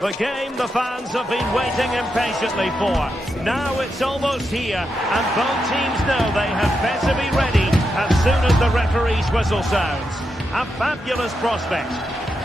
The game the fans have been waiting impatiently for. Now it's almost here, and both teams know they had better be ready as soon as the referee's whistle sounds. A fabulous prospect.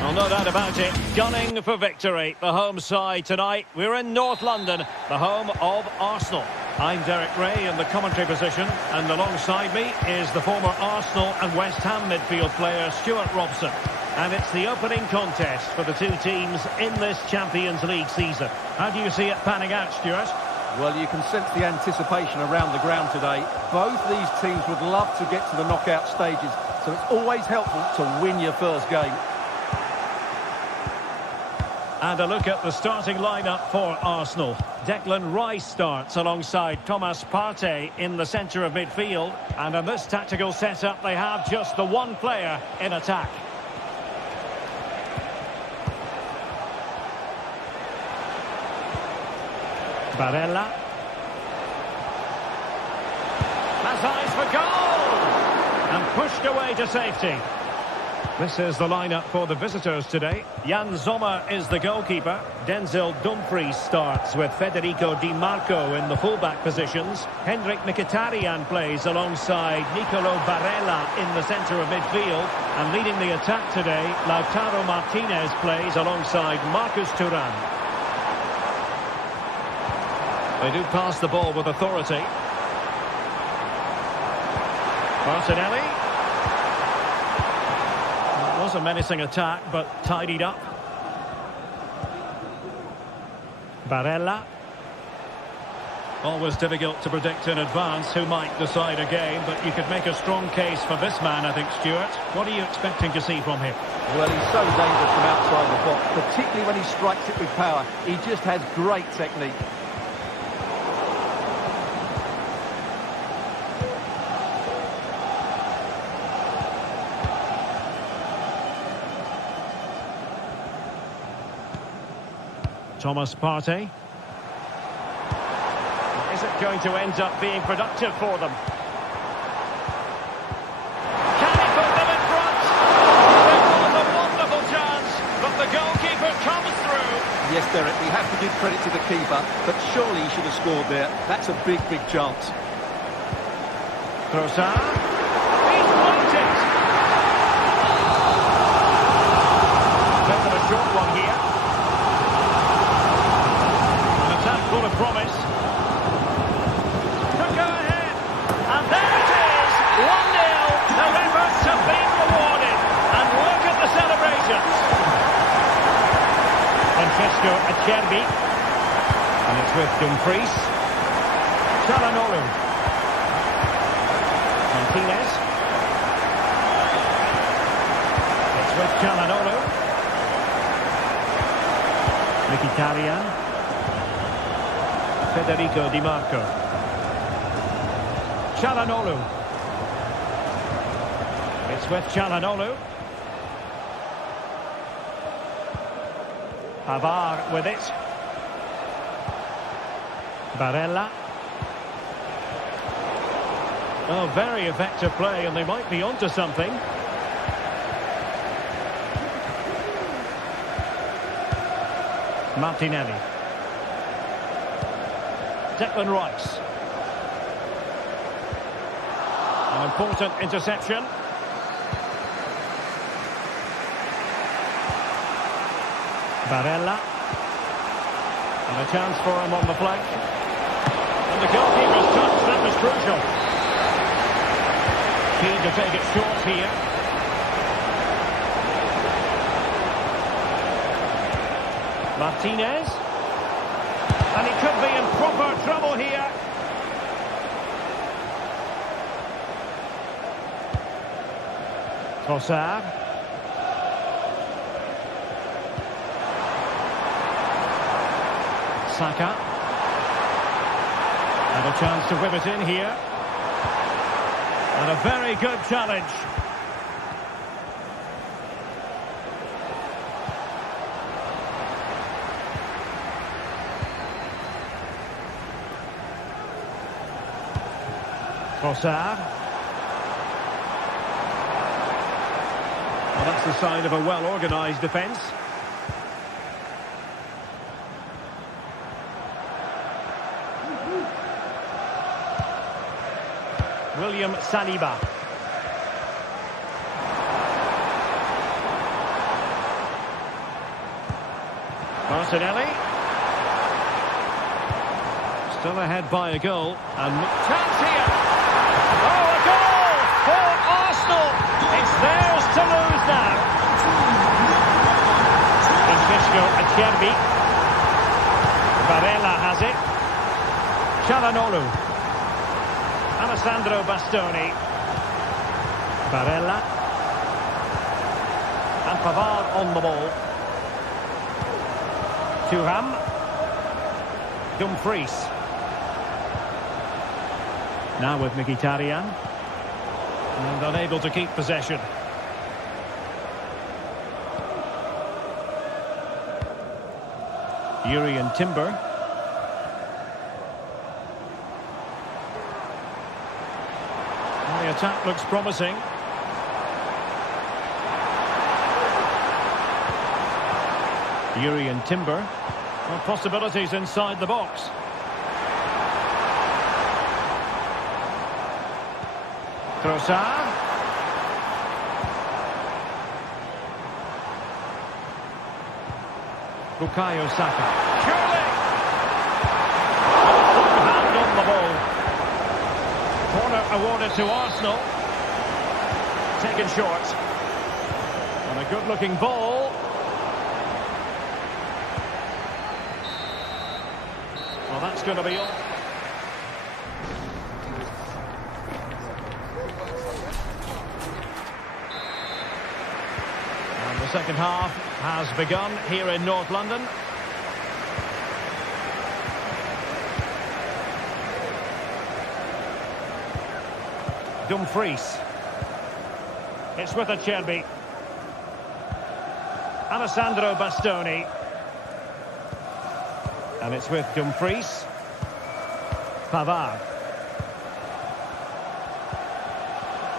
Well, no doubt about it, gunning for victory. The home side tonight. We're in North London, the home of Arsenal. I'm Derek Ray in the commentary position, and alongside me is the former Arsenal and West Ham midfield player Stuart Robson. And it's the opening contest for the two teams in this Champions League season. How do you see it panning out, Stuart? Well, you can sense the anticipation around the ground today. Both these teams would love to get to the knockout stages, so it's always helpful to win your first game. And a look at the starting lineup for Arsenal. Declan Rice starts alongside Thomas Partey in the centre of midfield. And in this tactical setup, they have just the one player in attack. Barella. Has eyes for goal! And pushed away to safety. This is the lineup for the visitors today. Jan Sommer is the goalkeeper. Denzel Dumfries starts with Federico Di Marco in the fullback positions. Hendrik Mkhitaryan plays alongside Nicolo Barella in the centre of midfield. And leading the attack today, Lautaro Martinez plays alongside Marcus Thuram. They do pass the ball with authority. Martinelli. It was a menacing attack, but tidied up. Barella. Always difficult to predict in advance who might decide a game, but you could make a strong case for this man, I think, Stuart. What are you expecting to see from him? Well, he's so dangerous from outside the box, particularly when he strikes it with power. He just has great technique. Thomas Partey. Is it going to end up being productive for them? Can he put them in front? It was a wonderful chance, but the goalkeeper comes through. Yes, Derek, we have to give credit to the keeper, but surely he should have scored there. That's a big, big chance. Trossard. He's blocked it. Bit of a short one here. Full of promise. Could go ahead. And there it is. 1-0. Their efforts have been rewarded. And look at the celebrations. Francesco Acerbi. And it's with Dumfries. Çalhanoğlu. Martinez. It's with Çalhanoğlu. Mkhitaryan. Federico Di Marco. Çalhanoğlu. It's with Çalhanoğlu. Pavard with it. Barella. Oh, very effective play, and they might be onto something. Martinelli. Declan Rice. An important interception. Barella. And a chance for him on the flank. And the goalkeeper's touch, that was crucial. Keen to take it short here. Martinez. And he could be in proper trouble here. Trossard. Saka. And a chance to whip it in here. And a very good challenge. Trossard. Well, that's the sign of a well-organised defence. William Saliba. Martinelli. Still ahead by a goal. And chance here. Oh, a goal for Arsenal. It's theirs to lose now. Francisco Acerbi. Barella has it. Çalhanoğlu. Alessandro Bastoni. Barella. And Pavard on the ball. Thuram. Dumfries. Now with Mkhitaryan. And unable to keep possession. Jurrien Timber. And the attack looks promising. Jurrien Timber. Well, possibilities inside the box. Trossard. Bukayo Saka. Surely! Hand on the ball. Corner awarded to Arsenal. Taken short. And a good-looking ball. Well, that's going to be all. And the second half has begun here in North London. Dumfries. It's with Acerbi. Alessandro Bastoni. And it's with Dumfries. Pavard.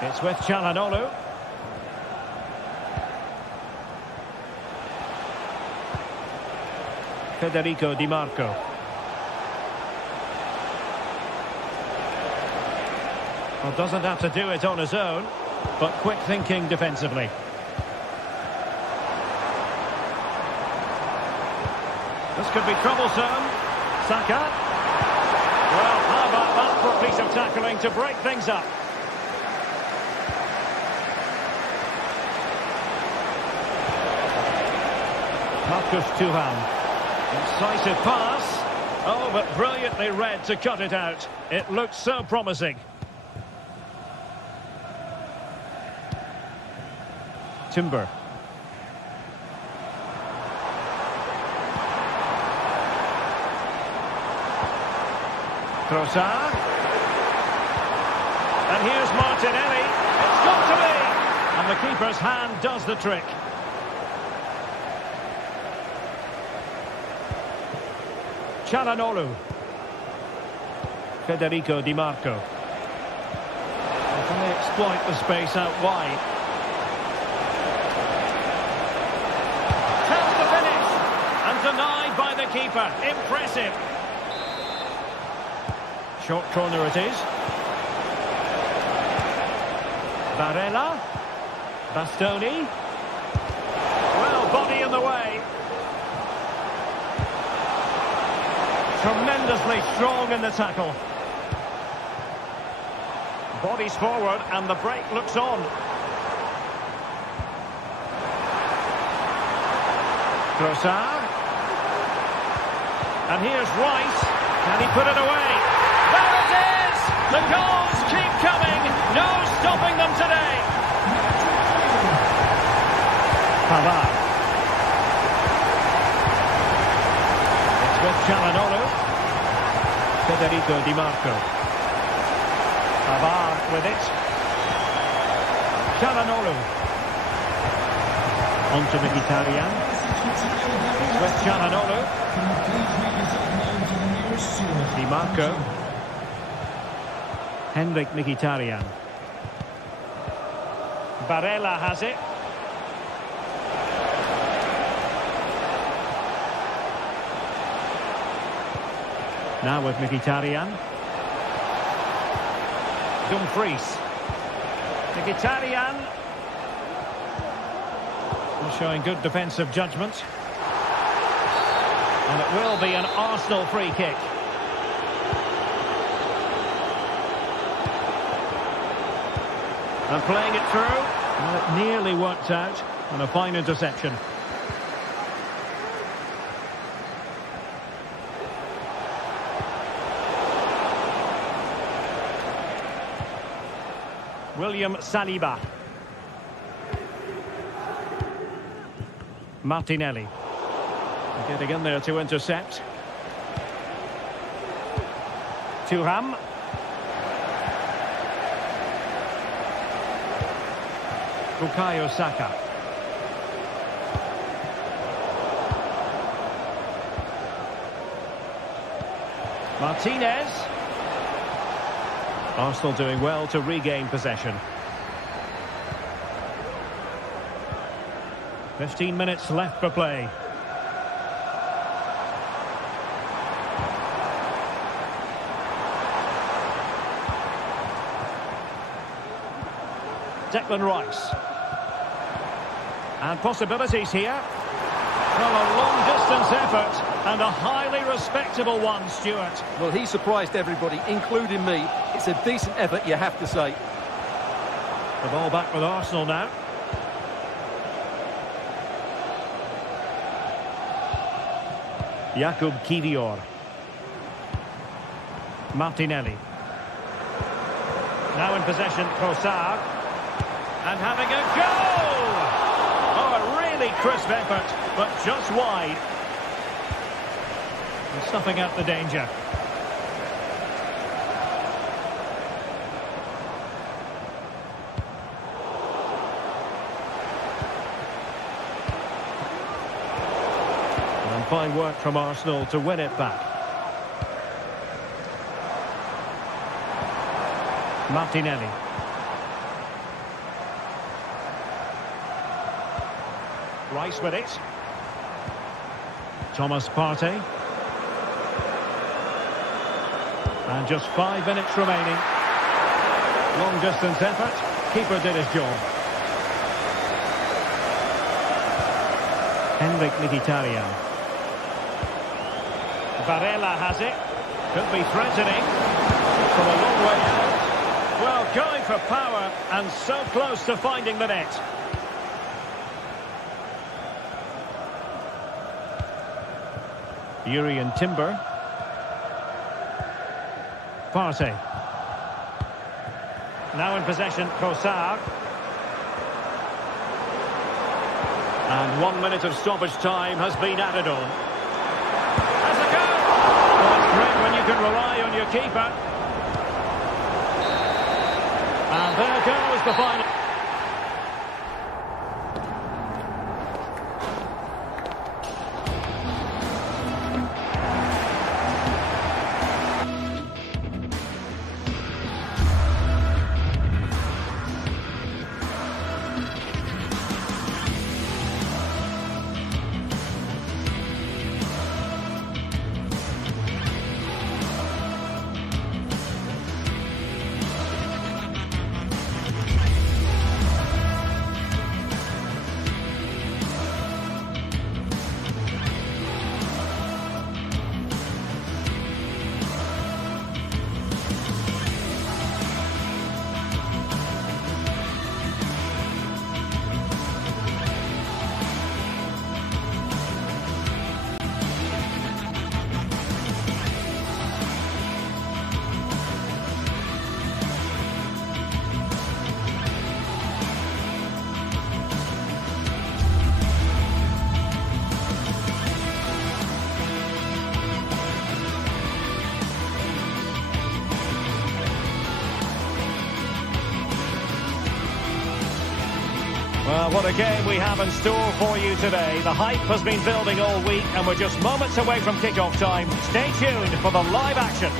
It's with Çalhanoğlu. Federico Di Marco. Well, doesn't have to do it on his own, but quick thinking defensively. This could be troublesome. Saka. Well, how about that for a piece of tackling to break things up? Marcus Thuram. Incisive pass. Oh, but brilliantly read to cut it out. It looked so promising. Timber. Trossard. And here's Martinelli. It's got to be. And the keeper's hand does the trick. Çalhanoğlu. Federico Di Marco. Can they exploit the space out wide? Chance to finish. And denied by the keeper. Impressive. Short corner it is. Barella. Bastoni. Well, body in the way. Tremendously strong in the tackle. Bodies forward and the break looks on. Trossard. And here's Rice. Can he put it away? There it is! The goals keep coming. No stopping them today. Pavard. It's with Çalhanoğlu. Federico Di Marco. Pavard with it. Çalhanoğlu. On to Mkhitaryan. It's with Çalhanoğlu. Di Marco. Henrik Mkhitaryan. Barella has it. Now with Mkhitaryan. Dumfries. Mkhitaryan. Showing good defensive judgment. And it will be an Arsenal free kick. And playing it through. Well, it nearly worked out. And a fine interception. William Saliba. Martinelli. Getting in there to intercept. Thuram. Bukayo Saka. Martinez. Arsenal doing well to regain possession. 15 minutes left for play. Declan Rice. And possibilities here. Well, a long-distance effort and a highly respectable one, Stuart. Well, he surprised everybody, including me. It's a decent effort, you have to say. The ball back with Arsenal now. Jakub Kiwior. Martinelli. Now in possession, Trossard. And having a goal! Oh, a really crisp effort, but just wide. And snuffing out the danger. And fine work from Arsenal to win it back. Martinelli. Rice with it. Thomas Partey. And just 5 minutes remaining. Long distance effort. Keeper did his job. Henrik Mkhitaryan. Varela has it. Could be threatening. From a long way out. Well, going for power and so close to finding the net. Urian Timber. Partey. Now in possession, Trossard. And 1 minute of stoppage time has been added on. Has a goal! Well, it's great when you can rely on your keeper. And there goes the final. Well, what a game we have in store for you today. The hype has been building all week and we're just moments away from kick-off time. Stay tuned for the live action.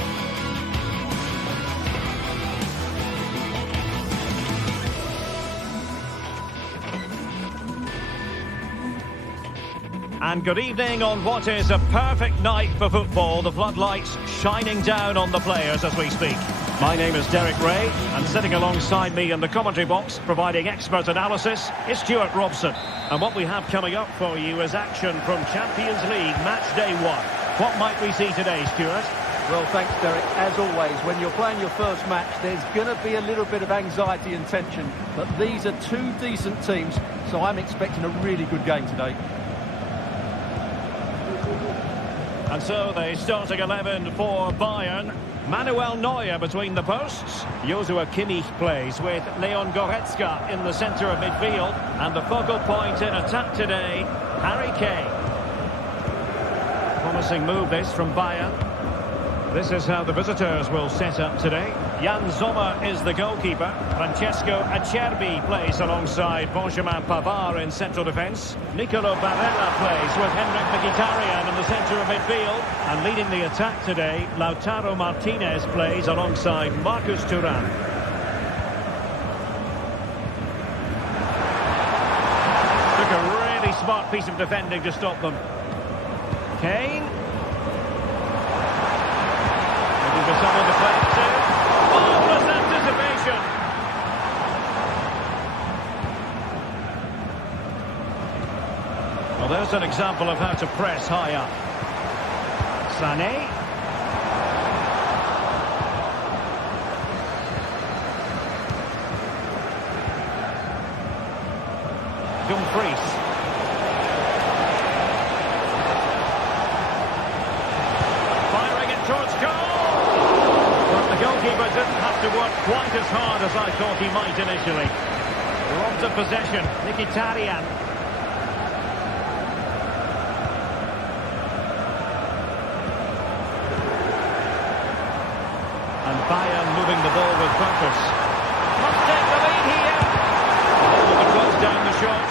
And good evening on what is a perfect night for football. The floodlights shining down on the players as we speak. My name is Derek Ray, and sitting alongside me in the commentary box, providing expert analysis, is Stuart Robson. And what we have coming up for you is action from Champions League Match Day 1. What might we see today, Stuart? Well, thanks, Derek. As always, when you're playing your first match, there's going to be a little bit of anxiety and tension. But these are two decent teams, so I'm expecting a really good game today. And so the starting 11 for Bayern. Manuel Neuer between the posts. Joshua Kimmich plays with Leon Goretzka in the centre of midfield. And the focal point in attack today, Harry Kane. Promising move this from Bayern. This is how the visitors will set up today. Jan Sommer is the goalkeeper. Francesco Acerbi plays alongside Benjamin Pavard in central defence. Nicolo Barella plays with Henrik Mkhitaryan in the centre of midfield. And leading the attack today, Lautaro Martinez plays alongside Marcus Thuram. Took a really smart piece of defending to stop them. Kane. For someone to play it to. Marvellous anticipation. Well, there's an example of how to press high up. Sané. Dumfries. Firing it towards goal. The goalkeeper didn't have to work quite as hard as I thought he might initially. Robbed of possession, Mkhitaryan. And Bayern moving the ball with purpose. Must take the lead here. Able to close down the shot.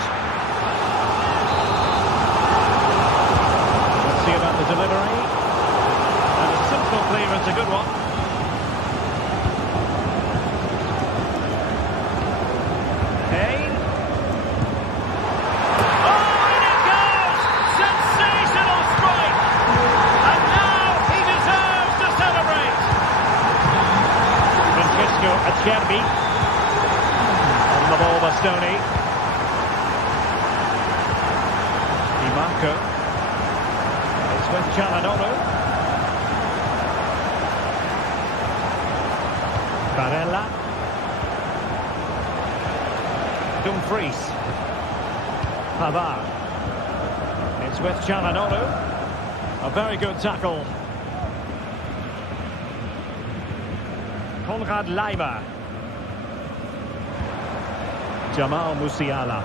Let's see about the delivery. And a simple clearance, a good one. Acerbi on the ball, Bastoni. Di Marco. It's with Çalhanoğlu. Barella. Dumfries. Pavard. It's with Çalhanoğlu. A very good tackle. Konrad Laimer. Jamal Musiala.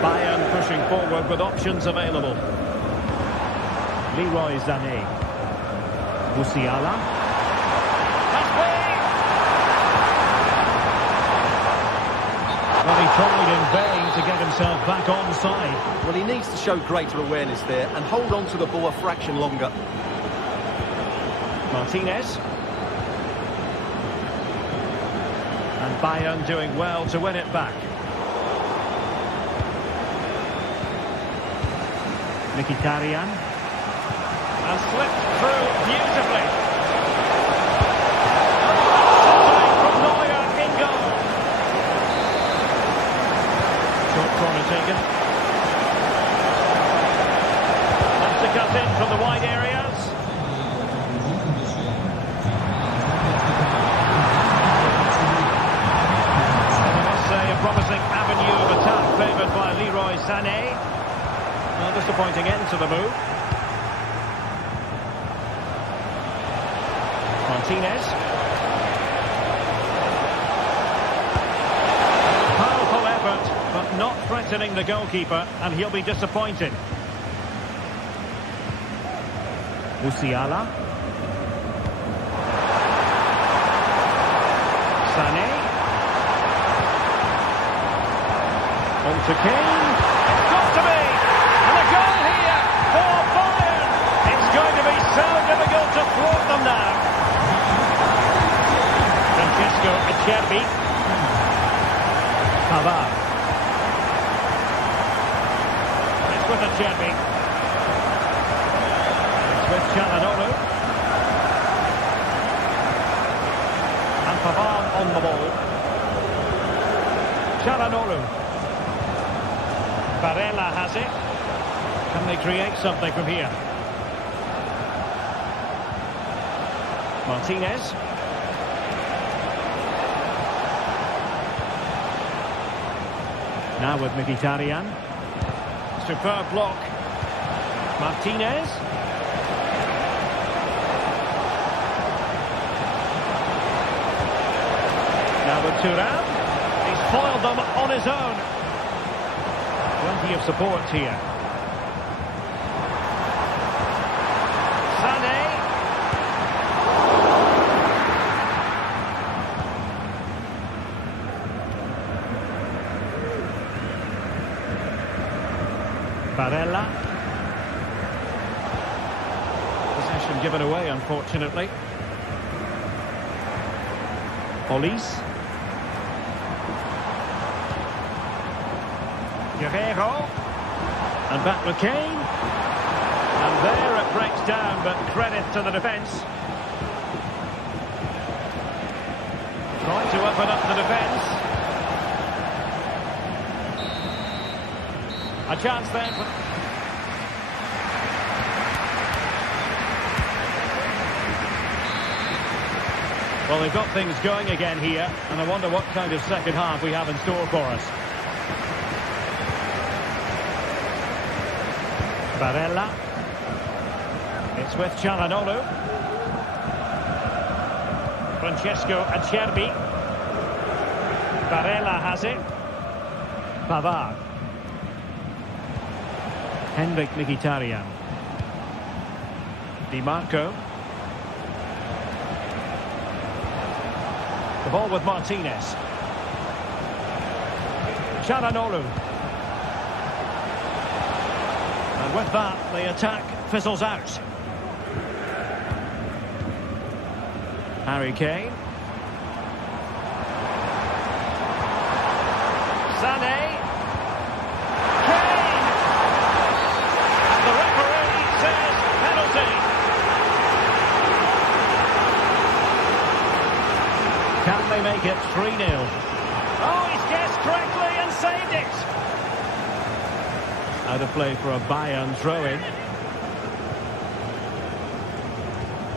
Bayern pushing forward with options available. Leroy Sané. Musiala. Well, he tried in vain to get himself back onside. Well, he needs to show greater awareness there and hold on to the ball a fraction longer. Martinez. And Bayern doing well to win it back. Mkhitaryan. And slipped through beautifully. From Neuer in goal. Short corner taken. Wants to cut in from the wide areas. Promising avenue of attack favoured by Leroy Sané. A disappointing end to the move. Martinez. Powerful effort, but not threatening the goalkeeper, and he'll be disappointed. Musiala. Sané. On to Kane. It's got to be! And a goal here for Bayern! It's going to be so difficult to thwart them now. Francesco Acerbi. Pavard. It's with Acerbi. It's with Çalhanoğlu. And Pavard on the ball. Çalhanoğlu. Barella has it. Can they create something from here? Martinez. Now with Mkhitaryan. Superb block. Martinez. Now with Thuram. He's foiled them on his own. Plenty of support here. Sané. Barella. Possession given away, unfortunately. Olise. Guerreiro. And back with Kane. And there it breaks down, but credit to the defence. Trying to open up the defence. A chance then. Well, they've got things going again here, and I wonder what kind of second half we have in store for us. Barella. It's with Çalhanoğlu. Francesco Acerbi. Barella has it. Pavard. Henrik Mkhitaryan. Di Marco. The ball with Martinez. Çalhanoğlu. And with that, the attack fizzles out. Harry Kane. Sané. Kane! And the referee says penalty. Can they make it 3-0? Oh, he's guessed correctly and saved it. Out of play for a Bayern throw-in.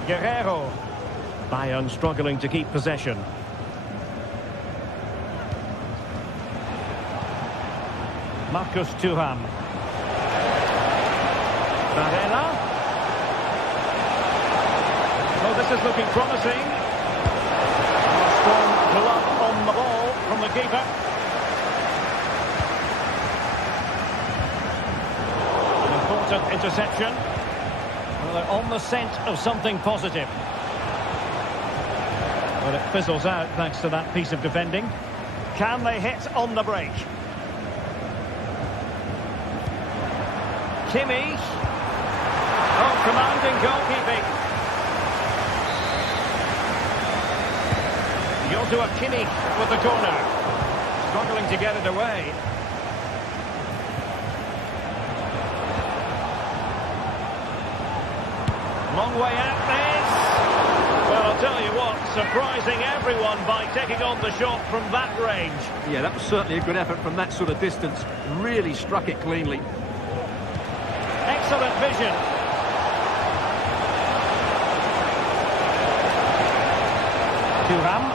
Guerreiro. Bayern struggling to keep possession. Marcus Thuram. Barella. Oh, this is looking promising. A strong glove on the ball from the keeper. An important interception. Well, they're on the scent of something positive. But it fizzles out thanks to that piece of defending. Can they hit on the break? Kimmich. Oh, commanding goalkeeping. Joshua Kimmich with the corner. Struggling to get it away. Long way out this. Well, I'll tell you what, surprising everyone by taking on the shot from that range. Yeah, that was certainly a good effort from that sort of distance. Really struck it cleanly. Excellent vision. Thuram.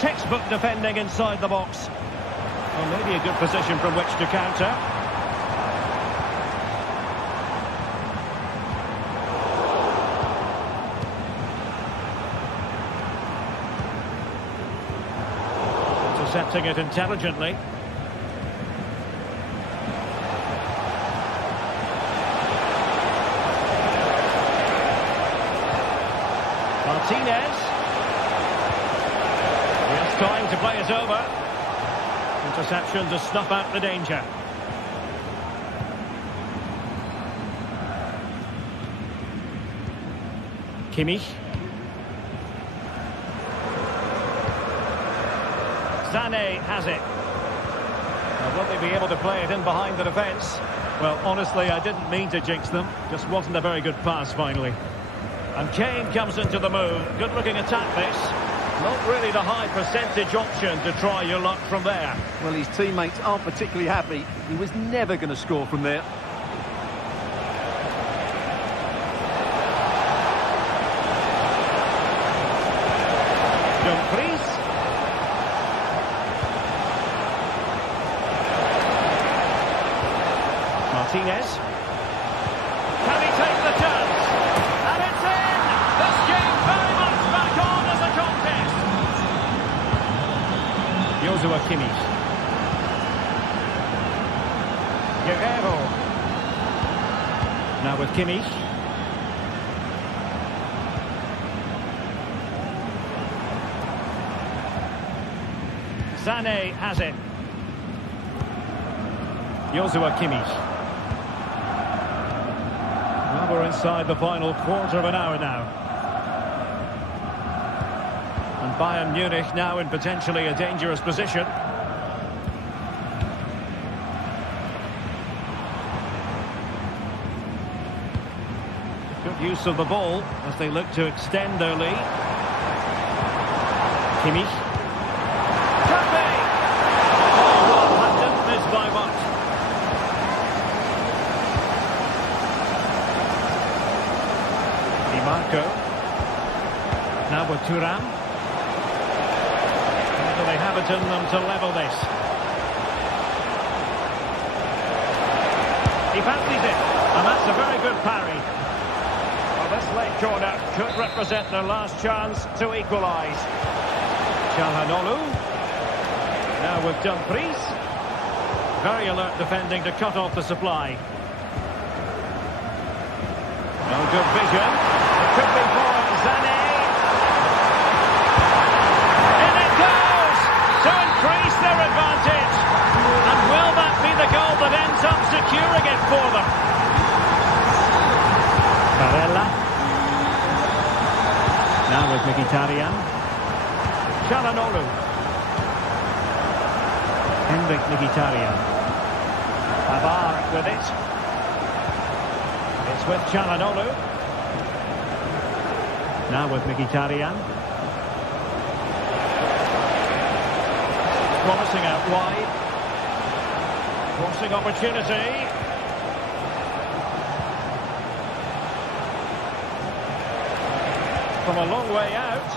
Textbook defending inside the box. Well, maybe a good position from which to counter. Intercepting it intelligently. Martinez. He has time to play it over. Interception to snuff out the danger. Kimmich. Sané has it. Will they be able to play it in behind the defence? Well, honestly, I didn't mean to jinx them. Just wasn't a very good pass, finally. And Kane comes into the move. Good-looking attack, this. Not really the high percentage option to try your luck from there. Well, his teammates aren't particularly happy. He was never going to score from there. Dumfries. Martinez. Can he take the chance? And it's in! This game very much back on as a contest. Joshua Kimmich. Guerrero. Now with Kimmich. Sané has it. Joshua Kimmich. Well, we're inside the final quarter of an hour now. And Bayern Munich now in potentially a dangerous position. Good use of the ball as they look to extend their lead. Kimmich. By much. Di Marco. Now with Thuram. Do they have it in them to level this? He fancies it, and that's a very good parry. Well, this late corner could represent their last chance to equalise. Çalhanoğlu. Now with Dumfries. Very alert defending to cut off the supply. No good vision. It could be for Sané. In it goes! To increase their advantage. And will that be the goal that ends up securing it for them? Barella. Now with Mkhitaryan. Çalhanoğlu. Henrik Mkhitaryan. Avar with it. It's with Çalhanoğlu. Now with Mkhitaryan. Promising out wide. Crossing opportunity. From a long way out.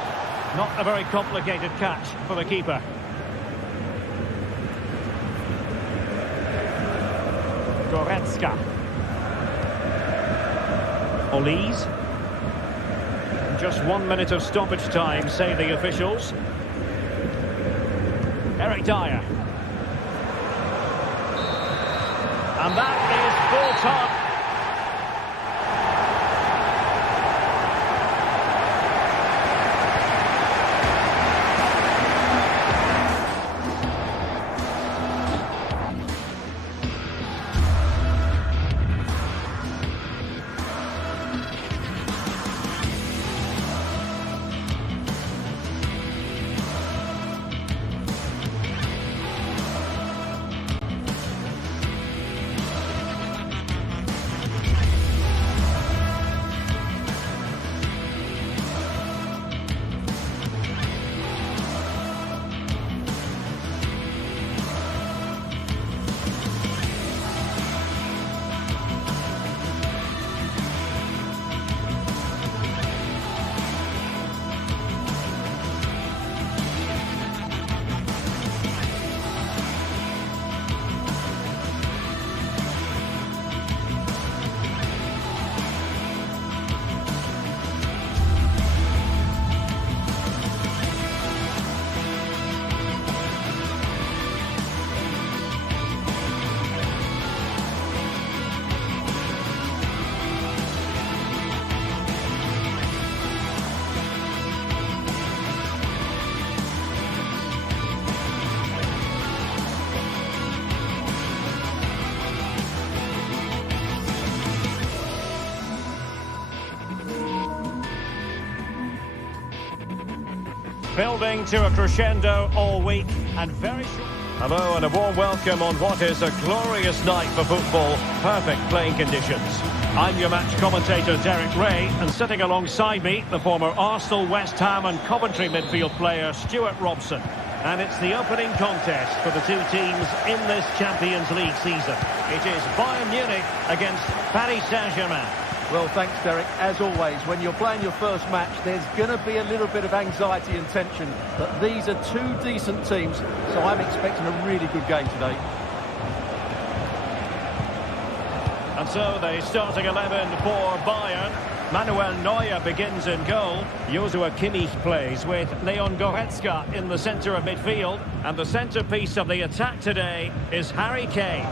Not a very complicated catch for the keeper. Goretzka. Olise. Just 1 minute of stoppage time, say the officials. Eric Dyer. And that is full time. Building to a crescendo all week and very short. Hello and a warm welcome on what is a glorious night for football. Perfect playing conditions. I'm your match commentator Derek Ray, and sitting alongside me, the former Arsenal, West Ham and Coventry midfield player Stuart Robson. And it's the opening contest for the two teams in this Champions League season. It is Bayern Munich against Paris Saint-Germain. Well, thanks, Derek. As always, when you're playing your first match, there's going to be a little bit of anxiety and tension. But these are two decent teams, so I'm expecting a really good game today. And so the starting 11 for Bayern. Manuel Neuer begins in goal. Joshua Kimmich plays with Leon Goretzka in the centre of midfield. And the centrepiece of the attack today is Harry Kane.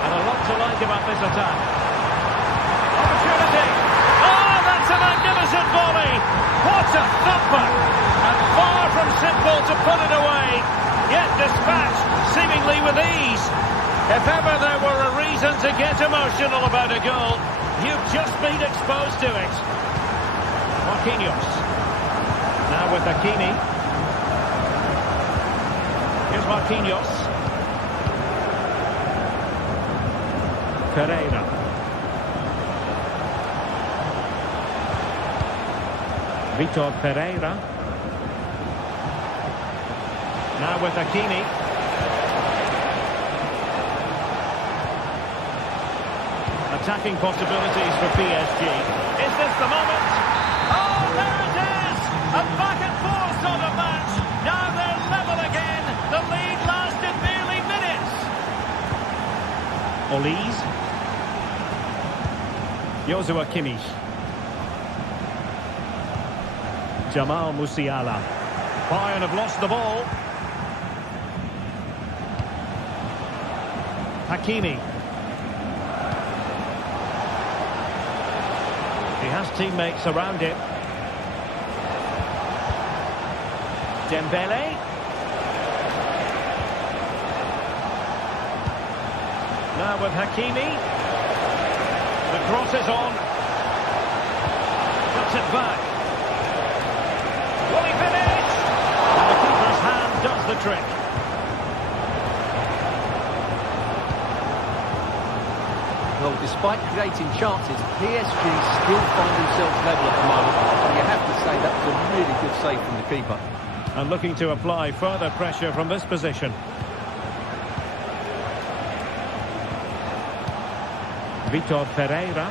And a lot to like about this attack. Opportunity! Oh, that's a magnificent volley! What a thumper! And far from simple to put it away. Yet dispatched, seemingly with ease. If ever there were a reason to get emotional about a goal, you've just been exposed to it. Marquinhos. Now with Hakimi. Here's Marquinhos. Pereira. Vitor Pereira. Now with Hakimi. Attacking possibilities for PSG. Is this the moment? Oh, there it is! A back and forth sort of match. Now they're level again. The lead lasted nearly minutes. Olise. Joshua Kimmich. Jamal Musiala. Bayern have lost the ball. Hakimi. He has teammates around him. Dembele. Now with Hakimi. The cross is on. Puts it back. Will he finish? And the keeper's hand does the trick. Well, despite creating chances, PSG still find themselves level at the moment. And you have to say that was a really good save from the keeper. And looking to apply further pressure from this position. Vitor Pereira.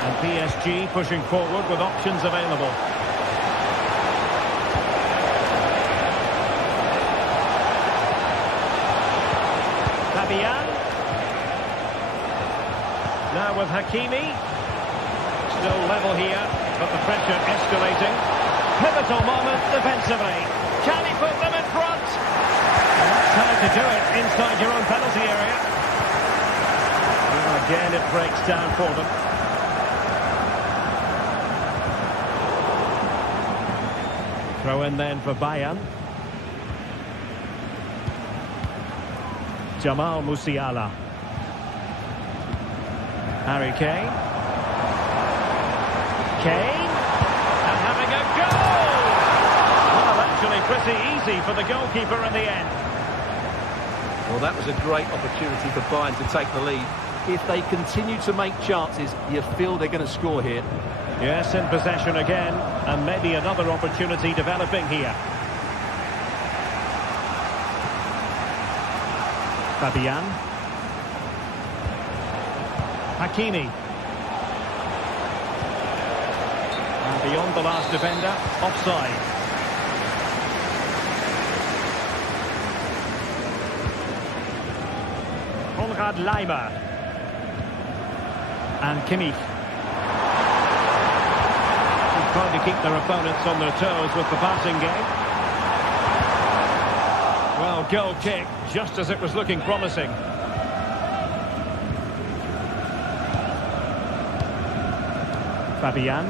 And PSG pushing forward with options available. Fabian. Now with Hakimi. Still level here, but the pressure escalating. Pivotal moment defensively. Can he put them in front? And that's how to do it inside your own penalty area. And again, it breaks down for them. Throw in then for Bayern. Jamal Musiala. Harry Kane. Kane. And having a goal! Well, actually pretty easy for the goalkeeper in the end. Well, that was a great opportunity for Bayern to take the lead. If they continue to make chances, you feel they're going to score here. Yes, in possession again, and maybe another opportunity developing here. Fabian. Hakimi. And beyond the last defender, offside. Konrad Laimer. And Kimmich. Trying to keep their opponents on their toes with the passing game. Well, goal kick, just as it was looking promising. Fabian.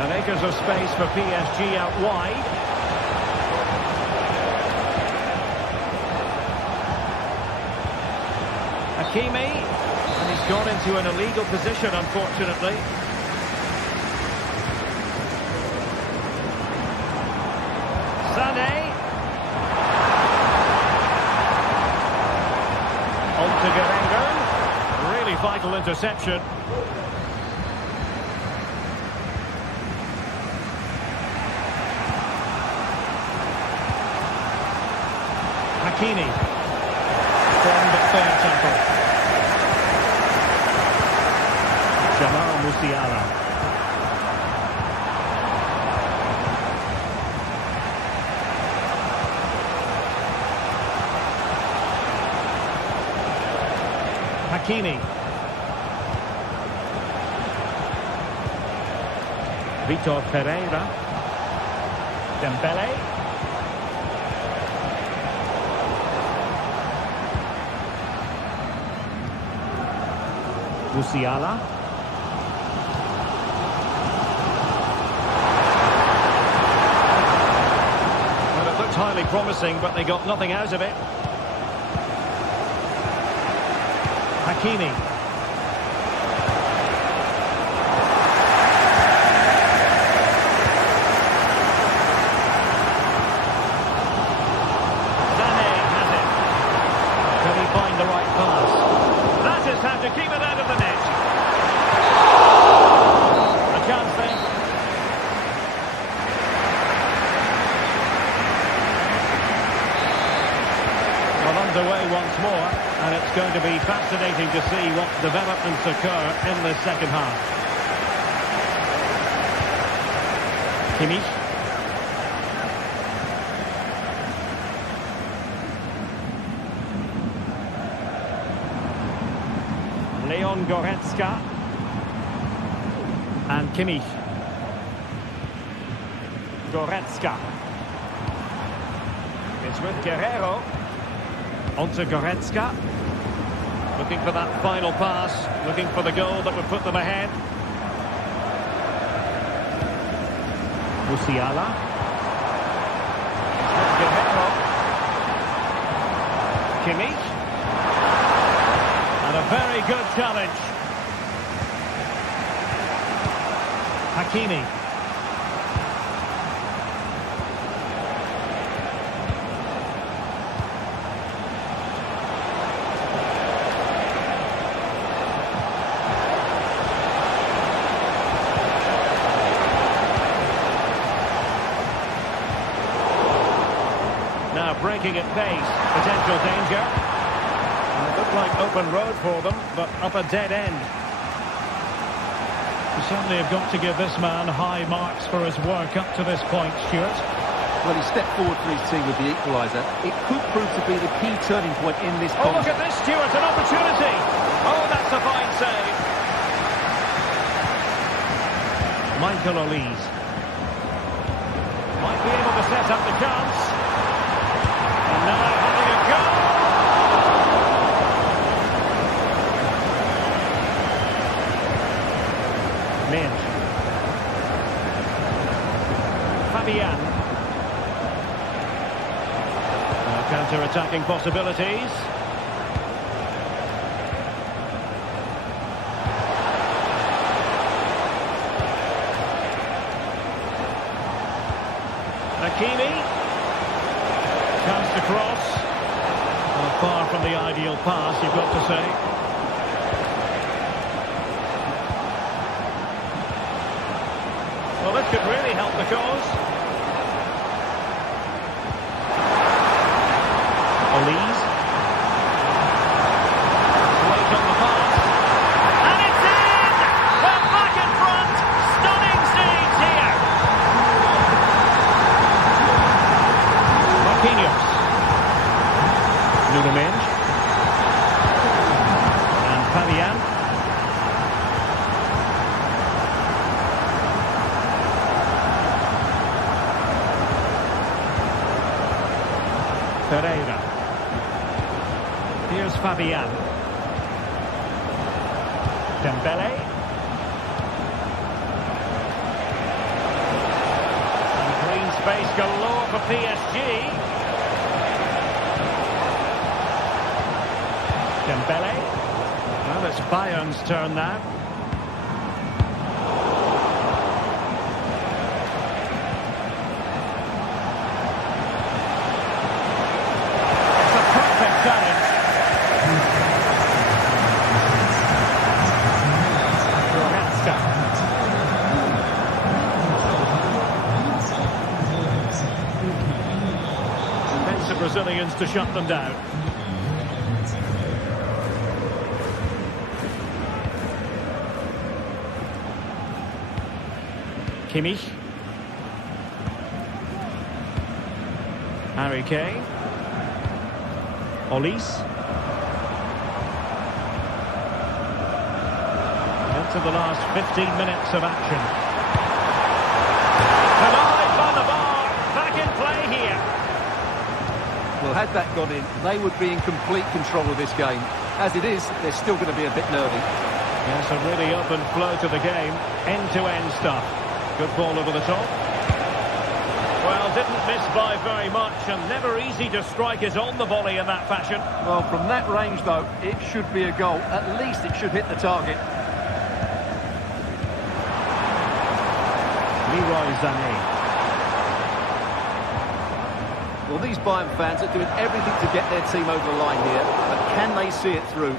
And acres of space for PSG out wide. Hakimi. And he's gone into an illegal position, unfortunately. to Guerrero. Really vital interception. Hakimi. From the third tackle. Jamal Musiala. Hakimi. Vitor Pereira. Dembele. Musiala. Well, it looked highly promising, but they got nothing out of it. Hakimi. Sané has it. Can he find the right pass? That is how to keep it out of the net. A chance then. Well, underway once more, and it's going to be fascinating to see what developments occur in the second half. Kimmich. Leon Goretzka. And Kimmich. Goretzka. It's with Guerrero. Onto Goretzka. Looking for that final pass. Looking for the goal that would put them ahead. Musiala. It's with Guerrero. Kimmich. And a very good challenge. Hakimi. Now breaking at pace, potential danger. And it looked like open road for them, but up a dead end. You certainly have got to give this man high marks for his work up to this point, Stuart. Well, he stepped forward for his team with the equaliser. It could prove to be the key turning point in this Oh, contest. look at this, Stuart, an opportunity. Oh, that's a fine save. Michael Olise. Might be able to set up the chance. And now having a go. Mint. Fabian. Counter-attacking possibilities. Hakimi. Chance to cross. Well, far from the ideal pass, you've got to say. Well, this could really help the cause. Olise. Wait on the pass. And it's in! We're back in front! Stunning scenes here! Marquinhos. Nuno Mendes. And Fabian. Pereira. Here's Fabian. Dembele. And green space galore for PSG. Dembele. Well, it's Bayern's turn now. It's a perfect challenge. Brazilians to shut them down. Kimmich. Harry Kane. Olise. Into the last 15 minutes of action. Denied by the bar. Back in play here. Well, had that gone in, they would be in complete control of this game. As it is, they're still going to be a bit nervy. Yes, a really open flow to the game. End-to-end stuff. Good ball over the top. Well, didn't miss by very much, and never easy to strike it on the volley in that fashion. Well, from that range, though, it should be a goal. At least it should hit the target. Leroy Sané. Well, these Bayern fans are doing everything to get their team over the line here, but can they see it through?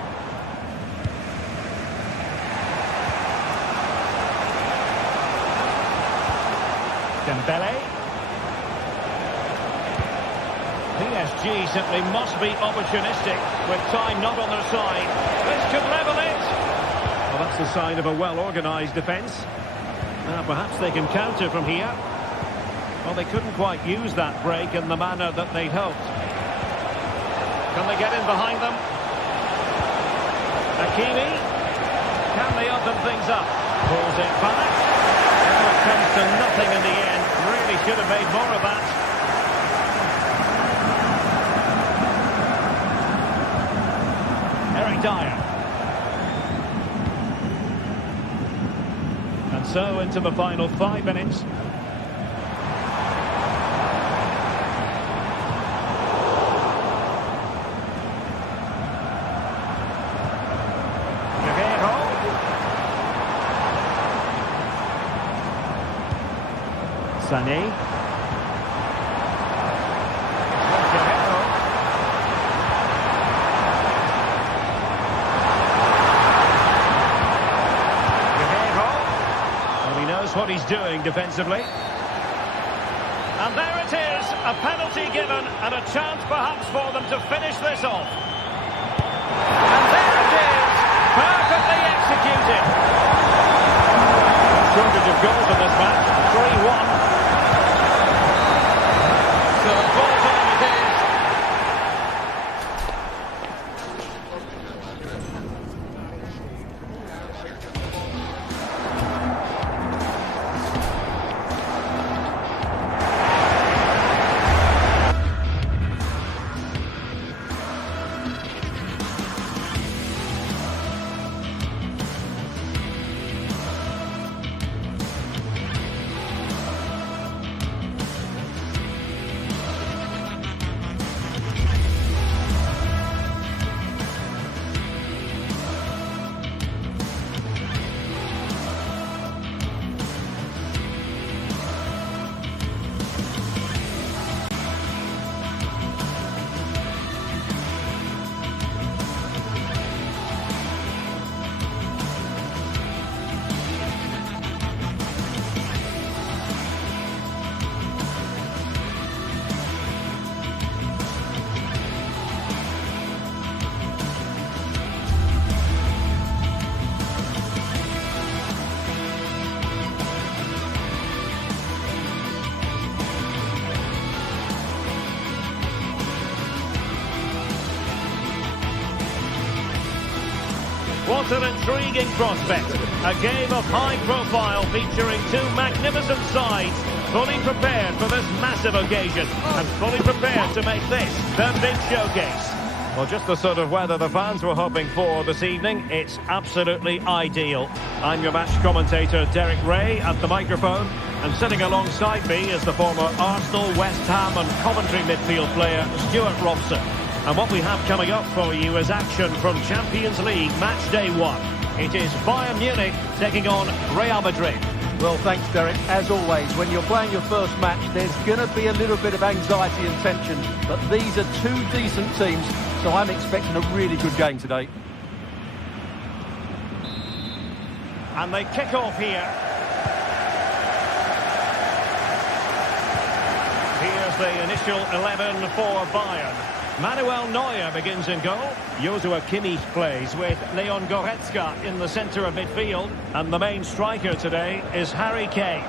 Dembele. PSG simply must be opportunistic with time not on their side. This could level it. Well, that's the sign of a well-organised defence. Now, perhaps they can counter from here. Well, they couldn't quite use that break in the manner that they'd hoped. Can they get in behind them? Hakimi. Can they open things up? Pulls it back. Well, it comes to nothing in the end. Really should have made more of that. Eric Dyer. And so into the final 5 minutes. Sané. Well, he knows what he's doing defensively. And there it is, a penalty given and a chance perhaps for them to finish this off. And there it is, perfectly executed. Shortage of goals in this match, 3-1. So full time it is. What an intriguing prospect. A game of high profile featuring two magnificent sides, fully prepared for this massive occasion and fully prepared to make this their big showcase. Well, just the sort of weather the fans were hoping for this evening. It's absolutely ideal. I'm your match commentator, Derek Ray, at the microphone. And sitting alongside me is the former Arsenal, West Ham and Coventry midfield player, Stuart Robson. And what we have coming up for you is action from Champions League match day 1. It is Bayern Munich taking on Real Madrid. Well, thanks, Derek. As always, when you're playing your first match, there's going to be a little bit of anxiety and tension. But these are two decent teams, so I'm expecting a really good game today. And they kick off here. Here's was the initial 11 for Bayern. Manuel Neuer begins in goal. Joshua Kimmich plays with Leon Goretzka in the centre of midfield. And the main striker today is Harry Kane.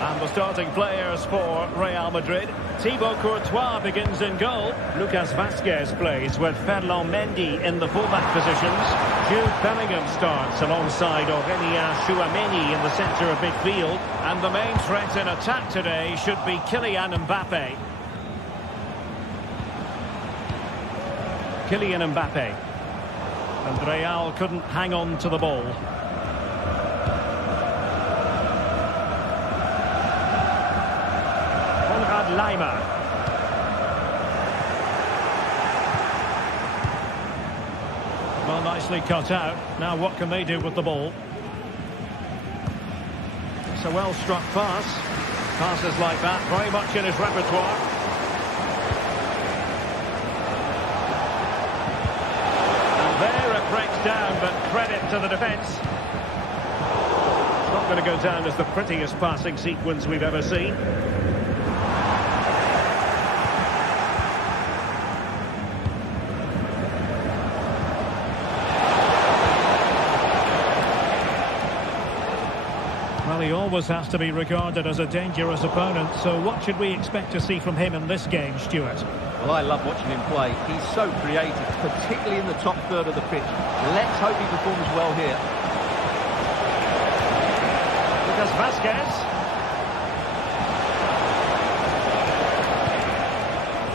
And the starting players for Real Madrid. Thibaut Courtois begins in goal. Lucas Vazquez plays with Ferland Mendy in the fullback positions. Jude Bellingham starts alongside Aurélien Tchouaméni in the centre of midfield. And the main threat in attack today should be Kylian Mbappe. Kylian Mbappe. And Real couldn't hang on to the ball. Lima. Well, nicely cut out. Now what can they do with the ball? It's a well-struck pass. Passes like that, very much in his repertoire. And there it breaks down, but credit to the defence. It's not going to go down as the prettiest passing sequence we've ever seen. Well, he always has to be regarded as a dangerous opponent, so what should we expect to see from him in this game, Stuart? Well, I love watching him play. He's so creative, particularly in the top third of the pitch. Let's hope he performs well here. Lucas Vazquez.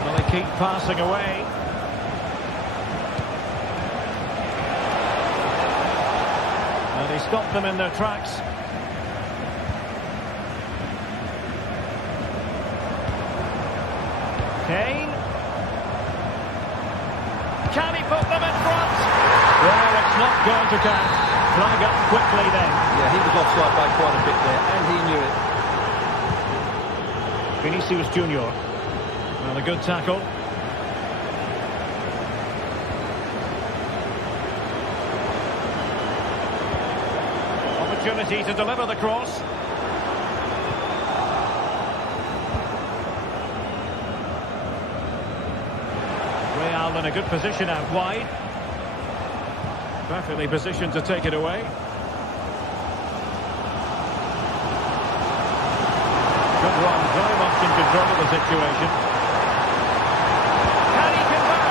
Well, they keep passing away. And he stopped them in their tracks. Kane. Can he put them in front? Well, it's not going to count. Flag up quickly then. Yeah, he was offside by quite a bit there, and he knew it. Vinicius Junior. Well, a good tackle. Opportunity to deliver the cross. Real in a good position out wide. Perfectly positioned to take it away. Good one, very much in control of the situation. Can he convert?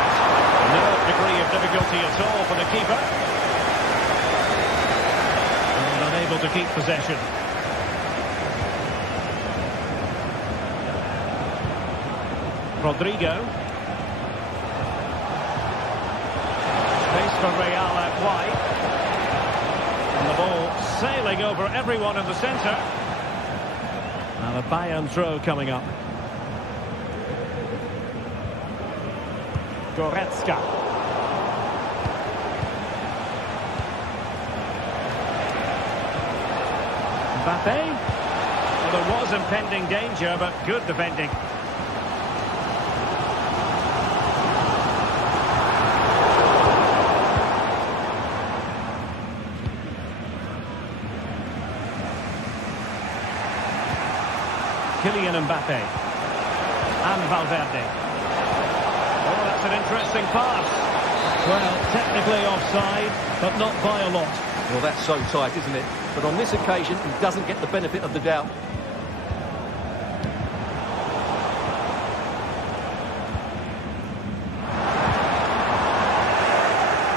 No degree of difficulty at all for the keeper. And unable to keep possession. Rodrigo. For Real out wide. And the ball sailing over everyone in the centre. And a Bayern throw coming up. Goretzka. Mbappe. Well, there was impending danger, but good defending. Kylian Mbappe and Valverde. Oh, that's an interesting pass. Well, technically offside, but not by a lot. Well, that's so tight, isn't it? But on this occasion, he doesn't get the benefit of the doubt.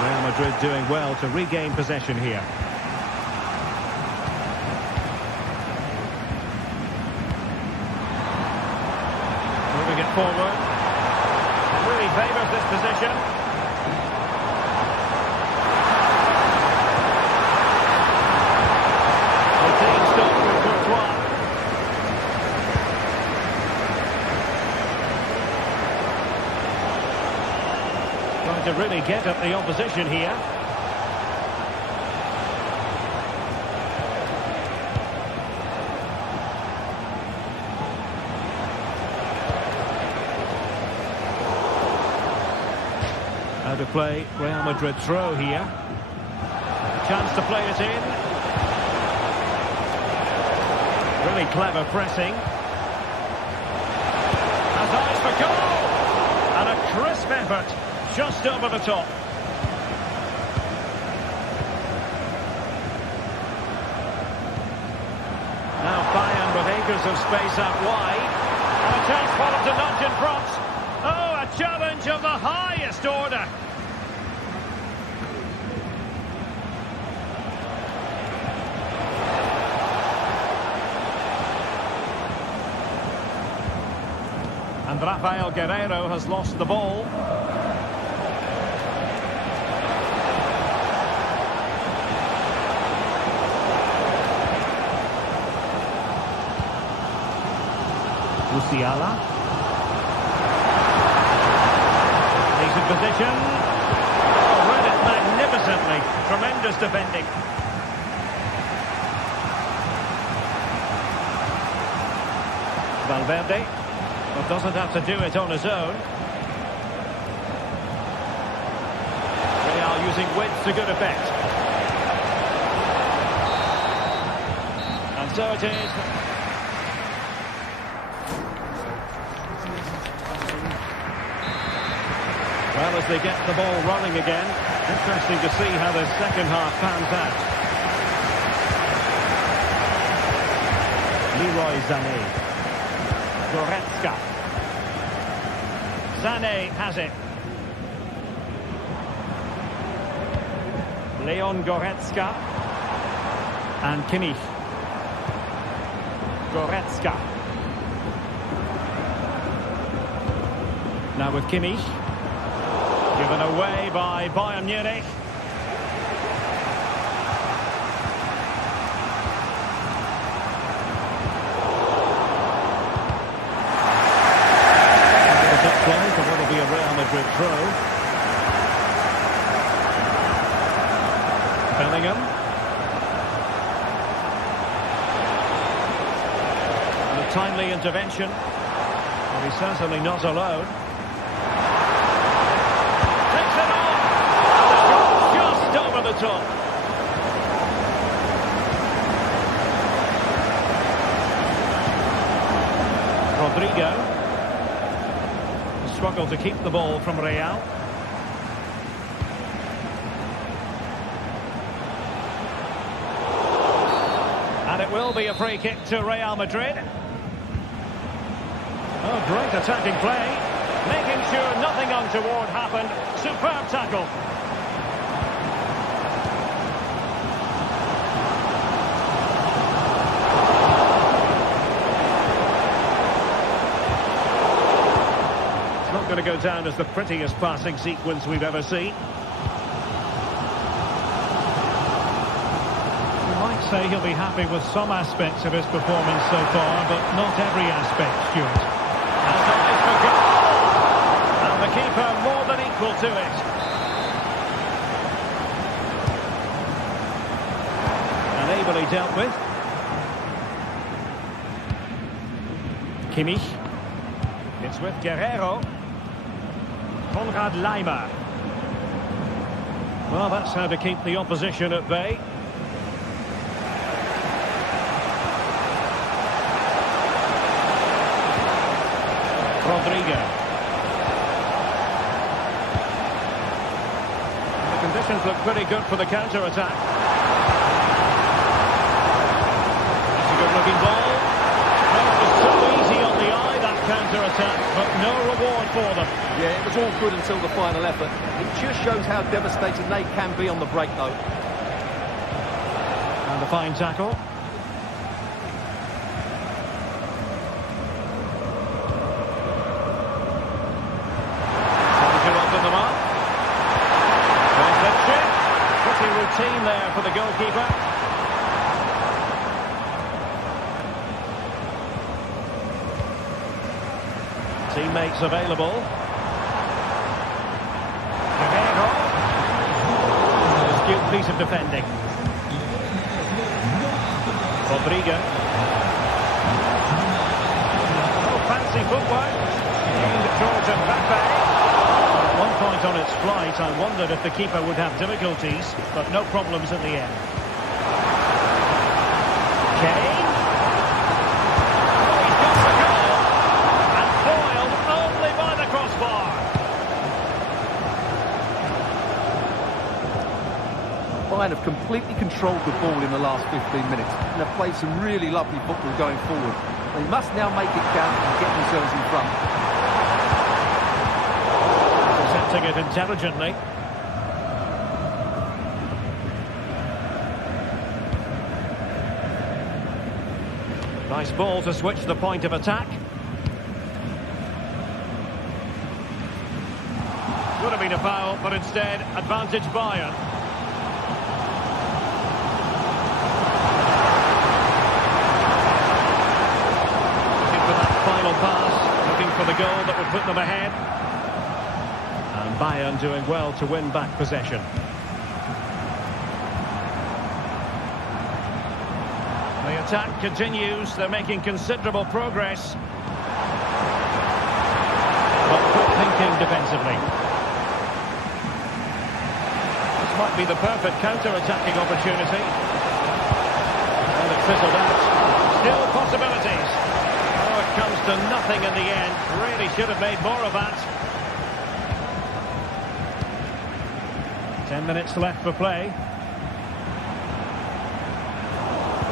Real Madrid doing well to regain possession here. Forward. Really favours this position. The team stopped with Courtois. Trying to really get at the opposition here. How to play Real Madrid throw here. Chance to play it in. Really clever pressing. Has eyes for goal! And a crisp effort, just over the top. Now Bayern with acres of space out wide. And a chance for them to nudge in front. Oh, a challenge of the highest order. And Rafael Guerreiro has lost the ball. Musiala. He's in position. Oh, read it magnificently. Tremendous defending. Valverde. Well, doesn't have to do it on his own. Real using width to good effect. And so it is. Well, as they get the ball running again, interesting to see how the second half pans out. Leroy Sané. Goretzka. Sané has it. Leon Goretzka. And Kimmich. Goretzka. Now with Kimmich. Given away by Bayern Munich. Play, so that'll be a Real Madrid throw. Bellingham. And a timely intervention. And he's certainly not alone. Takes it on! And the goal just over the top. Rodrigo. Struggle to keep the ball from Real. And it will be a free kick to Real Madrid. Oh, great attacking play. Making sure nothing untoward happened. Superb tackle. Going to go down as the prettiest passing sequence we've ever seen. You might say he'll be happy with some aspects of his performance so far, but not every aspect, Stuart. And that is for goal! And the keeper more than equal to it. And ably dealt with. Kimmich. It's with Guerreiro. Konrad Laimer. Well, that's how to keep the opposition at bay. Rodrigo. The conditions look pretty good for the counter-attack. That's a good-looking ball. Well, it was so easy on the eye, that counter-attack, but no reward for them. Yeah, it was all good until the final effort. It just shows how devastating they can be on the break, though. And a fine tackle. Taken up in the mark. Pretty routine there for the goalkeeper. Teammates available. Astute piece of defending. Rodrigo. Oh, fancy footwork. Aimed towards Mbappe. At one point on its flight, I wondered if the keeper would have difficulties, but no problems in the end. Kane. Bayern have completely controlled the ball in the last 15 minutes and have played some really lovely football going forward. They must now make it count and get themselves in front. Intercepting it intelligently. Nice ball to switch the point of attack. Would have been a foul, but instead, advantage Bayern. Looking for that final pass, looking for the goal that would put them ahead. And Bayern doing well to win back possession. The attack continues, they're making considerable progress. But quick thinking defensively. This might be the perfect counter-attacking opportunity. And it fizzled out. Still possibilities. Oh, it comes to nothing in the end. Really should have made more of that. 10 minutes left for play.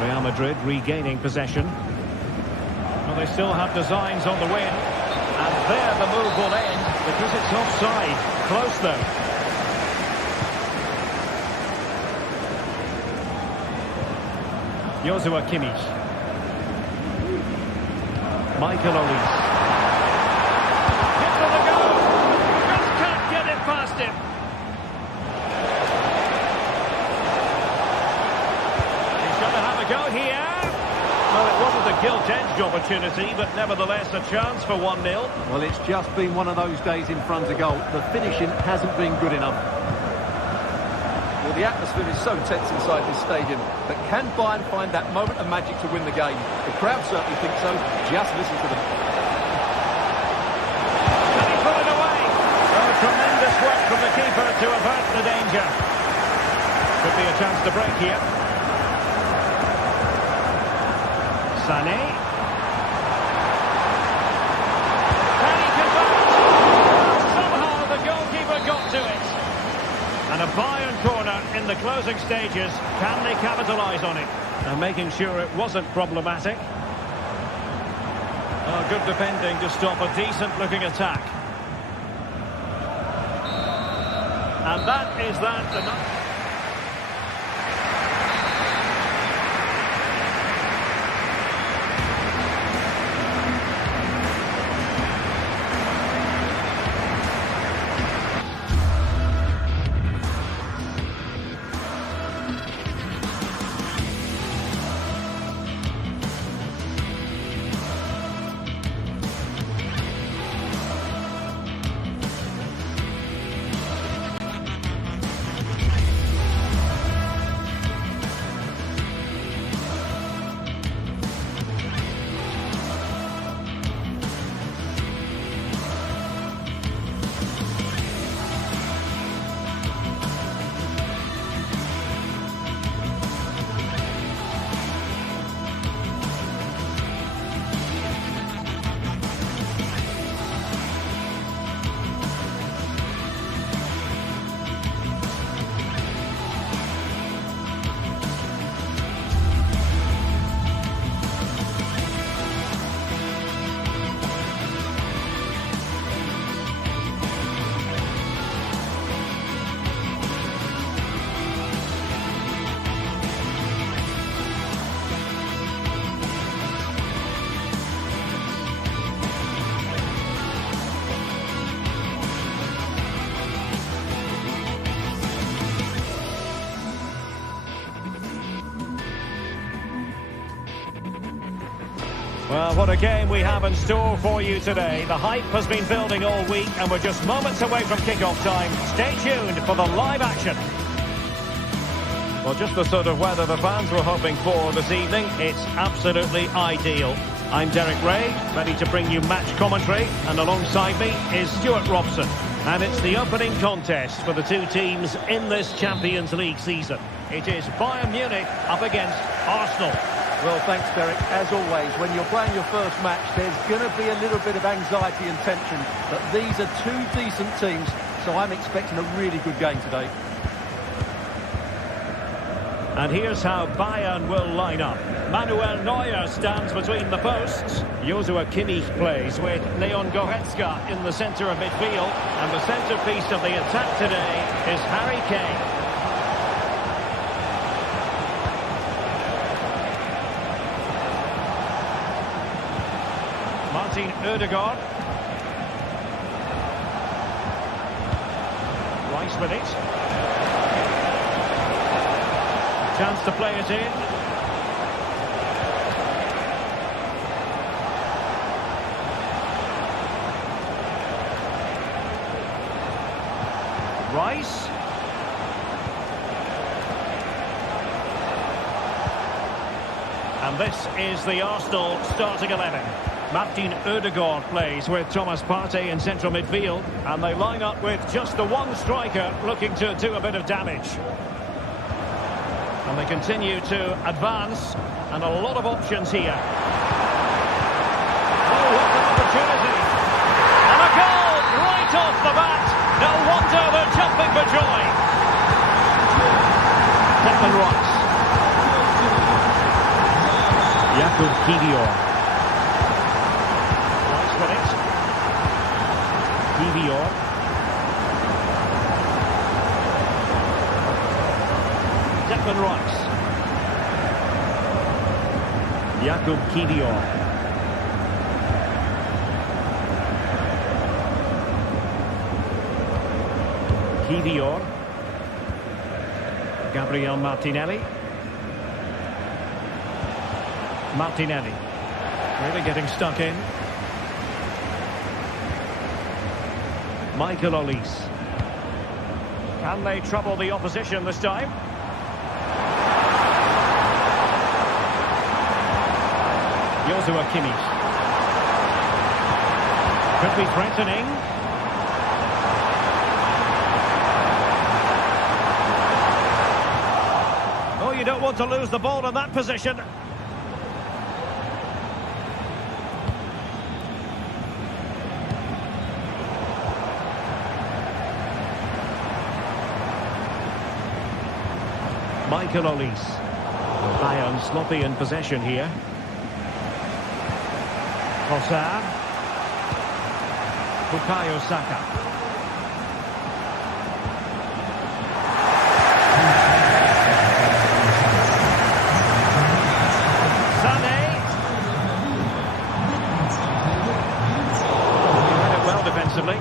Real Madrid regaining possession. Well, they still have designs on the win. And there the move will end because it's offside. Close though. Joshua Kimmich. Michael Olise. Hit for the goal! Just can't get it past him. He's going to have a go here. Well, it wasn't a gilt-edged opportunity, but nevertheless a chance for 1-0. Well, it's just been one of those days in front of goal. The finishing hasn't been good enough. Well, the atmosphere is so tense inside this stadium, but can Bayern find that moment of magic to win the game? The crowd certainly think so. Just listen to them. Can he put it away? Oh, tremendous work from the keeper to avert the danger. Could be a chance to break here. Sané. Can he convert? Somehow the goalkeeper got to it. And a Bayern corner in the closing stages. Can they capitalise on it? And making sure it wasn't problematic. Oh, good defending to stop a decent-looking attack. And that is that. Well, what a game we have in store for you today. The hype has been building all week and we're just moments away from kick-off time. Stay tuned for the live action. Well, just the sort of weather the fans were hoping for this evening. It's absolutely ideal. I'm Derek Ray, ready to bring you match commentary, and alongside me is Stuart Robson. And it's the opening contest for the two teams in this Champions League season. It is Bayern Munich up against Arsenal. Well, thanks, Derek. As always, when you're playing your first match, there's going to be a little bit of anxiety and tension. But these are two decent teams, so I'm expecting a really good game today. And here's how Bayern will line up. Manuel Neuer stands between the posts. Joshua Kimmich plays with Leon Goretzka in the centre of midfield. And the centrepiece of the attack today is Harry Kane. Martin Ødegaard. Rice with it. Chance to play it in. Rice. And this is the Arsenal starting 11. Martin Ødegaard plays with Thomas Partey in central midfield. And they line up with just the one striker looking to do a bit of damage. And they continue to advance, and a lot of options here. Oh, what an opportunity! And a goal right off the bat. No wonder they're jumping for joy. Declan Rice. Jakub Kiwior. Rice with it. Kiwior. Declan Rice. Jakub Kiwior. Kiwior. Gabriel Martinelli. Martinelli. Really getting stuck in. Michael Olise. Can they trouble the opposition this time? Joshua Kimmich. Could be threatening. Oh, you don't want to lose the ball in that position. Michael Olise. Bayern sloppy in possession here. Trossard. Bukayo Saka. Sané. He read it well defensively.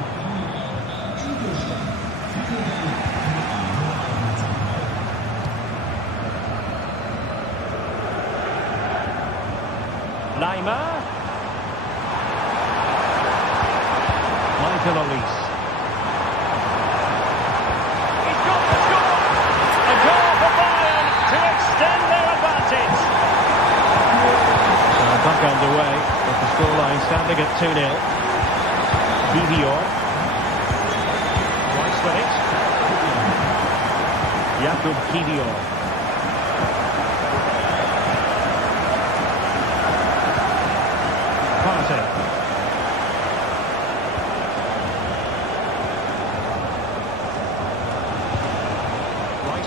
Neymar. Michael Olise. He's got the score! A goal for Bayern to extend their advantage. Back underway, with the scoreline standing at 2-0. Kiwior. Rice with it. Jakub Kiwior. Partey.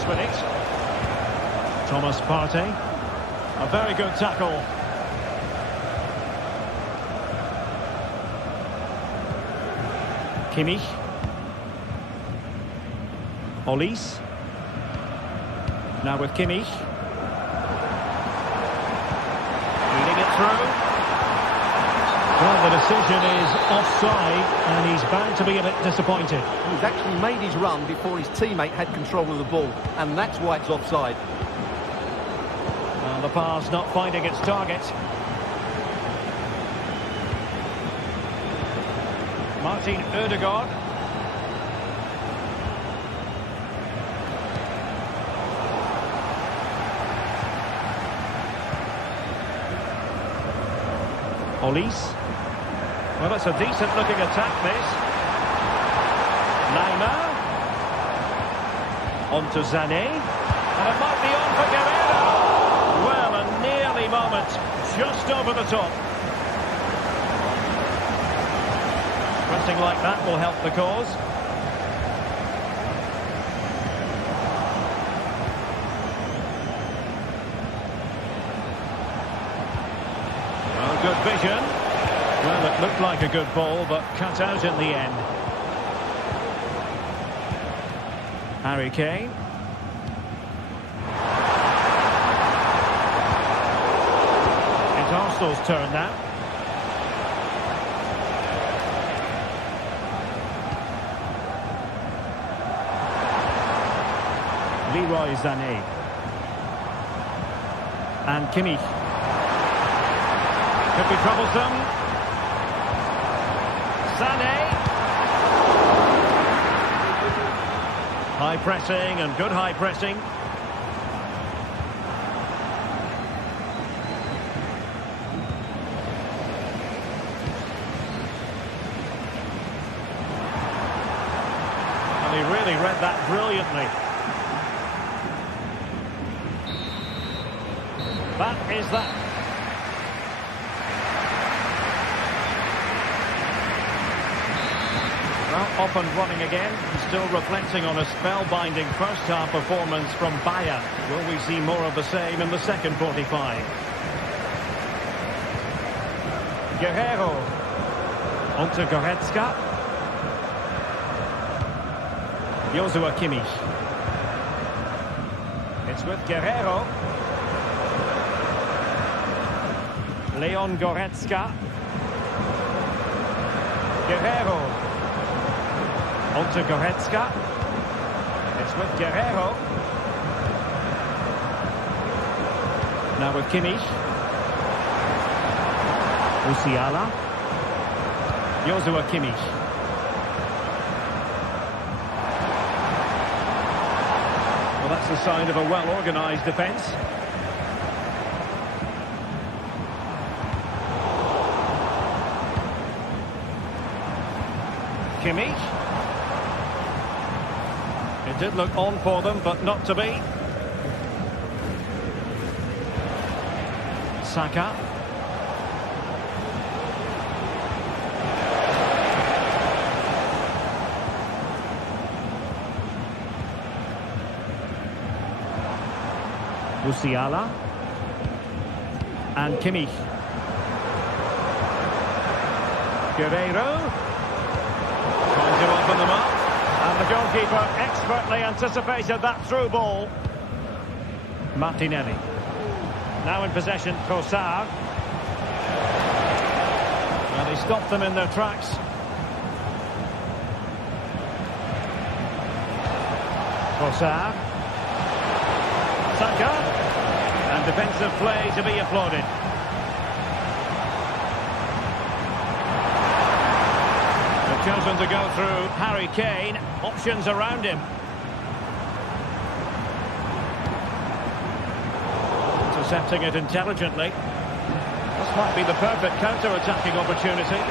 With it. Thomas Partey. A very good tackle. Kimmich. Olise. Now with Kimmich. Leading it through. Well, the decision is offside, and he's bound to be a bit disappointed. He's actually made his run before his teammate had control of the ball, and that's why it's offside. And the pass not finding its target. Martin Ødegaard. Olise. Well, it's a decent-looking attack, this. Neymar. On to Sané. And it might be on for Guerrero. Well, a nearly moment. Just over the top. Pressing like that will help the cause. Good vision. Well, it looked like a good ball, but cut out in the end. Harry Kane. It's Arsenal's turn now. Leroy Sané. And Kimmich. Could be troublesome. Sané. High pressing and good high pressing. And he really read that brilliantly. That is that. Well, up and running again, still reflecting on a spellbinding first-half performance from Bayern. Will we see more of the same in the second 45? Guerrero. Onto Goretzka. Joshua Kimmich. It's with Guerrero. Leon Goretzka. Guerrero. Onto Goretzka. It's with Guerrero. Now with Kimmich. Musiala. Joshua Kimmich. Well, that's a sign of a well-organised defence. Kimmich. It did look on for them, but not to be. Saka. Musiala. And Kimmich. Guerrero. Trying to open them up. And the goalkeeper expertly anticipated that through ball. Martinelli. Now in possession, Trossard. And he stopped them in their tracks. Trossard. Saka. And defensive play to be applauded. They've chosen to go through Harry Kane. Options around him. Intercepting it intelligently. This might be the perfect counter-attacking opportunity.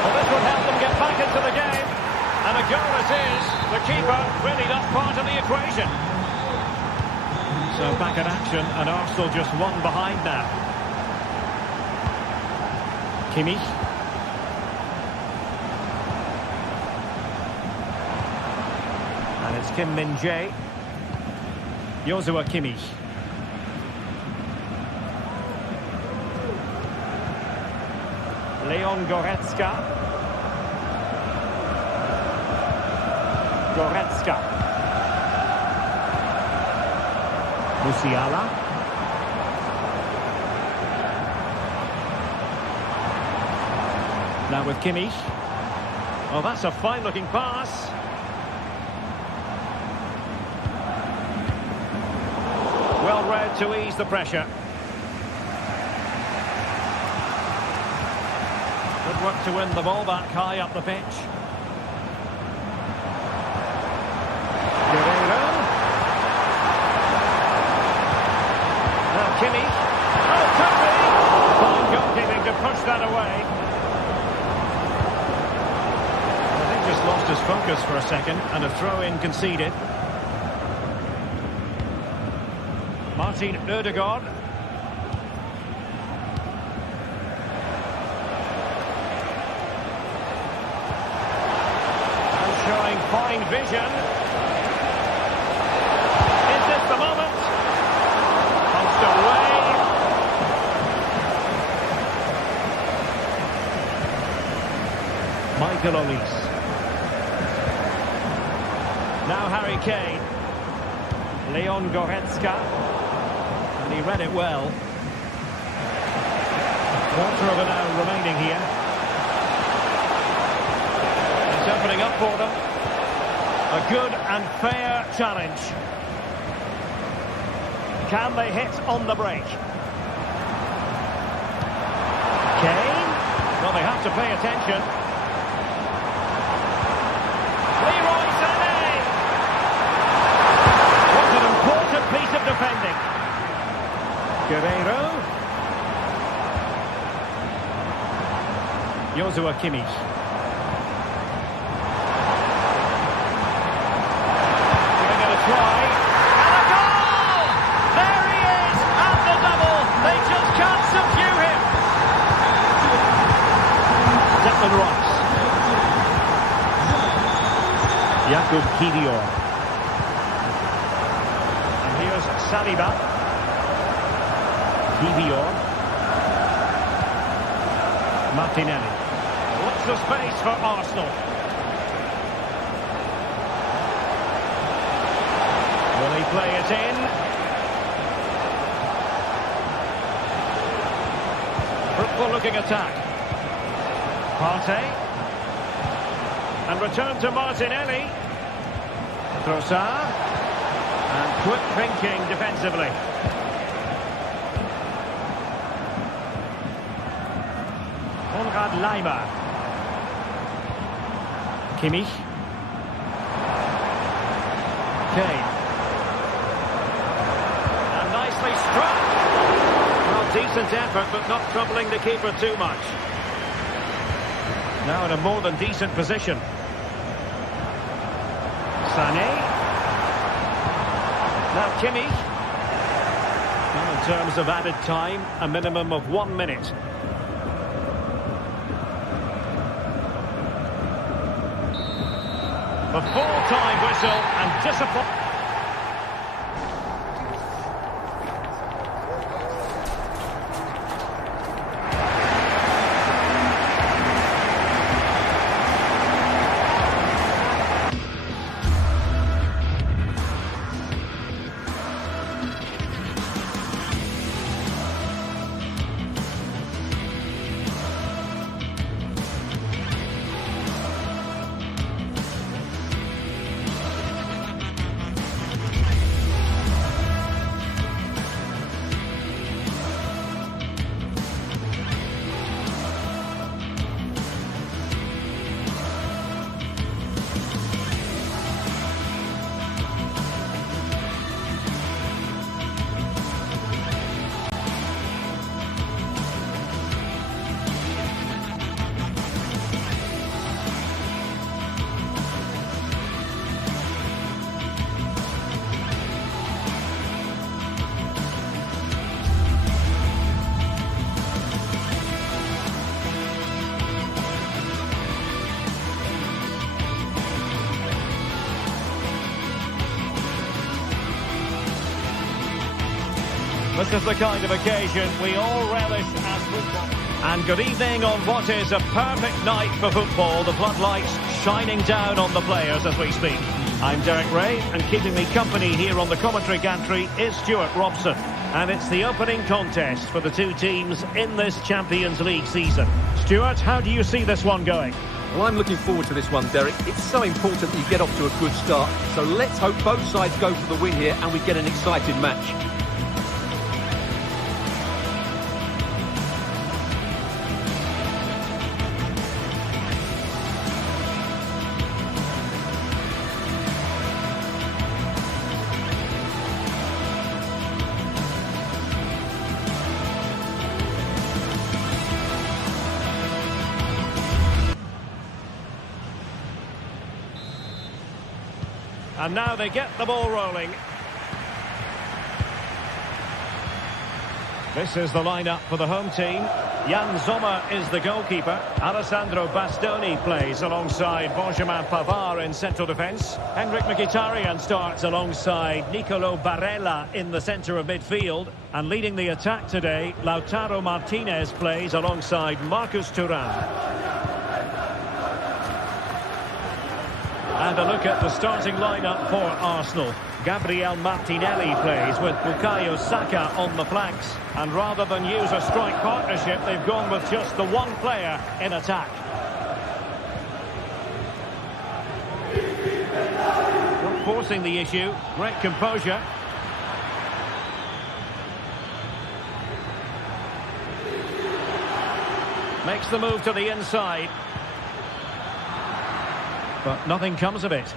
Well, this would help them get back into the game. And a goal it is. The keeper really not part of the equation. So back in action, and Arsenal just one behind now. Kimmich. And it's Kim Min-jae. Joshua Kimmich. Leon Goretzka. Goretzka. Musiala. Now with Kimmich. Oh, that's a fine-looking pass. Well read to ease the pressure. Good work to win the ball back high up the pitch. Guerrero. Now Kimmich. Oh, could be! Fine goalkeeping to push that away. I think just lost his focus for a second, and a throw-in conceded. Martin Ødegaard. And showing fine vision. Is this the moment? Michael Olise. Now Harry Kane. Leon Goretzka. And he read it well. Quarter of an hour remaining here. It's opening up for them. A good and fair challenge. Can they hit on the break? Kane? Well, they have to pay attention. Leroy Sané! What an important piece of defending. Guerreiro. Joshua Kimmich. Giving it a try. And a goal! There he is at the double. They just can't subdue him. Declan Rice. Jakub Kiwior. And here's Saliba. Kiwior. Martinelli. Lots of space for Arsenal. Will he play it in? Fruitful looking attack. Partey. And return to Martinelli. Trossard. And quick thinking defensively. Konrad Laimer. Kimmich. Kane. And nicely struck. Well, decent effort, but not troubling the keeper too much. Now in a more than decent position. Sané. Now Kimmich. Well, in terms of added time, a minimum of 1 minute. The full-time whistle and disappointment. This is the kind of occasion we all relish as football. And good evening on what is a perfect night for football. The floodlights shining down on the players as we speak. I'm Derek Ray, and keeping me company here on the commentary gantry is Stuart Robson. And it's the opening contest for the two teams in this Champions League season. Stuart, how do you see this one going? Well, I'm looking forward to this one, Derek. It's so important that you get off to a good start. So let's hope both sides go for the win here and we get an exciting match. And now they get the ball rolling. This is the lineup for the home team. Jan Sommer is the goalkeeper. Alessandro Bastoni plays alongside Benjamin Pavard in central defence. Henrik Mkhitaryan starts alongside Nicolo Barella in the centre of midfield. And leading the attack today, Lautaro Martinez plays alongside Marcus Thuram. And a look at the starting lineup for Arsenal. Gabriel Martinelli plays with Bukayo Saka on the flanks. And rather than use a strike partnership, they've gone with just the one player in attack. Not forcing the issue. Great composure. Makes the move to the inside. But nothing comes of it.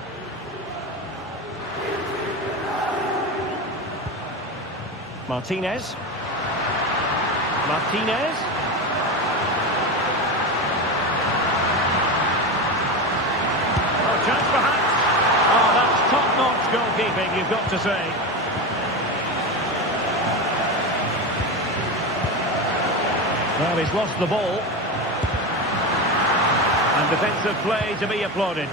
Martinez. Martinez. Oh, chance perhaps. Oh, that's top-notch goalkeeping, you've got to say. Well, he's lost the ball. And defensive play to be applauded.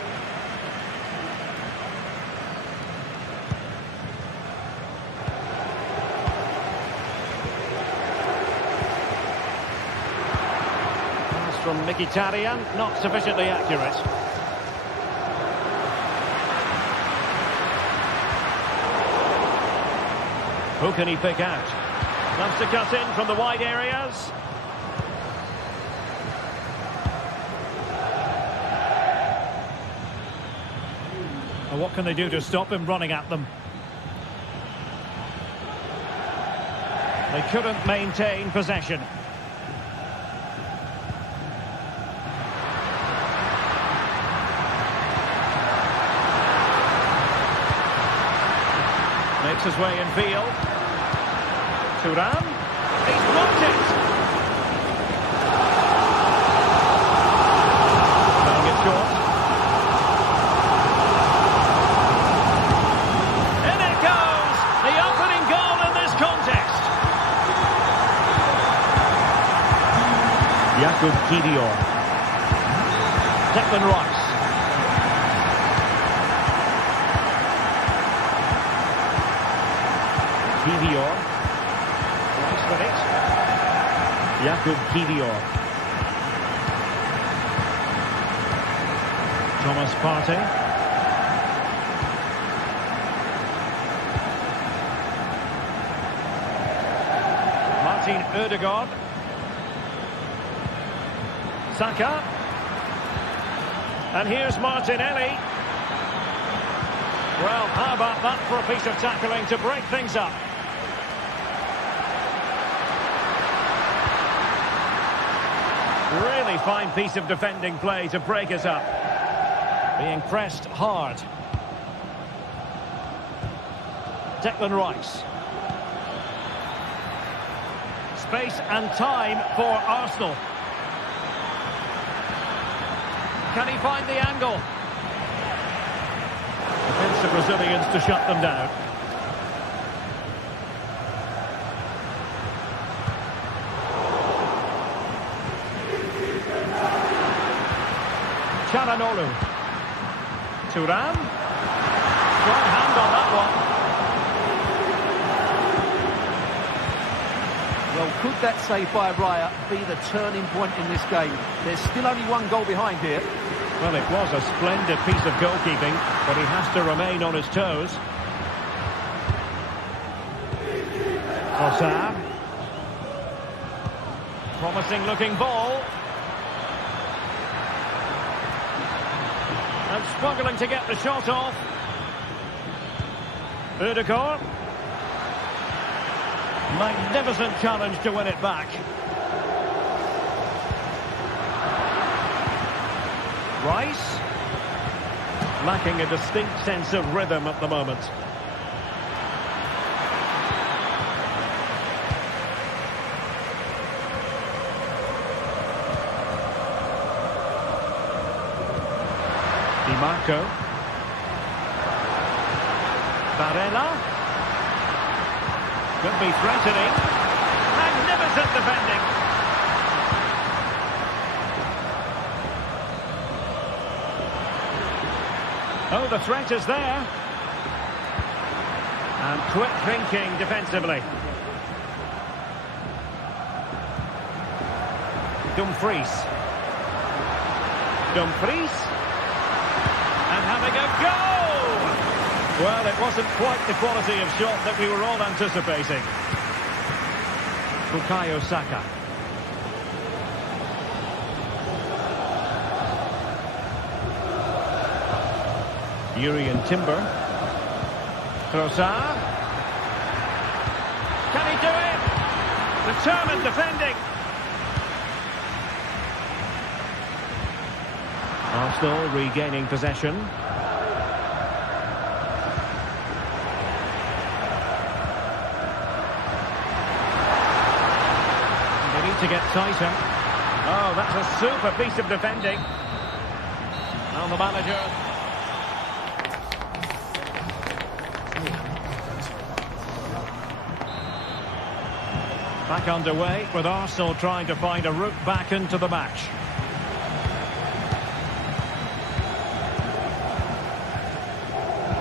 Pass from Mkhitaryan, not sufficiently accurate. Who can he pick out? Loves to cut in from the wide areas. What can they do to stop him running at them? They couldn't maintain possession. Makes his way in field. Thuram. He's blocked it. Playing it short. Jakub Kivior. Declan Rice. Kivior. Rice with it. Jakub Kivior. Thomas Partey. Martin Ødegaard. Saka. And here's Martinelli. Well, how about that for a piece of tackling to break things up? Really fine piece of defending play to break us up. Being pressed hard. Declan Rice. Space and time for Arsenal. Can he find the angle? Defensive Brazilians to shut them down. Çalhanoğlu. Thuram. Strong hand on that one. Well, could that save by Raya be the turning point in this game? There's still only one goal behind here. Well, it was a splendid piece of goalkeeping, but he has to remain on his toes. Trossard. Promising looking ball. And struggling to get the shot off. Ødegaard. Magnificent challenge to win it back. Rice. Lacking a distinct sense of rhythm at the moment. Di Marco. Barella. Could be threatening. Magnificent defending. Oh, the threat is there. And quick thinking defensively. Dumfries. And having having a go! Well, it wasn't quite the quality of shot that we were all anticipating. Bukayo Saka. Jurrien Timber. Trossard. Can he do it? Determined defending. Arsenal regaining possession. They need to get tighter. Oh, that's a super piece of defending. Now the manager. Back underway with Arsenal trying to find a route back into the match.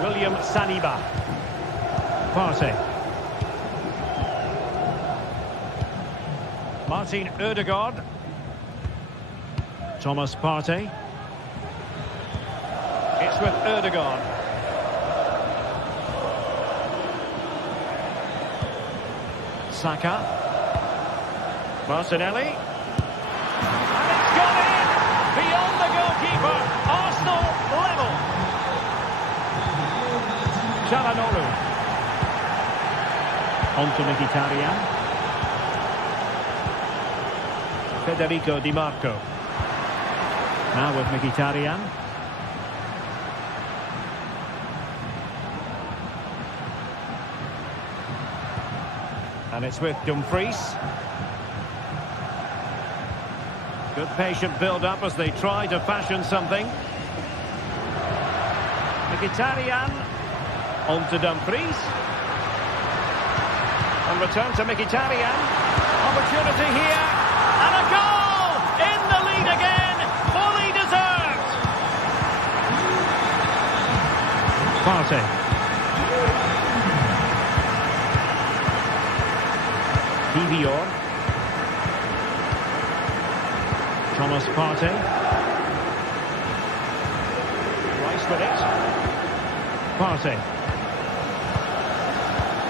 William Saliba. Partey. Martin Ødegaard. Thomas Partey. It's with Ødegaard. Saka. Martinelli. And it's gone in! Beyond the goalkeeper. Arsenal level. Çalhanoğlu. On to Mkhitaryan. Federico Di Marco. Now with Mkhitaryan. And it's with Dumfries. Good patient build-up as they try to fashion something. Mkhitaryan. On to Dumfries. And return to Mkhitaryan. Opportunity here. And a goal! In the lead again. Fully deserved. Partey. Kivior. Thomas Partey. Rice with it. Partey.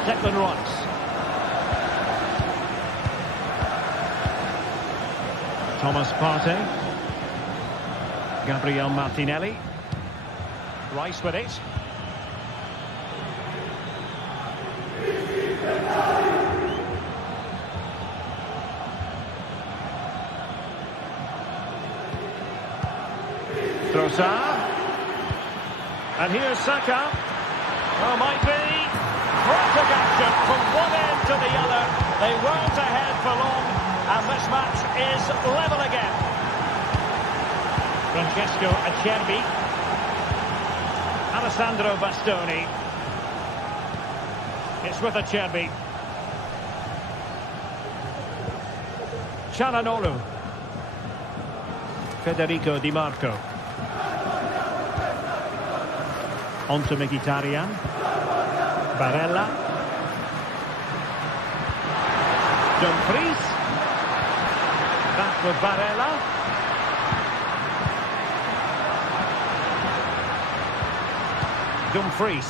Declan Rice. Thomas Partey. Gabriel Martinelli. Rice with it. Trossard. And here's Saka. Oh, might be. Frantic action from one end to the other. They weren't ahead for long, and this match is level again. Francesco Acerbi. Alessandro Bastoni. It's with Acerbi. Çalhanoğlu. Federico Di Marco. On to Mkhitaryan. Barella. Dumfries. Back with Barella. Dumfries.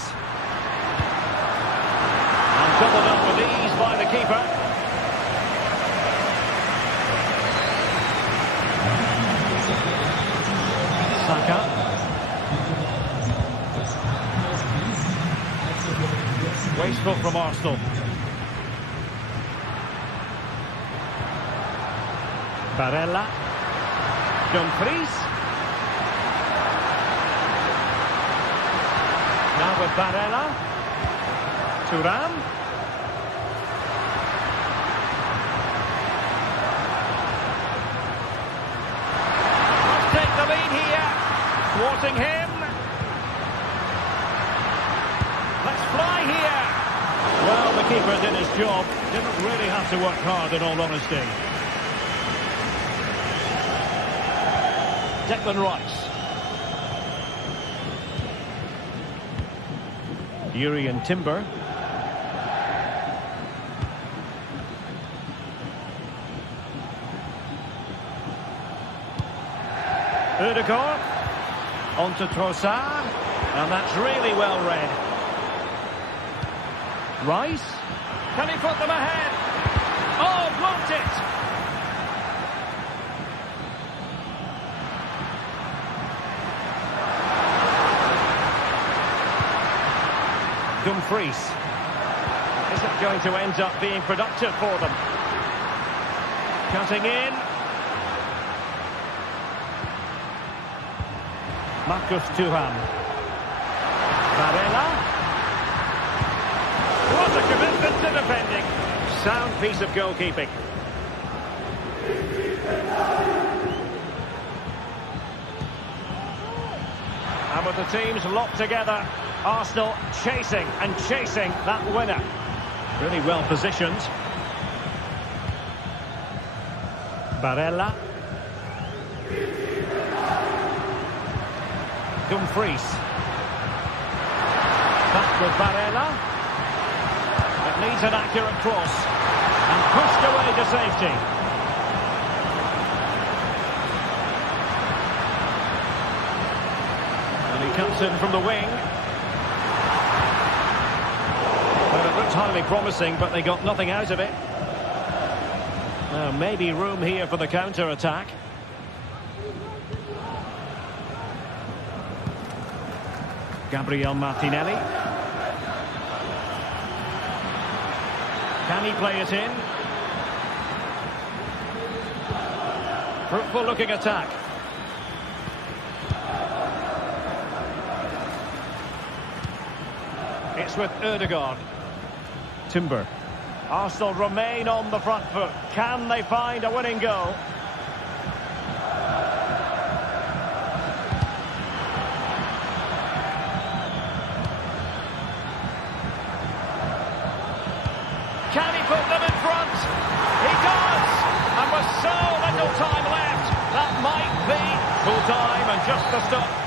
And doubled up with ease by the keeper. Saka. Wasteful from Arsenal. Barella. Dumfries. Now with Barella. Thuram. Must take the lead here. Thwarting him. Let's fly here. Well, the keeper did his job. Didn't really have to work hard, in all honesty. Declan Rice. Jurrien Timber. Ødegaard. On to Trossard. And that's really well read. Rice. Can he put them ahead? Oh, blocked it! Dumfries. Isn't going to end up being productive for them. Cutting in. Marcus Thuram. Varela. What a commitment to defending. Sound piece of goalkeeping. And with the teams locked together, Arsenal chasing and chasing that winner. Really well positioned. Barella. Dumfries. Back with Barella. It needs an accurate cross. And pushed away to safety. And he comes in from the wing. Well, it looked highly promising, but they got nothing out of it. Now, maybe room here for the counter-attack. Gabriel Martinelli. Can he play it in? Fruitful looking attack. It's with Ødegaard. Timber. Arsenal remain on the front foot. Can they find a winning goal? Can he put them in front? He does! And with so little time left, that might be full time and just the stop.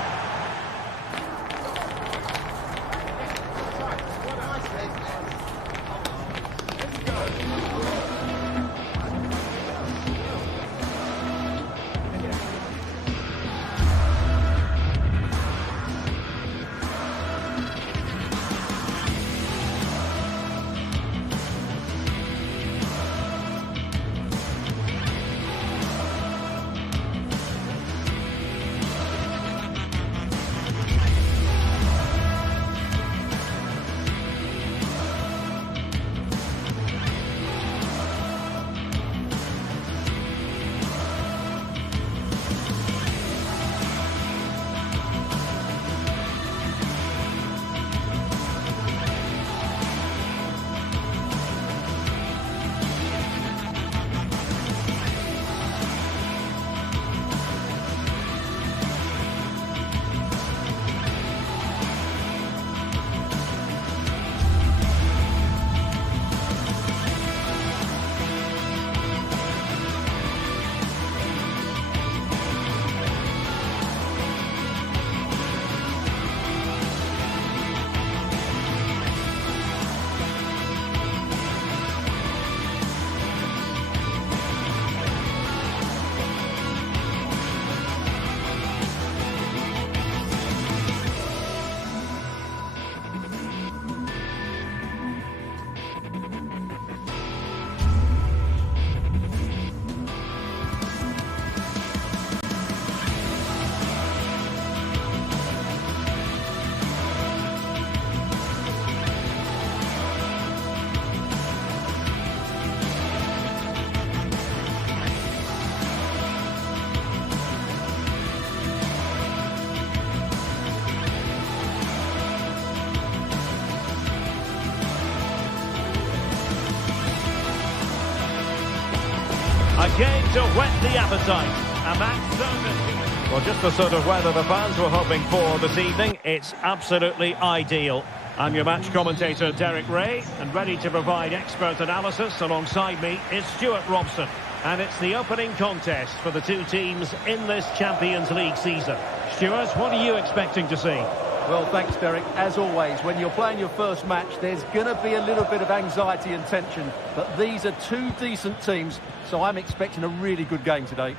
A game to whet the appetite, and that's done. Well, just the sort of weather the fans were hoping for this evening. It's absolutely ideal. I'm your match commentator, Derek Ray, and ready to provide expert analysis alongside me is Stuart Robson. And it's the opening contest for the two teams in this Champions League season. Stuart, what are you expecting to see? Well, thanks, Derek. As always, when you're playing your first match, there's going to be a little bit of anxiety and tension. But these are two decent teams, so I'm expecting a really good game today.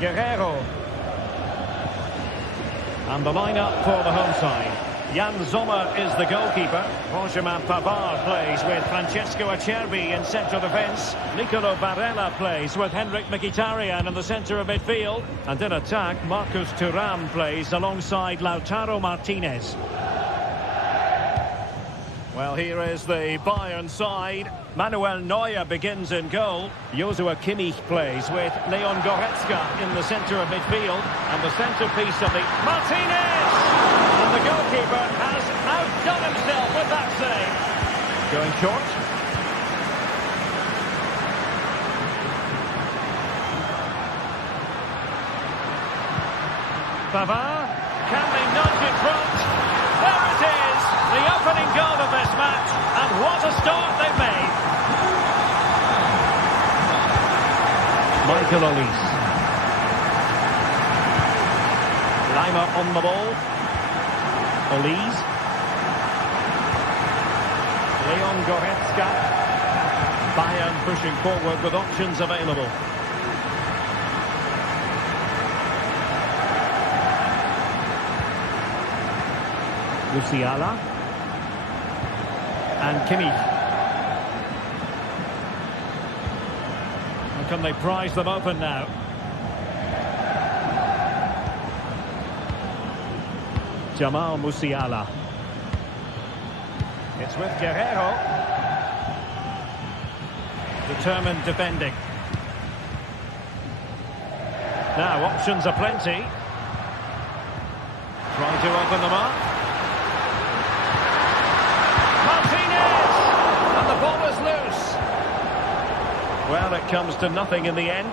Guerrero. And the lineup for the home side. Jan Sommer is the goalkeeper. Benjamin Pavard plays with Francesco Acerbi in central defence. Nicolo Barella plays with Henrik Mkhitaryan in the centre of midfield. And in attack, Marcus Thuram plays alongside Lautaro Martinez. Well, here is the Bayern side. Manuel Neuer begins in goal. Joshua Kimmich plays with Leon Goretzka in the centre of midfield. And the centrepiece of the... Martinez! And the goalkeeper has outdone himself with that save. Going short. Pavard. Can they nudge in front? There it is! The opening goal of this match. And what a start they've made. Michael Olise. Lima on the ball. Olise. Leon Goretzka. Bayern pushing forward with options available. Musiala. And Kimmich. And can they prize them open now? Jamal Musiala. It's with Guerrero. Determined defending. Now options are plenty. Trying to open them up. Martinez! And the ball is loose. Well, it comes to nothing in the end.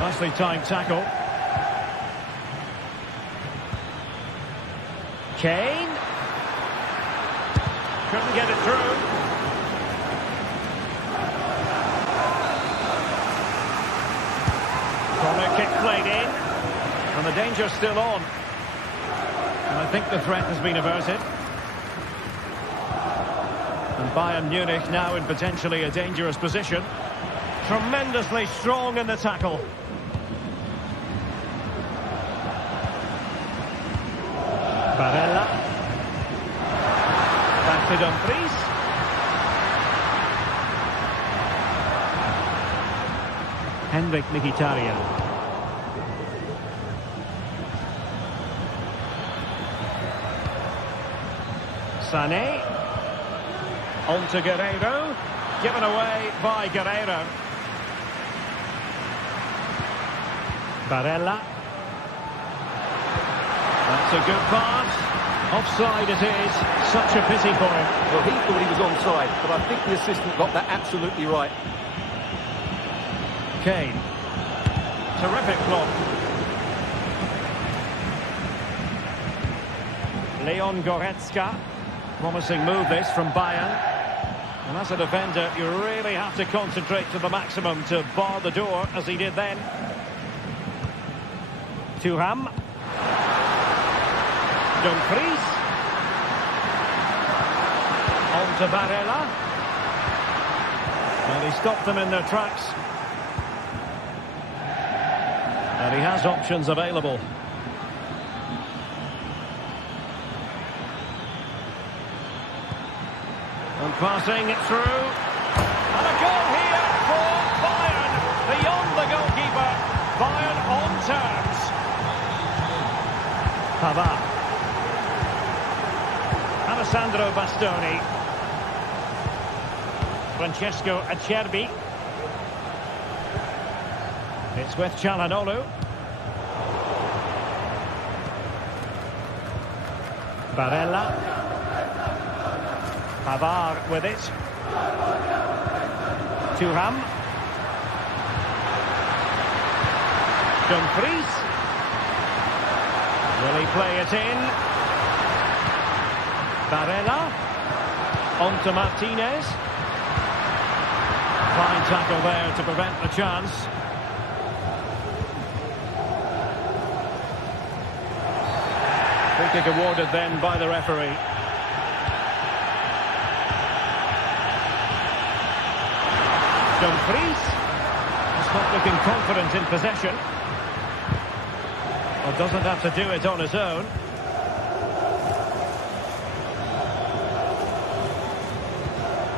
Nicely timed tackle. Kane. Couldn't get it through. Corner kick played in. And the danger's still on. And I think the threat has been averted. And Bayern Munich now in potentially a dangerous position. Tremendously strong in the tackle. Barella. Back to Dumfries. Henrik Mkhitaryan. Sané. On to Guerrero. Given away by Guerrero. Barella. That's a good pass. Offside it is. Such a pity for him. Well, he thought he was onside, but I think the assistant got that absolutely right. Kane. Terrific block. Leon Goretzka. Promising move this from Bayern. And as a defender, you really have to concentrate to the maximum to bar the door, as he did then. Thuram. Dumfries. On to Barella. And he stopped them in their tracks. And he has options available. And passing it through. And a goal here for Bayern. Beyond the goalkeeper. Bayern on terms. Pavard. Alessandro Bastoni. Francesco Acerbi. It's with Çalhanoğlu. Barella. Pavard with it. Thuram. Dumfries. Will he play it in? Barella. On to Martinez. Fine tackle there to prevent the chance. Free kick awarded then by the referee. Dumfries. He's not looking confident in possession. Well, doesn't have to do it on his own.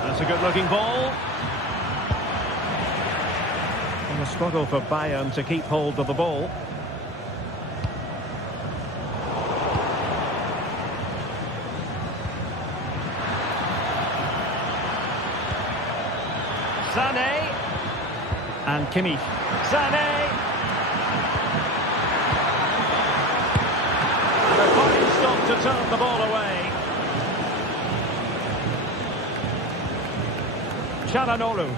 That's a good-looking ball. And a struggle for Bayern to keep hold of the ball. Sané. And Kimmich. Sané. And a fine stop to turn the ball away. Çalhanoğlu.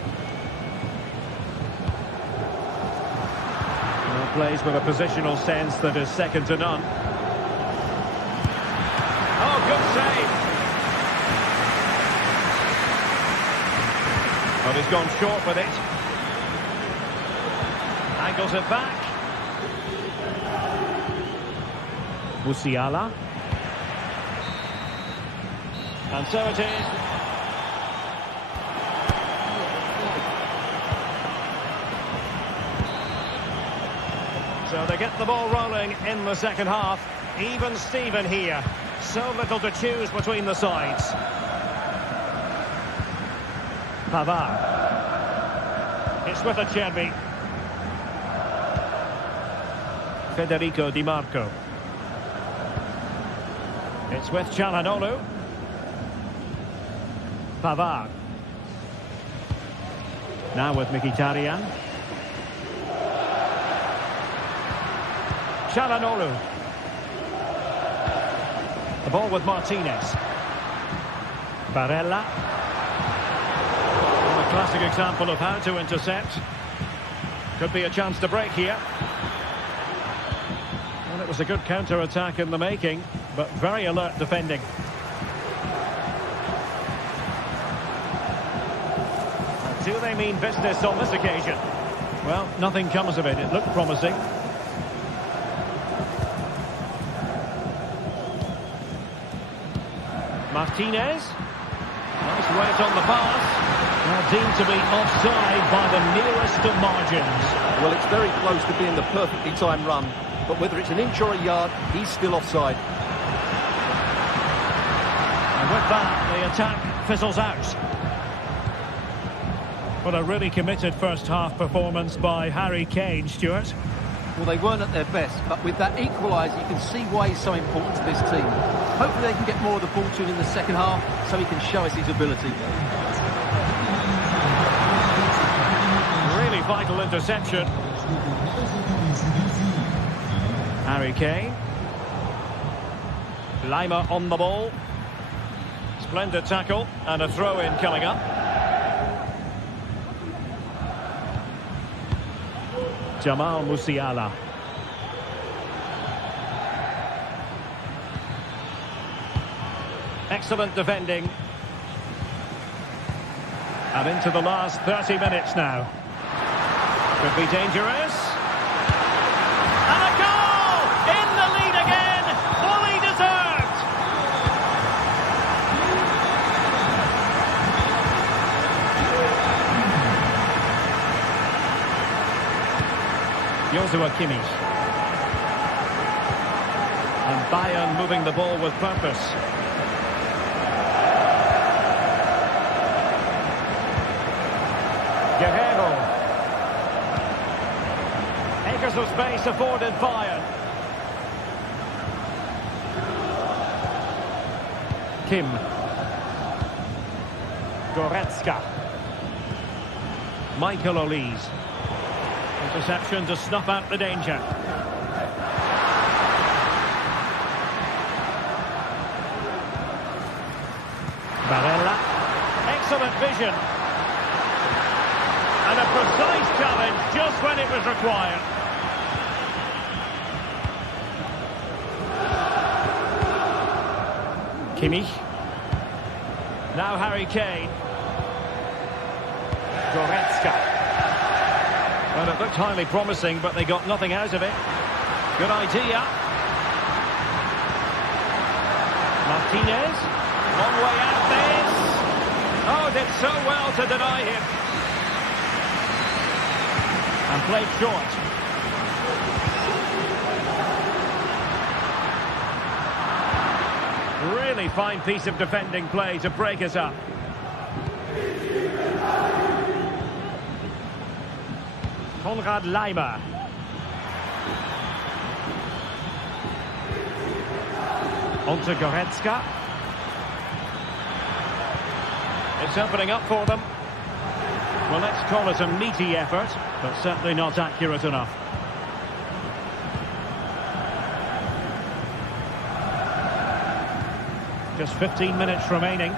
Plays with a positional sense that is second to none. Oh, good save. But he's gone short with it. Angles it back. Musiala. And so it is. So they get the ball rolling in the second half. Even Steven here. So little to choose between the sides. Pavard. It's with Acerbi. Federico Di Marco. It's with Çalhanoğlu. Pavard. Now with Mkhitaryan. Çalhanoğlu. The ball with Martinez. Barella. A classic example of how to intercept. Could be a chance to break here. Well, it was a good counter-attack in the making, but very alert defending. Do they mean business on this occasion? Well, nothing comes of it. It looked promising. Martinez. Nice weight on the pass. Now deemed to be offside by the nearest of margins. Well, it's very close to being the perfectly timed run, but whether it's an inch or a yard, he's still offside. And with that, the attack fizzles out. What a really committed first-half performance by Harry Kane, Stuart. Well, they weren't at their best, but with that equaliser, you can see why he's so important to this team. Hopefully they can get more of the ball to him in the second half, so he can show us his ability. Really vital interception. Harry Kane. Lima on the ball. Splendid tackle, and a throw-in coming up. Jamal Musiala. Excellent defending. And into the last 30 minutes now. Could be dangerous. And a goal! In the lead again! Fully deserved! Joshua Kimmich. And Bayern moving the ball with purpose. Guerrero. Acres of space afforded Bayern. Kim. Goretzka. Michael Olise. Interception to snuff out the danger. Barella. Excellent vision. And a precise challenge just when it was required. Kimmich. Now Harry Kane. Goretzka. Well, it looked highly promising, but they got nothing out of it. Good idea. Martinez. Long way out this. Oh, did so well to deny him. And played short. Really fine piece of defending play to break us up. Konrad Laimer. On to Goretzka. It's opening up for them. Well, let's call it a meaty effort, but certainly not accurate enough. Just 15 minutes remaining.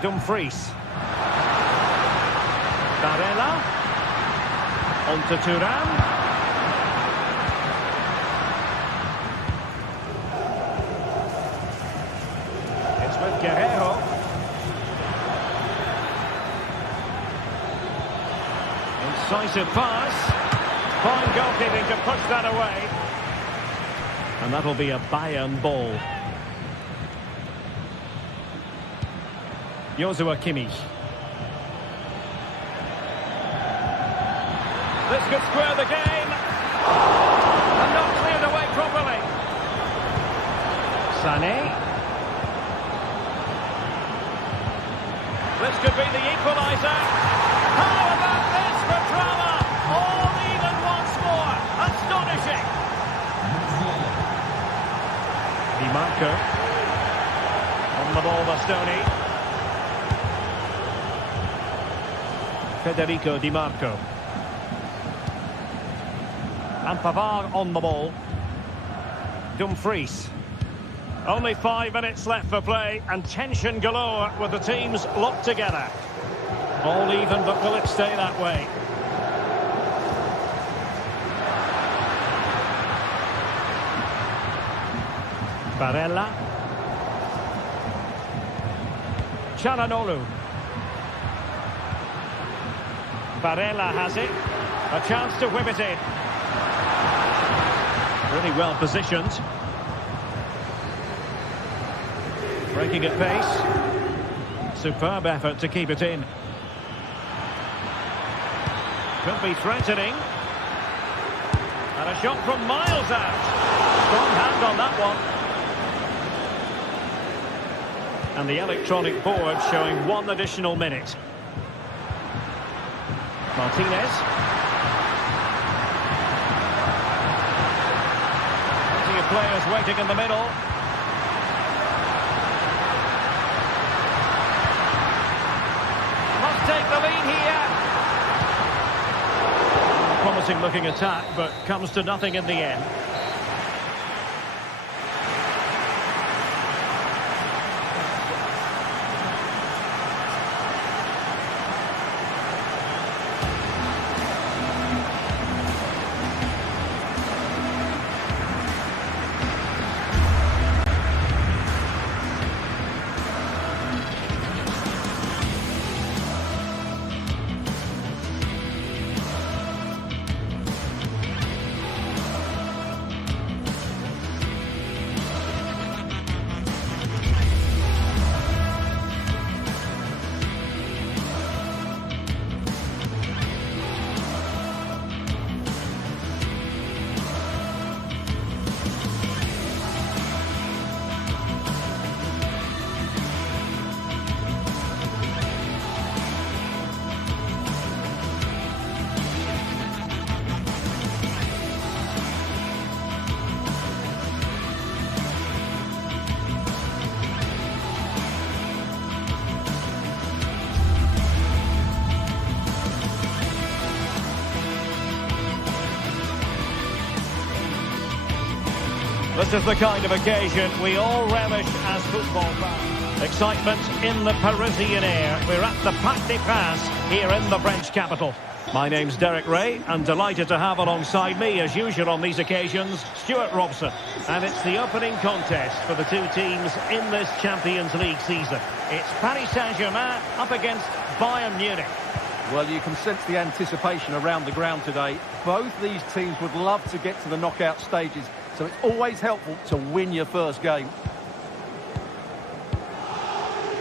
Dumfries. Barella. On to Thuram. It's with Guerrero. Incisive pass. Fine goalkeeping to push that away. And that'll be a Bayern ball. Joshua Kimmich. This could square the game. And not cleared away properly. Sané. This could be the equaliser. How about this for drama? All even once more. Astonishing. Di Marco. On the ball, Bastoni. Federico Di Marco. And Pavard on the ball. Dumfries. Only 5 minutes left for play and tension galore with the teams locked together. All even, but will it stay that way? Barella. Çalhanoğlu. Barella has it. A chance to whip it in. Really well positioned. Breaking at pace. Superb effort to keep it in. Could be threatening. And a shot from miles out. Strong hand on that one. And the electronic board showing 1 additional minute. Martinez. Plenty of players waiting in the middle. Must take the lead here. Promising looking attack, but comes to nothing in the end. This is the kind of occasion we all relish as football fans. Excitement in the Parisian air. We're at the Parc des Princes here in the French capital. My name's Derek Ray, and delighted to have alongside me, as usual on these occasions, Stuart Robson. And it's the opening contest for the two teams in this Champions League season. It's Paris Saint-Germain up against Bayern Munich. Well, you can sense the anticipation around the ground today. Both these teams would love to get to the knockout stages, so it's always helpful to win your first game.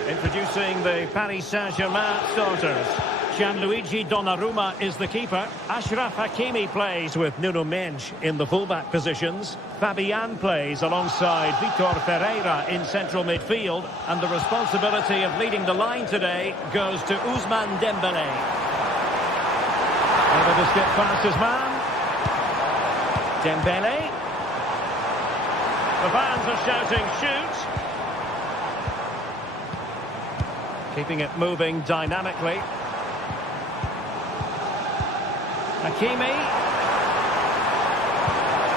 Introducing the Paris Saint-Germain starters. Gianluigi Donnarumma is the keeper. Ashraf Hakimi plays with Nuno Mendes in the fullback positions. Fabian plays alongside Vitor Ferreira in central midfield. And the responsibility of leading the line today goes to Ousmane Dembélé. Able to skip past his man. Dembélé. The fans are shouting, shoot! Keeping it moving dynamically. Hakimi.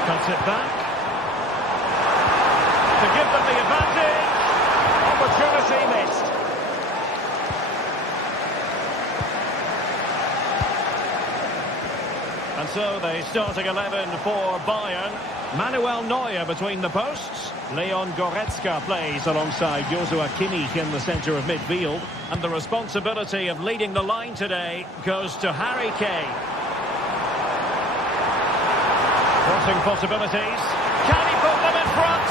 Cuts it back. To give them the advantage. Opportunity missed. And so the starting 11 for Bayern. Manuel Neuer between the posts. Leon Goretzka plays alongside Joshua Kimmich in the centre of midfield. And the responsibility of leading the line today goes to Harry Kane. Crossing possibilities. Can he put them in front?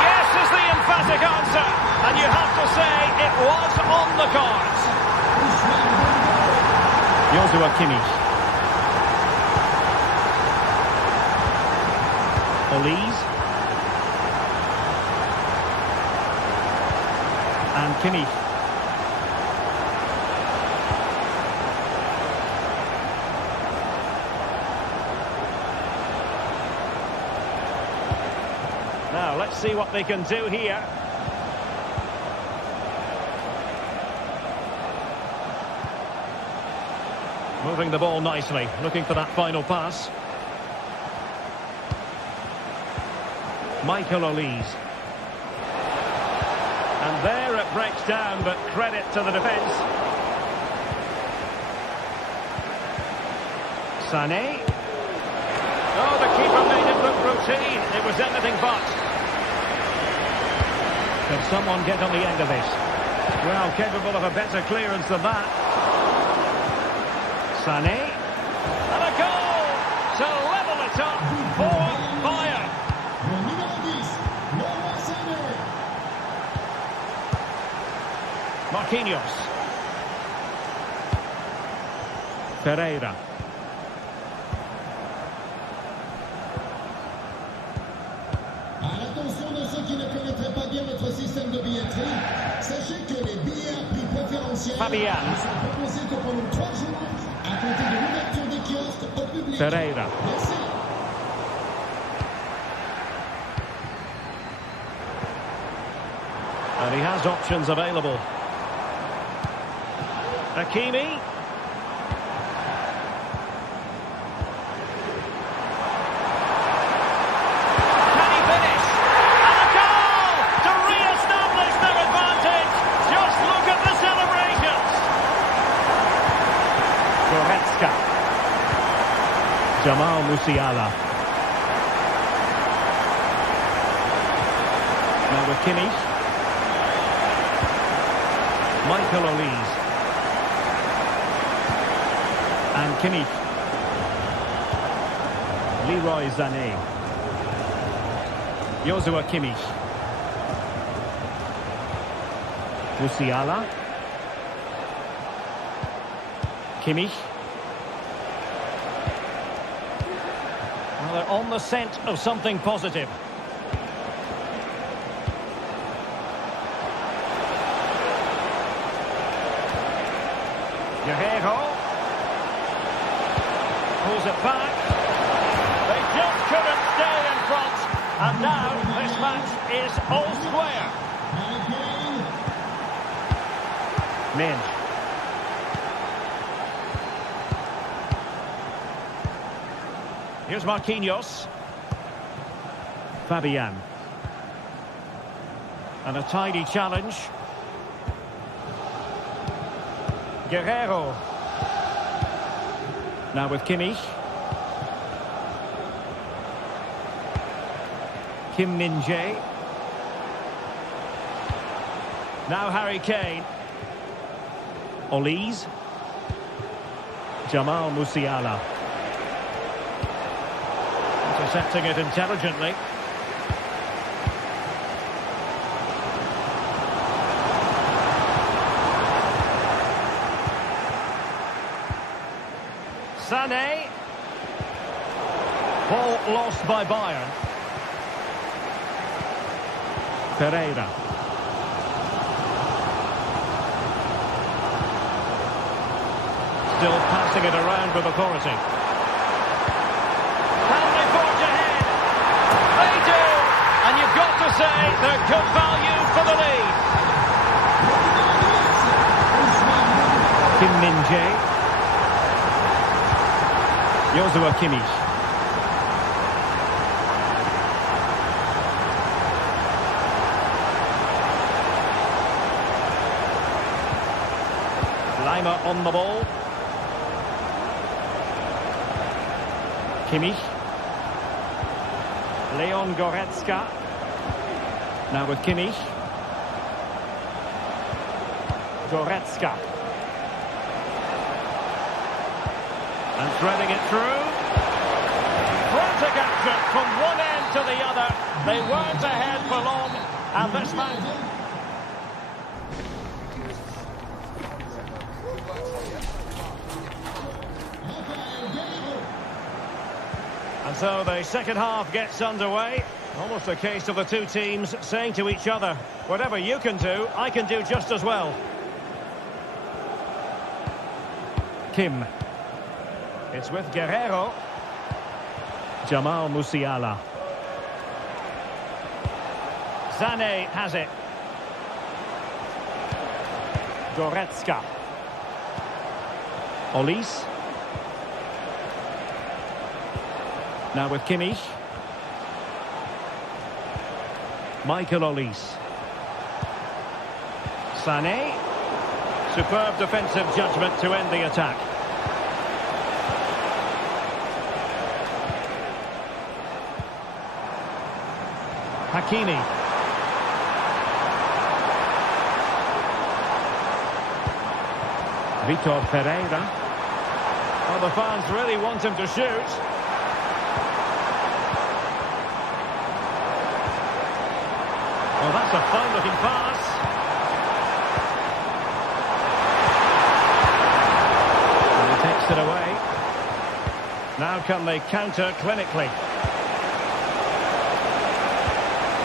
Yes is the emphatic answer. And you have to say it was on the cards. Joshua Kimmich. Olise. And Kimmich. Now, let's see what they can do here. Moving the ball nicely, looking for that final pass. Michael Olise. And there it breaks down, but credit to the defence. Sané. Oh, the keeper made it look routine. It was anything but. Can someone get on the end of this? Well, capable of a better clearance than that. Sané. And a goal to level it up for Bayern. Marquinhos. Ferreira. Attention de ceux qui ne connaîtraient pas bien notre système de billetterie, sachez que les billets à prix préférentiel Fabian. ne sont proposés que pendant 3 jours à compter de l'ouverture des kiosques au public. Ferreira. Merci. And he has options available. Hakimi. Can he finish? And a goal to re-establish their advantage. Just look at the celebrations. Goretzka. Jamal Musiala. Now with Kimmich. Michael Olise. And Kimmich. Leroy Sané. Joshua Kimmich. Musiala. Kimmich. Well, they're on the scent of something positive. Guerrero pulls it back. They just couldn't stay in front. And now this match is all square. Mendes. Here's Marquinhos. Fabian. And a tidy challenge. Guerrero. Now with Kimmich. Kim Min-jae. Now Harry Kane. Olise. Jamal Musiala. Intercepting it intelligently. Sané. Ball lost by Bayern. Pereira. Still passing it around with authority. Can they forge ahead? They do! And you've got to say they're good value for the lead. Kim Min-jae. Joshua Kimmich. Lima on the ball. Kimmich. Leon Goretzka. Now with Kimmich. Goretzka. And threading it through. Frantic action from one end to the other. They weren't ahead for long. And this man... And so the second half gets underway. Almost a case of the two teams saying to each other, whatever you can do, I can do just as well. Kim. It's with Guerrero. Jamal Musiala. Sané has it. Goretzka. Olise. Now with Kimmich. Michael Olise. Sané. Superb defensive judgment to end the attack. Hakimi. Vitor Pereira. Well, the fans really want him to shoot. Well, that's a fine-looking pass. And he takes it away. Now can they counter clinically?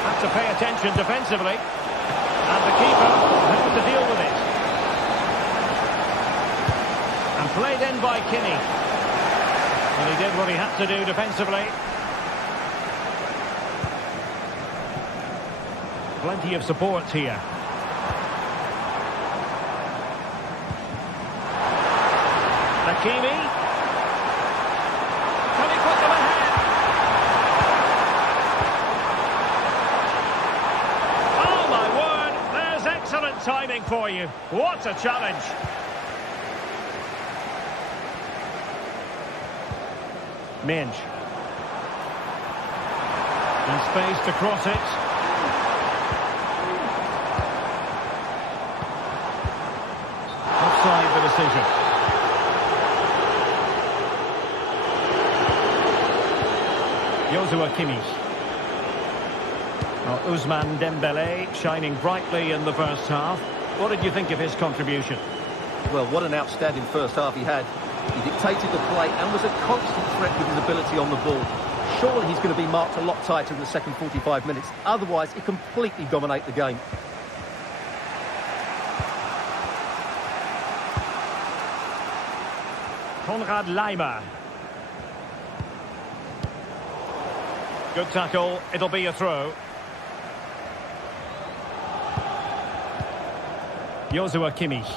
Have to pay attention defensively. And the keeper has to deal with it. And played in by Kinney. And he did what he had to do defensively. Plenty of support here. Hakimi. Can he put them ahead? Oh my word, there's excellent timing for you. What a challenge. Minge. And space to cross it. The decision. Joshua Kimmich. Well, Ousmane Dembélé shining brightly in the first half. What did you think of his contribution? Well, what an outstanding first half he had. He dictated the play and was a constant threat with his ability on the ball. Surely he's going to be marked a lot tighter in the second 45 minutes. Otherwise, he completely dominate the game. Konrad Laimer. Good tackle. It'll be a throw. Joshua Kimmich.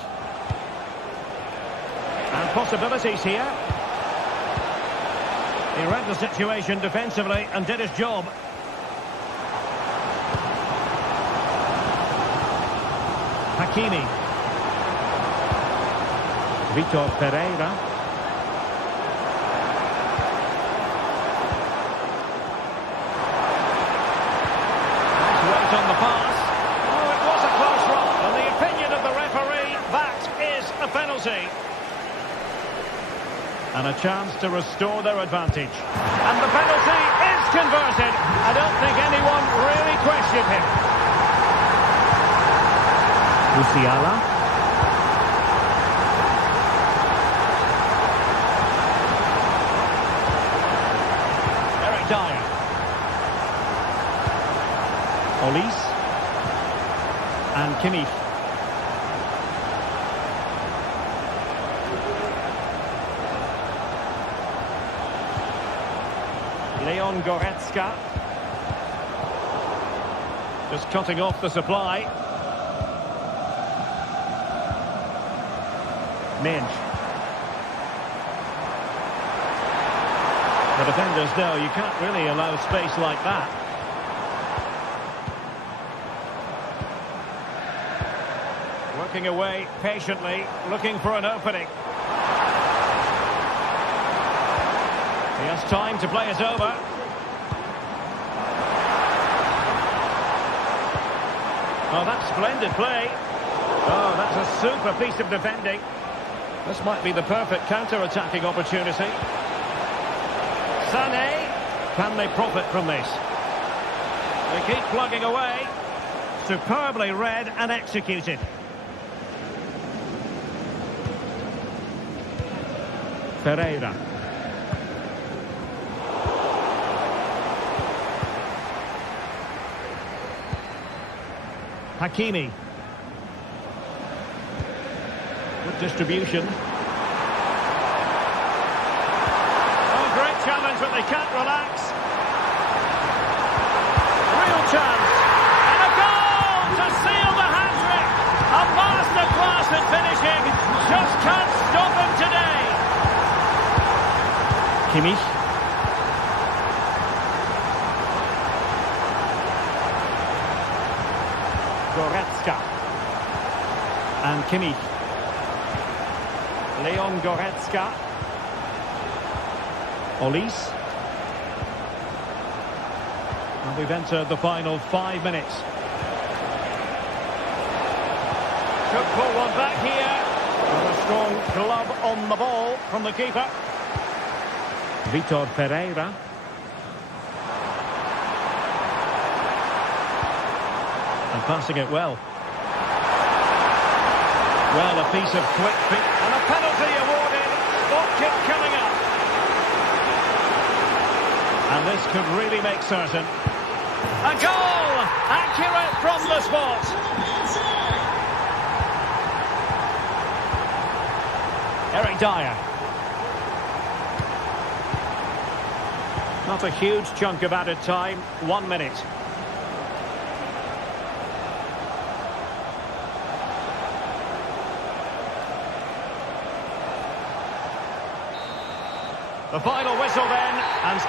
And possibilities here. He read the situation defensively and did his job. Hakimi. Vitor Pereira. On the pass. Oh, it was a close run. In the opinion of the referee, that is a penalty. And a chance to restore their advantage. And the penalty is converted. I don't think anyone really questioned him. Musiala. Olise. And Kimmich. Leon Goretzka. Just cutting off the supply. Minge. The defenders know you can't really allow space like that. Working away patiently, looking for an opening. He has time to play it over. Oh, that's splendid play. Oh, that's a super piece of defending. This might be the perfect counter-attacking opportunity. Sané. Can they profit from this? They keep plugging away. Superbly read and executed. Pereira. Hakimi. Good distribution. Oh, great challenge, but they can't relax. Real chance. And a goal to seal the hat-trick. A masterclass at finishing. Just can't stop him today. Kimmich. Goretzka. And Kimmich. Leon Goretzka. Olise. And we've entered the final 5 minutes. Should pull one back here. And a strong glove on the ball from the keeper. Vitor Pereira. And passing it well. Well, a piece of quick feet. And a penalty awarded. Spot kick coming up. And this could really make certain. A goal! Accurate from the spot. Eric Dyer. Not a huge chunk of added time. 1 minute. The final whistle then, and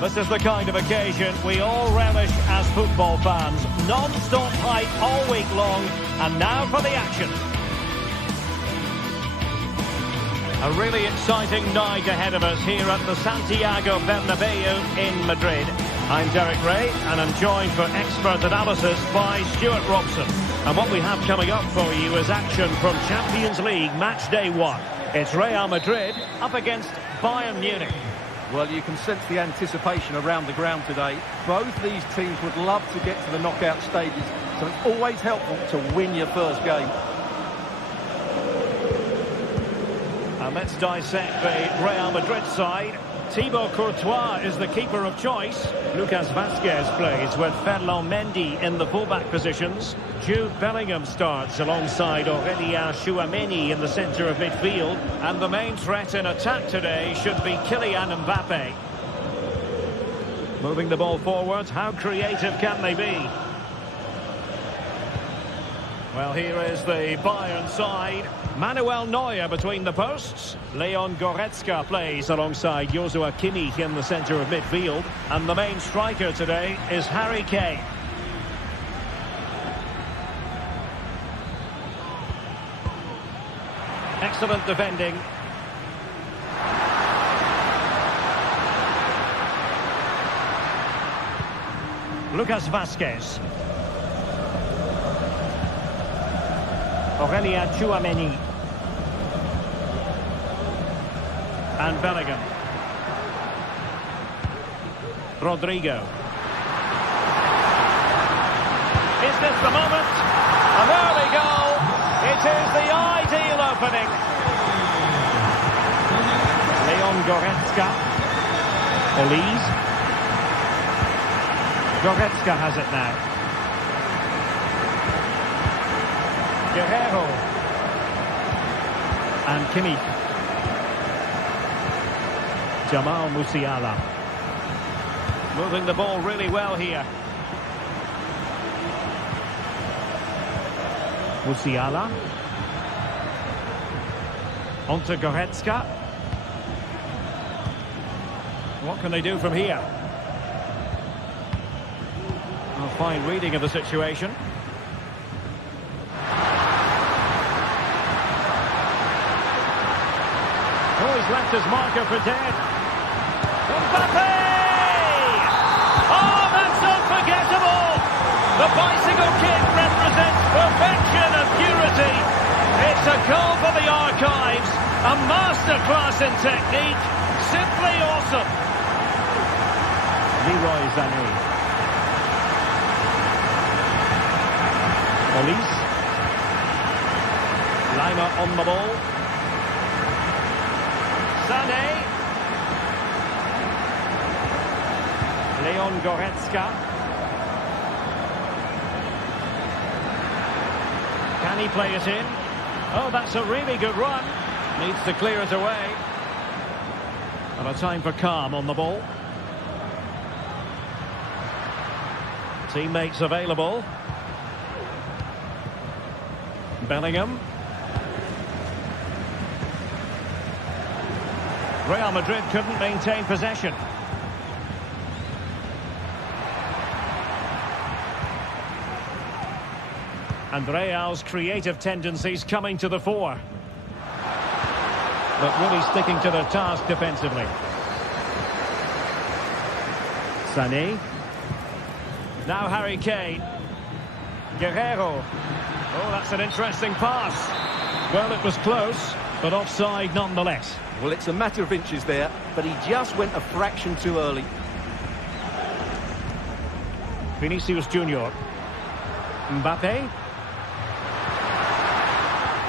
this is the kind of occasion we all relish as football fans. Non-stop hype all week long, and now for the action. A really exciting night ahead of us here at the Santiago Bernabeu in Madrid. I'm Derek Ray, and I'm joined for expert analysis by Stuart Robson. And what we have coming up for you is action from Champions League match day 1. It's Real Madrid up against Bayern Munich. Well, you can sense the anticipation around the ground today. Both these teams would love to get to the knockout stages, so it's always helpful to win your first game. And let's dissect the Real Madrid side. Thibaut Courtois is the keeper of choice. Lucas Vazquez plays with Ferland Mendy in the fullback positions. Jude Bellingham starts alongside Aurélien Tchouaméni in the centre of midfield. And the main threat in attack today should be Kylian Mbappé. Moving the ball forwards, how creative can they be? Well, here is the Bayern side. Manuel Neuer between the posts. Leon Goretzka plays alongside Joshua Kimmich in the centre of midfield. And the main striker today is Harry Kane. Excellent defending. Lucas Vazquez. Aurelien Tchouameni. And Bellingham. Rodrigo. Is this the moment? An early goal. It is the ideal opening. Leon Goretzka. Olise. Goretzka has it now. Guerrero. And Kimmich. Jamal Musiala. Moving the ball really well here. Musiala. On to Goretzka. What can they do from here? A fine reading of the situation. Oh, he's left his marker for dead. Mbappe! Oh, that's unforgettable! The bicycle kick represents perfection and purity. It's a goal for the archives. A masterclass in technique. Simply awesome. Leroy Sané. Olise. Lima on the ball. Sané. Leon Goretzka. Can he play it in? Oh, that's a really good run. Needs to clear it away. And a time for calm on the ball. Teammates available. Bellingham. Real Madrid couldn't maintain possession. And Real's creative tendencies coming to the fore. But really sticking to their task defensively. Sané. Now Harry Kane. Guerrero. Oh, that's an interesting pass. Well, it was close, but offside nonetheless. Well, it's a matter of inches there, but he just went a fraction too early. Vinicius Junior. Mbappe.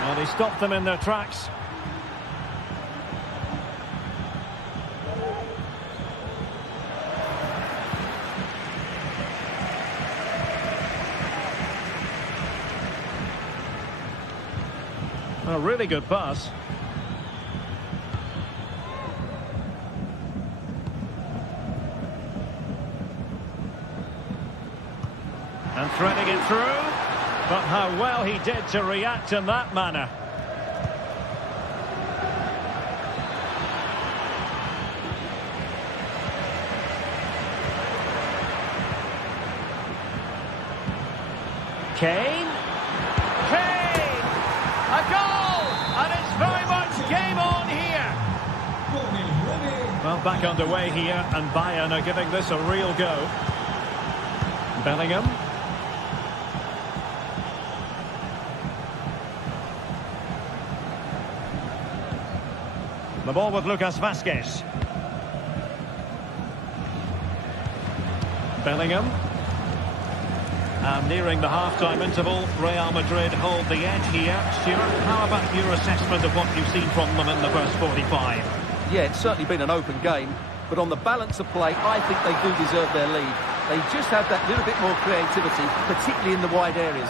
Well, he stopped them in their tracks. A really good pass. And threading it through. But how well he did to react in that manner. Kane. Kane! A goal! And it's very much game on here. Well, back underway here, and Bayern are giving this a real go. Bellingham. The ball with Lucas Vazquez. Bellingham. And nearing the half-time interval, Real Madrid hold the edge here. Stuart, how about your assessment of what you've seen from them in the first 45? Yeah, it's certainly been an open game, but on the balance of play, I think they do deserve their lead. They just have that little bit more creativity, particularly in the wide areas.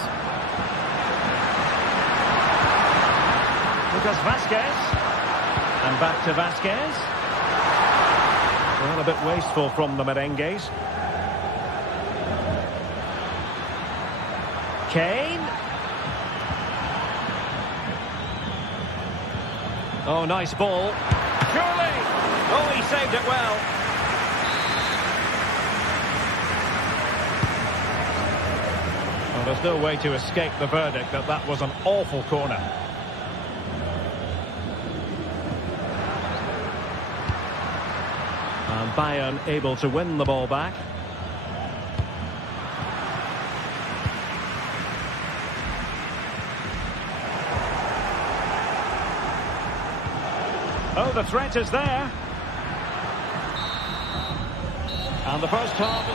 Lucas Vazquez. And back to Vazquez. Well, a bit wasteful from the merengues. Kane. Oh, nice ball. Surely! Oh, he saved it well. Well, there's no way to escape the verdict that that was an awful corner. And Bayern able to win the ball back. Oh, the threat is there. And the first half.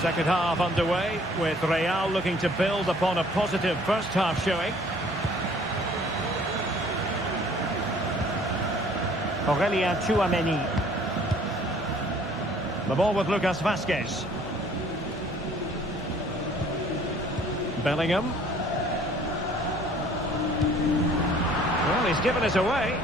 Second half underway, with Real looking to build upon a positive first half showing. Aurelien Tchouameni. The ball with Lucas Vazquez. Bellingham. Well, he's given it away.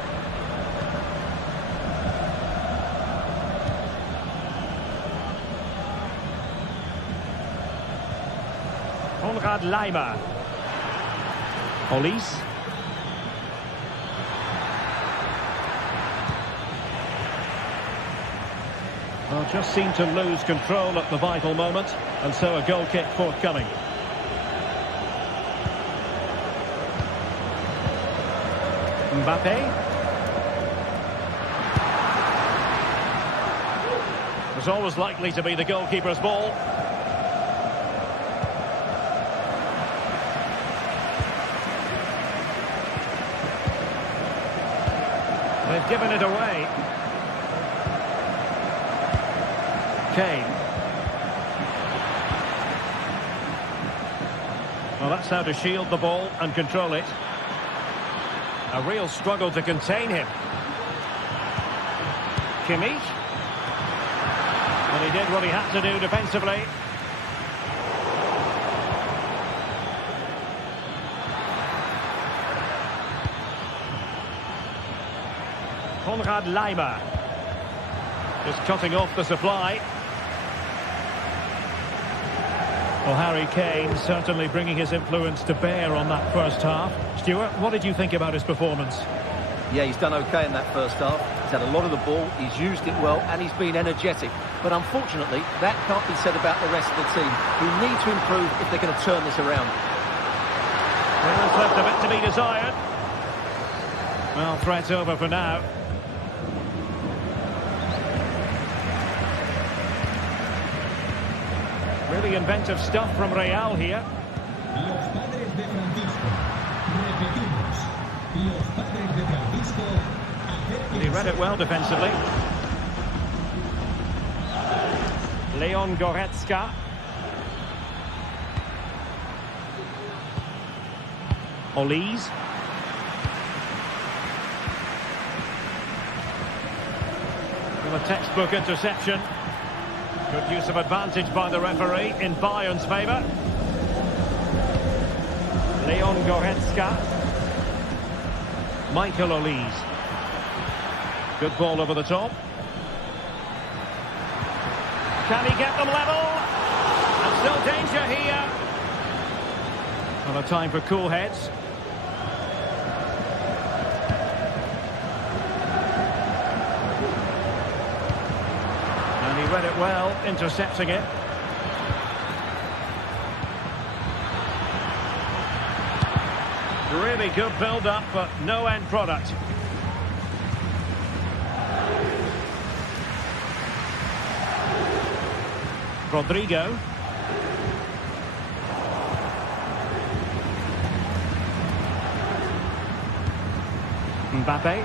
Konrad Laimer. Olise. Well, just seemed to lose control at the vital moment, and so a goal kick forthcoming. Mbappe. It was always likely to be the goalkeeper's ball. They've given it away. Kane. Well, that's how to shield the ball and control it. A real struggle to contain him. Kimmich. And he did what he had to do defensively. Konrad Laimer. Just cutting off the supply. Well, Harry Kane certainly bringing his influence to bear on that first half. Stuart, what did you think about his performance? Yeah, he's done okay in that first half. He's had a lot of the ball, he's used it well, and he's been energetic. But unfortunately, that can't be said about the rest of the team, who need to improve if they're going to turn this around. There's left a bit to be desired. Well, threat's over for now. Really inventive stuff from Real here. Los padres de Francisco. Repetimos. Los padres de Francisco. He read it well defensively. Leon Goretzka. Olise. With a textbook interception. Good use of advantage by the referee in Bayern's favour. Leon Goretzka. Michael Olise. Good ball over the top. Can he get them level? And still danger here. Well, a time for cool heads. And he read it well, intercepting it. Really good build-up, but no end product. Rodrigo. Mbappe.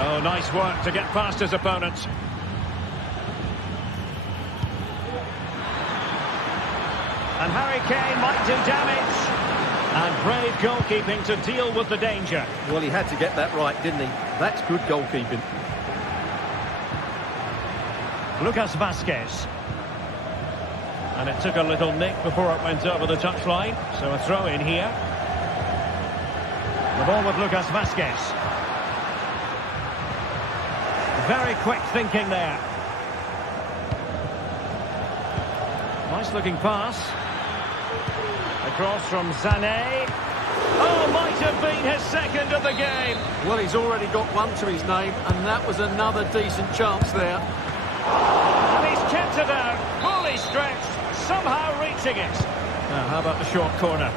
Oh, nice work to get past his opponents. And Harry Kane might do damage. And brave goalkeeping to deal with the danger. Well, he had to get that right, didn't he? That's good goalkeeping. Lucas Vazquez. And it took a little nick before it went over the touchline. So a throw in here. The ball with Lucas Vazquez. Very quick thinking there. Nice looking pass. Across from Sané. Oh, might have been his second of the game. Well, he's already got one to his name, and that was another decent chance there. And he's kept it out, fully stretched, somehow reaching it. Now, how about the short corner?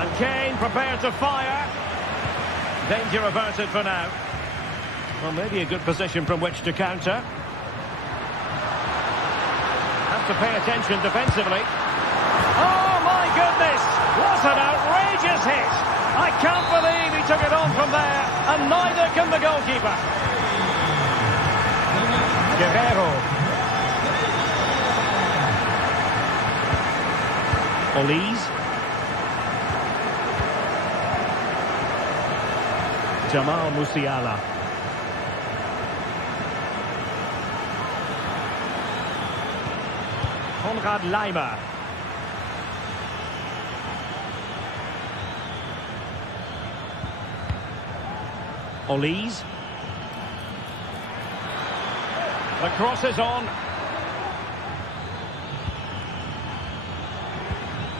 And Kane prepared to fire. Danger averted for now. Well, maybe a good position from which to counter. Have to pay attention defensively. Oh, my goodness! What an outrageous hit! I can't believe he took it on from there, and neither can the goalkeeper. Guerrero. Olise. Jamal Musiala. Konrad Laimer. Olise. The cross is on.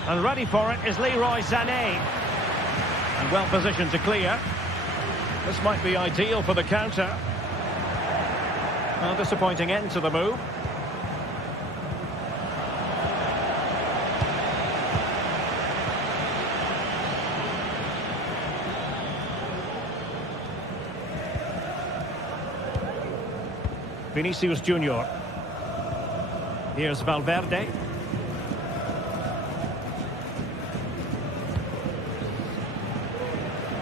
And ready for it is Leroy Sané. And well positioned to clear. This might be ideal for the counter. A disappointing end to the move. Vinicius Junior. Here's Valverde.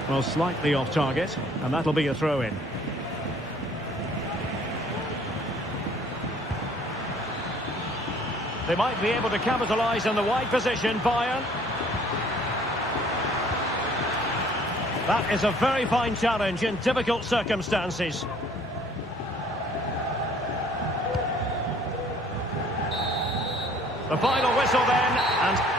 Well, slightly off target, and that'll be a throw-in. They might be able to capitalise on the wide position, Bayern. That is a very fine challenge in difficult circumstances. The final whistle then, and...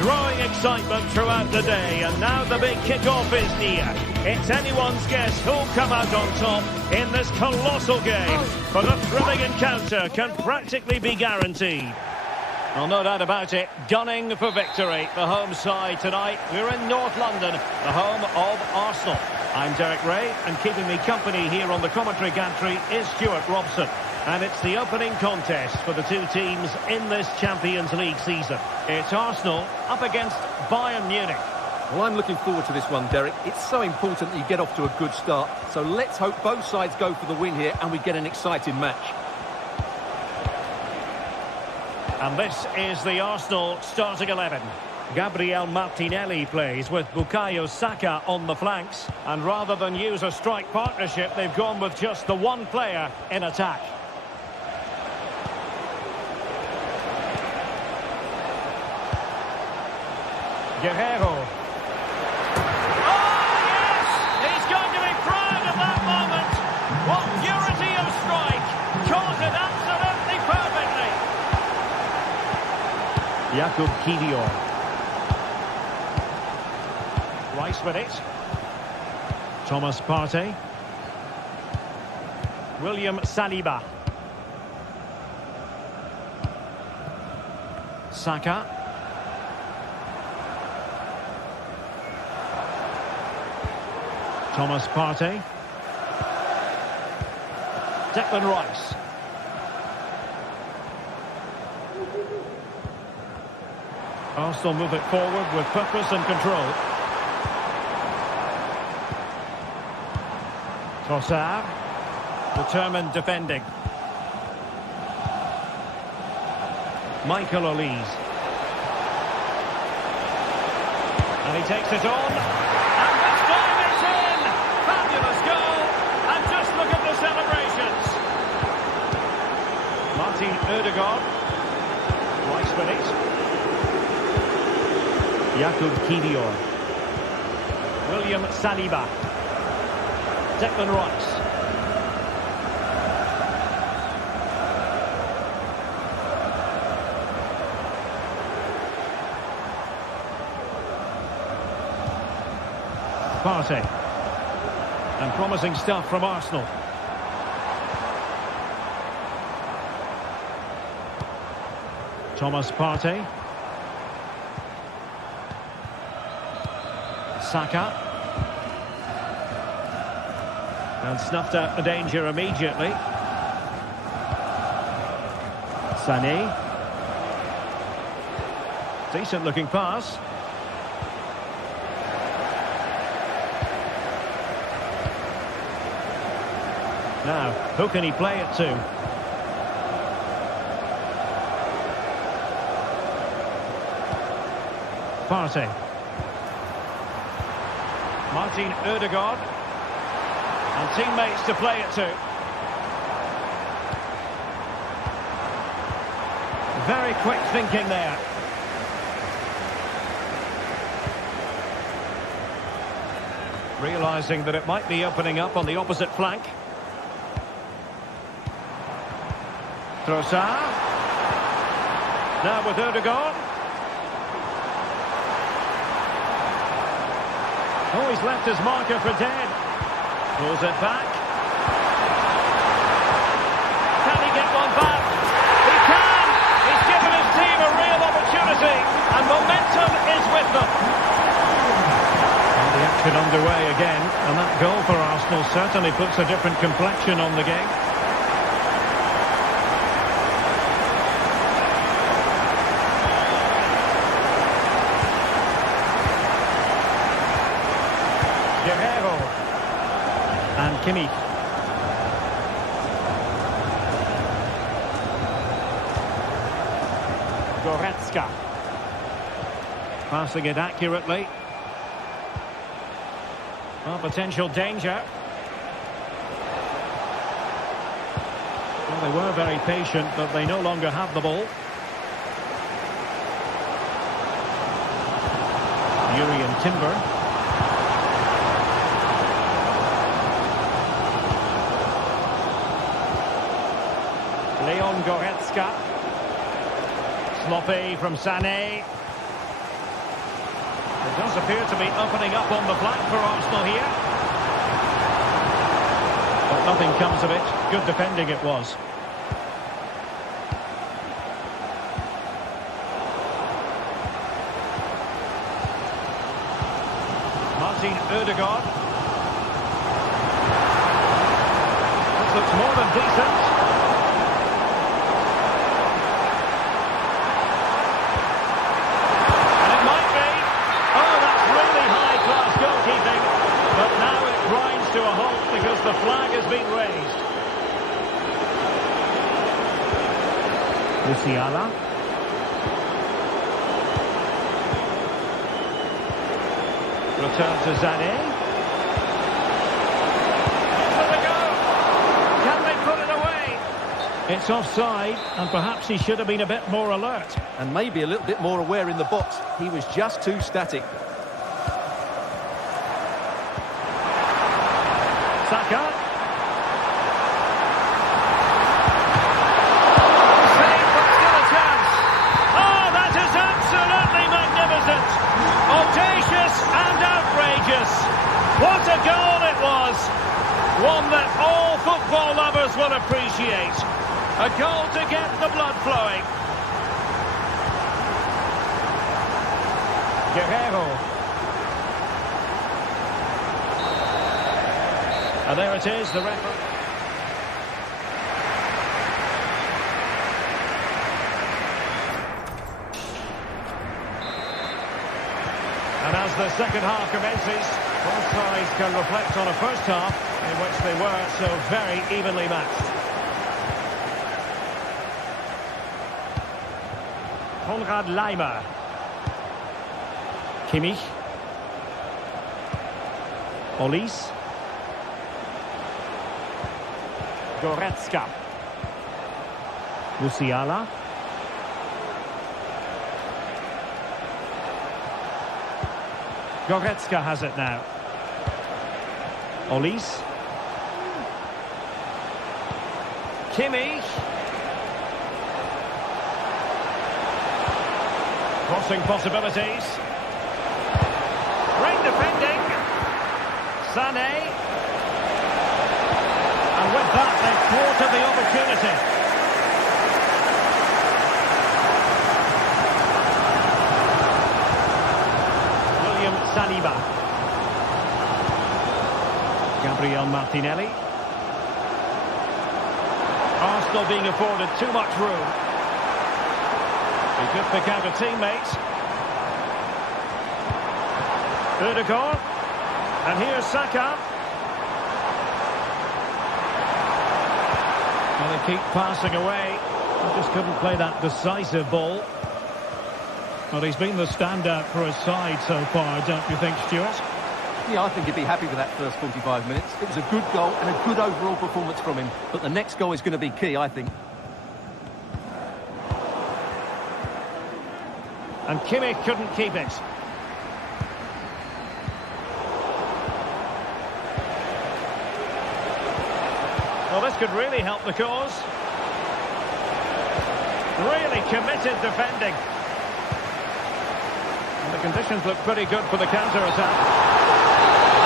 Growing excitement throughout the day, and now the big kick-off is near. It's anyone's guess who'll come out on top in this colossal game, but a thrilling encounter can practically be guaranteed. Well, no doubt about it, gunning for victory. The home side tonight, we're in North London, the home of Arsenal. I'm Derek Ray, and keeping me company here on the commentary gantry is Stuart Robson. And it's the opening contest for the two teams in this Champions League season. It's Arsenal up against Bayern Munich. Well, I'm looking forward to this one, Derek. It's so important that you get off to a good start. So let's hope both sides go for the win here and we get an exciting match. And this is the Arsenal starting 11. Gabriel Martinelli plays with Bukayo Saka on the flanks. And rather than use a strike partnership, they've gone with just the one player in attack. Guerrero. Oh, yes! He's going to be proud of that moment. What purity of strike. Caught it absolutely perfectly. Jakub Kiwior. Rice with it. Thomas Partey. William Saliba. Saka. Thomas Partey. Declan Rice. Arsenal move it forward with purpose and control. Trossard, determined defending. Michael Olise. And he takes it on. And this time it's in! Fabulous goal! And just look at the celebrations. Martin Ødegaard. Rice with it. Jakub Kiwior. William Saliba. Declan Rice. Partey. And promising stuff from Arsenal. Thomas Partey. Saka. And snuffed out the danger immediately. Sané. Decent looking pass. Now, who can he play it to? Partey. Martin Ødegaard. And teammates to play it to. Very quick thinking there. Realising that it might be opening up on the opposite flank. Trossard. Now with Ødegaard. Oh, he's left his marker for dead. Pulls it back. Can he get one back? He can! He's given his team a real opportunity, and momentum is with them. And the action underway again, and that goal for Arsenal certainly puts a different complexion on the game. Guerrero. And Kimmich. Goretzka. Passing it accurately. Well, potential danger. Well, they were very patient, but they no longer have the ball. Urian Timber. Leon Goretzka. Sloppy from Sané. It does appear to be opening up on the flank for Arsenal here. But nothing comes of it. Good defending it was. Martin Ødegaard. This looks more than decent. To a halt because the flag has been raised. Musiala. Return to Sané. For the goal. Can they put it away? It's offside, and perhaps he should have been a bit more alert. And maybe a little bit more aware in the box. He was just too static. Saka. Save, but still a chance. Oh, that is absolutely magnificent. Audacious and outrageous. What a goal it was. One that all football lovers will appreciate. A goal to get the blood flowing. Guerrero. And there it is, the referee. And as the second half commences, both sides can reflect on a first half in which they were so very evenly matched. Konrad Laimer. Kimmich. Olise. Goretzka. Musiala. Goretzka has it now. Olise. Kimmich. Crossing possibilities. Great defending. Sané. And with that, they've thwarted the opportunity. William Saliba. Gabriel Martinelli. Arsenal being afforded too much room. He could pick out a teammate. Ødegaard. And here's Saka. Well, they keep passing away. He just couldn't play that decisive ball. Well, he's been the standout for his side so far, don't you think, Stuart? Yeah, I think he'd be happy with that first 45 minutes. It was a good goal and a good overall performance from him. But the next goal is going to be key, I think. And Kimmich couldn't keep it. Well, this could really help the cause. Really committed defending. And the conditions look pretty good for the counter-attack.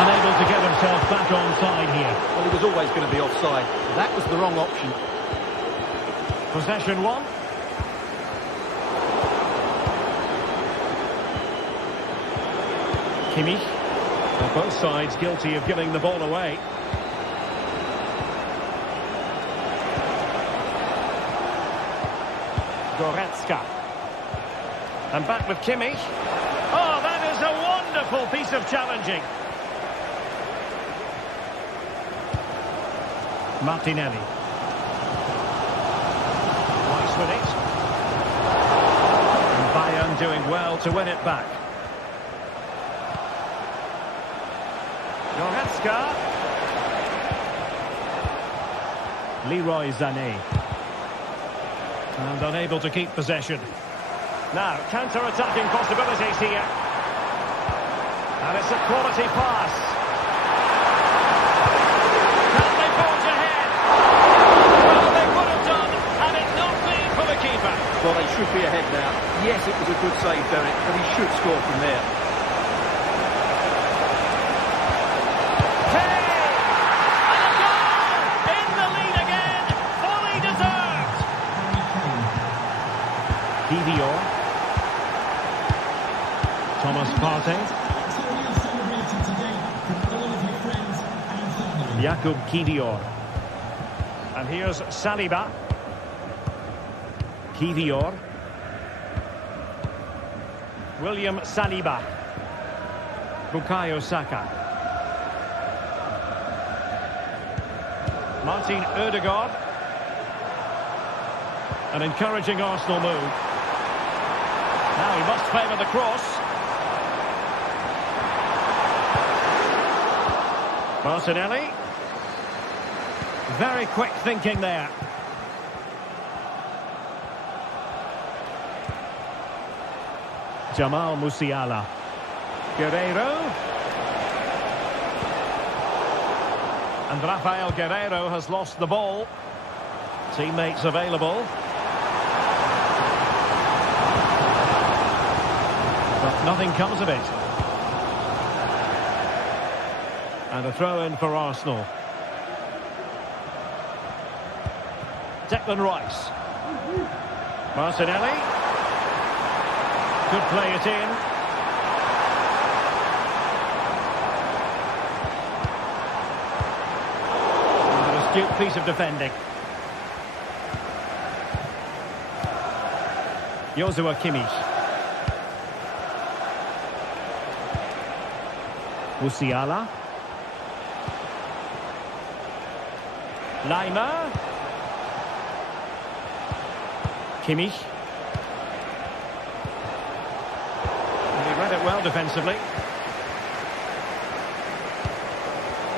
Unable to get himself back onside here. Well, he was always going to be offside. That was the wrong option. Possession one. Kimmich. Well, both sides guilty of giving the ball away. Goretzka. And back with Kimmich. Oh, that is a wonderful piece of challenging. Martinelli. Weiss with it. And Bayern doing well to win it back. Goretzka. Leroy Sané. And unable to keep possession. Now, counter-attacking possibilities here. And it's a quality pass. Can they forge ahead? Well, they would have done, had it not been for the keeper. Well, they should be ahead now. Yes, it was a good save, Derek, but he should score from there. Kivior. Thomas Partey. Jakub Kivior. And here's Saliba. Kivior. William Saliba. Bukayo Saka. Martin Ødegaard. An encouraging Arsenal move. Now he must favour the cross. Martinelli. Very quick thinking there. Jamal Musiala. Guerreiro. And Rafael Guerreiro has lost the ball. Teammates available. But nothing comes of it. And a throw in for Arsenal. Declan Rice. Martinelli. Could play it in. And an astute piece of defending. Joshua Kimmich. Musiala. Laimer. Kimmich. And he read it well defensively.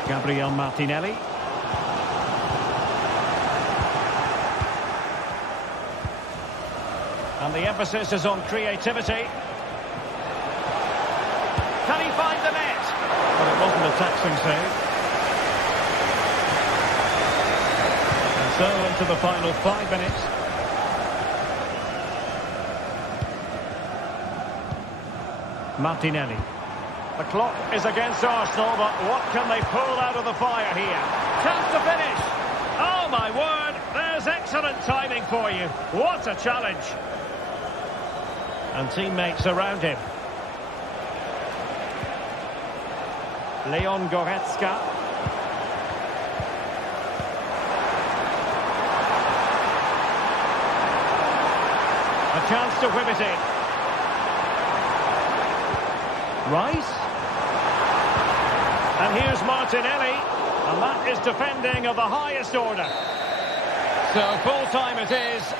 Gabriel Martinelli. And the emphasis is on creativity. Can he find the net? Well, it wasn't a taxing save. And so into the final 5 minutes. Martinelli. The clock is against Arsenal, but what can they pull out of the fire here? Chance to finish. Oh, my word. There's excellent timing for you. What a challenge. And teammates around him. Leon Goretzka. A chance to whip it in. Rice. And here's Martinelli. And that is defending of the highest order. So full time it is.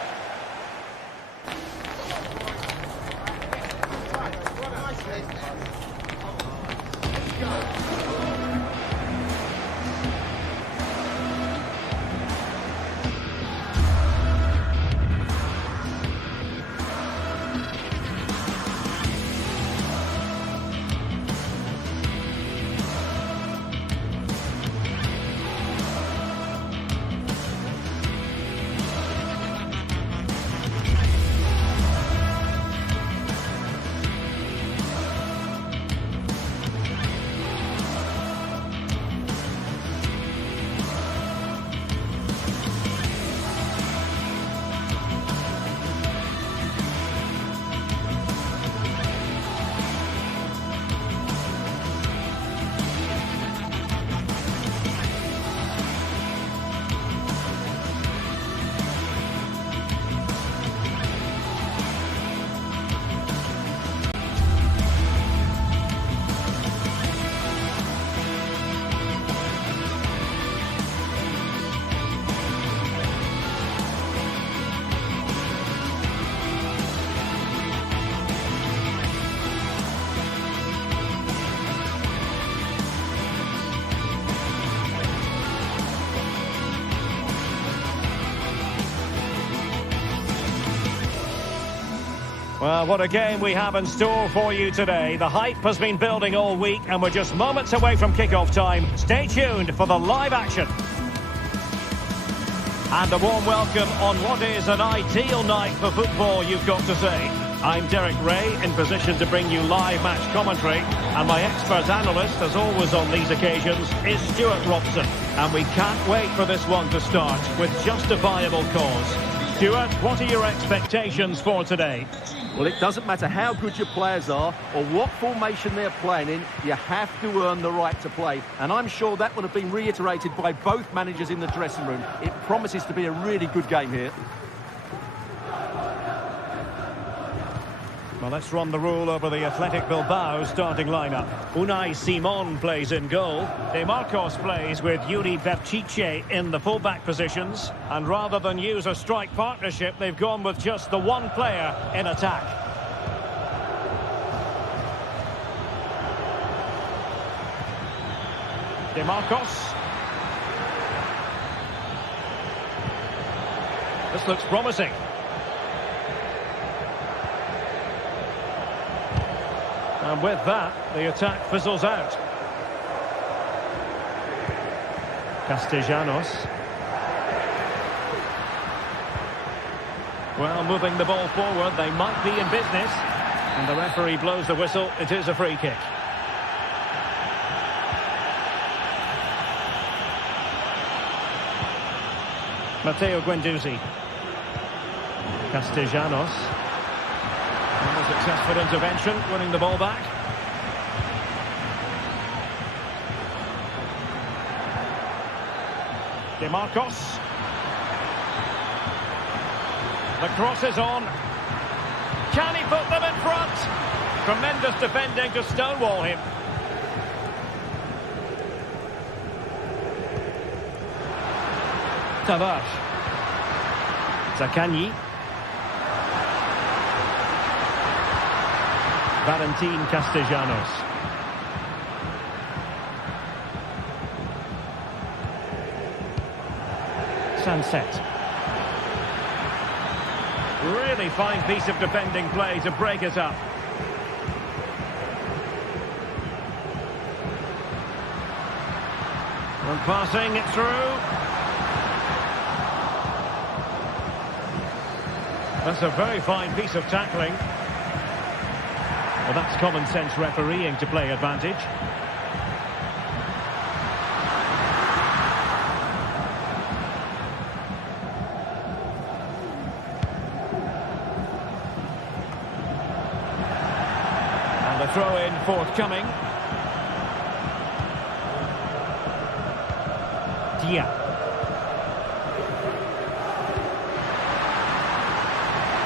Well, what a game we have in store for you today. The hype has been building all week and we're just moments away from kick-off time. Stay tuned for the live action. And a warm welcome on what is an ideal night for football, you've got to say. I'm Derek Ray, in position to bring you live match commentary. And my expert analyst, as always on these occasions, is Stuart Robson. And we can't wait for this one to start with justifiable cause. Stuart, what are your expectations for today? Well, it doesn't matter how good your players are or what formation they're playing in, you have to earn the right to play. And I'm sure that would have been reiterated by both managers in the dressing room. It promises to be a really good game here. Well, let's run the rule over the Athletic Bilbao starting lineup. Unai Simon plays in goal. De Marcos plays with Yuri Berchiche in the fullback positions. And rather than use a strike partnership, they've gone with just the one player in attack. DeMarcos. This looks promising. And with that, the attack fizzles out. Castellanos. Well, moving the ball forward, they might be in business. And the referee blows the whistle. It is a free kick. Matteo Guendouzi. Castellanos. And a successful intervention, winning the ball back. DeMarcos. The cross is on. Can he put them in front? Tremendous defending to stonewall him. Tavares. Zaccagni. Valentin Castellanos. Sunset. Really fine piece of defending play to break it up. And passing it through. That's a very fine piece of tackling. Well, that's common sense refereeing to play advantage. And the throw-in forthcoming. Dia.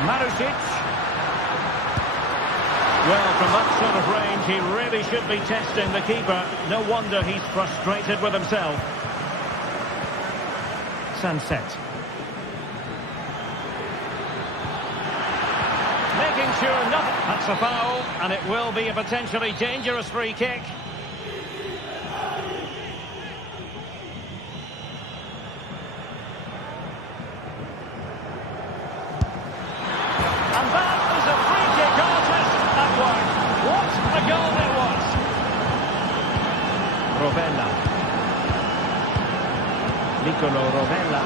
Marusic. Well, from that sort of range, he really should be testing the keeper. No wonder he's frustrated with himself. Sunset. Making sure nothing. That's a foul, and it will be a potentially dangerous free kick. Rovella.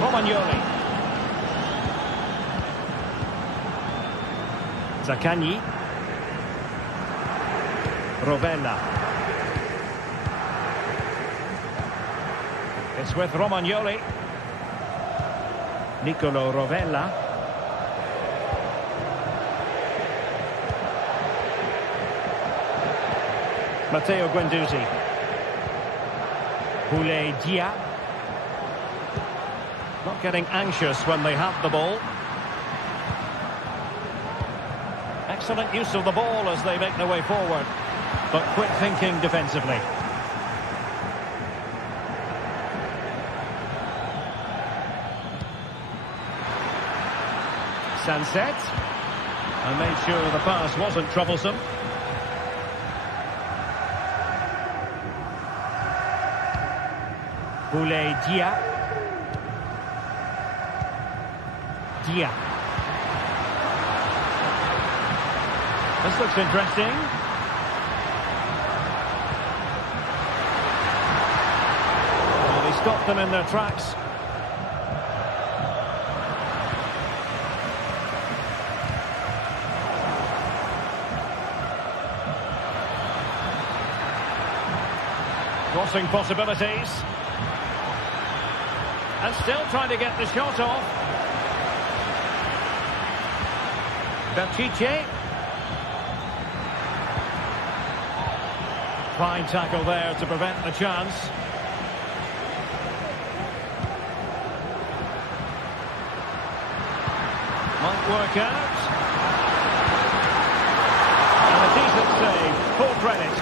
Romagnoli. Zaccagni. Rovella. It's with Romagnoli. Nicolo Rovella. Matteo Guendouzi. Boulaye Dia. Not getting anxious when they have the ball. Excellent use of the ball as they make their way forward. But quick thinking defensively. Sunset. And made sure the pass wasn't troublesome. Boulaye Dia. Dia. This looks interesting. Well, they stopped them in their tracks. Crossing possibilities. And still trying to get the shot off. Bertice. Fine tackle there to prevent the chance. Might work out. And a decent save. Full credit.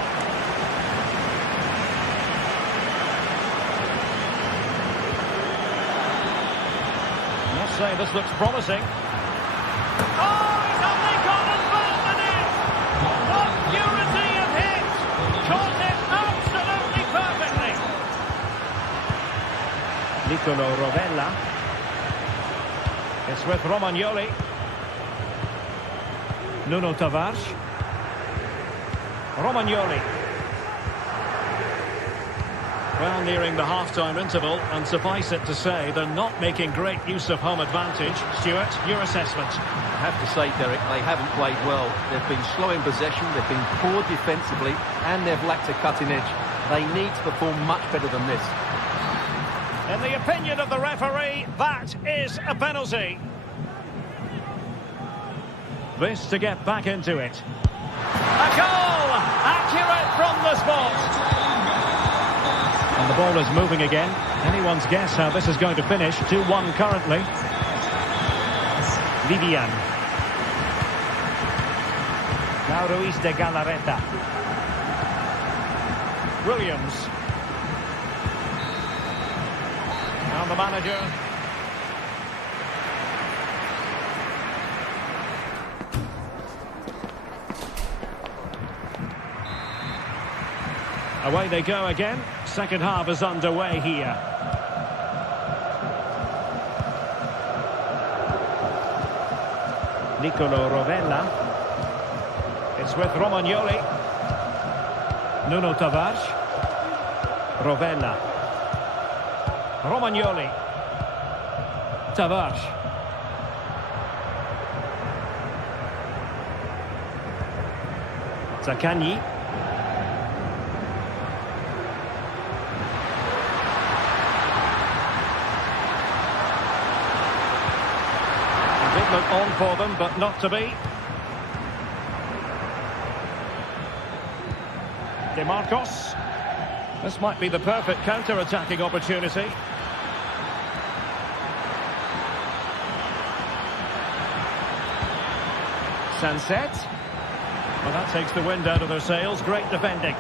Say this looks promising. Oh, he's only gone and found the net! What purity of hit! Caught it absolutely Nicolo Rovella. It's with Romagnoli. Nuno Tavares. Romagnoli. Well, nearing the half-time interval, and suffice it to say, they're not making great use of home advantage. Stuart, your assessment? I have to say, Derek, they haven't played well. They've been slow in possession, they've been poor defensively, and they've lacked a cutting edge. They need to perform much better than this. In the opinion of the referee, that is a penalty. This to get back into it. A goal! Accurate from the spot. And the ball is moving again. Anyone's guess how this is going to finish. 2-1 currently. Vivian. Now Ruiz de Galarreta. Williams. Now the manager. Away they go again. Second half is underway here. Nicolo Rovella. It's with Romagnoli. Nuno Tavares. Rovella. Romagnoli. Tavares. Zaccagni. Look on for them, but not to be. DeMarcos. This might be the perfect counter-attacking opportunity. Sunset. Well, that takes the wind out of their sails. Great defending.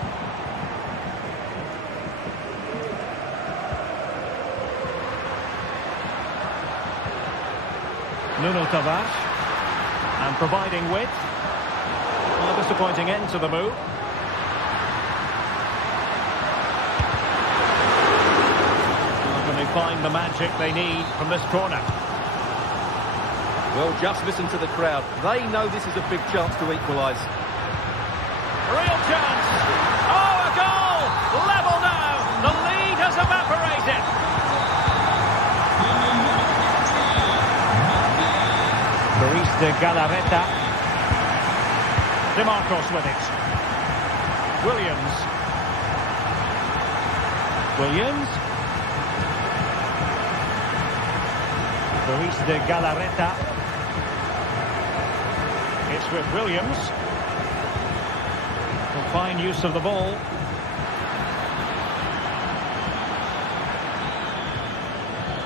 Nuno Tavares, and providing width. Well, a disappointing end to the move. How can they find the magic they need from this corner? Well, just listen to the crowd. They know this is a big chance to equalise. Real chance. Oh, a goal! Level now. The lead has evaporated. Ruiz de Galarreta. DeMarcos with it. Williams. Williams. Ruiz de Galarreta. It's with Williams. Fine use of the ball.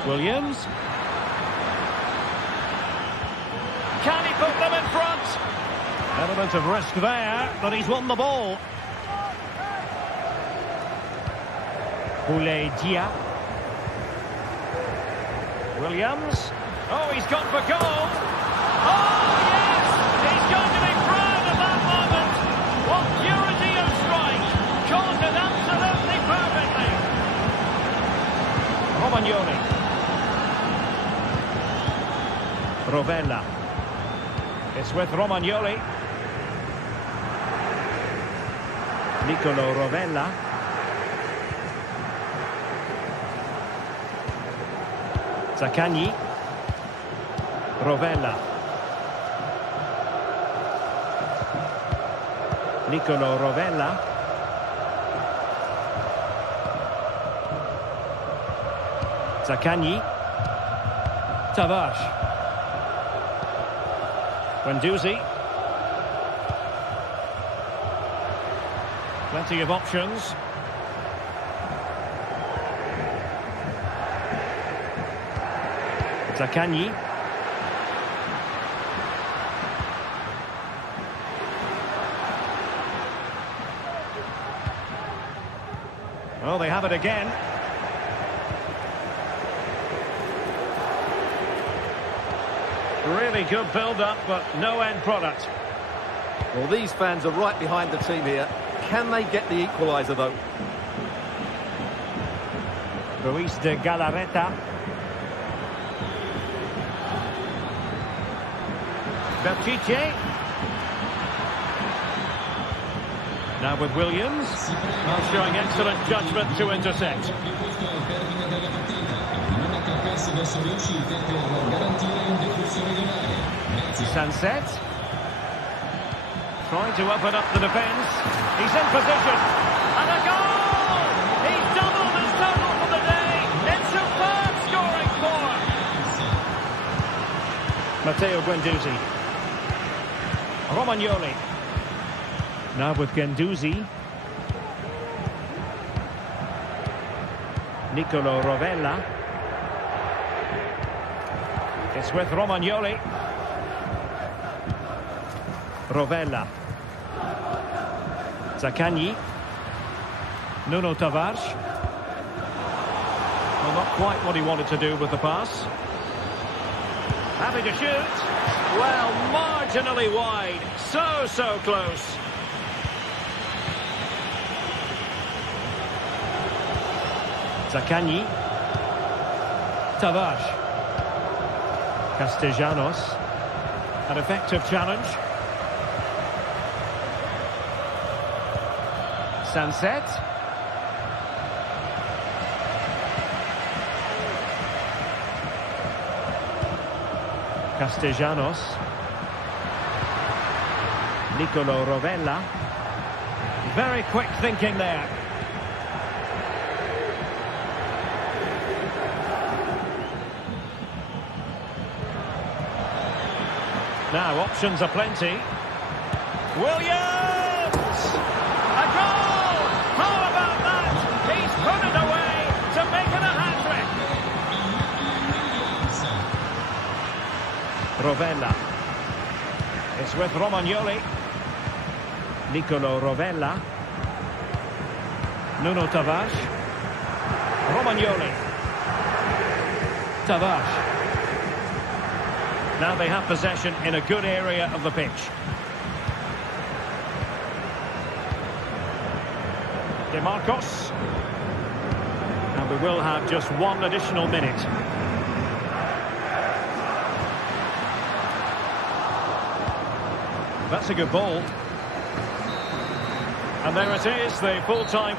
Williams. Can he put them in front? Element of risk there, but he's won the ball. Boulay Dia. Williams. Oh, he's gone for goal. Oh, yes! He's going to be proud of that moment. What purity of strike. Caught it absolutely perfectly. Romagnoli. Rovella. It's with Romagnoli. Nicolo Rovella. Zaccagni. Rovella. Nicolo Rovella. Zaccagni. Tavares. Guendouzi. Plenty of options. Zaccagni. Oh, they have it again. Really good build-up, but no end product. Well, these fans are right behind the team here. Can they get the equaliser, though? Ruiz de Galarreta. Belchiche. Now with Williams. Well, showing excellent judgment to intercept. Sunset. Trying to open up the defence. He's in position. And a goal! He's doubled his total for the day. It's superb scoring form. Matteo Guendouzi. Romagnoli. Now with Guendouzi. Nicolo Rovella. It's with Romagnoli. Rovella. Zaccagni. Nuno Tavares. Well, not quite what he wanted to do with the pass. Happy to shoot. Well, marginally wide. So close. Zaccagni. Tavares. Castellanos. An effective challenge. Sunset. Castellanos. Nicolo Rovella. Very quick thinking there. Now options are plenty. Williams! A goal! How about that? He's put it away to make it a hat-trick. Rovella. It's with Romagnoli. Nicolo Rovella. Nuno Tavares. Romagnoli. Tavares. Now they have possession in a good area of the pitch. De Marcos. And we will have just one additional minute. That's a good ball. And there it is, the full-time.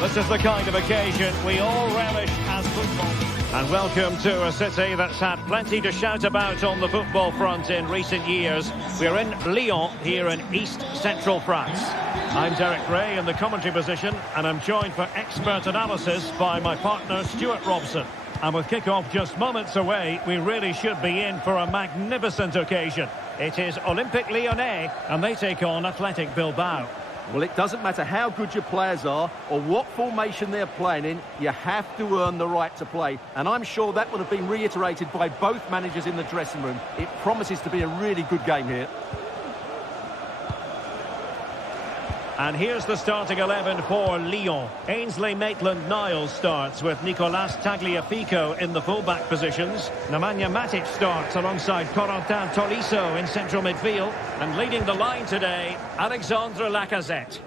This is the kind of occasion we all relish as football. And welcome to a city that's had plenty to shout about on the football front in recent years. We're in Lyon, here in East Central France. I'm Derek Ray in the commentary position, and I'm joined for expert analysis by my partner Stuart Robson. And with kick-off just moments away, we really should be in for a magnificent occasion. It is Olympique Lyonnais, and they take on Athletic Bilbao. Well, it doesn't matter how good your players are or what formation they're playing in, you have to earn the right to play. And I'm sure that would have been reiterated by both managers in the dressing room. It promises to be a really good game here. And here's the starting 11 for Lyon. Ainsley Maitland-Niles starts with Nicolas Tagliafico in the full-back positions. Nemanja Matic starts alongside Corentin Tolisso in central midfield. And leading the line today, Alexandre Lacazette.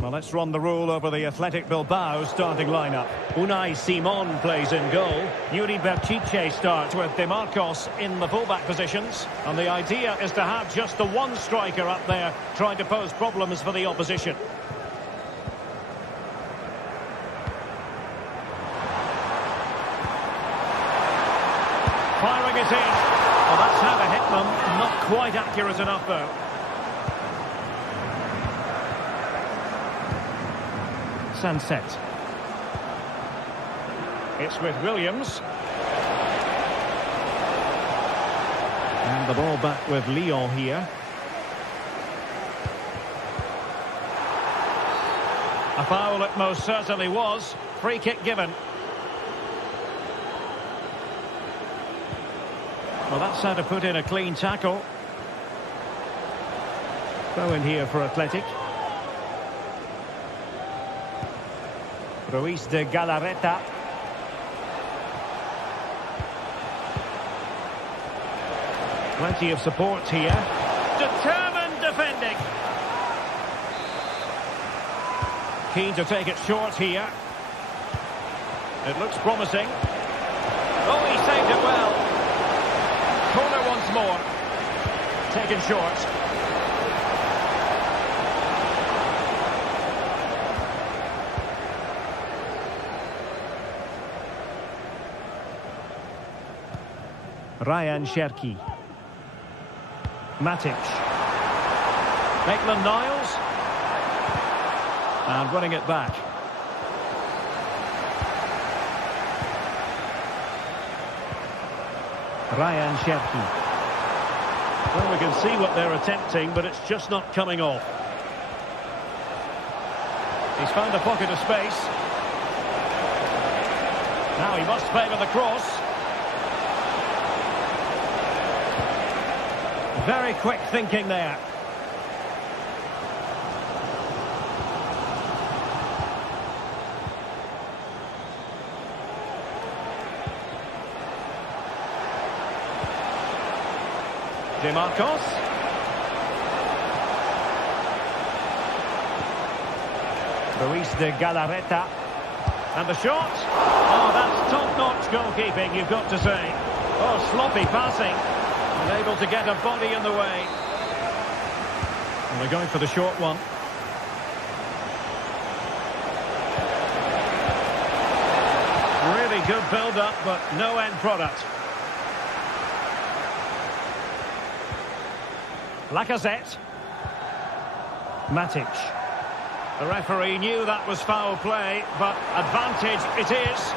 Well, let's run the rule over the Athletic Bilbao starting lineup. Unai Simon plays in goal. Yuri Berchiche starts with De Marcos in the fullback positions. And the idea is to have just the one striker up there trying to pose problems for the opposition. Firing it in. Well, that's how to hit them. Not quite accurate enough, though. Sunset. It's with Williams. And the ball back with Lyon here. A foul it most certainly was. Free kick given. Well, that's how to put in a clean tackle. Throw in here for Athletic. Ruiz de Galarreta. Plenty of support here. Determined defending. Keen to take it short here. It looks promising. Oh, he saved it well. Corner once more. Taken short. Ryan Cherki. Matic. Maitland-Niles. And running it back. Ryan Cherki. Well, we can see what they're attempting, but it's just not coming off. He's found a pocket of space. Now he must favour the cross. Very quick thinking there. De Marcos. Ruiz de Galarreta. And the shot. Oh, that's top-notch goalkeeping, you've got to say. Oh, sloppy passing. Unable to get a body in the way. And they're going for the short one. Really good build-up, but no end product. Lacazette. Matic. The referee knew that was foul play, but advantage it is.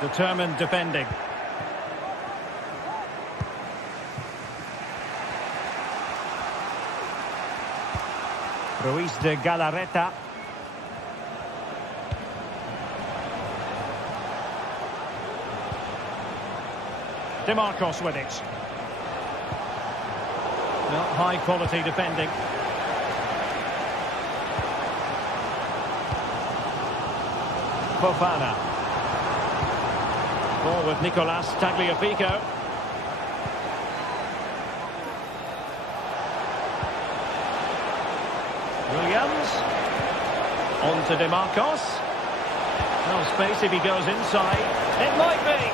Determined defending. Ruiz de Galarreta. De Marcos with it. Not high quality defending. Fofana. Ball with Nicolas Tagliafico. Williams. On to De Marcos. No space if he goes inside. It might be.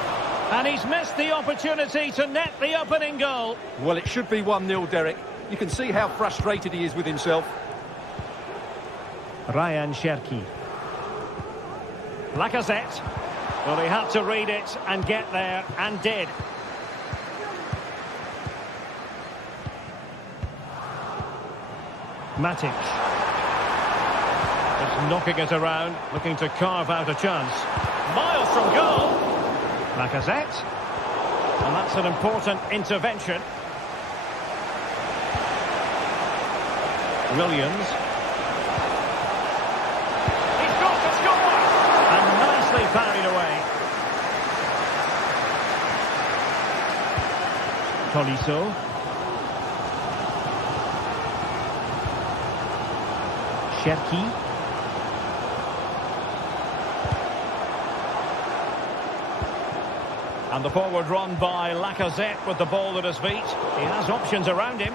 And he's missed the opportunity to net the opening goal. Well, it should be 1-0, Derek. You can see how frustrated he is with himself. Ryan Cherki. Lacazette. Well, he had to read it and get there, and did. Matic. Just knocking it around, looking to carve out a chance. Miles from goal. Lacazette. And that's an important intervention. Williams. He's got to score! And nicely parried away. Tolisso. Cherki. And the forward run by Lacazette with the ball at his feet. He has options around him.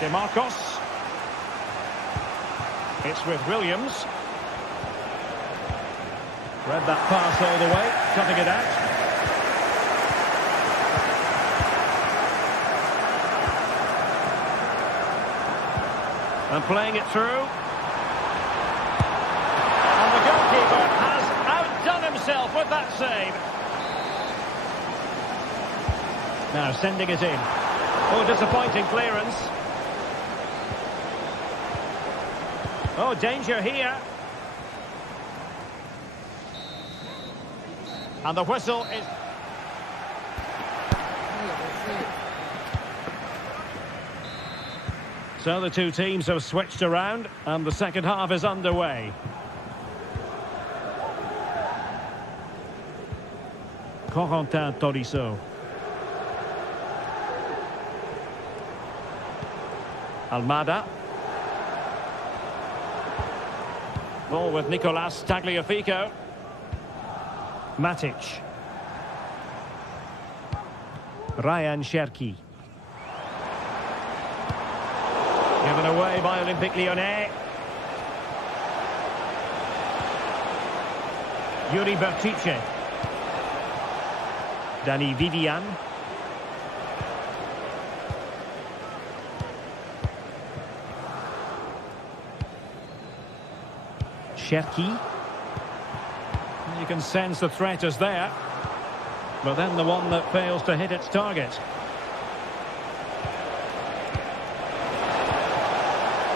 DeMarcos. It's with Williams. Read that pass all the way, cutting it out. And playing it through. And the goalkeeper has outdone himself with that save. Now sending it in. Oh, disappointing clearance. Oh, danger here. And the whistle is... So the two teams have switched around and the second half is underway. Corentin Tolisso. Almada. Ball with Nicolas Tagliafico. Matic. Ryan Cherki. Given away by Olympique Lyonnais. Yuri Bertice. Dani Vivian. Cherki. You can sense the threat is there. But then the one that fails to hit its target.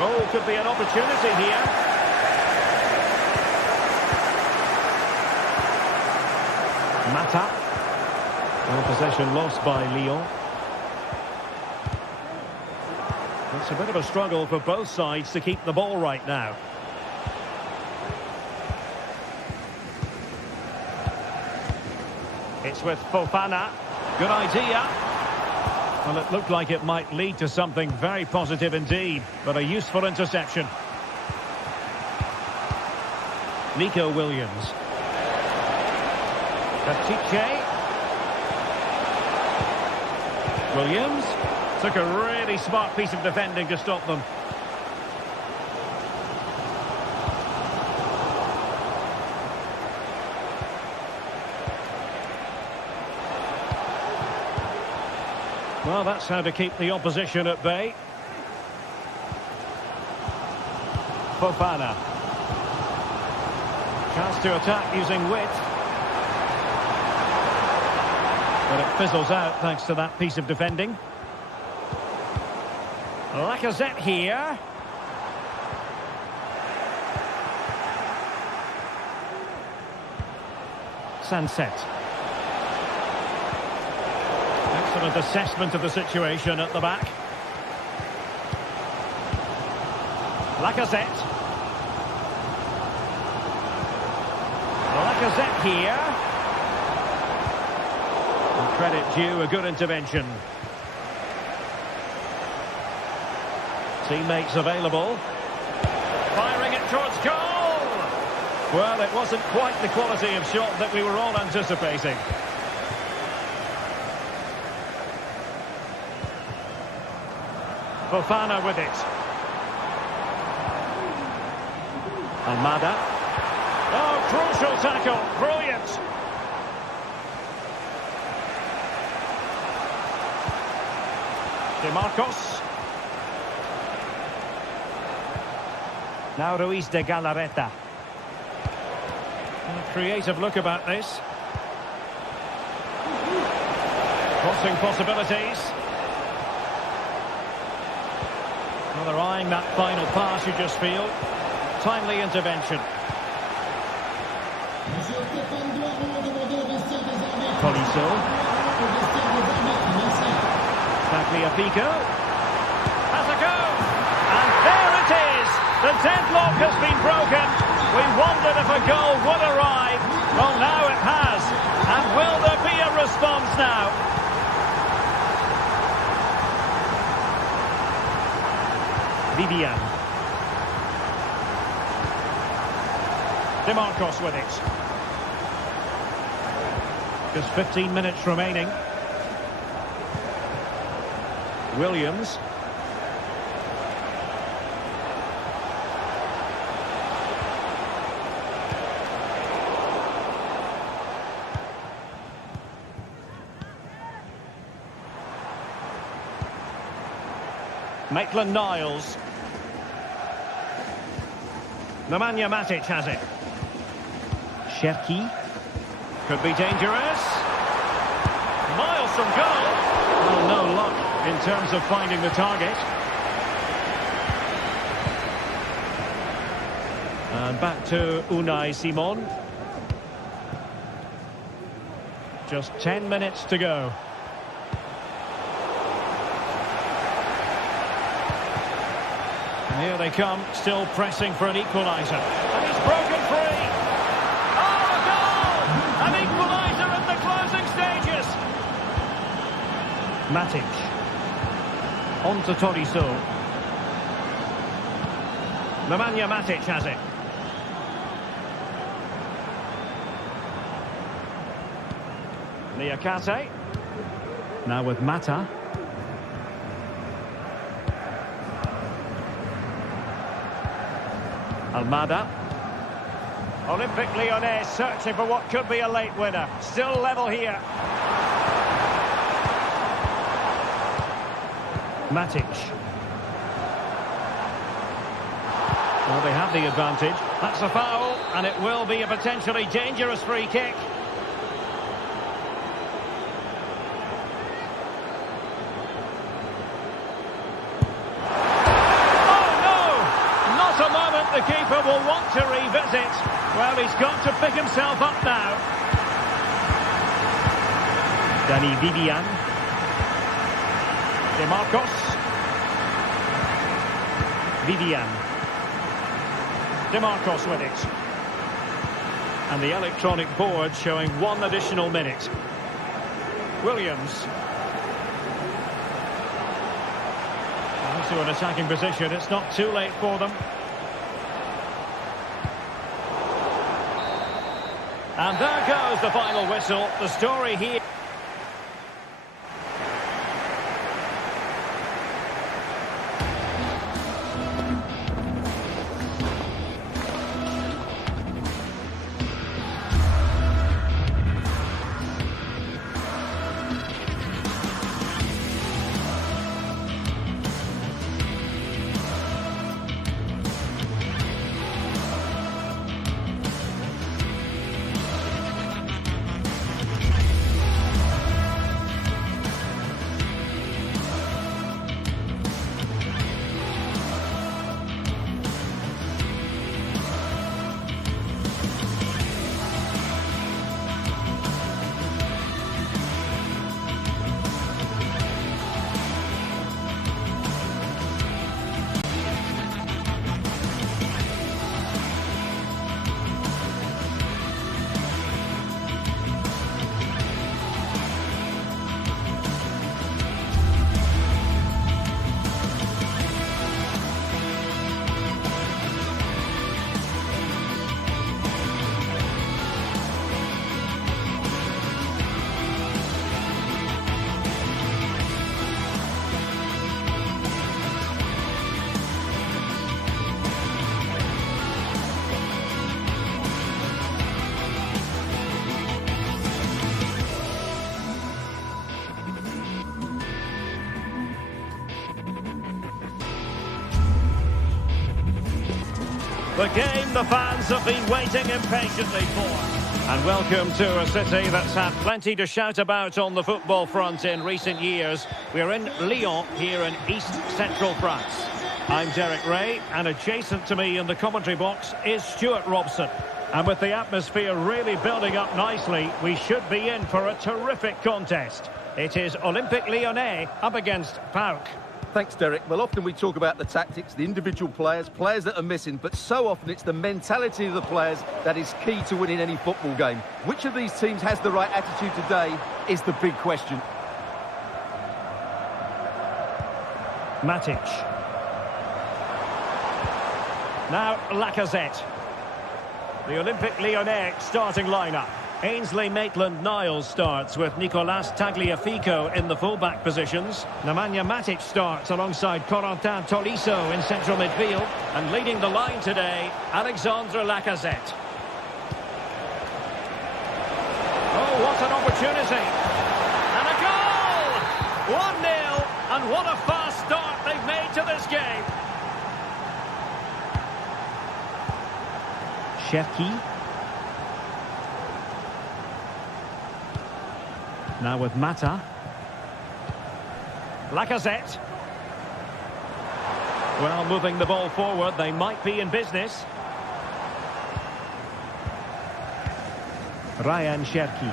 Oh, could be an opportunity here. Mata. Well, possession lost by Lyon. It's a bit of a struggle for both sides to keep the ball right now. It's with Fofana. Good idea. Well, it looked like it might lead to something very positive indeed, but a useful interception. Nico Williams. Bertice. Williams took a really smart piece of defending to stop them. Well, that's how to keep the opposition at bay. Fofana. Chance to attack using width. But it fizzles out thanks to that piece of defending. Lacazette here. Sunset. Excellent assessment of the situation at the back. Lacazette. Lacazette here. And credit due, a good intervention. Teammates available. Firing it towards goal. Well, it wasn't quite the quality of shot that we were all anticipating. Fofana with it. Almada. Oh, crucial tackle. Brilliant. DeMarcos. Now Ruiz de Galarreta. A creative look about this. Crossing possibilities. Well, they're eyeing that final pass, you just feel. Timely intervention. Tolisso. Tagliafico. Has a go. And there it is. The deadlock has been broken. We wondered if a goal would arrive. Well, now it has. And will there be a response now? Vivian. DeMarcos with it. Just 15 minutes remaining. Williams. Maitland-Niles. Nemanja Matic has it. Cherki. Could be dangerous. Miles from goal. Well, no luck in terms of finding the target. And back to Unai Simon. Just 10 minutes to go. Here they come, still pressing for an equaliser. And he's broken free. Oh, a goal! An equaliser at the closing stages. Matic. On to Tolisso. Nemanja Matic has it. Niakate. Now with Mata. Almada. Olympique Lyonnais searching for what could be a late winner. Still level here. Matic. Well, they have the advantage. That's a foul, and it will be a potentially dangerous free kick. The keeper will want to revisit. Well, he's got to pick himself up now. Danny Vivian. DeMarcos. Vivian. DeMarcos with it. And the electronic board showing 1 additional minute. Williams. Into an attacking position. It's not too late for them. And there goes the final whistle. The story here. The game the fans have been waiting impatiently for. And welcome to a city that's had plenty to shout about on the football front in recent years. We're in Lyon, here in east-central France. I'm Derek Ray, and adjacent to me in the commentary box is Stuart Robson. And with the atmosphere really building up nicely, we should be in for a terrific contest. It is Olympique Lyonnais up against PAOK. Thanks, Derek. Well, often we talk about the tactics, the individual players that are missing, but so often it's the mentality of the players that is key to winning any football game. Which of these teams has the right attitude today is the big question. Matic. Now Lacazette. The Olympic Lyonnais starting lineup. Ainsley Maitland-Niles starts with Nicolas Tagliafico in the full-back positions. Nemanja Matic starts alongside Corentin Tolisso in central midfield. And leading the line today, Alexandre Lacazette. Oh, what an opportunity. And a goal! 1-0, and what a fast start they've made to this game. Cherki. Now with Mata. Lacazette. Well, moving the ball forward, they might be in business. Ryan Cherki.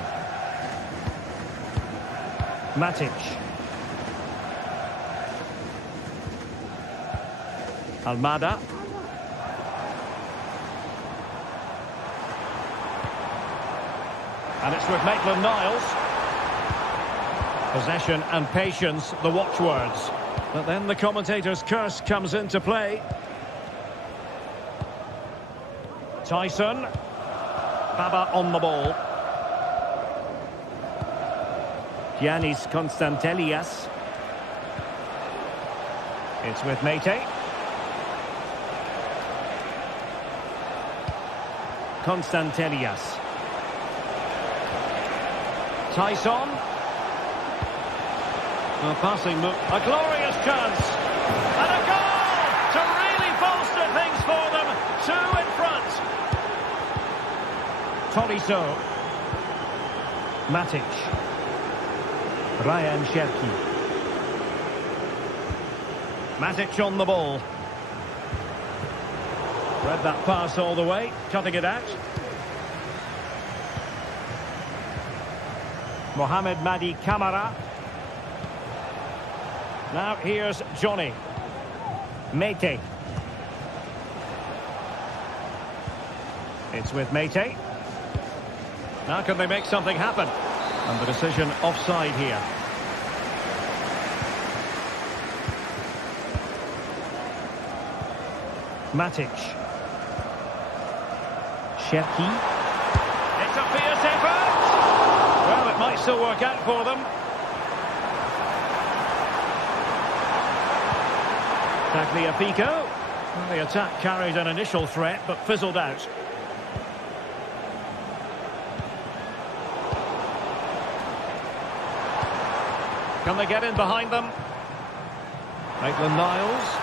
Matic. Almada. And it's with Maitland-Niles. Possession and patience, the watchwords. But then the commentator's curse comes into play. Tyson. Baba on the ball. Giannis Constantelias. It's with Mete. Constantelias. Tyson. A passing move. A glorious chance. And a goal to really bolster things for them. 2 in front. Tolisso. Matic. Ryan Cherki. Matic on the ball. Read that pass all the way, cutting it out. Mohamed Madi Camara. Now here's Johnny. Mete. It's with Mete. Now can they make something happen? And the decision offside here. Matic. Cherki. It's a fierce effort. Well, it might still work out for them. Tagliafico. Well, the attack carried an initial threat, but fizzled out. Can they get in behind them? Maitland-Niles.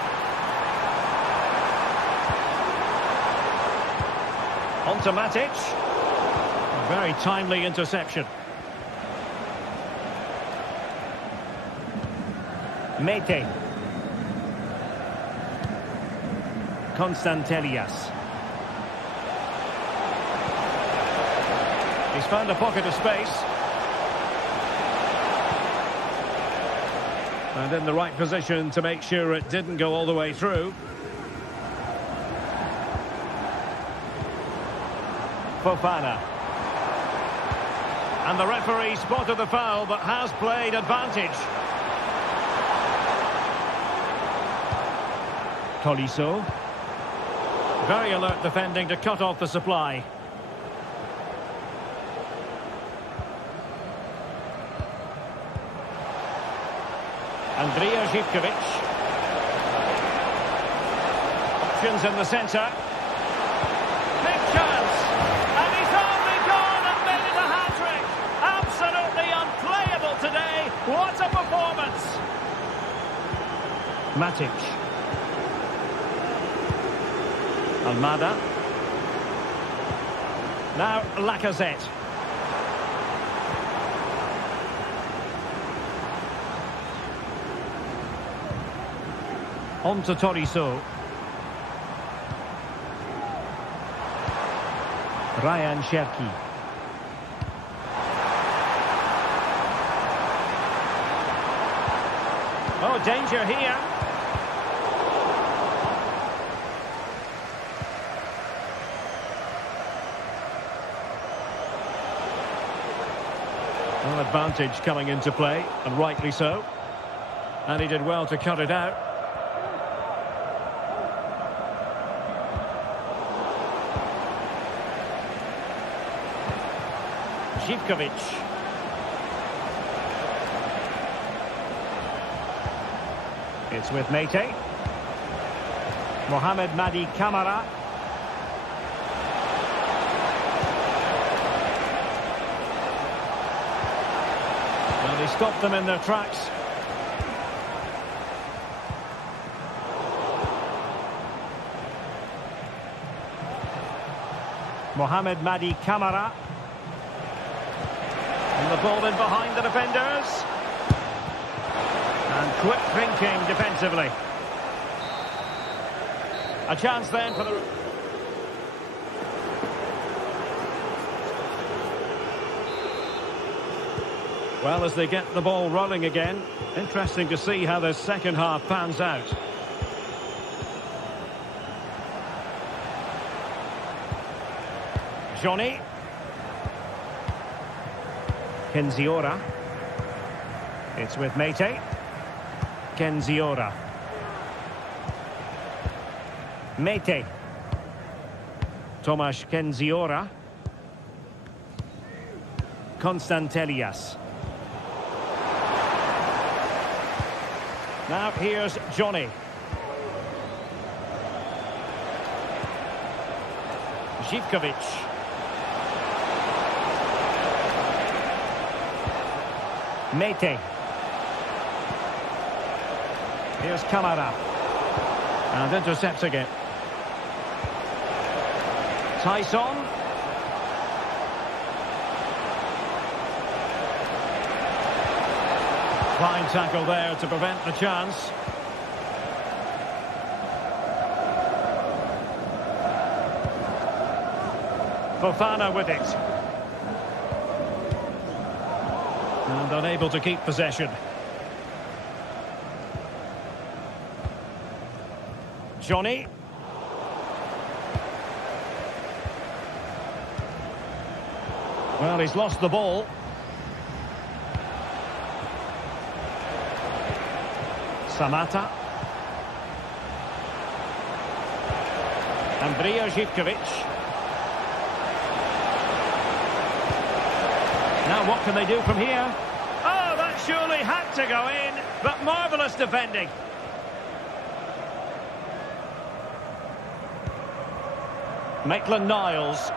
On to Matic. A very timely interception. Mete. Constantelias. He's found a pocket of space. And in the right position to make sure it didn't go all the way through. Fofana. And the referee spotted the foul but has played advantage. Tolisso. Very alert defending to cut off the supply. Andrija Zivkovic. Options in the centre. Big chance. And he's only gone and made it a hat-trick. Absolutely unplayable today. What a performance. Matic. Almada. Now Lacazette. On to Tolisso. Ryan Cherki. Oh, danger here. Well, advantage coming into play, and rightly so. And he did well to cut it out. Živkovic. It's with Mete. Mohamed Madi Kamara. Well, they stopped them in their tracks. Mohamed Madi Kamara. And the ball in behind the defenders. And quick thinking defensively. A chance then for the... Well, as they get the ball rolling again, interesting to see how the second half pans out. Johnny. Kenziora. It's with Mete. Kenziora. Mete. Tomasz Kenziora. Konstantelias. Now here's Johnny. Živkovic. Mete. Here's Kamara. And intercepting it. Tyson. Fine tackle there to prevent the chance. Fofana with it. And unable to keep possession. Johnny. Well, he's lost the ball. Samata. Andrija Živkovic. Now what can they do from here? Oh, that surely had to go in, but marvellous defending. Maitland-Niles.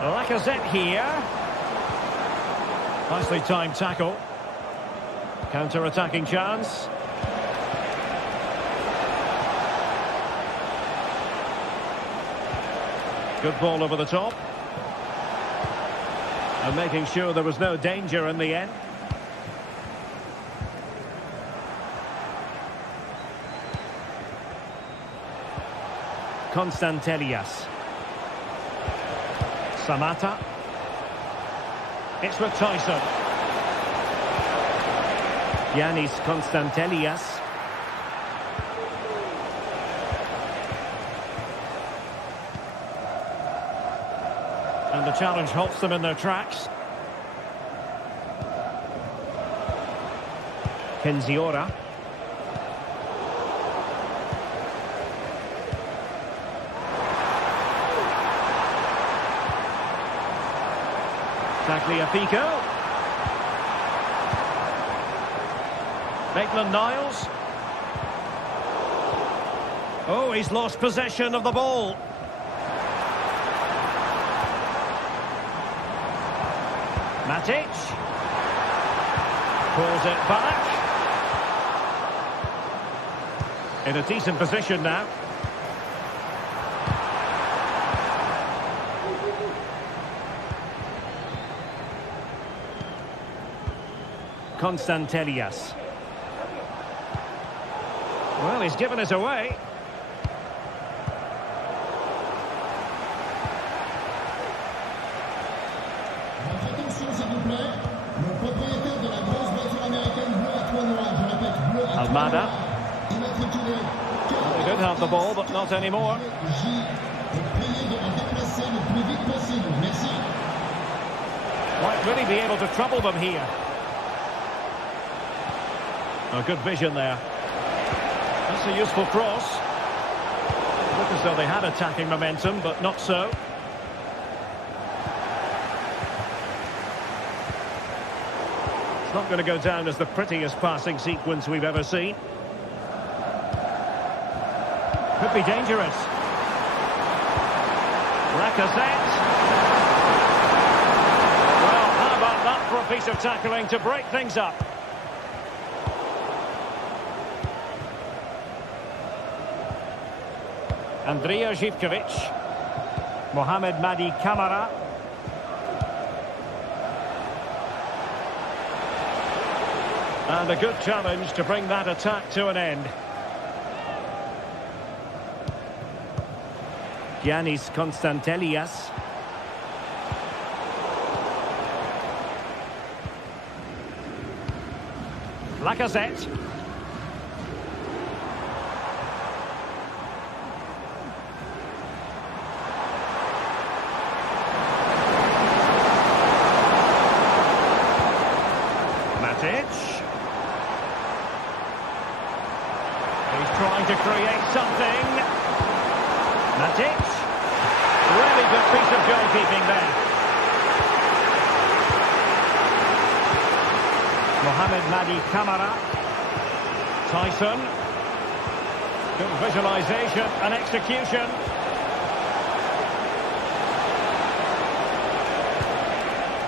Lacazette here. Nicely timed tackle. Counter-attacking chance. Good ball over the top. And making sure there was no danger in the end. Konstantelias. Samata. It's with Tyson. Yanis Konstantelias. And the challenge halts them in their tracks. Kenziora. Tagliafico. Maitland-Niles. Oh, he's lost possession of the ball. Matic. Pulls it back. In a decent position now. Konstantelias. Well, he's given us away. Almada. Well, they did have the ball, but not anymore. Might really be able to trouble them here. A good vision there. That's a useful cross. Look as though they had attacking momentum, but not so. It's not going to go down as the prettiest passing sequence we've ever seen. Could be dangerous. Lacazette. Well, how about that for a piece of tackling to break things up? Andrija Zivkovic. Mohamed Madi Kamara. And a good challenge to bring that attack to an end. Giannis Konstantelias. Lacazette. Matic. He's trying to create something. Matic. Really good piece of goalkeeping there. Mohamed Madi Kamara. Tyson. Good visualisation and execution.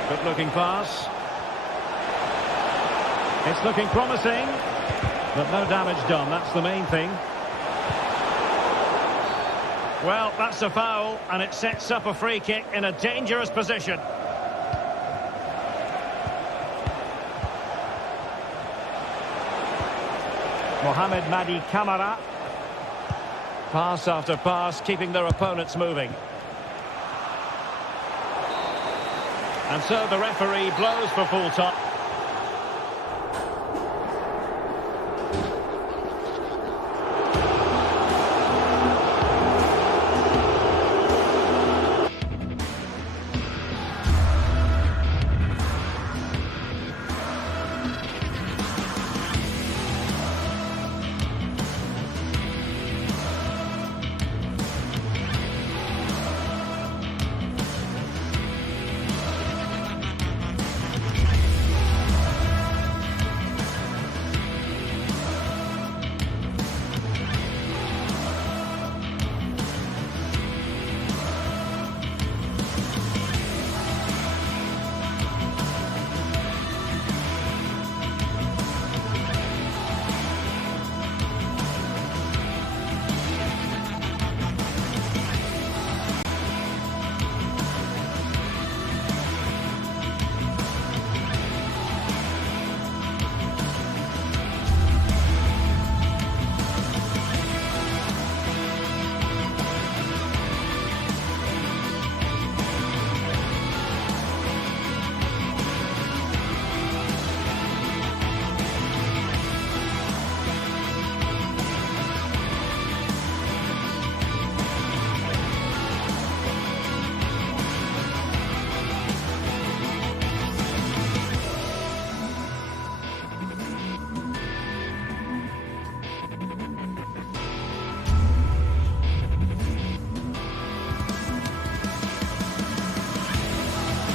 Good looking pass. It's looking promising, but no damage done. That's the main thing. Well, that's a foul, and it sets up a free kick in a dangerous position. Mohamed Madi Kamara. Pass after pass, keeping their opponents moving. And so the referee blows for full time.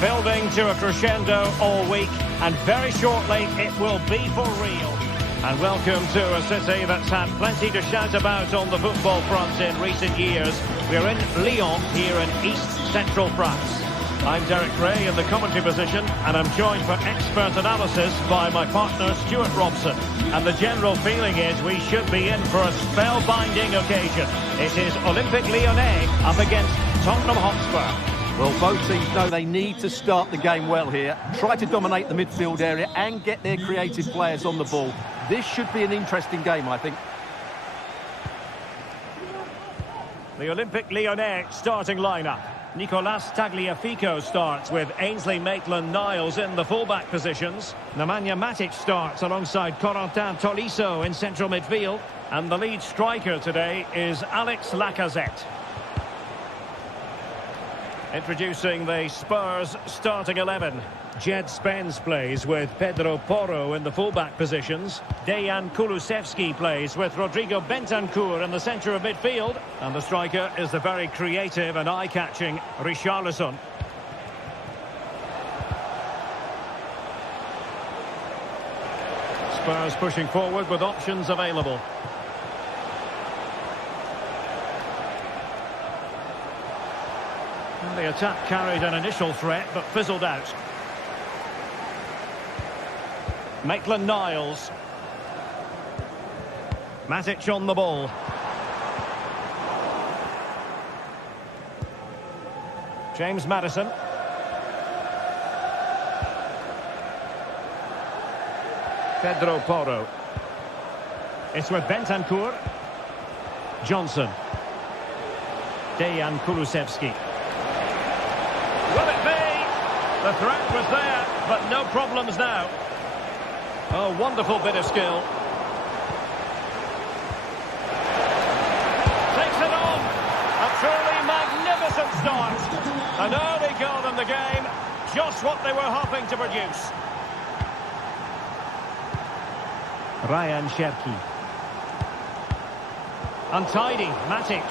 Building to a crescendo all week, and very shortly it will be for real. And welcome to a city that's had plenty to shout about on the football front in recent years. We're in Lyon, here in east-central France. I'm Derek Ray in the commentary position, and I'm joined for expert analysis by my partner Stuart Robson. And the general feeling is we should be in for a spellbinding occasion. It is Olympique Lyonnais up against Tottenham Hotspur. Well, both teams know they need to start the game well here, try to dominate the midfield area and get their creative players on the ball. This should be an interesting game, I think. The Olympique Lyonnais starting lineup. Nicolas Tagliafico starts with Ainsley Maitland-Niles in the fullback positions. Nemanja Matic starts alongside Corentin Tolisso in central midfield. And the lead striker today is Alex Lacazette. Introducing the Spurs starting 11. Jed Spence plays with Pedro Porro in the fullback positions. Dejan Kulusevski plays with Rodrigo Bentancur in the centre of midfield. And the striker is the very creative and eye-catching Richarlison. Spurs pushing forward with options available. Well, the attack carried an initial threat, but fizzled out. Maitland-Niles. Matic on the ball. James Maddison. Pedro Porro. It's with Bentancur. Johnson. Dejan Kulusevski. Will it be? The threat was there, but no problems now. Oh, wonderful bit of skill. Takes it on. A truly magnificent start. An early goal in the game. Just what they were hoping to produce. Ryan Cherki. Untidy, Matic.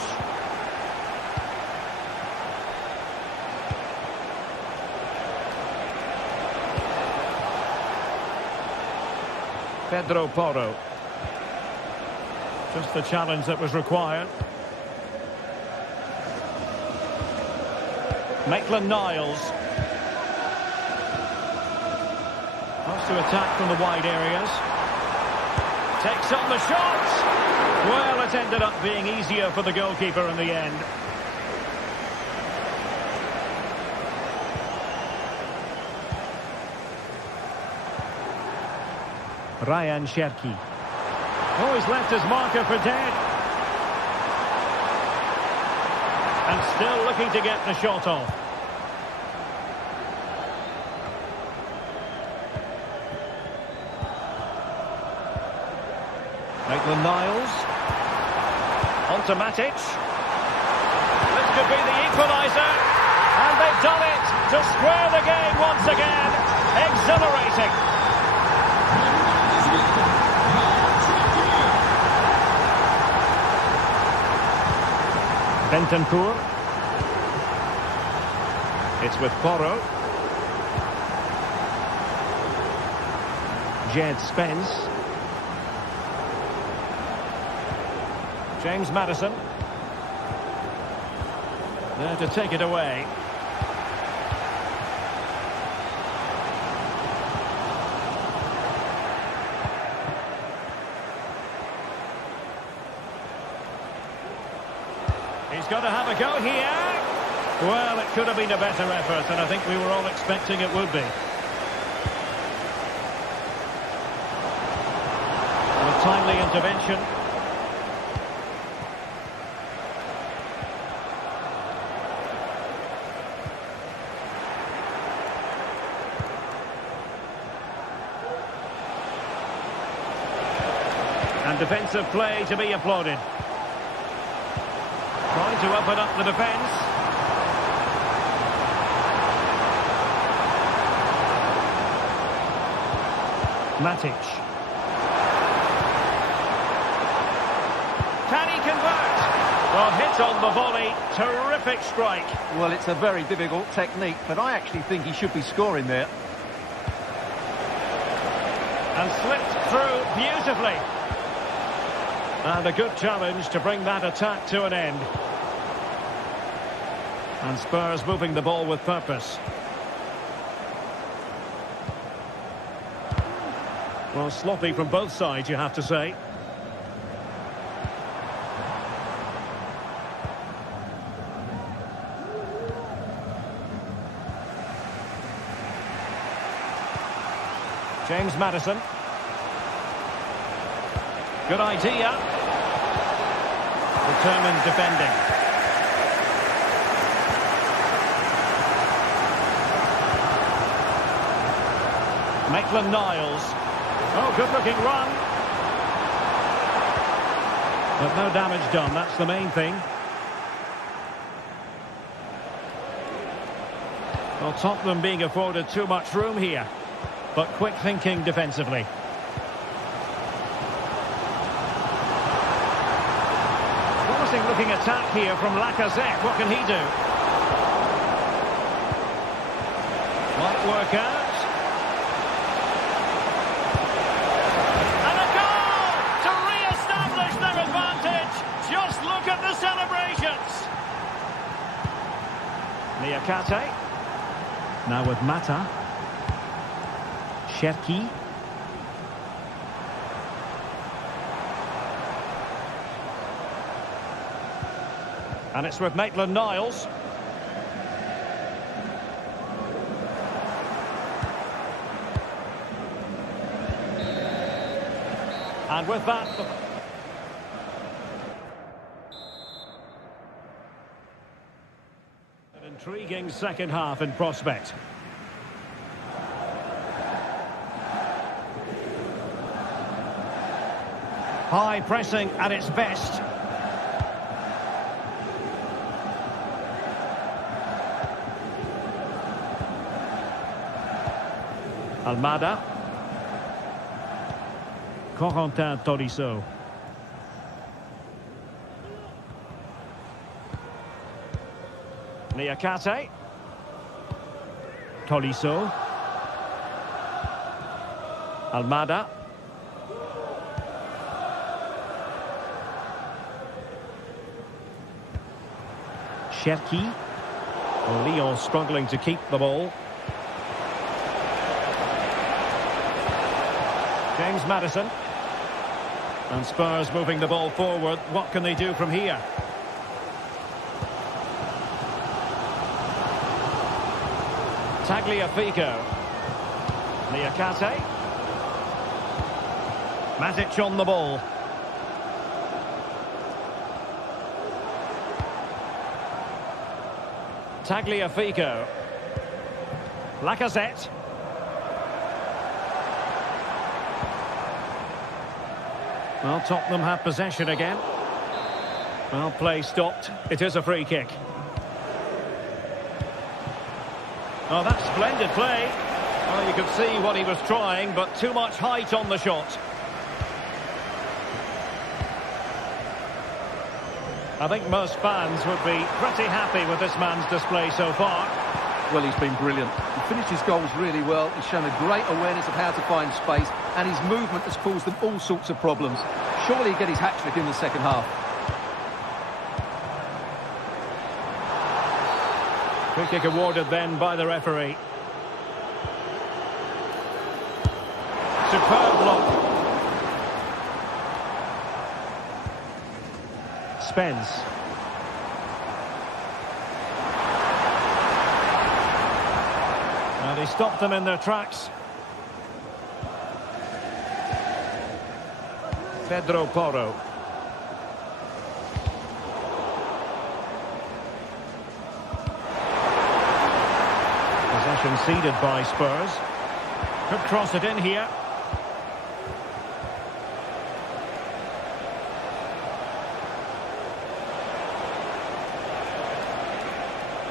Pedro Porro. Just the challenge that was required. Maitland-Niles. Wants to attack from the wide areas. Takes on the shot. Well, it ended up being easier for the goalkeeper in the end. Ryan Cherki. Oh, he's left his marker for dead. And still looking to get the shot off. Maitland-Niles. On to Matic. This could be the equaliser. And they've done it to square the game once again. Exhilarating. Bentancur. It's with Porro. Jed Spence. James Maddison. There to take it away. He's got to have a go here. Well, it could have been a better effort, and I think we were all expecting it would be. And a timely intervention. And defensive play to be applauded. Trying to open up the defence. Matic. Can he convert? Well, hit on the volley. Terrific strike. Well, it's a very difficult technique, but I actually think he should be scoring there. And slipped through beautifully. And a good challenge to bring that attack to an end. And Spurs moving the ball with purpose. Well, sloppy from both sides, you have to say. James Maddison. Good idea. Determined defending. Maitland-Niles. Oh, good-looking run. But no damage done, that's the main thing. Well, Tottenham being afforded too much room here. But quick thinking defensively. Promising looking attack here from Lacazette. What can he do? Might work out. Niakate. Now with Mata. Cherki. And it's with Maitland-Niles. And with that... An intriguing second half in prospect. High pressing at its best. Almada. Corentin Tolisso. Niakate. Tolisso. Almada. Cherki. Lyon struggling to keep the ball. James Maddison. And Spurs moving the ball forward. What can they do from here? Tagliafico. Niakate. Matic on the ball. Tagliafico. Lacazette. Well, Tottenham have possession again. Well, play stopped. It is a free kick. Oh, that's splendid play. Well, you could see what he was trying, but too much height on the shot. I think most fans would be pretty happy with this man's display so far. Well, he's been brilliant. He finished his goals really well. He's shown a great awareness of how to find space, and his movement has caused them all sorts of problems. Surely he'll get his hat-trick in the second half. Free kick awarded then by the referee. Superb block. Spence. And he stopped them in their tracks. Pedro Porro. Possession ceded by Spurs. Could cross it in here.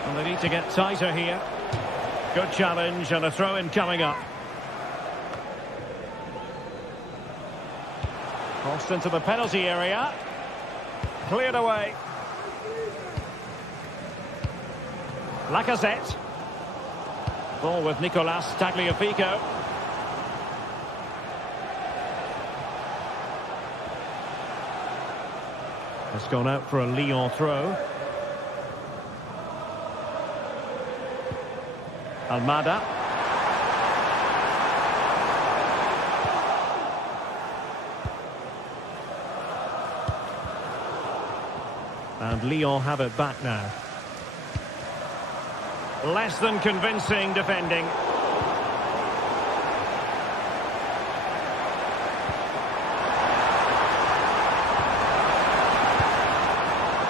And they need to get tighter here. Good challenge and a throw-in coming up. Crossed into the penalty area. Cleared away. Lacazette. Ball with Nicolas Tagliafico. It's gone out for a Lyon throw. Almada. And Lyon have it back now. Less than convincing defending.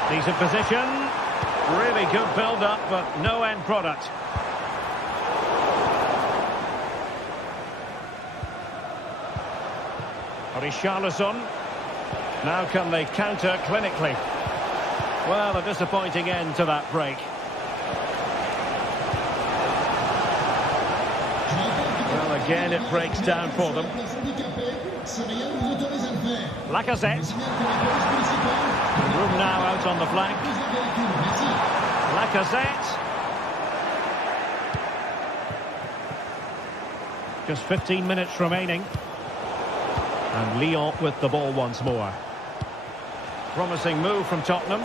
Decent position. Really good build-up, but no end product. Richarlison. Now can they counter clinically? Well, a disappointing end to that break. Well, again, it breaks down for them. Lacazette. Room now out on the flank. Lacazette. Just 15 minutes remaining. And Lyon with the ball once more. Promising move from Tottenham.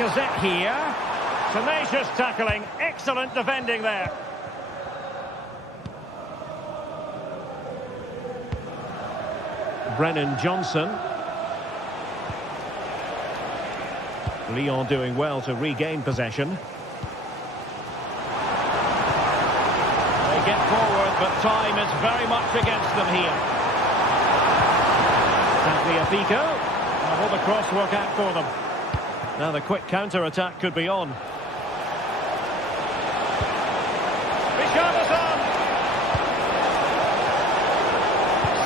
Lacazette here. Tenacious tackling, excellent defending there. Brennan Johnson. Lyon doing well to regain possession. They get forward, but time is very much against them here. Tagliafico. Will the cross work out for them? Now the quick counter-attack could be on. Richarlison!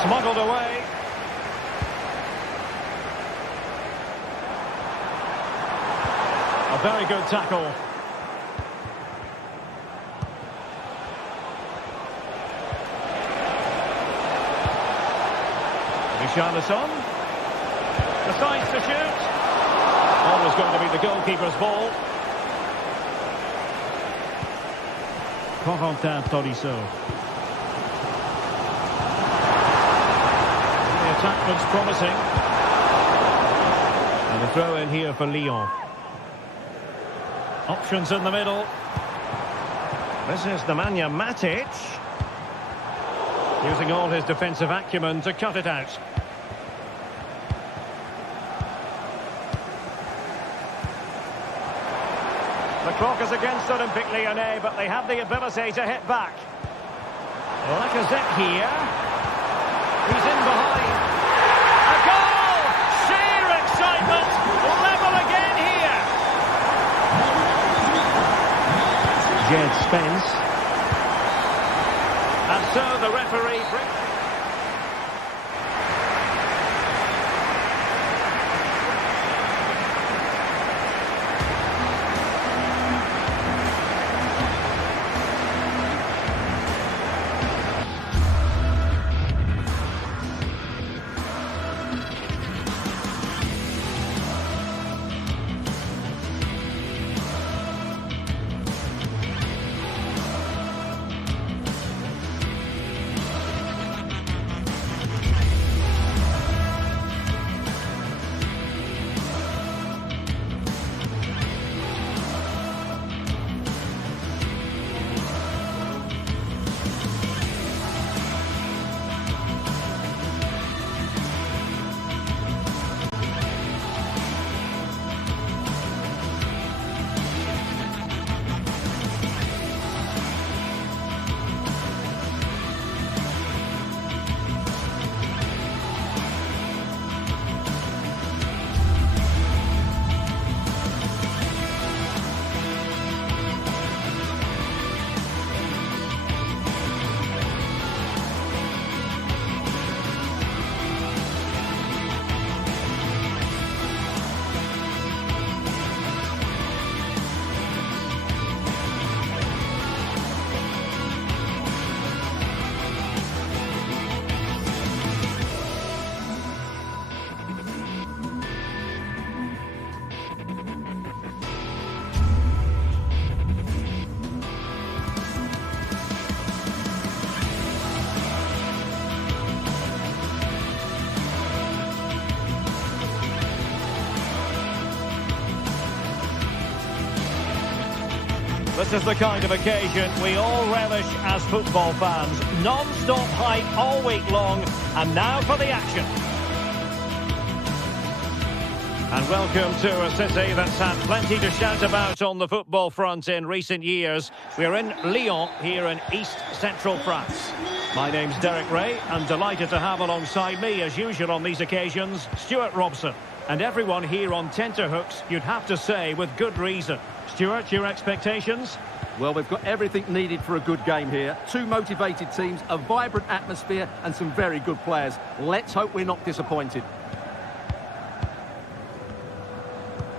Smuggled away. A very good tackle. Richarlison. Decides to shoot. Always going to be the goalkeeper's ball. Corentin Tolisso. The attackment's promising. And a throw in here for Lyon. Options in the middle. This is Nemanja Matic. Using all his defensive acumen to cut it out. The clock is against Olympique Lyonnais, but they have the ability to hit back. Lacazette here. He's in behind. A goal! Sheer excitement! Level again here! Jed Spence. And so the referee brings... This is the kind of occasion we all relish as football fans. Non-stop hype all week long, and now for the action. And welcome to a city that's had plenty to shout about on the football front in recent years. We're in Lyon, here in East Central France. My name's Derek Ray. I'm delighted to have alongside me, as usual on these occasions, Stuart Robson. And everyone here on tenterhooks, you'd have to say, with good reason. Stuart, your expectations? Well, we've got everything needed for a good game here. Two motivated teams, a vibrant atmosphere and some very good players. Let's hope we're not disappointed.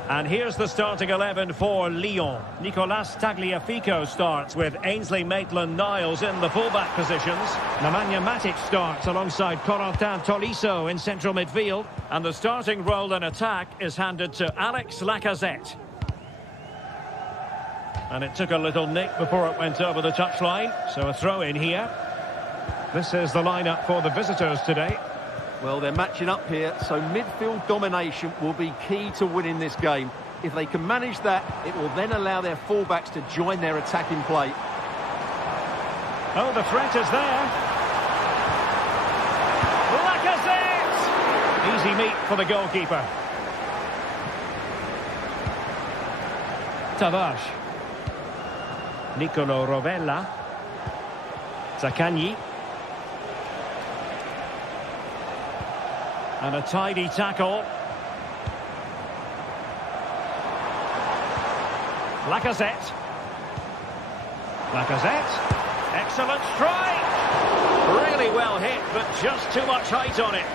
And here's the starting 11 for Lyon. Nicolas Tagliafico starts with Ainsley Maitland-Niles in the fullback positions. Nemanja Matic starts alongside Corentin Tolisso in central midfield. And the starting role in attack is handed to Alex Lacazette. And it took a little nick before it went over the touchline. So a throw in here. This is the lineup for the visitors today. Well, they're matching up here, so midfield domination will be key to winning this game. If they can manage that, it will then allow their fullbacks to join their attacking play. Oh, the threat is there. Lacazette! Easy meat for the goalkeeper. Tavares. Nicolo Rovella. Zaccagni. And a tidy tackle. Lacazette. Lacazette. Excellent strike. Really well hit, but just too much height on it.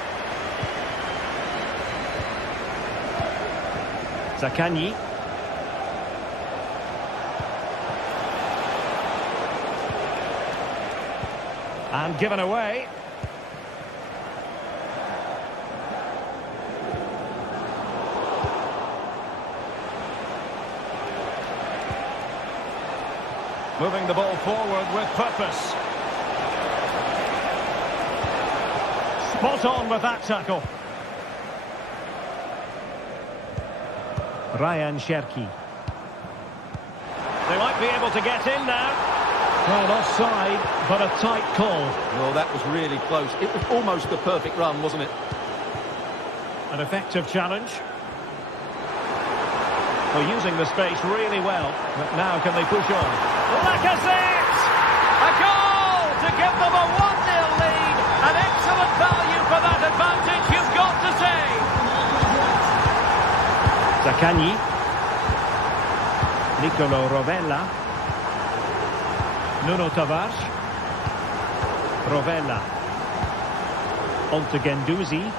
Zaccagni. And given away. Moving the ball forward with purpose. Spot on with that tackle. Ryan Cherki. They might be able to get in now. Well, offside, but a tight call. Well, that was really close. It was almost the perfect run, wasn't it? An effective challenge. Well, using the space really well. But now can they push on? Lacazette! A goal to give them a 1-0 lead. An excellent value for that advantage, you've got to say. Zaccagni. Nicolo Rovella. Nuno Tavares. Rovella. On to Guendouzi.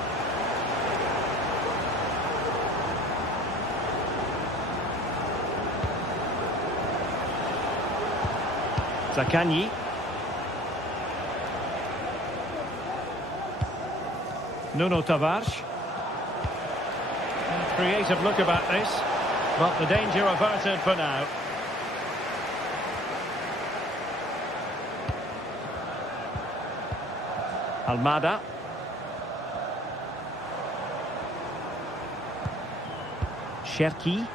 Zaccagni. Nuno Tavares. Creative look about this, but the danger averted for now. Almada. Cherki.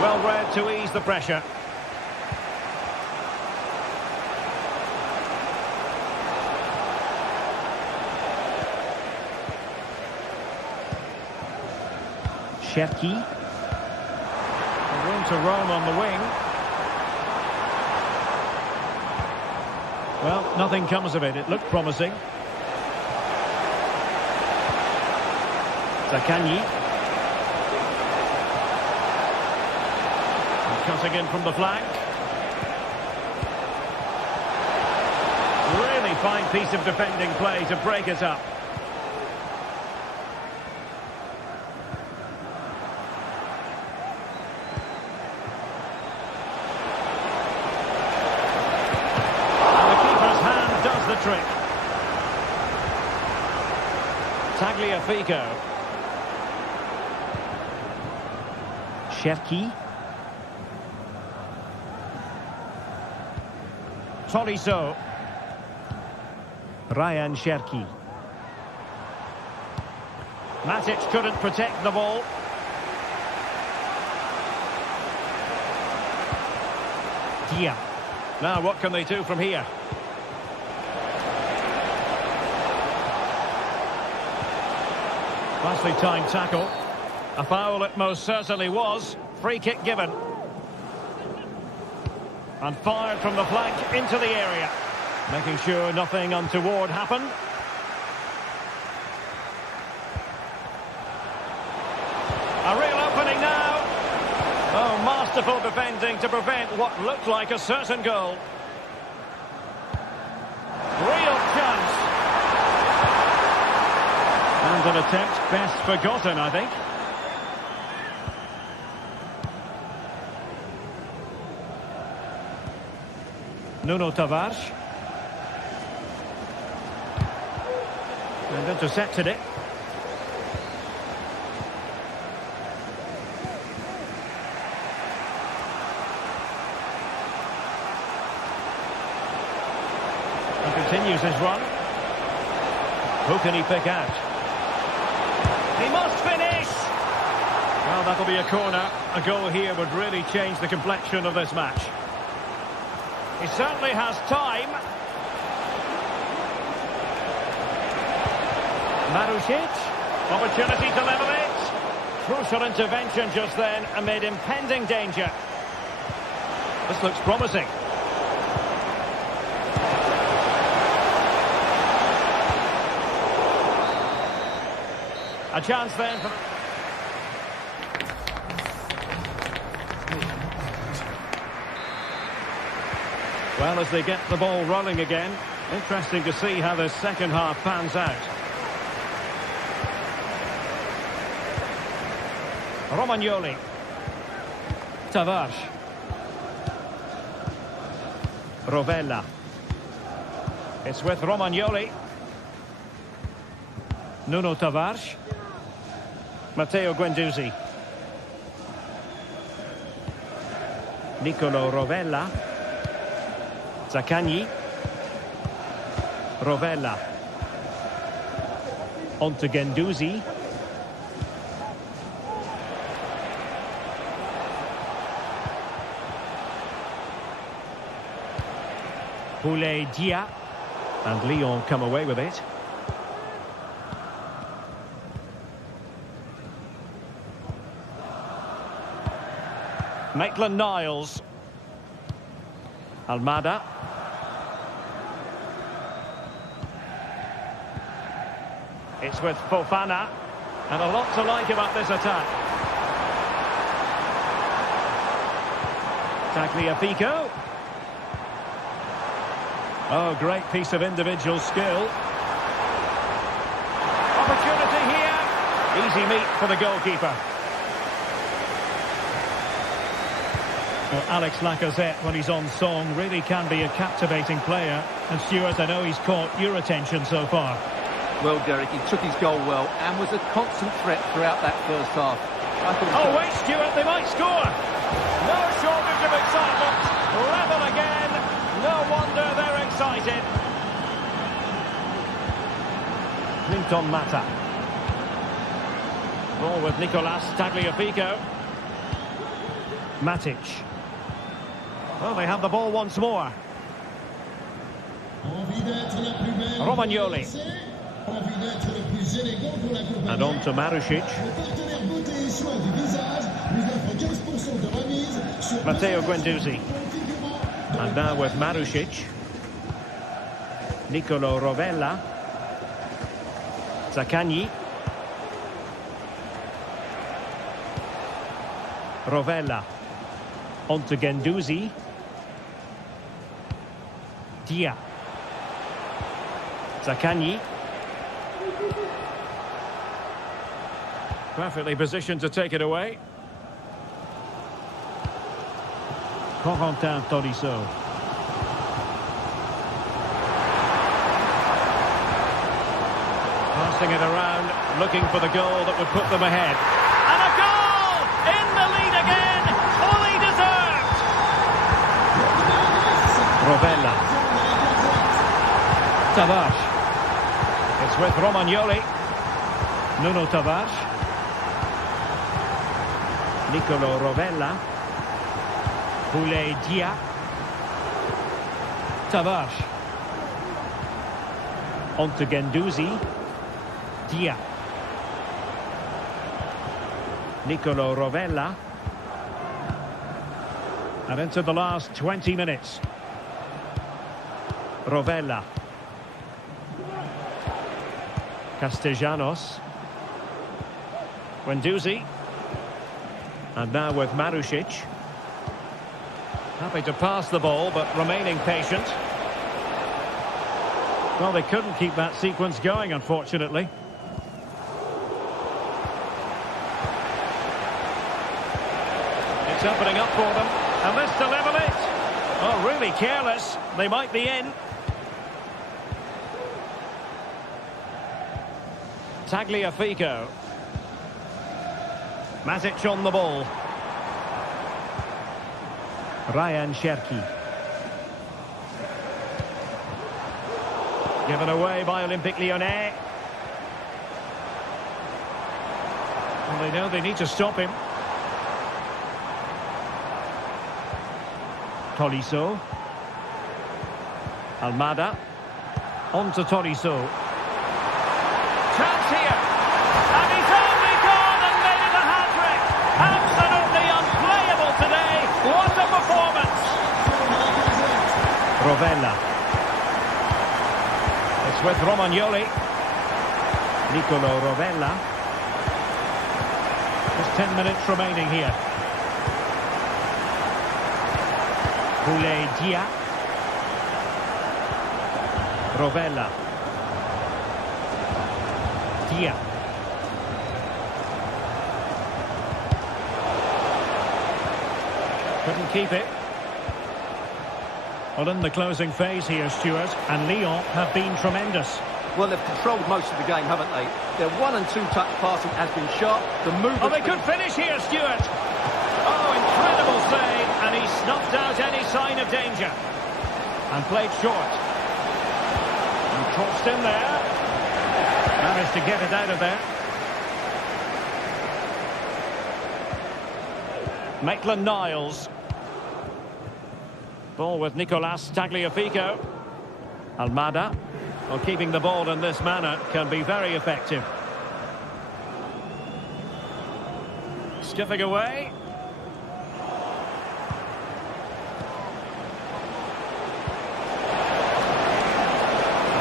Well read to ease the pressure. Cherki. Room to roam on the wing. Well, nothing comes of it. It looked promising. Zaccagni. Cutting in from the flank. Really fine piece of defending play to break it up. And the keeper's hand does the trick. Tagliafico. Cherki. Tolisso. Ryan Cherki. Matic couldn't protect the ball. Dia. Now what can they do from here? Nicely timed tackle. A foul it most certainly was. Free kick given. And fired from the flank into the area. Making sure nothing untoward happened. A real opening now. Oh, masterful defending to prevent what looked like a certain goal. Real chance. And an attempt best forgotten, I think. Nuno Tavares. And intercepted it. He continues his run. Who can he pick out? He must finish. Well, that'll be a corner. A goal here would really change the complexion of this match. He certainly has time. Marušić. Opportunity to level it. Crucial intervention just then amid impending danger. This looks promising. A chance then for... Well, as they get the ball rolling again, interesting to see how this second half pans out. Romagnoli. Tavares. Rovella. It's with Romagnoli. Nuno Tavares. Matteo Guendouzi. Nicolo Rovella. Zaccagni. Rovella. On to Guendouzi. Boulaye Dia. And Lyon come away with it. Maitland-Niles. Almada. It's with Fofana. And a lot to like about this attack. Tagliafico. Oh, great piece of individual skill. Opportunity here. Easy meat for the goalkeeper. Well, Alex Lacazette, when he's on song, really can be a captivating player. And Stuart, I know he's caught your attention so far. Well, Derek, he took his goal well and was a constant threat throughout that first half. Oh, wait, Stuart, they might score. No shortage of excitement. Level again. No wonder they're excited. Clinton Mata. Ball with Nicolas Tagliafico. Matic. Well, they have the ball once more. Romagnoli. And on to Marušić. Matteo Guendouzi. And now with Marušić. Nicolo Rovella. Zaccagni. Rovella. On to Guendouzi. Dia. Zaccagni. Perfectly positioned to take it away. Corentin Tolisso. Passing it around, looking for the goal that would put them ahead. And a goal! In the lead again! Fully deserved! Rovella. Tavares. It's with Romagnoli. Nuno Tavares. Nicolo Rovella. Boulaye Dia. Tavares. On to Guendouzi. Dia. Nicolo Rovella. And into the last 20 minutes. Rovella. Castellanos. Guendouzi. And now with Marušić. Happy to pass the ball, but remaining patient. Well, they couldn't keep that sequence going, unfortunately. It's opening up for them. And this to level it. Oh, really careless. They might be in. Tagliafico. Matic on the ball. Ryan Cherki. Given away by Olympique Lyonnais. Well, they know they need to stop him. Tolisso. Almada. On to Tolisso. Chance here. And he's only gone and made it a hat-trick. Absolutely unplayable today. What a performance. Rovella. It's with Romagnoli. Nicolo Rovella. Just 10 minutes remaining here. Boulay Dia. Rovella. Dia. Couldn't keep it. Well, in the closing phase here, Stuart, and Lyon have been tremendous. Well, they've controlled most of the game, haven't they? Their 1- and 2-touch passing has been sharp. The move. Oh, they could finish here, Stuart. Oh, incredible save, and he snuffed out any sign of danger. And played short. And crossed in there. Managed to get it out of there. Maitland-Niles. Ball with Nicolas Tagliafico. Almada. Well, keeping the ball in this manner can be very effective. Skipping away.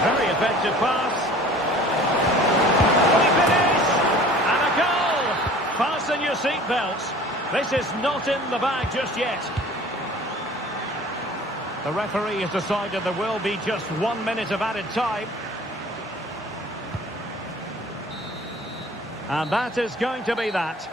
Very effective pass. Will he finish? And a goal! Fasten your seatbelts. This is not in the bag just yet. The referee has decided there will be just 1 minute of added time. And that is going to be that.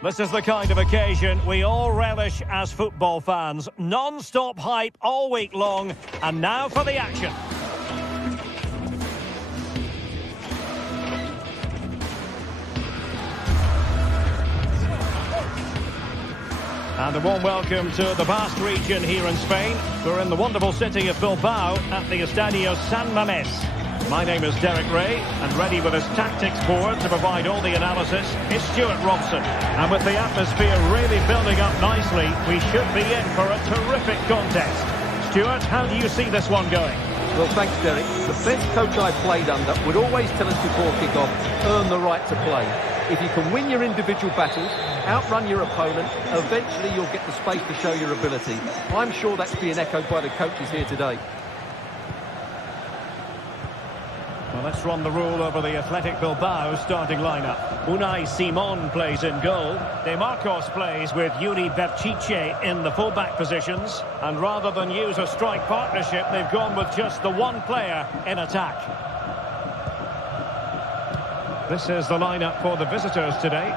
This is the kind of occasion we all relish as football fans. Non-stop hype all week long, and now for the action. And a warm welcome to the Basque region here in Spain. We're in the wonderful city of Bilbao at the Estadio San Mamés. My name is Derek Ray, and ready with his tactics board to provide all the analysis is Stuart Robson. And with the atmosphere really building up nicely, we should be in for a terrific contest. Stuart, how do you see this one going? Well, thanks, Derek. The best coach I played under would always tell us before kick-off, earn the right to play. If you can win your individual battles, outrun your opponent, eventually you'll get the space to show your ability. I'm sure that's being echoed by the coaches here today. Well, let's run the rule over the Athletic Bilbao starting lineup. Unai Simon plays in goal. De Marcos plays with Yuri Berchiche in the fullback positions. And rather than use a strike partnership, they've gone with just the one player in attack. This is the lineup for the visitors today.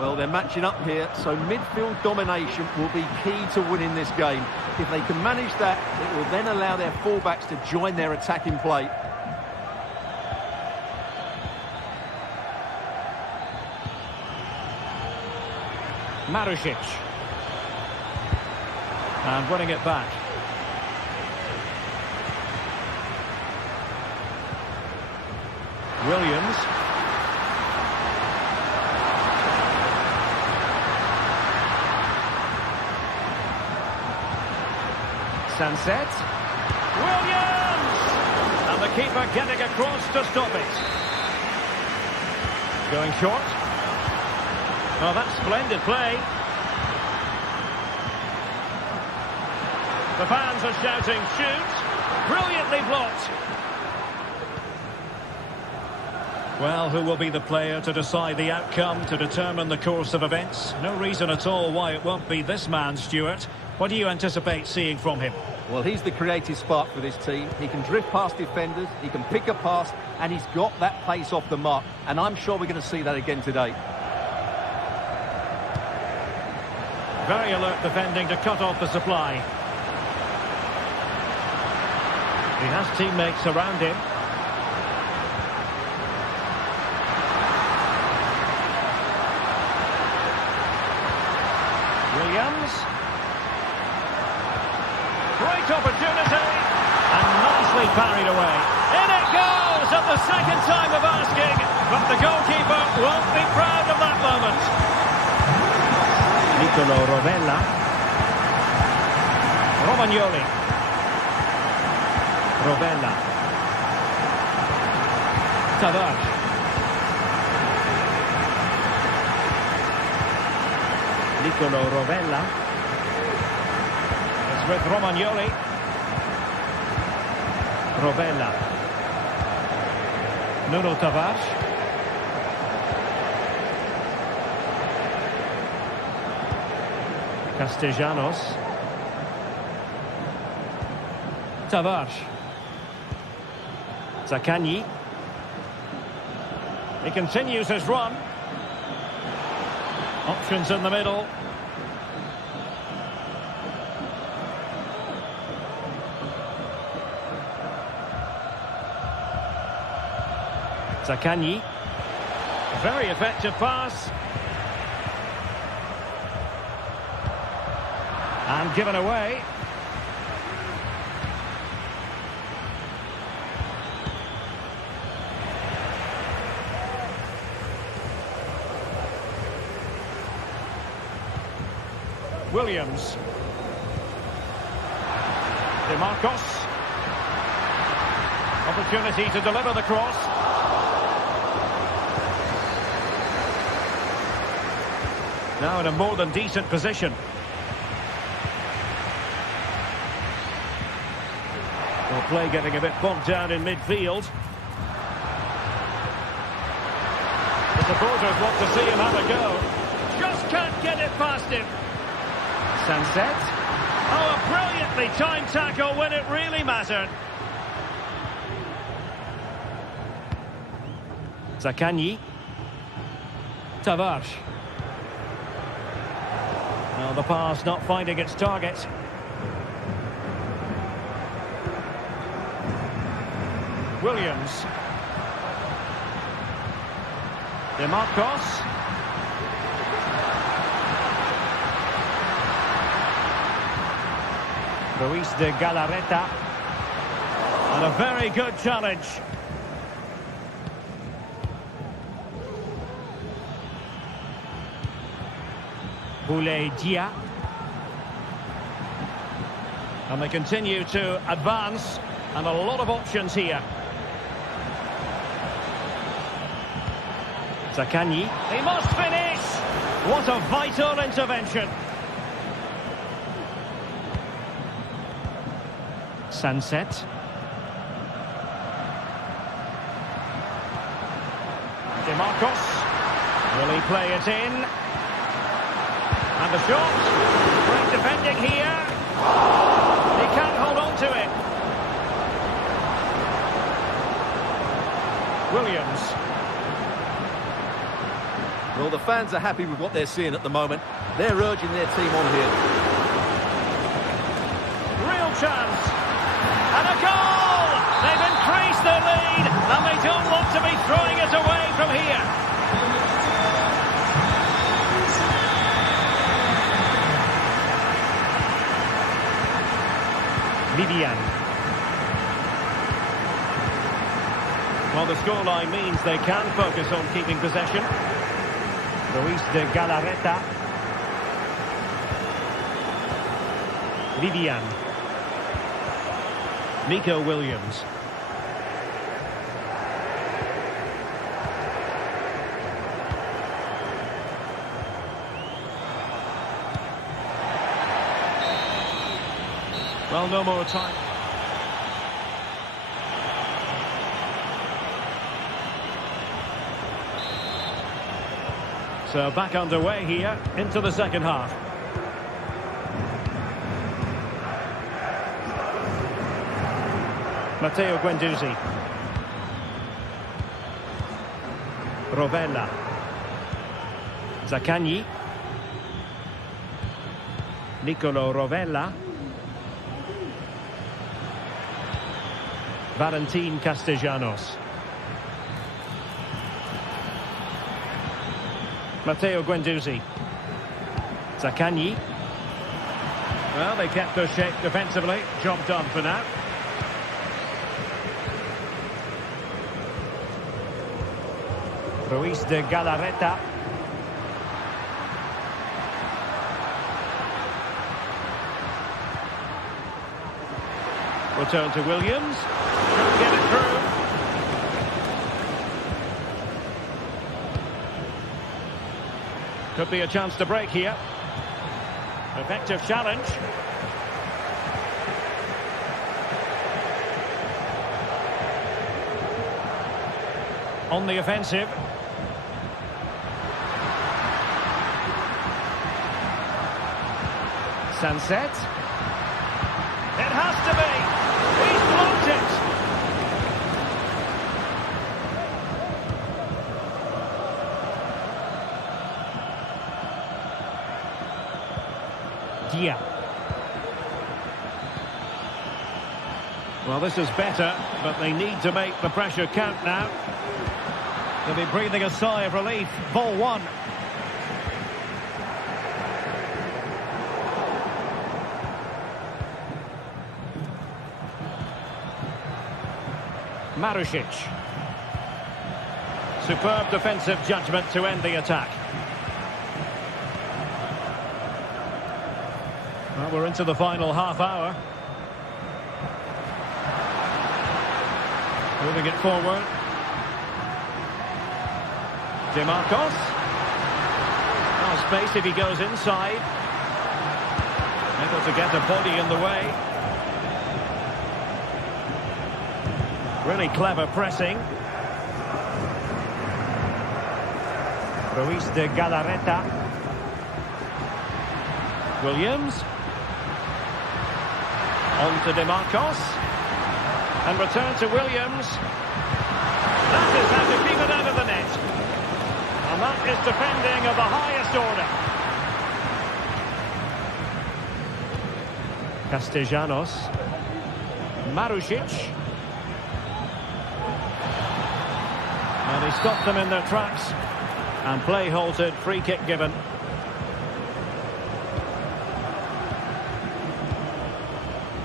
Well, they're matching up here, so midfield domination will be key to winning this game. If they can manage that, it will then allow their fullbacks to join their attacking play. Marusic. And winning it back. Williams. Sunset. Williams! And the keeper getting across to stop it. Going short. Oh, that's splendid play. The fans are shouting, shoot! Brilliantly blocked. Well, who will be the player to decide the outcome, to determine the course of events? No reason at all why it won't be this man, Stuart. What do you anticipate seeing from him? Well, he's the creative spark for this team. He can drift past defenders, he can pick a pass, and he's got that pace off the mark. And I'm sure we're going to see that again today. Very alert defending to cut off the supply. He has teammates around him. Williams. Great opportunity. And nicely parried away. In it goes at the second time of asking. But the goalkeeper won't be proud of that moment. Nicolo Rovella. Romagnoli. Rovella. Tavares. Nicolo Rovella. It's with Romagnoli. Rovella. Nuno Tavares. Castellanos. Tavares. Zaccagni. He continues his run. Options in the middle. Zaccagni. Very effective pass. And given away. Williams. De Marcos. Opportunity to deliver the cross. Now in a more than decent position. Well, play getting a bit bogged down in midfield. The supporters want to see him have a go. Just can't get it past him. Sunset. Oh, a brilliantly timed tackle when it really mattered. Zaccagni. Tavares. Well, the pass not finding its target. Williams. DeMarcos. Luis de Galarreta. And a very good challenge. Boulay Dia. And they continue to advance. And a lot of options here. Zaccagni. He must finish! What a vital intervention. Sunset. DeMarcos. Will he play it in? And the shot. Great defending here. He can't hold on to it. Williams. Well, the fans are happy with what they're seeing at the moment. They're urging their team on here. Real chance. And a goal! They've increased their lead, and they don't want to be throwing it away from here. Vivian. Well, the scoreline means they can focus on keeping possession. Luis de Galarreta. Vivian. Nico Williams. Well, no more time. So back underway here into the second half. Matteo Guendouzi. Rovella. Zaccagni. Nicolo Rovella. Valentin Castellanos. Matteo Guendouzi. Zaccagni. Well, they kept their shape defensively. Job done for now. Luis de Galarreta. Return to Williams. Can't get it through. Could be a chance to break here. Effective challenge. On the offensive. Sunset. It has to be. He's blocked it. Dia. Well, this is better, but they need to make the pressure count now. They'll be breathing a sigh of relief. Ball one. Marusic. Superb defensive judgment to end the attack. Well, we're into the final half hour. Moving it forward. DeMarcos. Now space if he goes inside. Able to get a body in the way. Really clever pressing. Luis de Galarreta. Williams. On to DeMarcos. And return to Williams. That is how to keep it out of the net. And that is defending of the highest order. Castellanos. Marusic. And he stopped them in their tracks. And play halted, free kick given.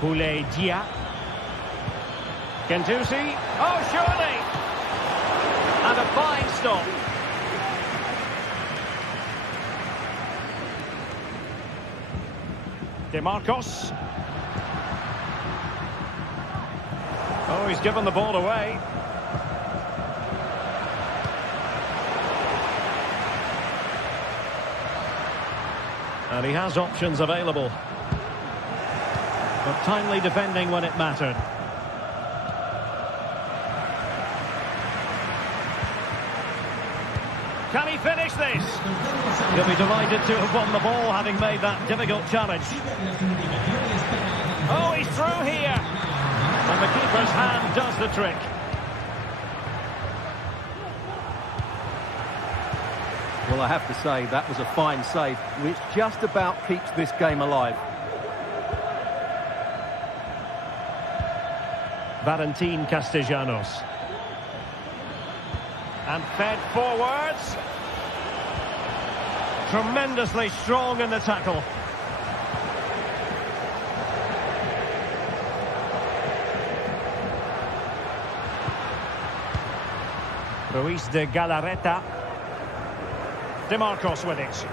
Boulaye Dia. Gendouzi. Oh, surely! And a fine stop. DeMarcos. Oh, he's given the ball away. And he has options available. But timely defending when it mattered. Can he finish this? He'll be delighted to have won the ball, having made that difficult challenge. Oh, he's through here. And the keeper's hand does the trick. Well, I have to say, that was a fine save, which just about keeps this game alive. Valentin Castellanos. And fed forwards. Tremendously strong in the tackle. Ruiz de Galarreta. DeMarcos with it.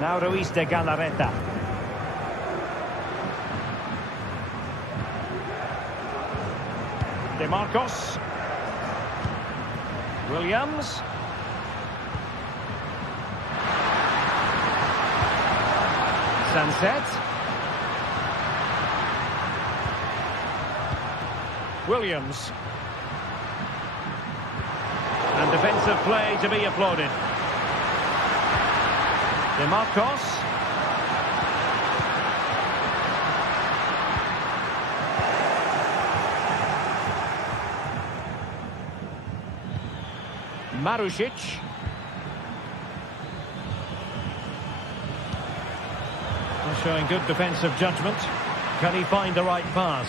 Now Ruiz de Galarreta. DeMarcos. Williams. Sunset. Williams. And defensive play to be applauded. DeMarcos. Marusic. Showing good defensive judgment. Can he find the right pass?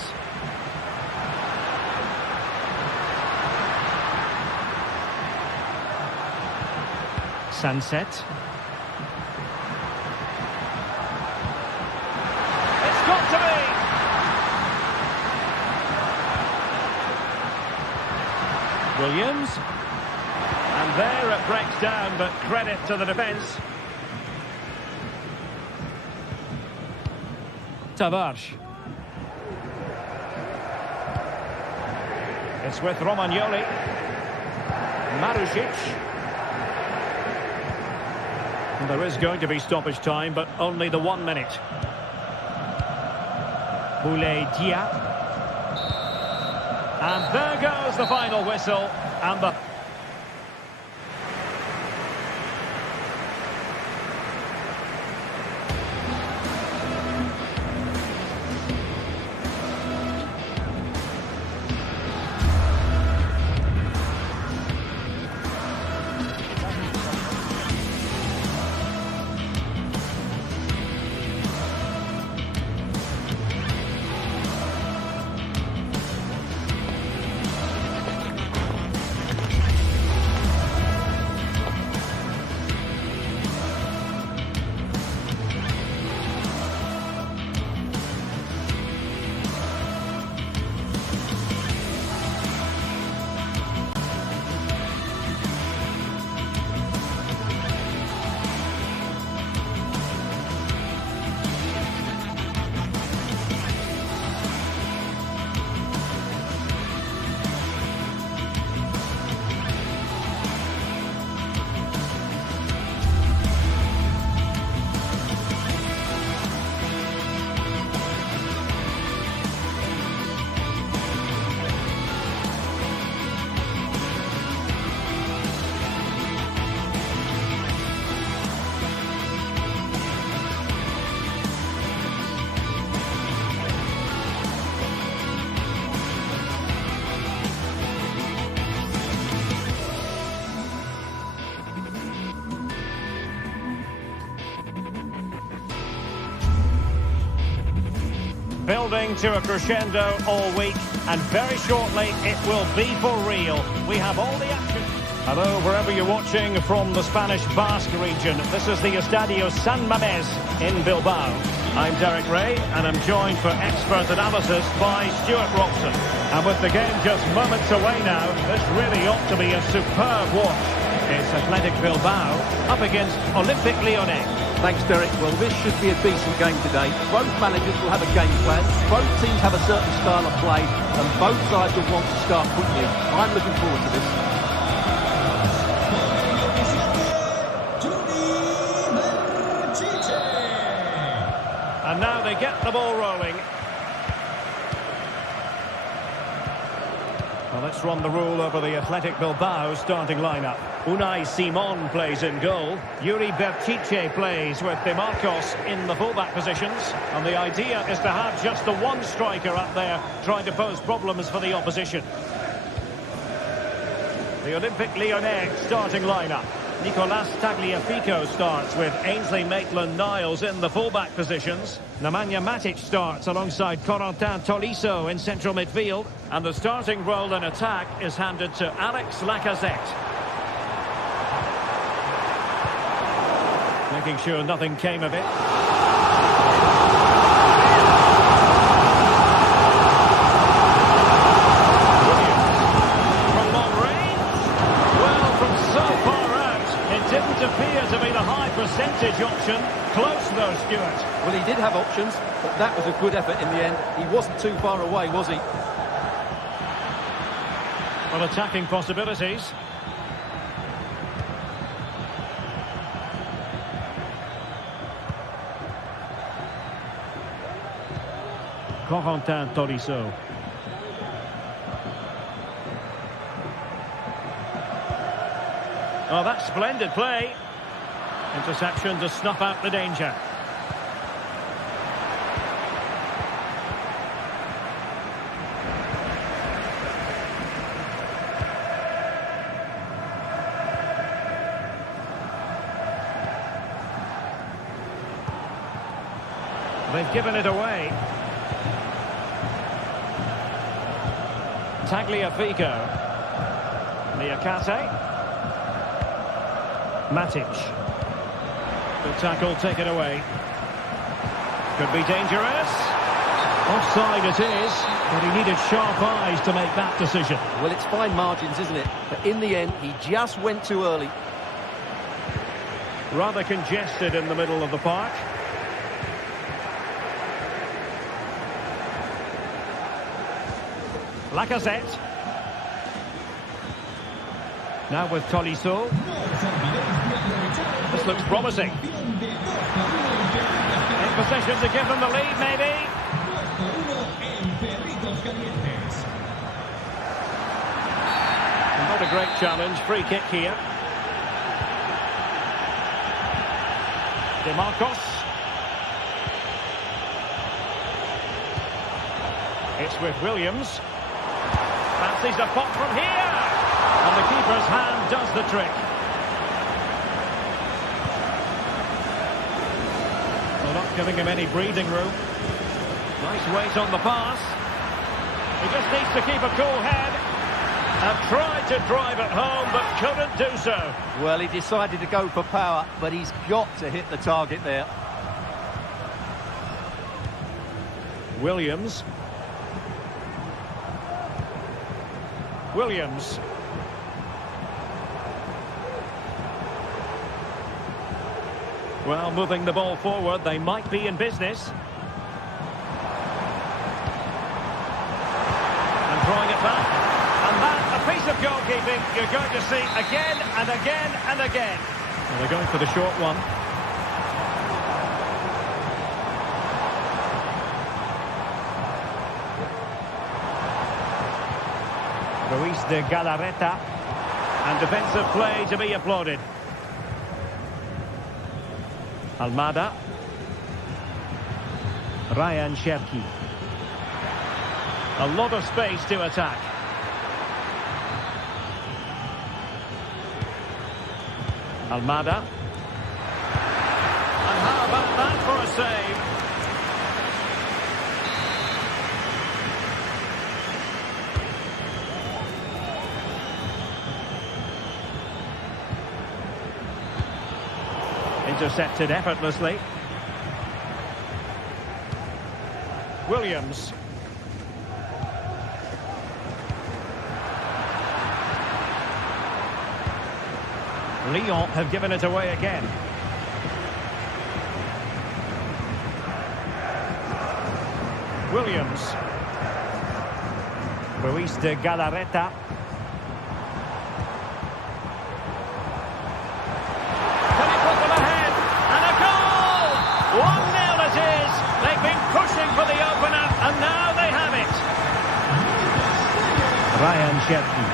Sunset. It's got to be! Williams. And there it breaks down, but credit to the defence. Tavares. It's with Romagnoli. Marusic. And there is going to be stoppage time, but only the 1 minute. Boulaye Dia. And there goes the final whistle. And the building to a crescendo all week, and very shortly it will be for real. We have all the action. Hello, wherever you're watching from the Spanish Basque region. This is the Estadio San Mamés in Bilbao. I'm Derek Ray, and I'm joined for expert analysis by Stuart Robson. And with the game just moments away now, this really ought to be a superb watch. It's Athletic Bilbao up against Olympique Lyonnais. Thanks, Derek. Well, this should be a decent game today. Both managers will have a game plan. Both teams have a certain style of play, and both sides will want to start quickly. I'm looking forward to this. And now they get the ball rolling. Well, let's run the rule over the Athletic Bilbao starting lineup. Unai Simon plays in goal. Yuri Berchiche plays with De Marcos in the fullback positions. And the idea is to have just the one striker up there trying to pose problems for the opposition. The Olympique Lyonnais starting lineup. Nicolas Tagliafico starts with Ainsley Maitland-Niles in the fullback positions. Nemanja Matic starts alongside Corentin Tolisso in central midfield. And the starting role in attack is handed to Alex Lacazette. Making sure nothing came of it. Didn't appear to be the high percentage option. Close though, Stuart. Well, he did have options, but that was a good effort in the end. He wasn't too far away, was he? Well, attacking possibilities. Corentin Tolisso. Oh, that's splendid play. Interception to snuff out the danger. They've given it away. Tagliafico. Niakate. Matic. Good tackle, take it away. Could be dangerous. Offside it is, but he needed sharp eyes to make that decision. Well, it's fine margins, isn't it? But in the end, he just went too early. Rather congested in the middle of the park. Lacazette. Now with Tolisso. This looks promising. In possession to give them the lead, maybe. Not a great challenge. Free kick here. De Marcos. It's with Williams. Fancies a pop from here. And the keeper's hand does the trick. Well, not giving him any breathing room. Nice weight on the pass. He just needs to keep a cool head. And tried to drive it home, but couldn't do so. Well, he decided to go for power, but he's got to hit the target there. Williams. Williams. Well, moving the ball forward, they might be in business. And drawing it back. And that, a piece of goalkeeping you're going to see again and again and again. Well, they're going for the short one. Ruiz de Galarreta. And defensive play to be applauded. Almada. Ryan Cherki. A lot of space to attack. Almada. And how about that for a save? Intercepted effortlessly. Williams. Lyon have given it away again. Williams. Ruiz de Galarreta. Can he put them ahead? And a goal! 1-0 it is. They've been pushing for the opener, and now they have it. Ryan Cherki.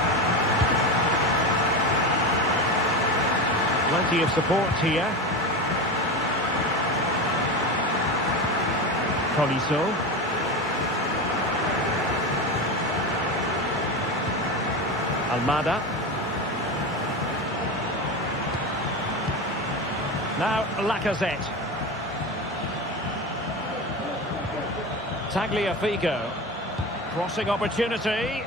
Plenty of support here. Tolisso. Almada. Now Lacazette. Tagliafico. Crossing opportunity.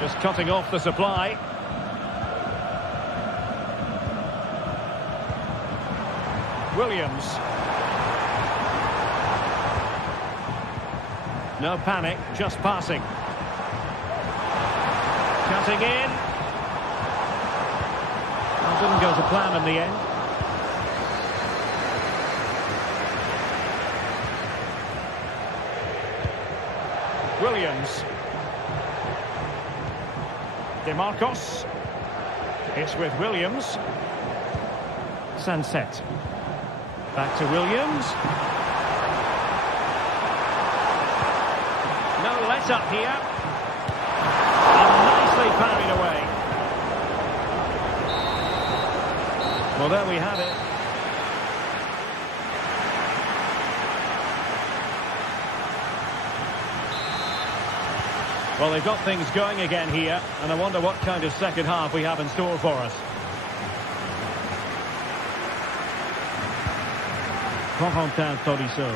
Just cutting off the supply. Williams. No panic, just passing. Cutting in. Well, didn't go to plan in the end. Williams. DeMarcos. It's with Williams. Sunset. Back to Williams. No let up here. And nicely parried away. Well, there we have it. Well, they've got things going again here, and I wonder what kind of second half we have in store for us. Corentin Tolisso.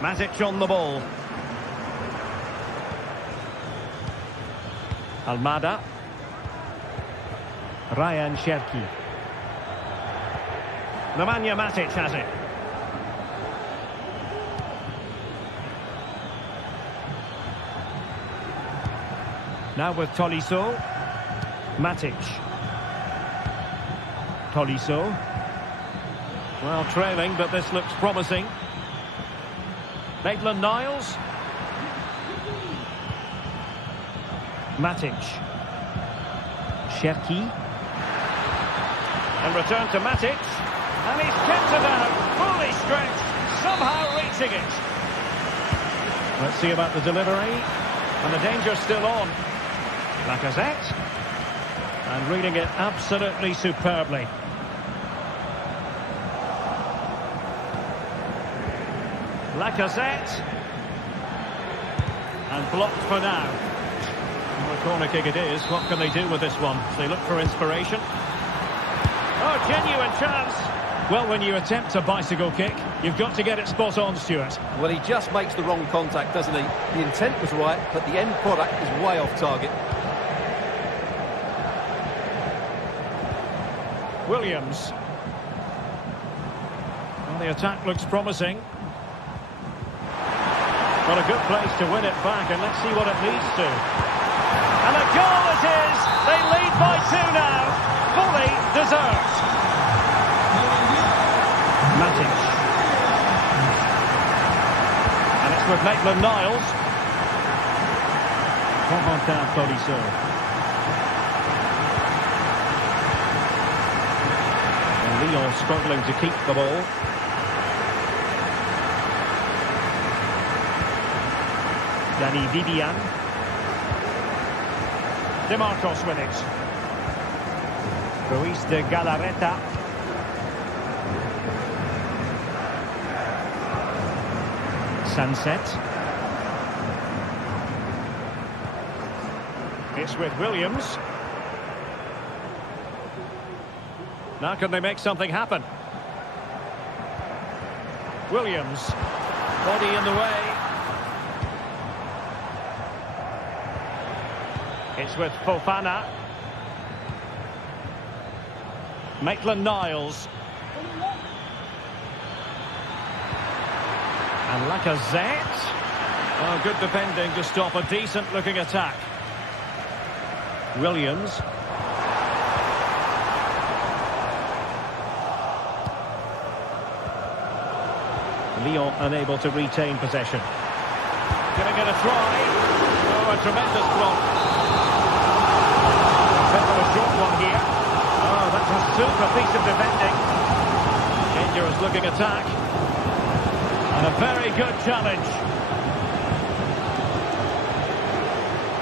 Matic on the ball. Almada. Ryan Cherki. Nemanja Matic has it. Now with Tolisso. Matic. Tolisso. Well, trailing, but this looks promising. Maitland-Niles. Matic. Cherki. And return to Matic. And he's kept it out. Fully stretched. Somehow reaching it. Let's see about the delivery. And the danger's still on. Lacazette. And reading it absolutely superbly. Lacazette. And blocked for now. Well, a corner kick it is. What can they do with this one? They look for inspiration. Oh, genuine chance. Well, when you attempt a bicycle kick, you've got to get it spot on, Stuart. Well, he just makes the wrong contact, doesn't he? The intent was right, but the end product is way off target. Williams. Well, the attack looks promising. Well, a good place to win it back, and let's see what it leads to. And a goal it is! They lead by 2 now. Fully deserved. Matic. And it's with Maitland-Niles. Corentin Tolisso. And Lyon struggling to keep the ball. Danny Vivian. DeMarcos with it. Ruiz de Galarreta. Sunset. It's with Williams. Now can they make something happen? Williams. Body in the way. It's with Fofana. Maitland-Niles. And Lacazette. Oh, good defending to stop a decent-looking attack. Williams. Lyon unable to retain possession. Giving it a try. Oh, a tremendous block. Set for a short one here. Oh, that's a super piece of defending. Dangerous looking attack. And a very good challenge.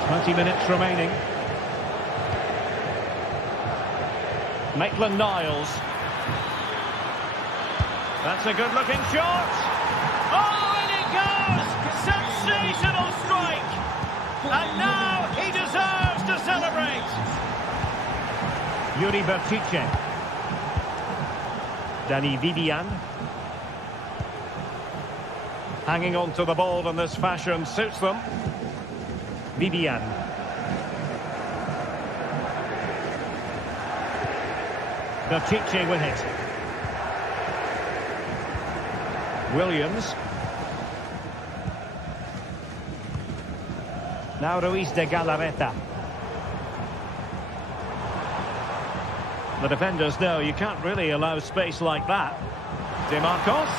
20 minutes remaining. Maitland-Niles. That's a good-looking shot. Oh, and it goes! Sensational strike! And now he deserves to celebrate. Yuri Bertice. Danny Vivian. Hanging on to the ball in this fashion suits them. Vivian. Bertice with it. Williams. Now Ruiz de Galarreta. The defenders know you can't really allow space like that. De Marcos.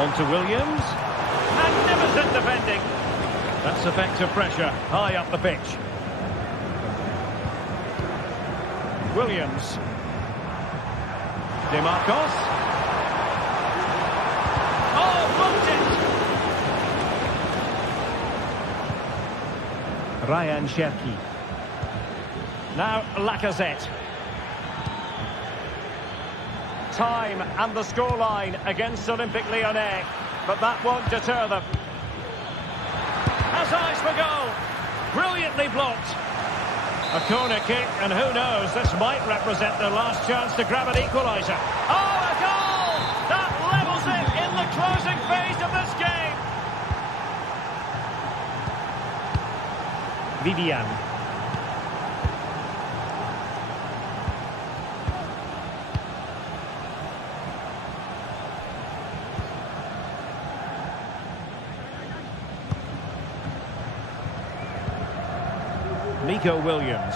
On to Williams. Magnificent defending. That's effective pressure high up the pitch. Williams. De Marcos. Oh, blocked it! Ryan Cherki. Now Lacazette. Time and the scoreline against Olympique Lyonnais, but that won't deter them. Has eyes for goal. Brilliantly blocked. A corner kick, and who knows, this might represent their last chance to grab an equaliser. Oh, a goal! That levels it in the closing phase of this game. Vivian. Nico Williams.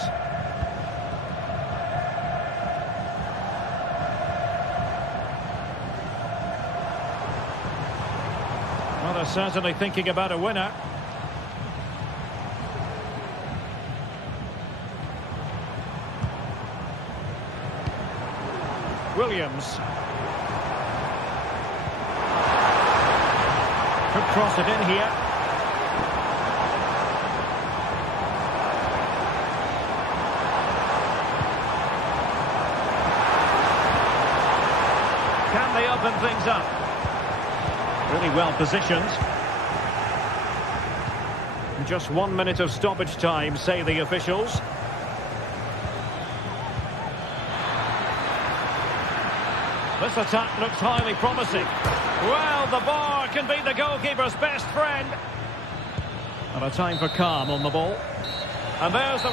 Well, they're certainly thinking about a winner. Williams. Could cross it in here. Can they open things up? Really well positioned. Just 1 minute of stoppage time, say the officials. This attack looks highly promising. Well, the bar can be the goalkeeper's best friend. And a time for calm on the ball. And there's the...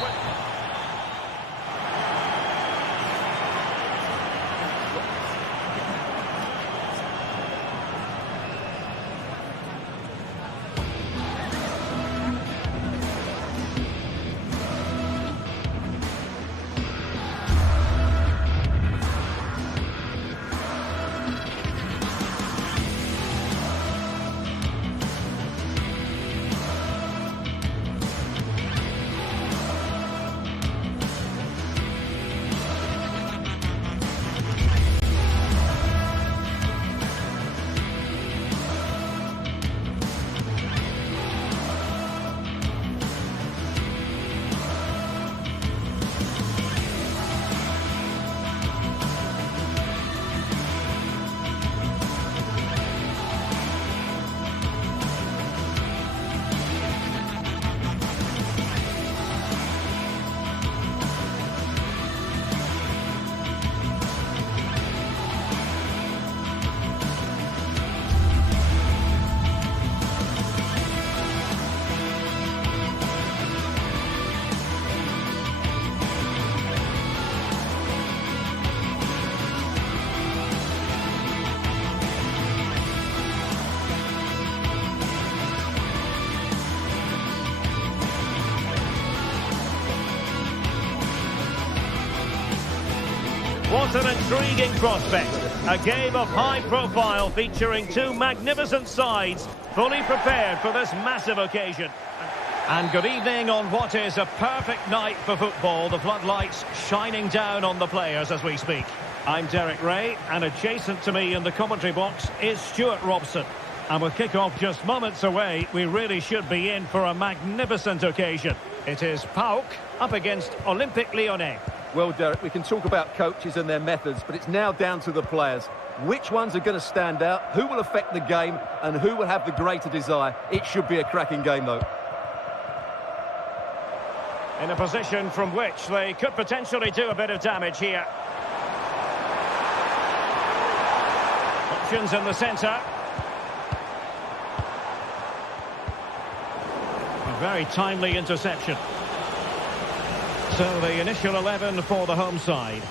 What an intriguing prospect. A game of high profile featuring two magnificent sides, fully prepared for this massive occasion. And good evening on what is a perfect night for football. The floodlights shining down on the players as we speak. I'm Derek Ray, and adjacent to me in the commentary box is Stuart Robson. And with kick-off just moments away, we really should be in for a magnificent occasion. It is PAOK up against Olympique Lyonnais. Well, Derek, we can talk about coaches and their methods, but it's now down to the players. Which ones are going to stand out, who will affect the game, and who will have the greater desire? It should be a cracking game, though. In a position from which they could potentially do a bit of damage here. Options in the centre. A very timely interception. So the initial 11 for the home side.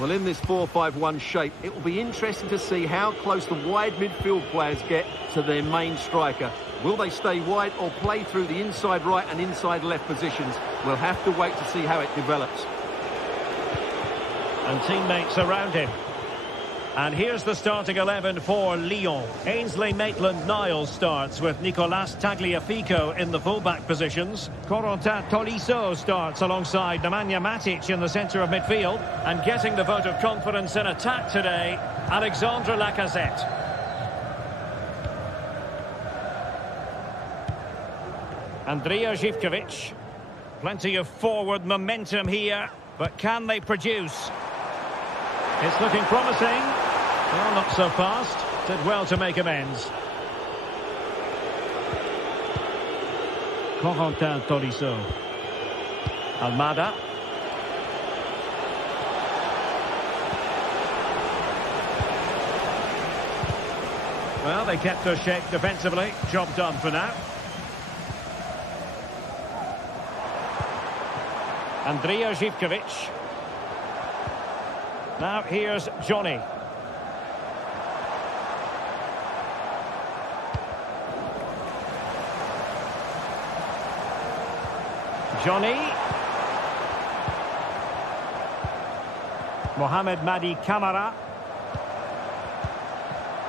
Well, in this 4-5-1 shape, it will be interesting to see how close the wide midfield players get to their main striker. Will they stay wide or play through the inside right and inside left positions? We'll have to wait to see how it develops. And teammates around him. And here's the starting 11 for Lyon. Ainsley Maitland-Niles starts with Nicolas Tagliafico in the fullback positions. Corentin Tolisso starts alongside Nemanja Matic in the centre of midfield. And getting the vote of confidence in attack today, Alexandre Lacazette. Andrija Živković. Plenty of forward momentum here, but can they produce? It's looking promising. Well, not so fast. Did well to make amends. Corentin Tolisso. Almada. Well, they kept their shape defensively. Job done for now. Andrija Živković. Now here's Johnny. Johnny. Mohamed Madi Camara.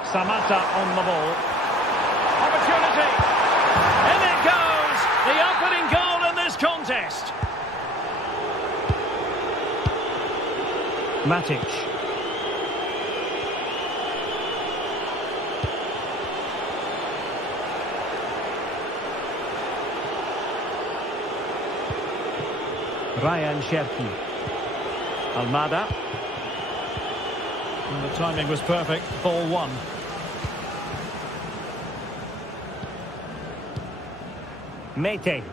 Samatta on the ball. Opportunity. In it goes. The opening goal in this contest. Matic. Ryan Cherki. Almada. And the timing was perfect. Ball one. Mete.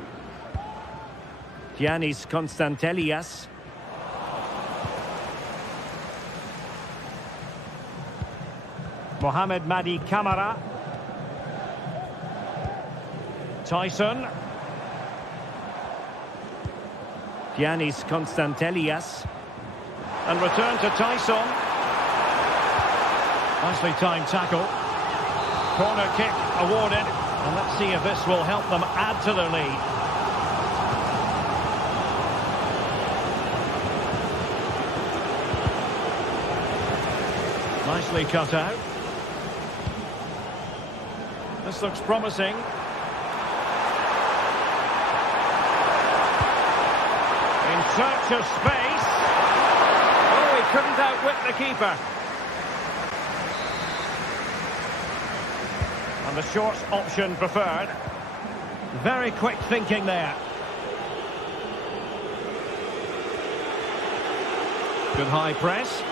Giannis Konstantelias. Mohamed Madi Camara. Tyson. Giannis Konstantelias. And return to Tyson. Nicely timed tackle. Corner kick awarded. And let's see if this will help them add to their lead. Nicely cut out. This looks promising. In search of space. Oh, he couldn't outwit the keeper. And the short option preferred. Very quick thinking there. Good high press.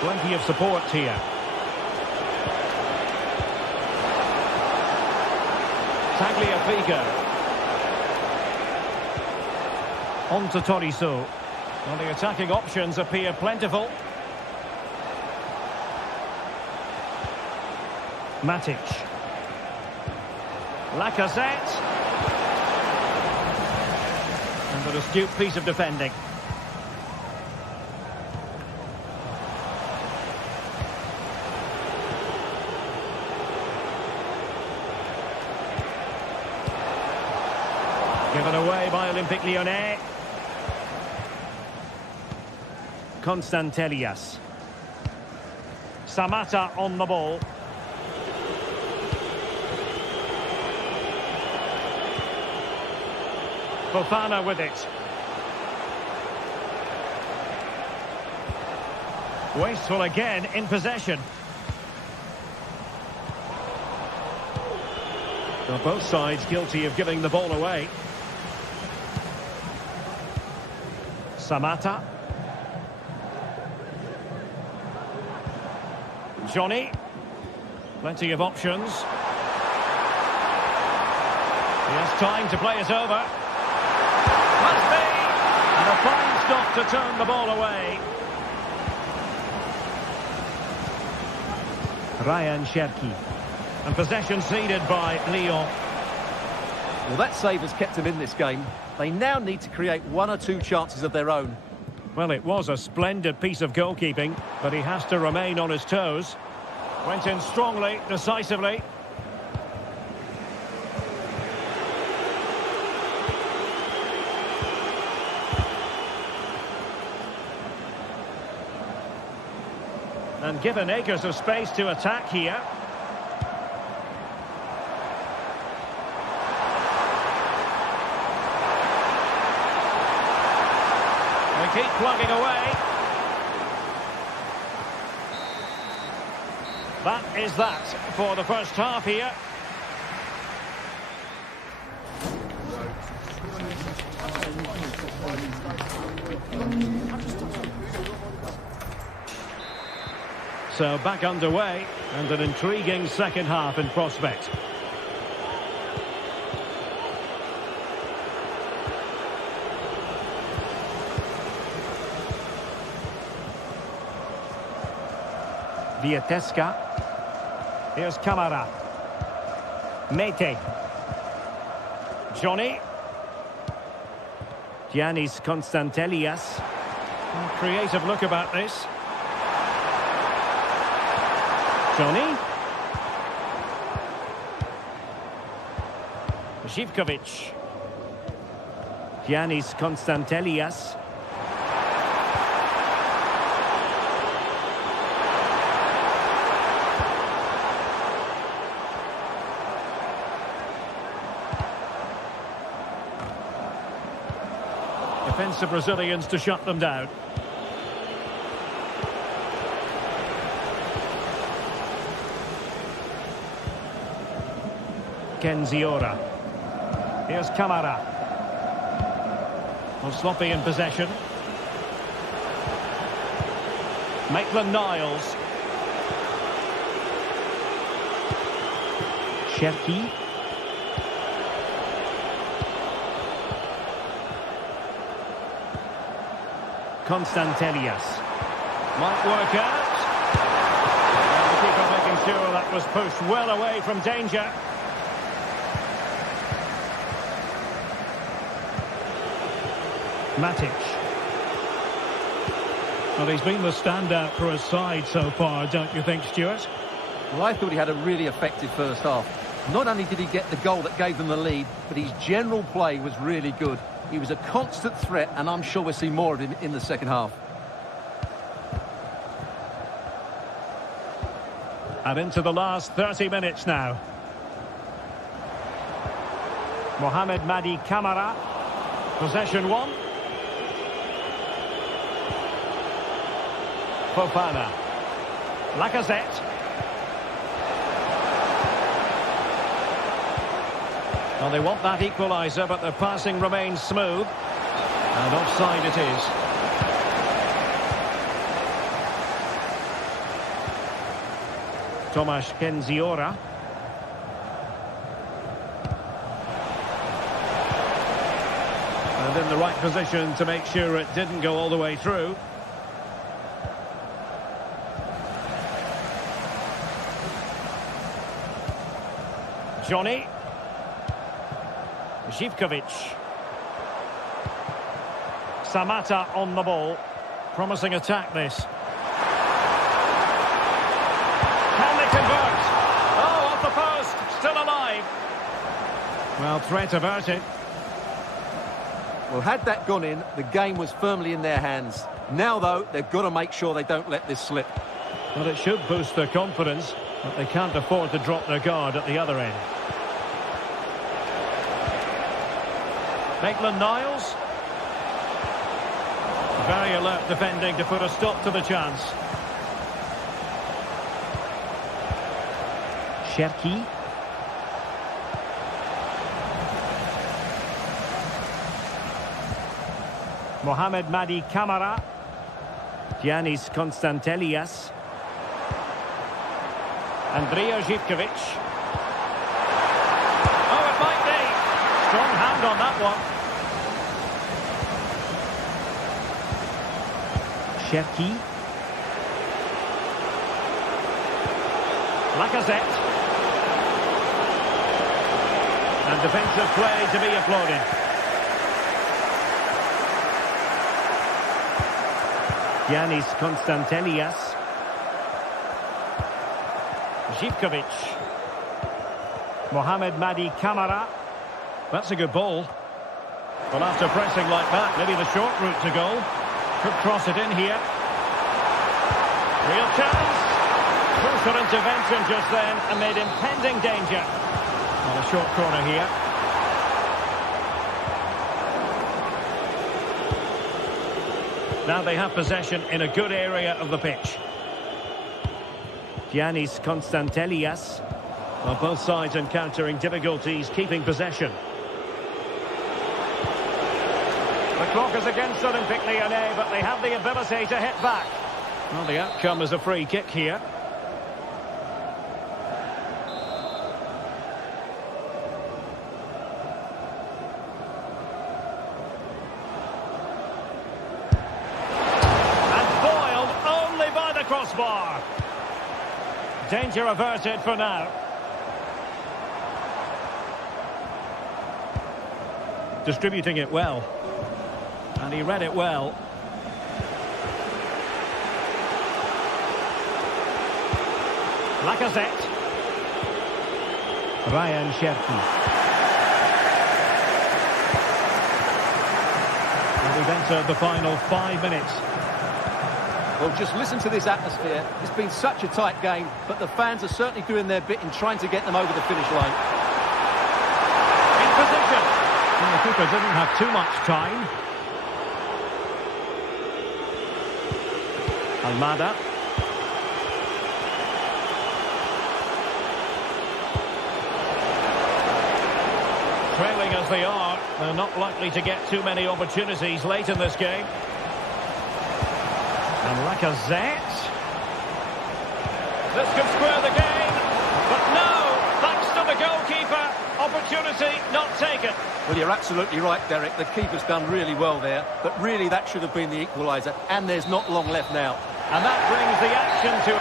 Plenty of support here. Tagliafico. On to Tolisso. Well, the attacking options appear plentiful. Matic. Lacazette. And an astute piece of defending. Given away by Olympique Lyonnais. Constantelias. Samatta on the ball. Fofana with it. Wasteful again in possession. Well, both sides guilty of giving the ball away. Samatta. Johnny. Plenty of options. He has time to play it over. Must be! And a fine stop to turn the ball away. Ryan Cherki. And possession ceded by Lyon. Well, that save has kept them in this game. They now need to create one or two chances of their own. Well, it was a splendid piece of goalkeeping, but he has to remain on his toes. Went in strongly, decisively. And given acres of space to attack here. They keep plugging away. That is that for the first half here. So back underway, and an intriguing second half in prospect. Vietesca. Here's Camara. Mete. Johnny. Giannis Constantelias. Creative look about this. Johnny. Zivkovic. Giannis Constantelias. Defensive Brazilians to shut them down. Kenziora. Here's Camara. Well, sloppy in possession. Maitland-Niles. Cherki. Constantelias. Might work out. And the keeper making sure that was pushed well away from danger. Matic. Well, he's been the standout for his side so far, don't you think, Stuart? Well, I thought he had a really effective first half. Not only did he get the goal that gave them the lead, but his general play was really good. He was a constant threat, and I'm sure we'll see more of him in the second half. And into the last 30 minutes now. Mohamed Madi Camara. Possession one. Fofana. Lacazette. Well, they want that equaliser, but their passing remains smooth. And offside it is. Tomasz Kenziora. And in the right position to make sure it didn't go all the way through. Johnny. Zivkovic. Samatta on the ball. Promising attack this. Can they convert? Oh, off the post. Still alive. Well, threat averted. Well, had that gone in, the game was firmly in their hands. Now, though, they've got to make sure they don't let this slip. Well, it should boost their confidence, but they can't afford to drop their guard at the other end. Maitland-Niles. Very alert defending to put a stop to the chance. Cherki. Mohamed Madi Camara. Giannis Konstantelias. Andrija Živković. Oh, it might be. Strong hand on that one. Cherki. Lacazette. And defensive play to be applauded. Giannis Konstantelias. Živković. Mohamed Madi Camara. That's a good ball. Well, after pressing like that, maybe the short route to goal. Could cross it in here. Real chance. Crucial intervention just then amid impending danger. On a short corner here. Now they have possession in a good area of the pitch. Giannis Konstantelias. Well, both sides encountering difficulties keeping possession. The clock is against Olympique Lyonnais, but they have the ability to hit back. Well, the outcome is a free kick here. And foiled only by the crossbar. Danger averted for now. Distributing it well. And he read it well. Lacazette. Ryan Cherki. And we've entered the final 5 minutes. Well, just listen to this atmosphere. It's been such a tight game, but the fans are certainly doing their bit in trying to get them over the finish line. In position. And the keeper didn't have too much time. Almada. Trailing as they are, they're not likely to get too many opportunities late in this game. And Lacazette. This could square the game, but no, thanks to the goalkeeper, opportunity not taken. Well, you're absolutely right, Derek. The keeper's done really well there, but really that should have been the equaliser, and there's not long left now. And that brings the action to...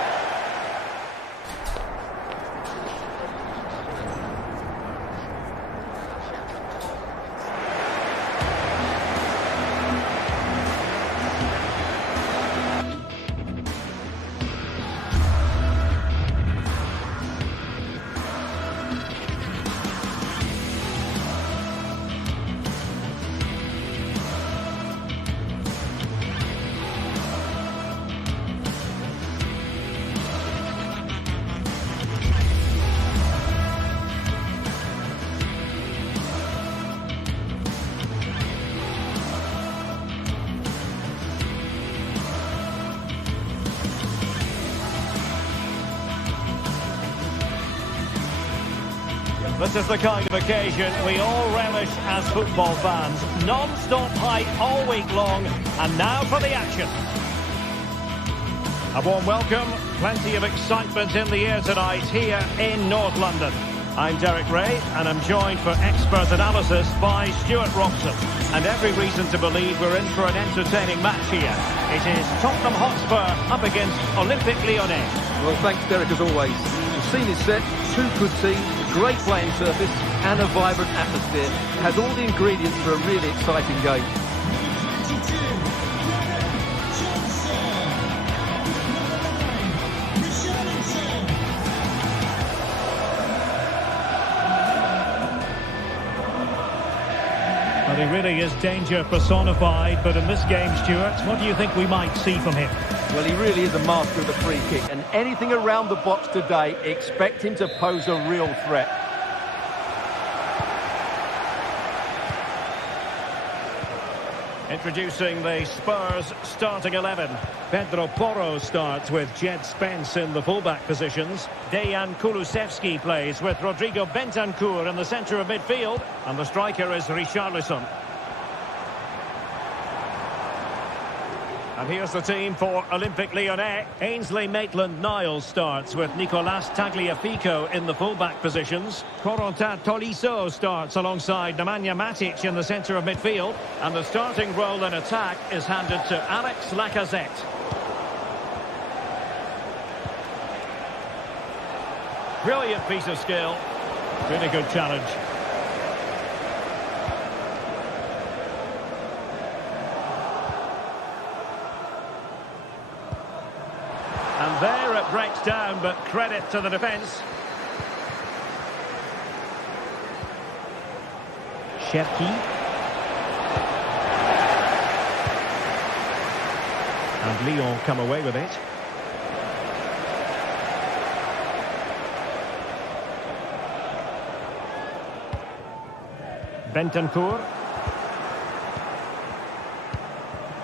This is the kind of occasion we all relish as football fans. Non-stop hype all week long, and now for the action. A warm welcome, plenty of excitement in the air tonight here in North London. I'm Derek Ray, and I'm joined for expert analysis by Stuart Robson. And every reason to believe we're in for an entertaining match here. It is Tottenham Hotspur up against Olympique Lyonnais. Well, thanks, Derek, as always. The scene is set, two good teams, great playing surface and a vibrant atmosphere. It has all the ingredients for a really exciting game. Well, he really is danger personified, but in this game, Stuart, what do you think we might see from him? Well, he really is a master of the free kick, and anything around the box today, expect him to pose a real threat. Introducing the Spurs starting 11. Pedro Porro starts with Jed Spence in the fullback positions. Dejan Kulusevski plays with Rodrigo Bentancur in the centre of midfield. And the striker is Richarlison. And here's the team for Olympique Lyonnais. Ainsley Maitland-Niles starts with Nicolas Tagliafico in the fullback positions. Corentin Tolisso starts alongside Nemanja Matic in the centre of midfield. And the starting role in attack is handed to Alex Lacazette. Brilliant piece of skill. Really good challenge. And there it breaks down, but credit to the defence. Cherki. And Lyon come away with it. Bentancur.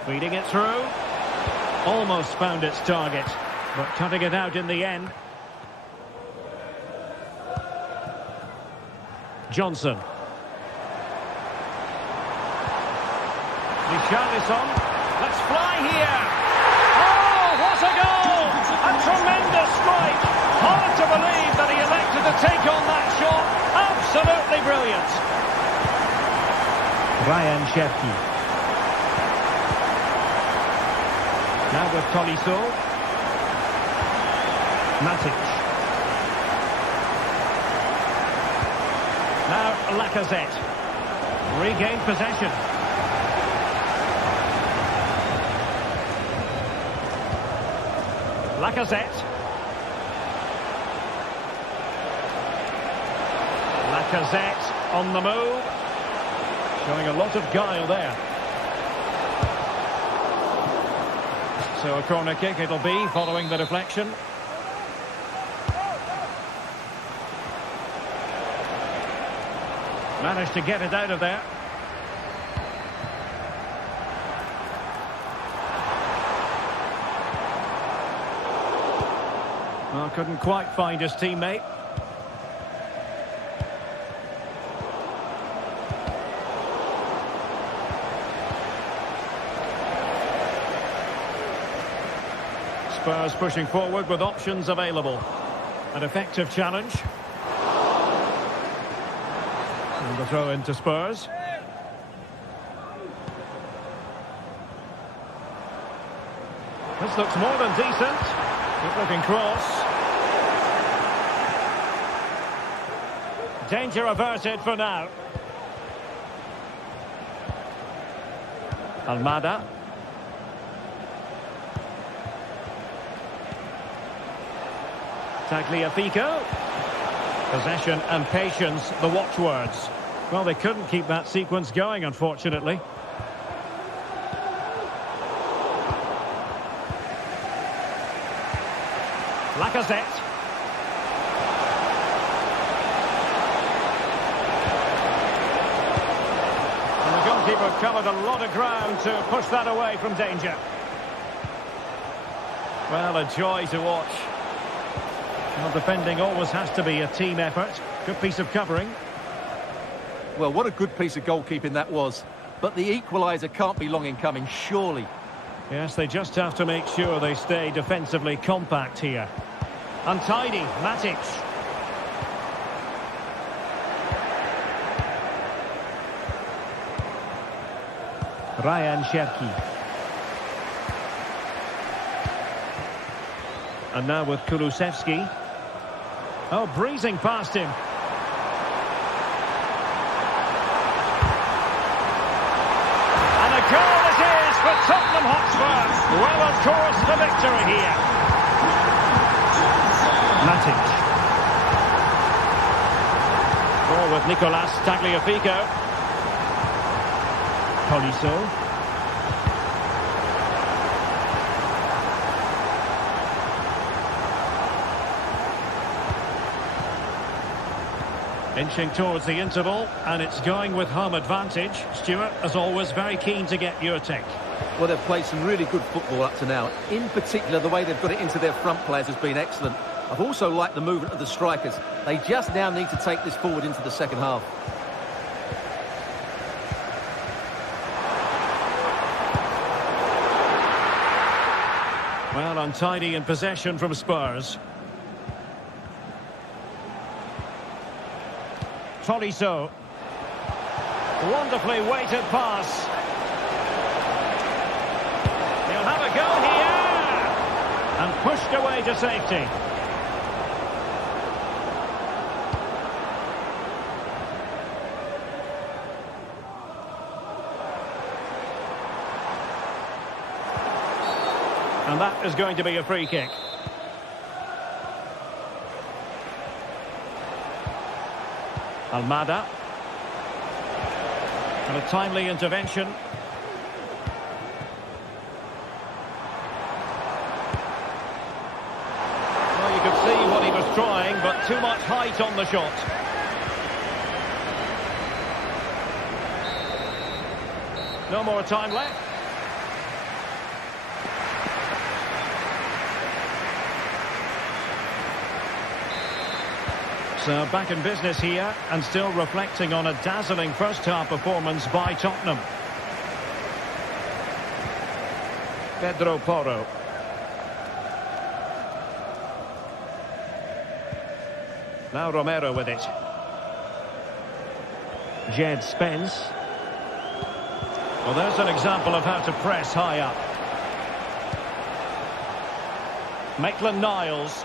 Feeding it through. Almost found its target, but cutting it out in the end. Johnson. Richarlison. Let's fly here. Oh, what a goal! A tremendous strike. Hard to believe that he elected to take on that shot. Absolutely brilliant. Ryan Cherki. Now with Tolisso. Matic. Now Lacazette. Regained possession. Lacazette. Lacazette on the move. Showing a lot of guile there. So a corner kick it'll be following the deflection. Managed to get it out of there. Well, couldn't quite find his teammate. Spurs pushing forward with options available. An effective challenge. And the throw into Spurs. This looks more than decent. Good looking cross. Danger averted for now. Almada. Tagliafico. Possession and patience, the watchwords. Well, they couldn't keep that sequence going, unfortunately. Lacazette. And the goalkeeper covered a lot of ground to push that away from danger. Well, a joy to watch. Well, defending always has to be a team effort. Good piece of covering. Well, what a good piece of goalkeeping that was. But the equaliser can't be long in coming, surely. Yes, they just have to make sure they stay defensively compact here. Untidy, Matic. Ryan Cherki. And now with Kulusevski. Oh, breezing past him. And a goal it is for Tottenham Hotspur. Well on course for victory here. Matic. Ball with Nicolas Tagliafico. Tolisso. Inching towards the interval, and it's going with home advantage. Stuart, as always, very keen to get your take. Well, they've played some really good football up to now. In particular, the way they've got it into their front players has been excellent. I've also liked the movement of the strikers. They just now need to take this forward into the second half. Well, untidy in possession from Spurs. Tolisso. Wonderfully weighted pass. He'll have a go here. And pushed away to safety. And that is going to be a free kick. Almada. And a timely intervention. Well, you could see what he was trying, but too much height on the shot. No more time left. So back in business here, and still reflecting on a dazzling first-half performance by Tottenham. Pedro Porro. Now Romero with it. Jed Spence. Well, there's an example of how to press high up. Maitland-Niles.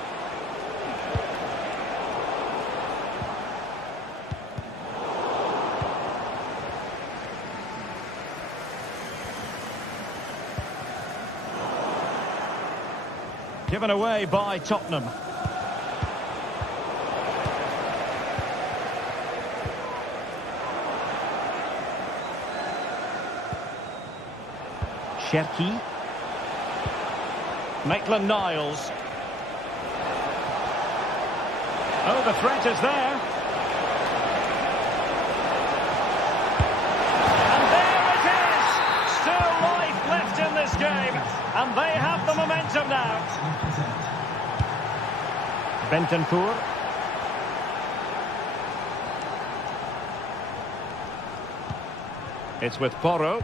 Given away by Tottenham. Cherki. Maitland-Niles. Oh, the threat is there. And there it is! Still life left in this game. And they have the momentum now. Bentancur. It's with Porro.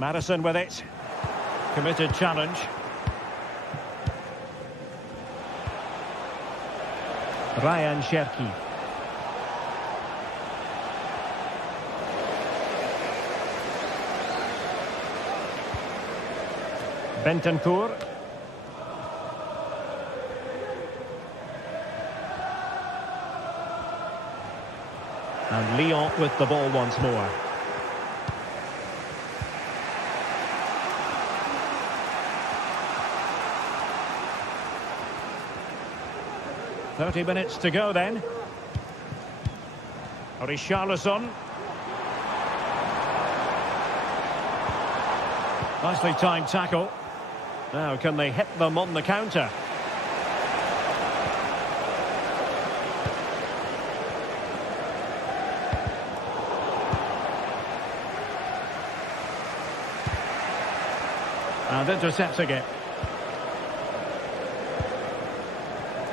Madison with it. Committed challenge. Ryan Cherki. Bentancur. And Lyon with the ball once more. .30 to go then. Richarlison. Nicely timed tackle. Now, can they hit them on the counter? And intercepts again.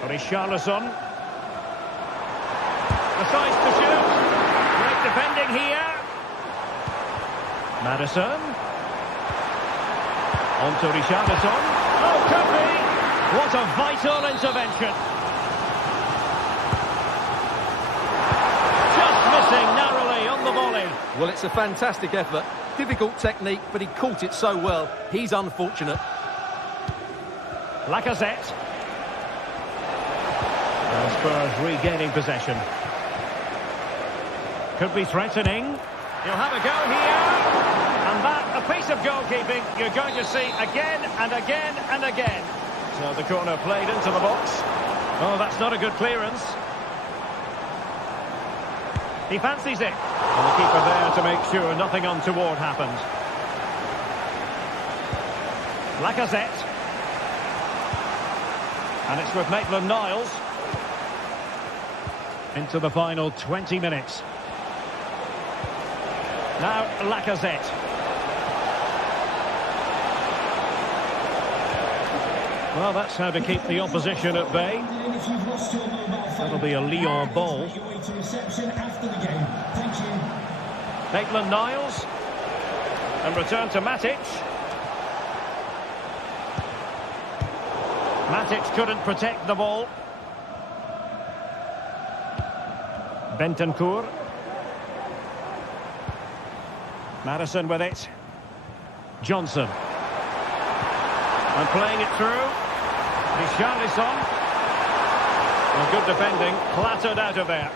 Richarlison. Decides to shoot. Great defending here. Madison. On to Richarlison. Oh, could be! What a vital intervention. Just missing narrowly on the volley. Well, it's a fantastic effort. Difficult technique, but he caught it so well. He's unfortunate. Lacazette. And Spurs regaining possession. Could be threatening. He'll have a go here. And that, a piece of goalkeeping you're going to see again and again and again. So the corner played into the box. Oh, that's not a good clearance. He fancies it. And the keeper there to make sure nothing untoward happens. Lacazette. And it's with Maitland-Niles. Into the final 20 minutes. Now Lacazette. Well, that's how to keep the opposition at bay. That'll be a Lyon ball. Maitland-Niles. And return to Matic. Matic couldn't protect the ball. Bentancur. Madison with it. Johnson. And playing it through. Richarlison. And good defending. Clattered out of there.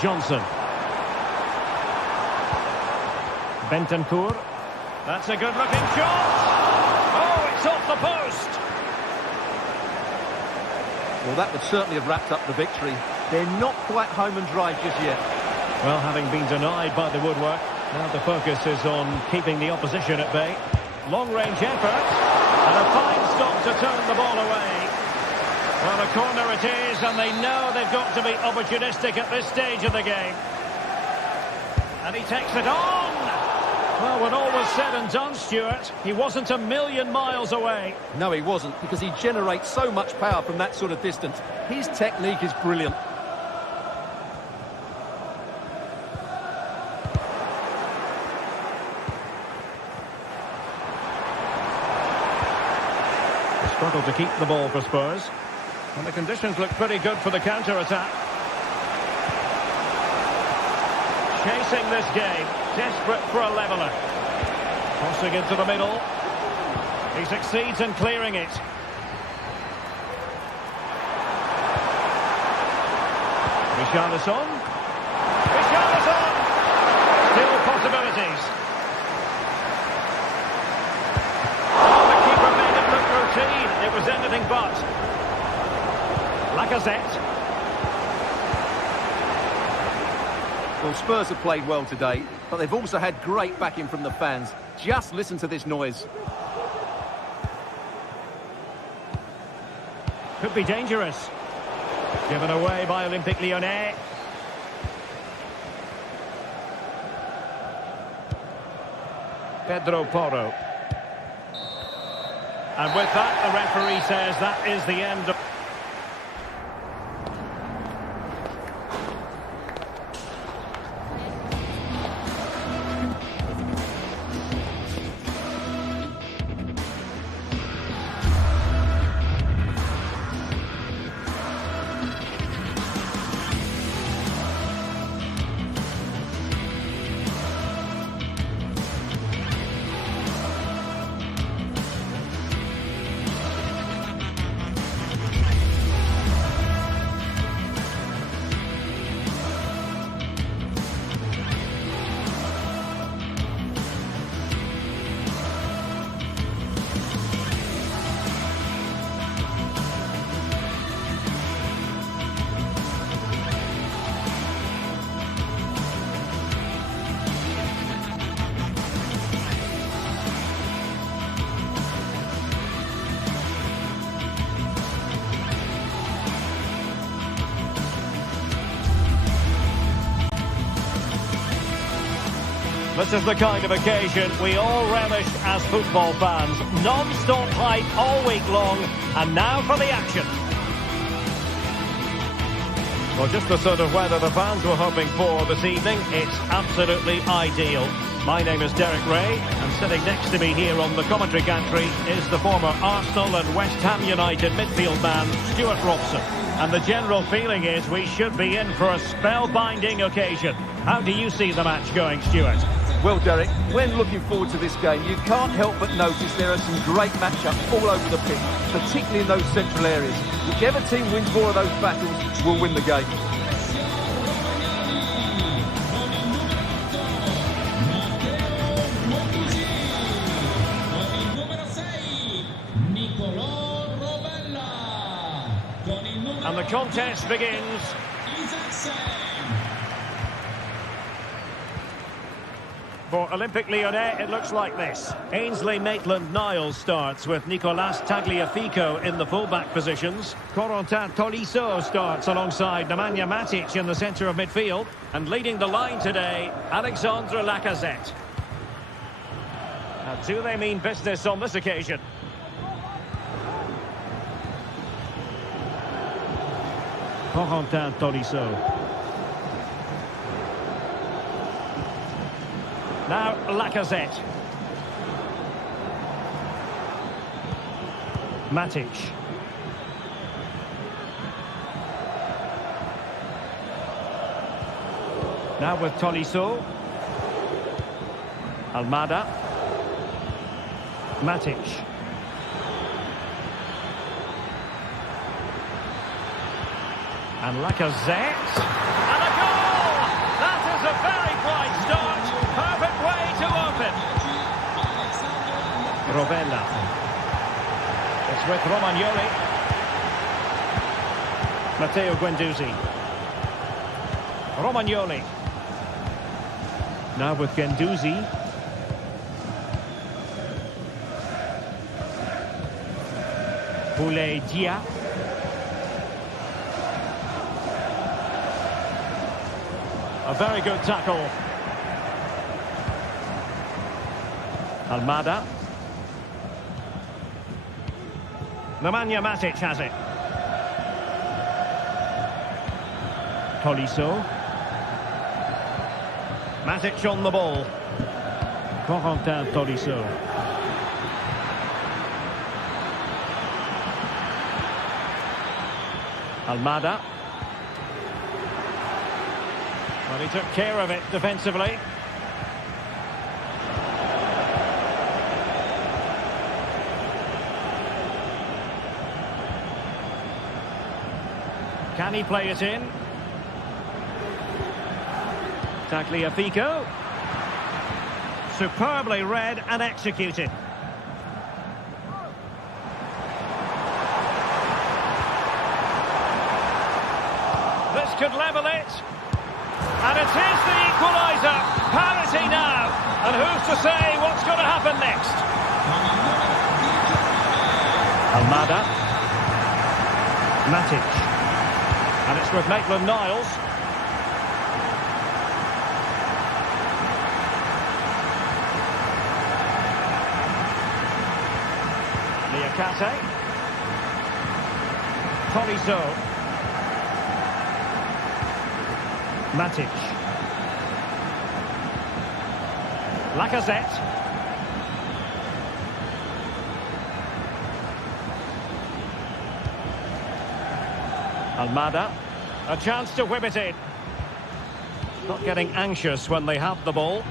Johnson. Bentancur. That's a good-looking shot. Oh, it's off the post. Well, that would certainly have wrapped up the victory. They're not quite home and dry just yet. Well, having been denied by the woodwork, now the focus is on keeping the opposition at bay. Long-range effort. And a fine stop to turn the ball away. Well, a corner it is, and they know they've got to be opportunistic at this stage of the game. And he takes it on. Well, when all was said and done, Stuart, he wasn't a million miles away. No, he wasn't, because he generates so much power from that sort of distance. His technique is brilliant. They struggled to keep the ball for Spurs. And the conditions look pretty good for the counter-attack. Chasing this game, desperate for a leveller. Crossing into the middle. He succeeds in clearing it. Richarlison. Richarlison! Still possibilities. Oh, the keeper made it look routine. It was anything but. Lacazette. Well, Spurs have played well today, but they've also had great backing from the fans. Just listen to this noise. Could be dangerous. Given away by Olympique Lyonnais. Pedro Porro. And with that, the referee says that is the end of... This is the kind of occasion we all relish as football fans. Non-stop hype all week long, and now for the action. Well, just the sort of weather the fans were hoping for this evening. It's absolutely ideal. My name is Derek Ray, and sitting next to me here on the commentary gantry is the former Arsenal and West Ham United midfield man, Stuart Robson. And the general feeling is we should be in for a spellbinding occasion. How do you see the match going, Stuart? Well, Derek, when looking forward to this game, you can't help but notice there are some great matchups all over the pitch, particularly in those central areas. Whichever team wins more of those battles will win the game. And the contest begins. For Olympique Lyonnais, it looks like this. Ainsley Maitland-Niles starts with Nicolas Tagliafico in the full-back positions. Corentin Tolisso starts alongside Nemanja Matic in the centre of midfield. And leading the line today, Alexandre Lacazette. Now, do they mean business on this occasion? Corentin Tolisso. Now Lacazette. Matic. Now with Tolisso. Almada. Matic. And Lacazette. And a goal! That is a very bright start. Perfect way to open. Rovella. It's with Romagnoli. Matteo Guendouzi. Romagnoli. Now with Guendouzi. Boulaye Dia. A very good tackle. Almada. Nemanja Matic has it. Tolisso. Matic on the ball. Corentin Tolisso. Almada. Well, he took care of it defensively. Can he play it in? Tagliafico. Superbly read and executed. This could level it. And it is the equaliser. Parity now. And who's to say what's going to happen next? Almada. Matic. And it's with Maitland-Niles. Niakate. Tolisso. Matic. Lacazette. Almada. A chance to whip it in. Not getting anxious when they have the ball.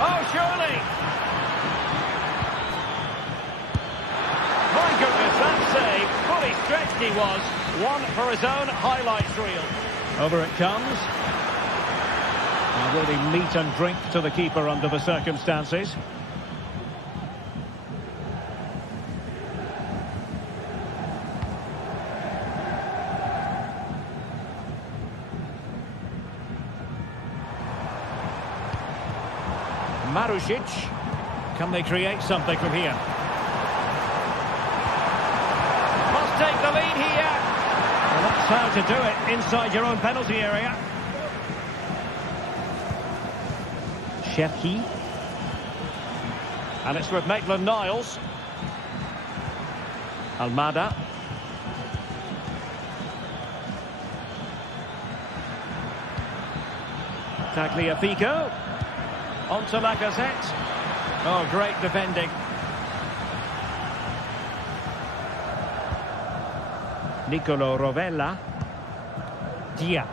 Oh, surely! My goodness, that save. Fully stretched he was. One for his own highlights reel. Over it comes. And will he meet and drink to the keeper under the circumstances? Marusic. Can they create something from here? Must take the lead here. Well, that's how to do it inside your own penalty area. Cherki. And it's with Maitland-Niles. Almada. Tagliafico. On to Lacazette. Oh, great defending. Nicolo Rovella. Dia.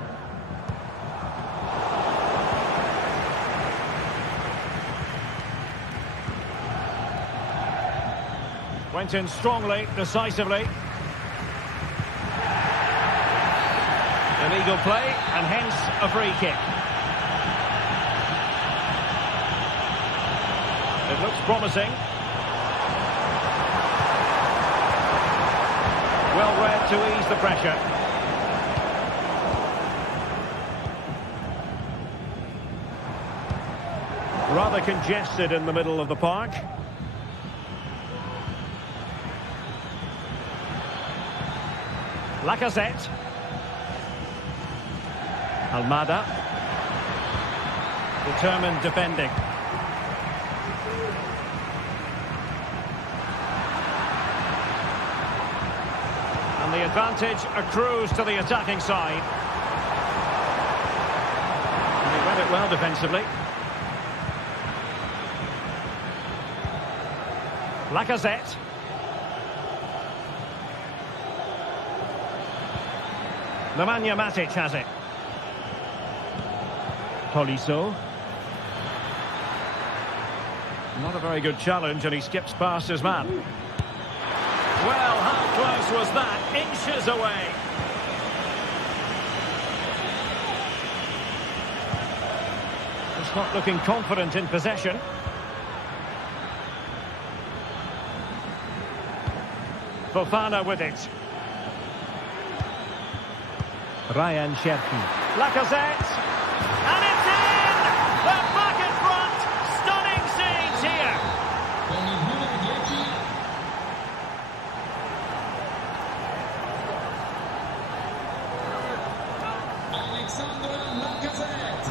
Went in strongly, decisively. Illegal play, and hence a free kick. It looks promising. Well read to ease the pressure. Rather congested in the middle of the park. Lacazette. Almada. Determined defending. And the advantage accrues to the attacking side. And he read it well defensively. Lacazette. Nemanja Matic has it. Tolisso. Not a very good challenge, and he skips past his man. Well, how close was that? Inches away. Just not looking confident in possession. Fofana with it. Ryan Cherki. Lacazette. And it's in! They're back in front! Stunning scenes here! Con il numero 10. Alexandre Lacazette.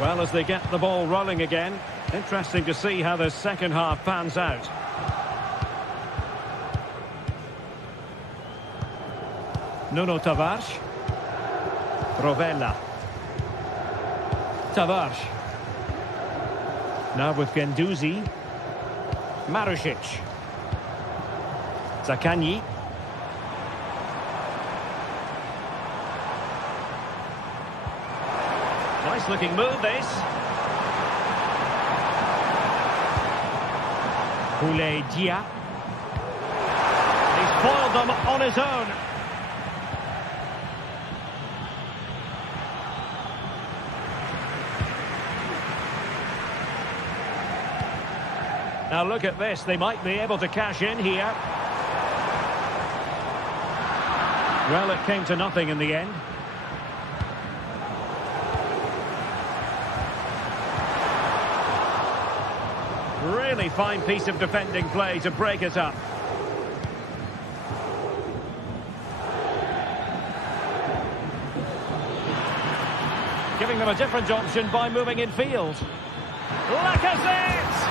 Well, as they get the ball rolling again, interesting to see how the second half pans out. Nuno Tavares. Rovella. Tavares. Now with Guendouzi. Marušić. Zaccagni. Nice looking move this. Boulaye Dia. He's foiled them on his own. Now look at this, they might be able to cash in here. Well, it came to nothing in the end. Really fine piece of defending play to break it up. Giving them a different option by moving in field. Lacazette!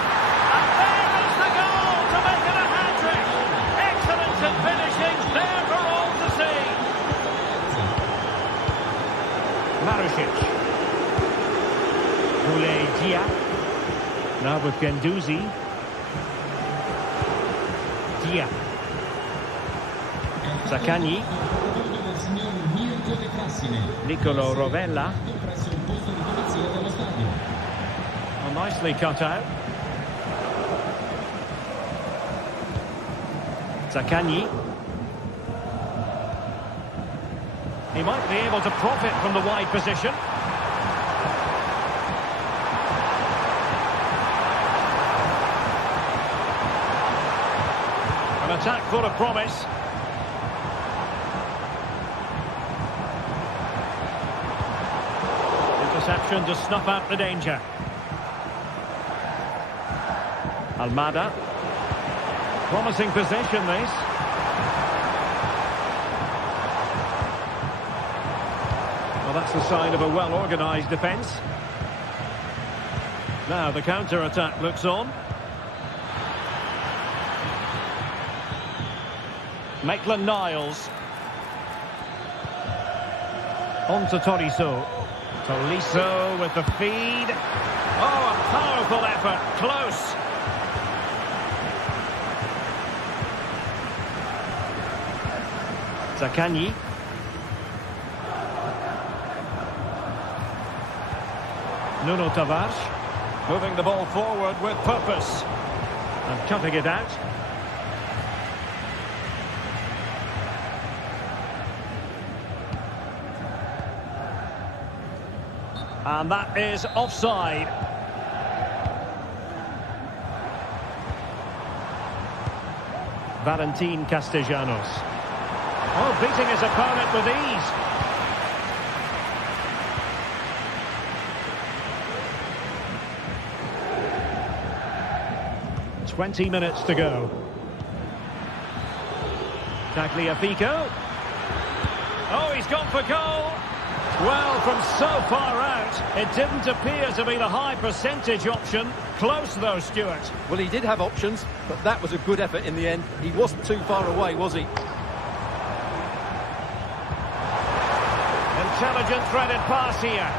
And there is the goal to make it a hat-trick. Excellence in finishing, there for all to see. Marušić. Boulaye Dia. Now with Guendouzi. Dia. Zaccagni. Nicolo Rovella. Oh, nicely cut out. Zaccagni. He might be able to profit from the wide position. An attack full of promise. Interception to snuff out the danger. Almada. Promising possession, this. Well, that's the sign of a well-organised defence. Now the counter-attack looks on. Maitland-Niles. On to Tolisso. Tolisso with the feed. Oh, a powerful effort. Close. Zaccagni. Nuno Tavares. Moving the ball forward with purpose. And cutting it out. And that is offside. Valentin Castellanos. Oh, beating his opponent with ease. "20 minutes to go. Tagliafico. Oh, he's gone for goal. Well, from so far out, it didn't appear to be the high percentage option. Close though, Stuart. Well, he did have options, but that was a good effort in the end. He wasn't too far away, was he? Intelligent threaded pass here.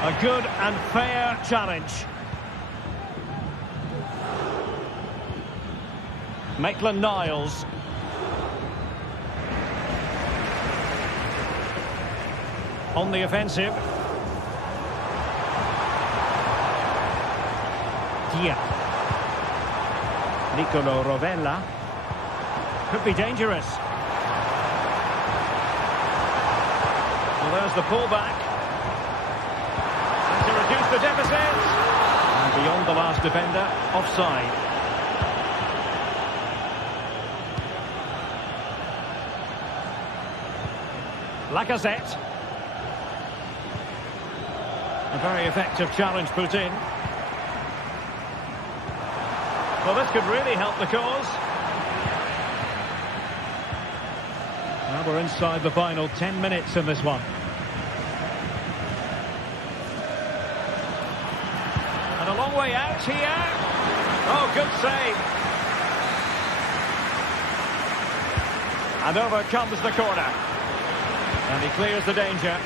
A good and fair challenge. Maitland-Niles. On the offensive. Dia. Nicolo Rovella. Could be dangerous. Well, there's the pullback. And to reduce the deficit. And beyond the last defender, offside. Lacazette. A very effective challenge put in. Well, this could really help the cause. Now we're inside the final 10 minutes in this one. And a long way out here. Oh, good save. And over comes the corner. And he clears the danger.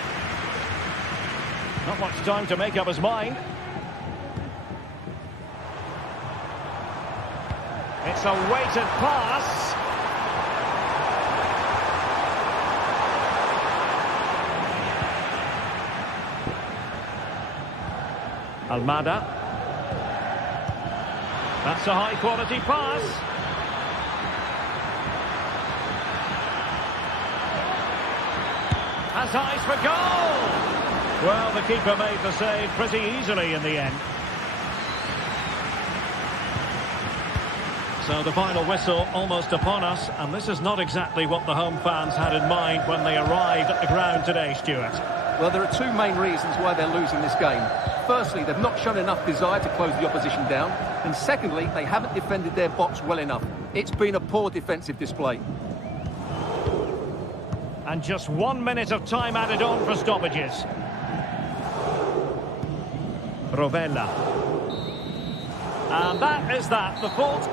Not much time to make up his mind. It's a weighted pass. Almada. That's a high-quality pass. Has eyes for goal. Well, the keeper made the save pretty easily in the end. So the final whistle almost upon us, and this is not exactly what the home fans had in mind when they arrived at the ground today, Stuart. Well, there are two main reasons why they're losing this game. Firstly, they've not shown enough desire to close the opposition down. And secondly, they haven't defended their box well enough. It's been a poor defensive display. And just 1 minute of time added on for stoppages. Rovella. And that is that. The fault.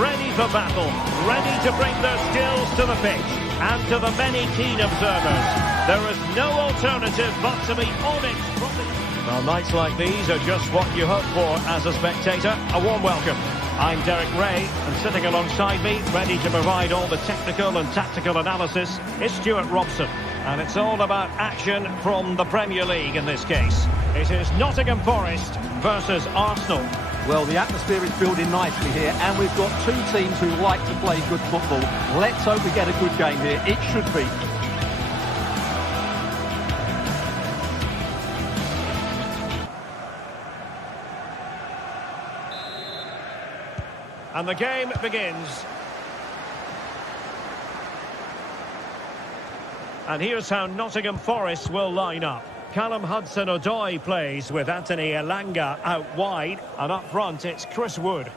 Ready for battle, ready to bring their skills to the pitch, and to the many keen observers, there is no alternative but to be on it. Well, nights like these are just what you hope for as a spectator. A warm welcome. I'm Derek Ray, and sitting alongside me, ready to provide all the technical and tactical analysis, is Stuart Robson. And it's all about action from the Premier League in this case. It is Nottingham Forest versus Arsenal. Well, the atmosphere is building nicely here, and we've got two teams who like to play good football. Let's hope we get a good game here. It should be. And the game begins. And here's how Nottingham Forest will line up. Callum Hudson-Odoi plays with Anthony Elanga out wide. And up front, it's Chris Wood.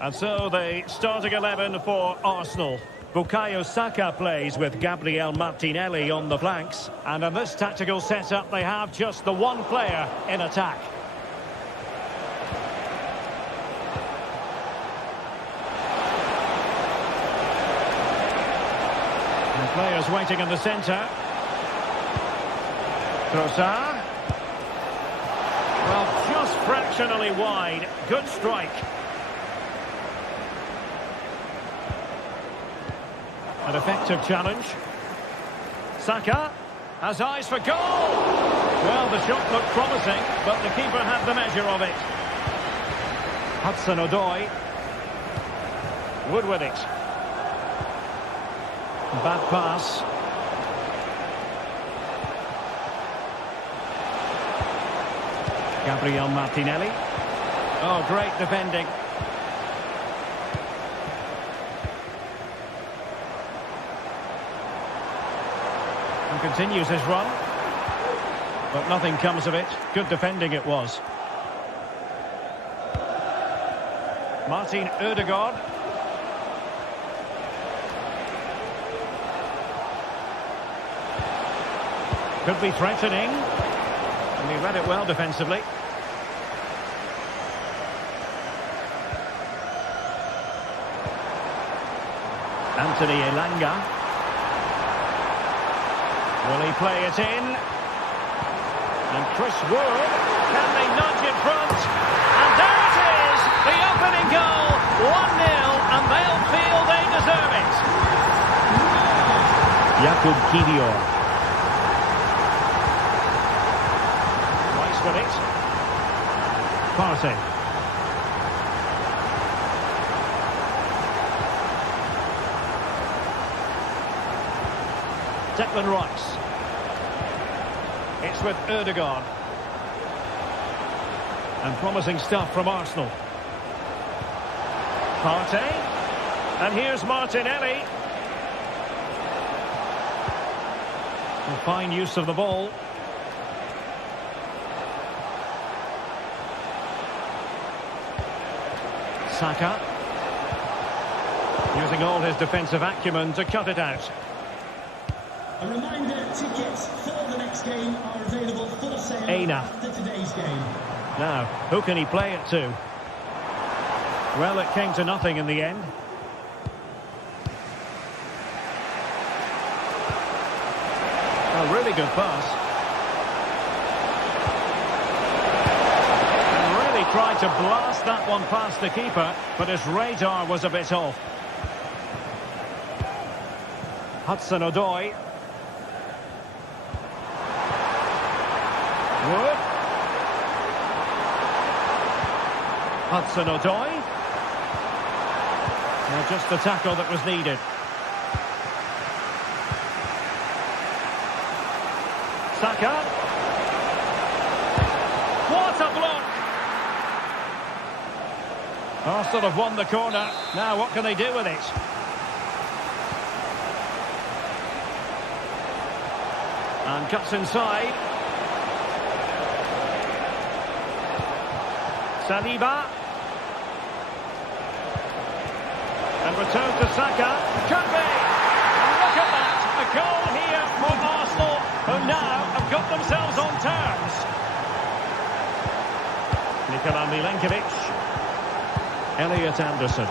And so the starting 11 for Arsenal. Bukayo Saka plays with Gabriel Martinelli on the flanks. And in this tactical setup, they have just the one player in attack. And players waiting in the centre. Trossard. Well, just fractionally wide. Good strike. An effective challenge. Saka has eyes for goal. Well, the shot looked promising, but the keeper had the measure of it. Hudson-Odoi. Wood with it. Bad pass. Gabriel Martinelli. Oh, great defending. And continues his run. But nothing comes of it. Good defending it was. Martin Ødegaard. Could be threatening. And he read it well defensively. Anthony Elanga. Will he play it in? And Chris Wood. Can they nudge in front? And there it is! The opening goal. 1-0, and they'll feel they deserve it. Jakub Kiwior. With it. Partey. Declan Rice. It's with Ødegaard. And promising stuff from Arsenal. Partey. And here's Martinelli. And fine use of the ball. Saka, using all his defensive acumen to cut it out. A reminder, tickets for the next game are available for sale after today's game. Now, who can he play it to? Well, it came to nothing in the end. A really good pass. Tried to blast that one past the keeper, but his radar was a bit off. Hudson-Odoi. Wood. Hudson-Odoi. Well, just the tackle that was needed. Saka. What a block! Arsenal have won the corner. Now, what can they do with it? And cuts inside. Saliba. And return to Saka. Could be. And look at that. A goal here for Arsenal, who now have got themselves on terms. Nikola Milenkovic. Elliot Anderson.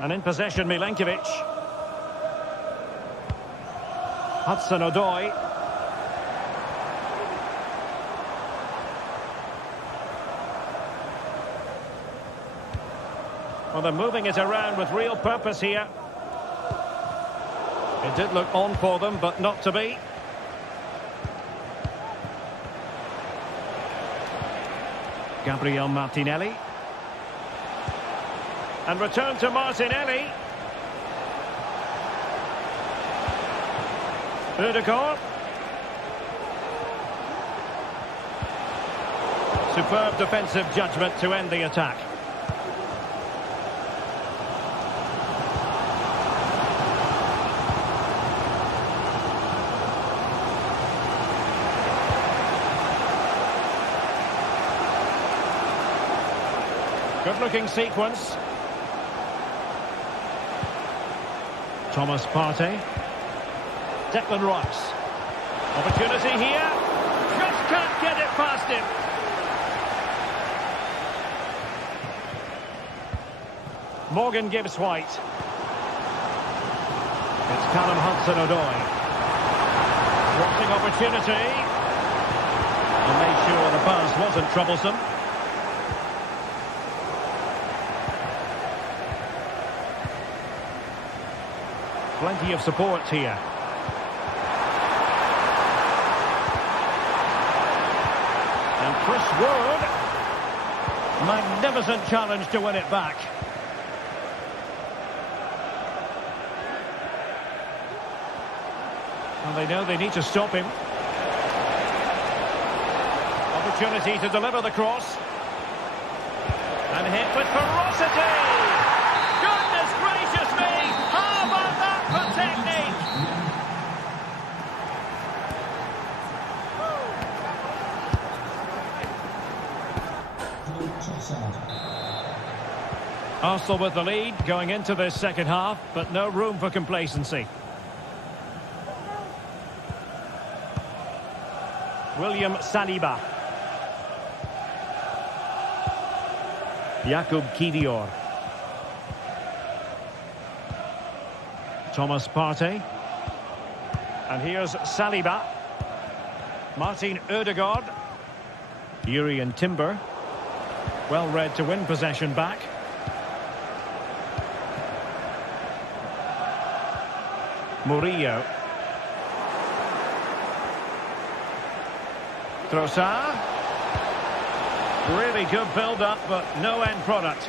And in possession, Milenkovic. Hudson-Odoi. Well, they're moving it around with real purpose here. It did look on for them, but not to be. Gabriel Martinelli. And return to Martinelli. Ødegaard. Superb defensive judgment to end the attack. Good-looking sequence. Thomas Partey. Declan Rice. Opportunity here. Just can't get it past him. Morgan Gibbs White. It's Callum Hudson-Odoi. Crossing opportunity. And made sure the pass wasn't troublesome. Plenty of support here. And Chris Wood. Magnificent challenge to win it back. And they know they need to stop him. Opportunity to deliver the cross. And hit with ferocity. Goodness gracious me! How about that for technique? Arsenal with the lead going into this second half, but no room for complacency. William Saliba. Jakub Kivior. Thomas Partey. And here's Saliba. Martin Ødegaard. Yuri Timber. Well read to win possession back. Murillo. Trossard. Really good build-up, but no end product.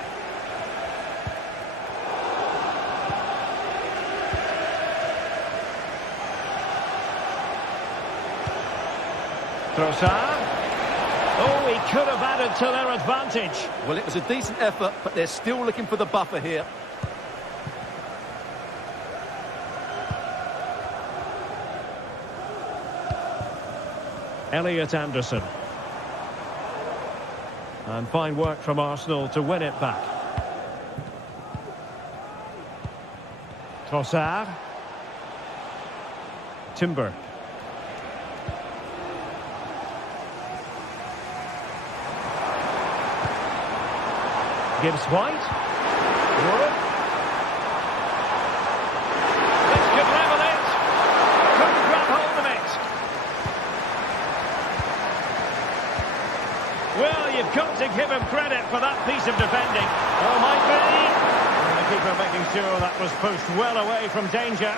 Trossard. Oh, he could have added to their advantage. Well, it was a decent effort, but they're still looking for the buffer here. Elliot Anderson. And fine work from Arsenal to win it back. Trossard. Timber. Gibbs White. Wood. This could level it. Couldn't grab hold of it. Well, you've got to give him credit for that piece of defending. Oh, might be. And the keeper making sure that was pushed well away from danger.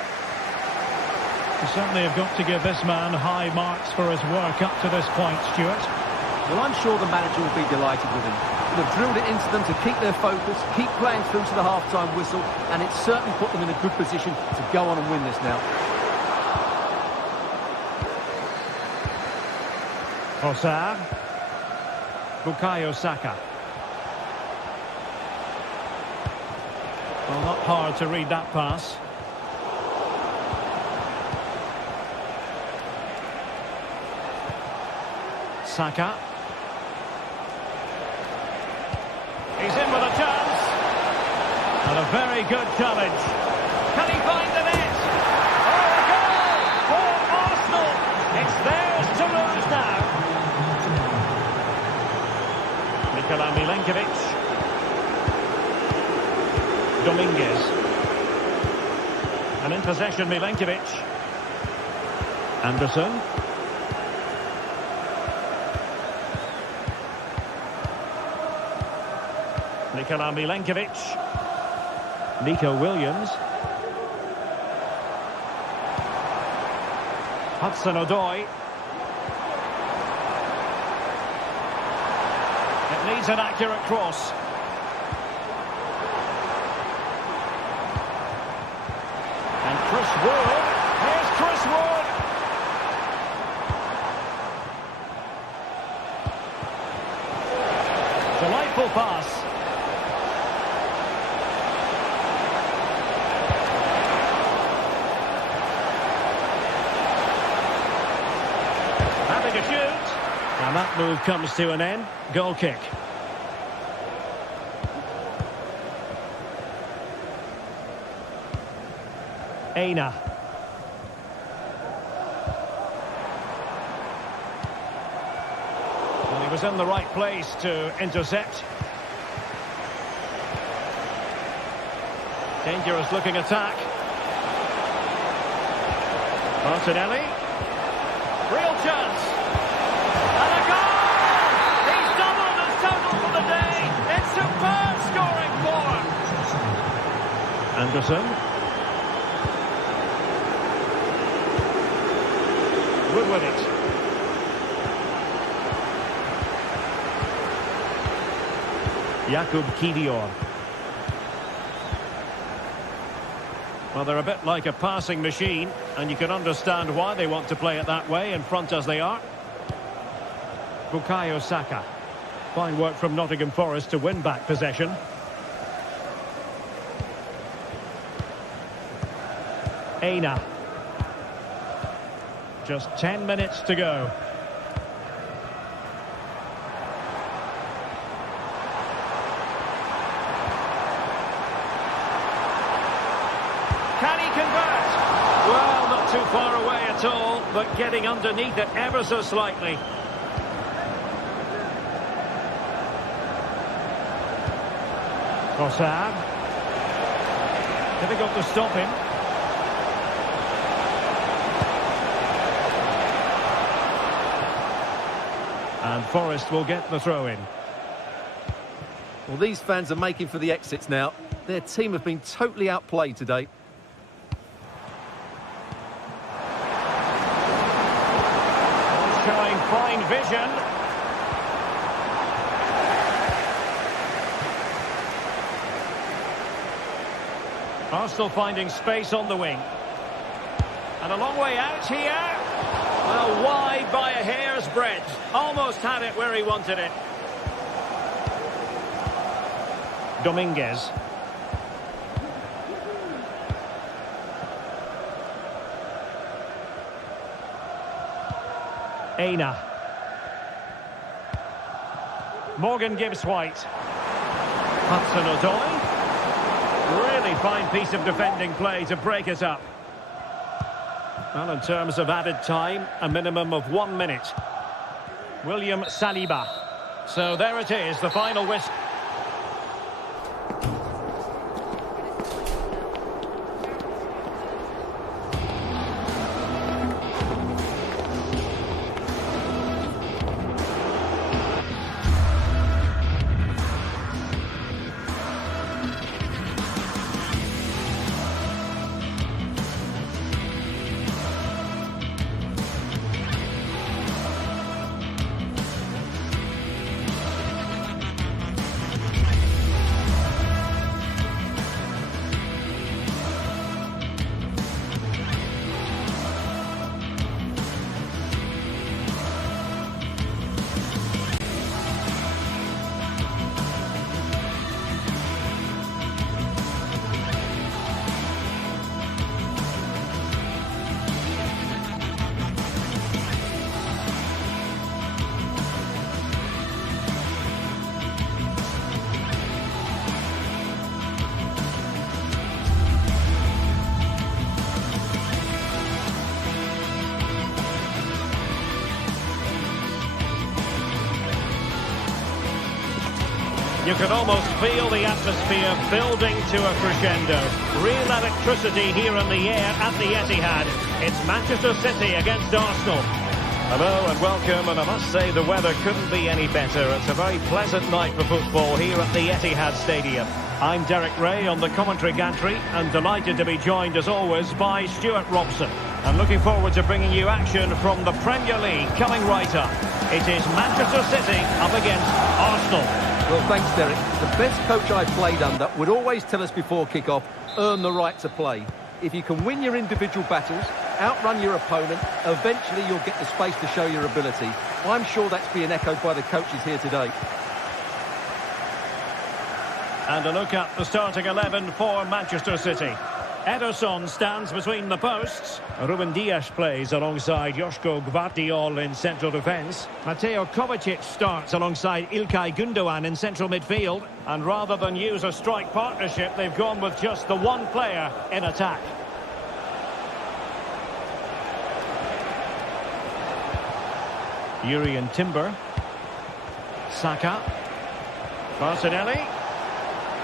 You certainly have got to give this man high marks for his work up to this point, Stuart. Well, I'm sure the manager will be delighted with him. They've drilled it into them to keep their focus, keep playing through to the half-time whistle, and it's certainly put them in a good position to go on and win this now. Trossard. Bukayo Saka. Well, not hard to read that pass. Saka. He's in with a chance. And a very good challenge. Can he find the net? Oh, a goal for Arsenal. It's theirs to lose now. Nikola Milenkovic. Dominguez. And in possession, Milenkovic. Anderson. Nikola Milenkovic. Nico Williams. Hudson-Odoi. It needs an accurate cross. And Chris Wood. Here's Chris Wood. Beautiful pass. Having a shoot. And that move comes to an end. Goal kick. Aina. Well, he was in the right place to intercept. Dangerous looking attack. Martinelli. Real chance. And a goal! He's doubled his total for the day. It's superb scoring form. Anderson. Good with it. Jakub Kivior. Well, they're a bit like a passing machine, and you can understand why they want to play it that way, in front as they are. Bukayo Saka. Fine work from Nottingham Forest to win back possession. Aina. Just 10 minutes to go. Can he convert? Well, not too far away at all, but getting underneath it ever so slightly. Trossard. Difficult to stop him. And Forest will get the throw-in. Well, these fans are making for the exits now. Their team have been totally outplayed today. Showing fine vision. Arsenal finding space on the wing. And a long way out here. Well, wide by a hair's breadth. Almost had it where he wanted it. Dominguez. Aina. Morgan Gibbs White. Hudson-Odoi. Really fine piece of defending play to break it up. Well, in terms of added time, a minimum of 1 minute. William Saliba. So there it is, the final whistle. You can almost feel the atmosphere building to a crescendo. Real electricity here in the air at the Etihad. It's Manchester City against Arsenal. Hello and welcome, and I must say the weather couldn't be any better. It's a very pleasant night for football here at the Etihad Stadium. I'm Derek Ray on the commentary gantry, and delighted to be joined as always by Stuart Robson. And looking forward to bringing you action from the Premier League coming right up. It is Manchester City up against Arsenal. Well, thanks, Derek. The best coach I played under would always tell us before kick-off, earn the right to play. If you can win your individual battles, outrun your opponent, eventually you'll get the space to show your ability. I'm sure that's being echoed by the coaches here today. And a look at the starting 11 for Manchester City. Ederson stands between the posts. Ruben Dias plays alongside Joško Gvardiol in central defence. Mateo Kovacic starts alongside İlkay Gündoğan in central midfield. And rather than use a strike partnership, they've gone with just the one player in attack. Yuri and Timber. Saka. Martinelli.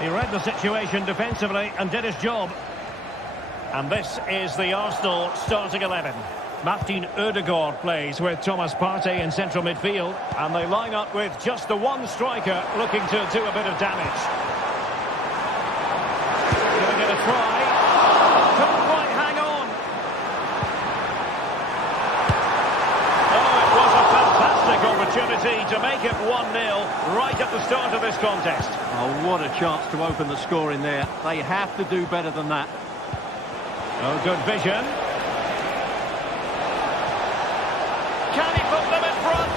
He read the situation defensively and did his job. And this is the Arsenal starting 11. Martin Ødegaard plays with Thomas Partey in central midfield. And they line up with just the one striker looking to do a bit of damage. Giving it a try. Couldn't quite hang on. Oh, it was a fantastic opportunity to make it 1-0 right at the start of this contest. Oh, what a chance to open the score in there. They have to do better than that. Oh, good vision. Can he put them in front?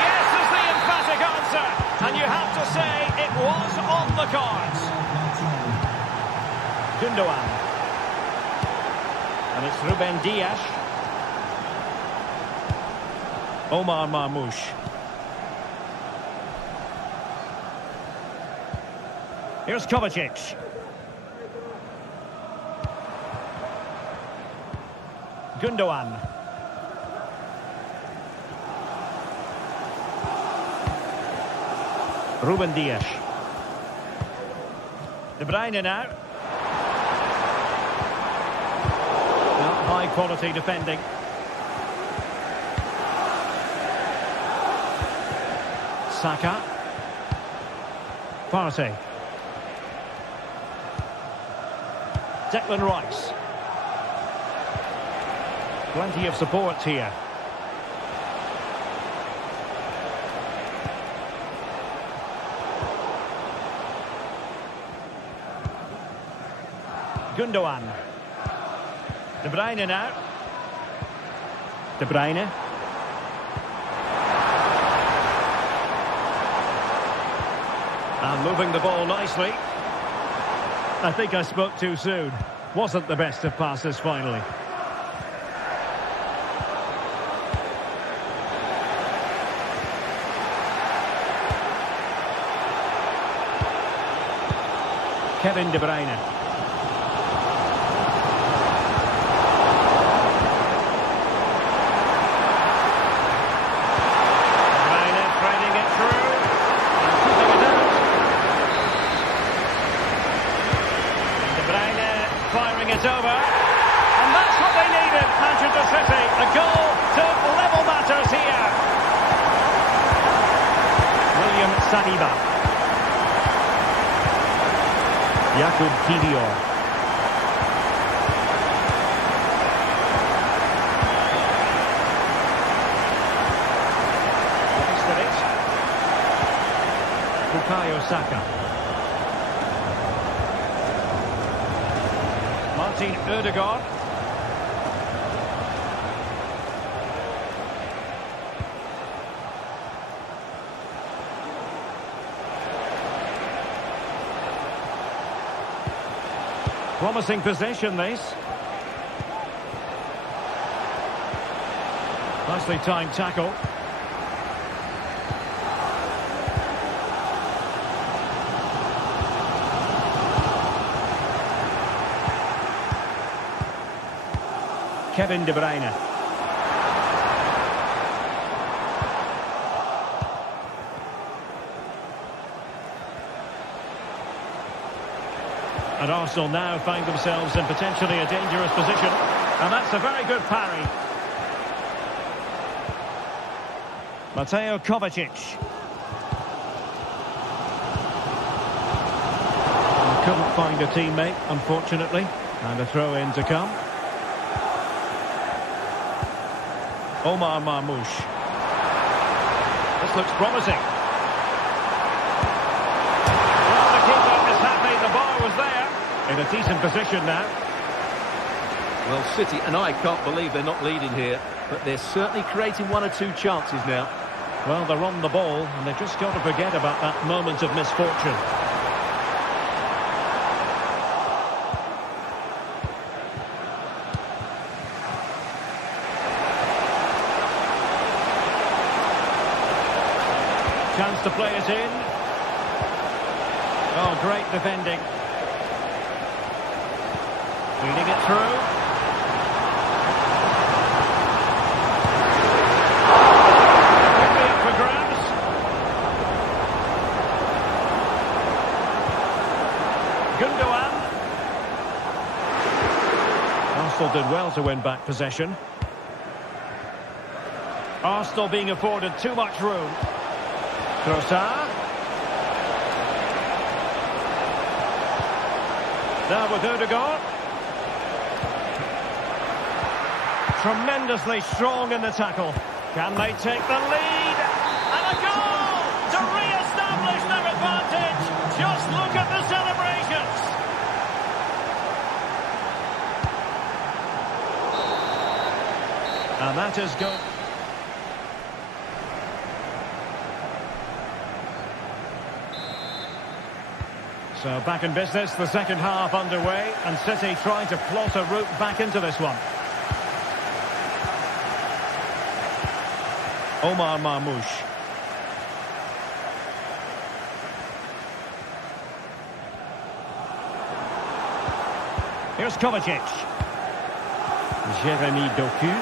Yes is the emphatic answer. And you have to say it was on the cards. Gündoğan. And it's Ruben Dias. Omar Marmoush. Here's Kovacic. Gündoğan. Ruben Dias. De Bruyne now. Well, high quality defending. Saka. Partey. Declan Rice. Plenty of support here. Gündoğan. De Bruyne now. De Bruyne. And moving the ball nicely. I think I spoke too soon. Wasn't the best of passes finally. Kevin De Bruyne. It's over, and that's what they needed, Manchester City. A goal to level matters here. William Saliba. Jakub Kiwior. Wasted it. Bukayo Saka. Martin Ødegaard. Promising possession, this. Nicely timed tackle. Kevin De Bruyne. And Arsenal now find themselves in potentially a dangerous position. And that's a very good parry. Mateo Kovacic. And couldn't find a teammate, unfortunately. And a throw-in to come. Omar Marmoush. This looks promising. Well, the keeper is happy the bar was there. In a decent position now. Well, City and I can't believe they're not leading here, but they're certainly creating one or two chances now. Well, they're on the ball, and they've just got to forget about that moment of misfortune. Wants to play it in. Oh, great defending. Feeding it through. Quickly up for grabs. Gundogan. Arsenal did well to win back possession. Arsenal being afforded too much room. Trossard. Now with Ødegaard. Tremendously strong in the tackle. Can they take the lead? And a goal to re-establish their advantage. Just look at the celebrations. And that is good. So back in business, the second half underway, and City trying to plot a route back into this one. Omar Marmoush. Here's Kovacic. Jeremy Doku.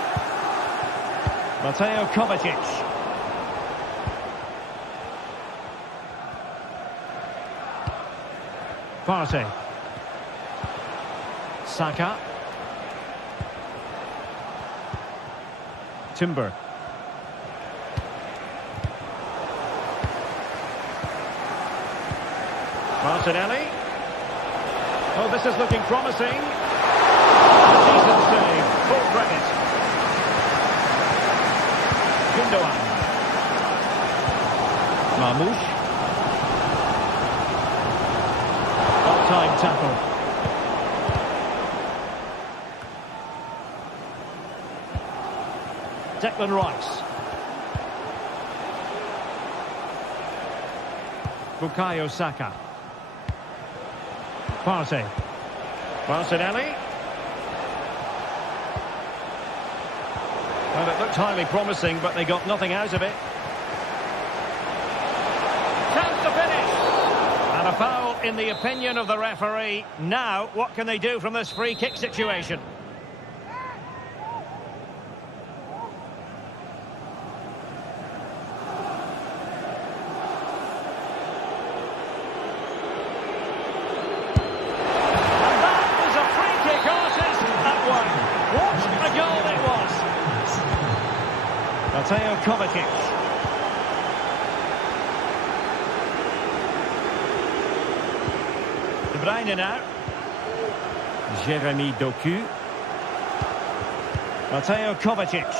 Mateo Kovacic. Partey. Saka. Timber. Martinelli. Oh, this is looking promising. A decent save. Full credit. Gundogan. Marmoush. Time tackle. Declan Rice. Bukayo Saka. Partey. Martinelli. Well, it looked highly promising, but they got nothing out of it. Chance to finish. And a foul in the opinion of the referee. Now, what can they do from this free kick situation? And that is a free kick artist at one. What a goal it was. Mateo Kovacic. De Bruyne now. Jeremy Doku. Mateo Kovacic.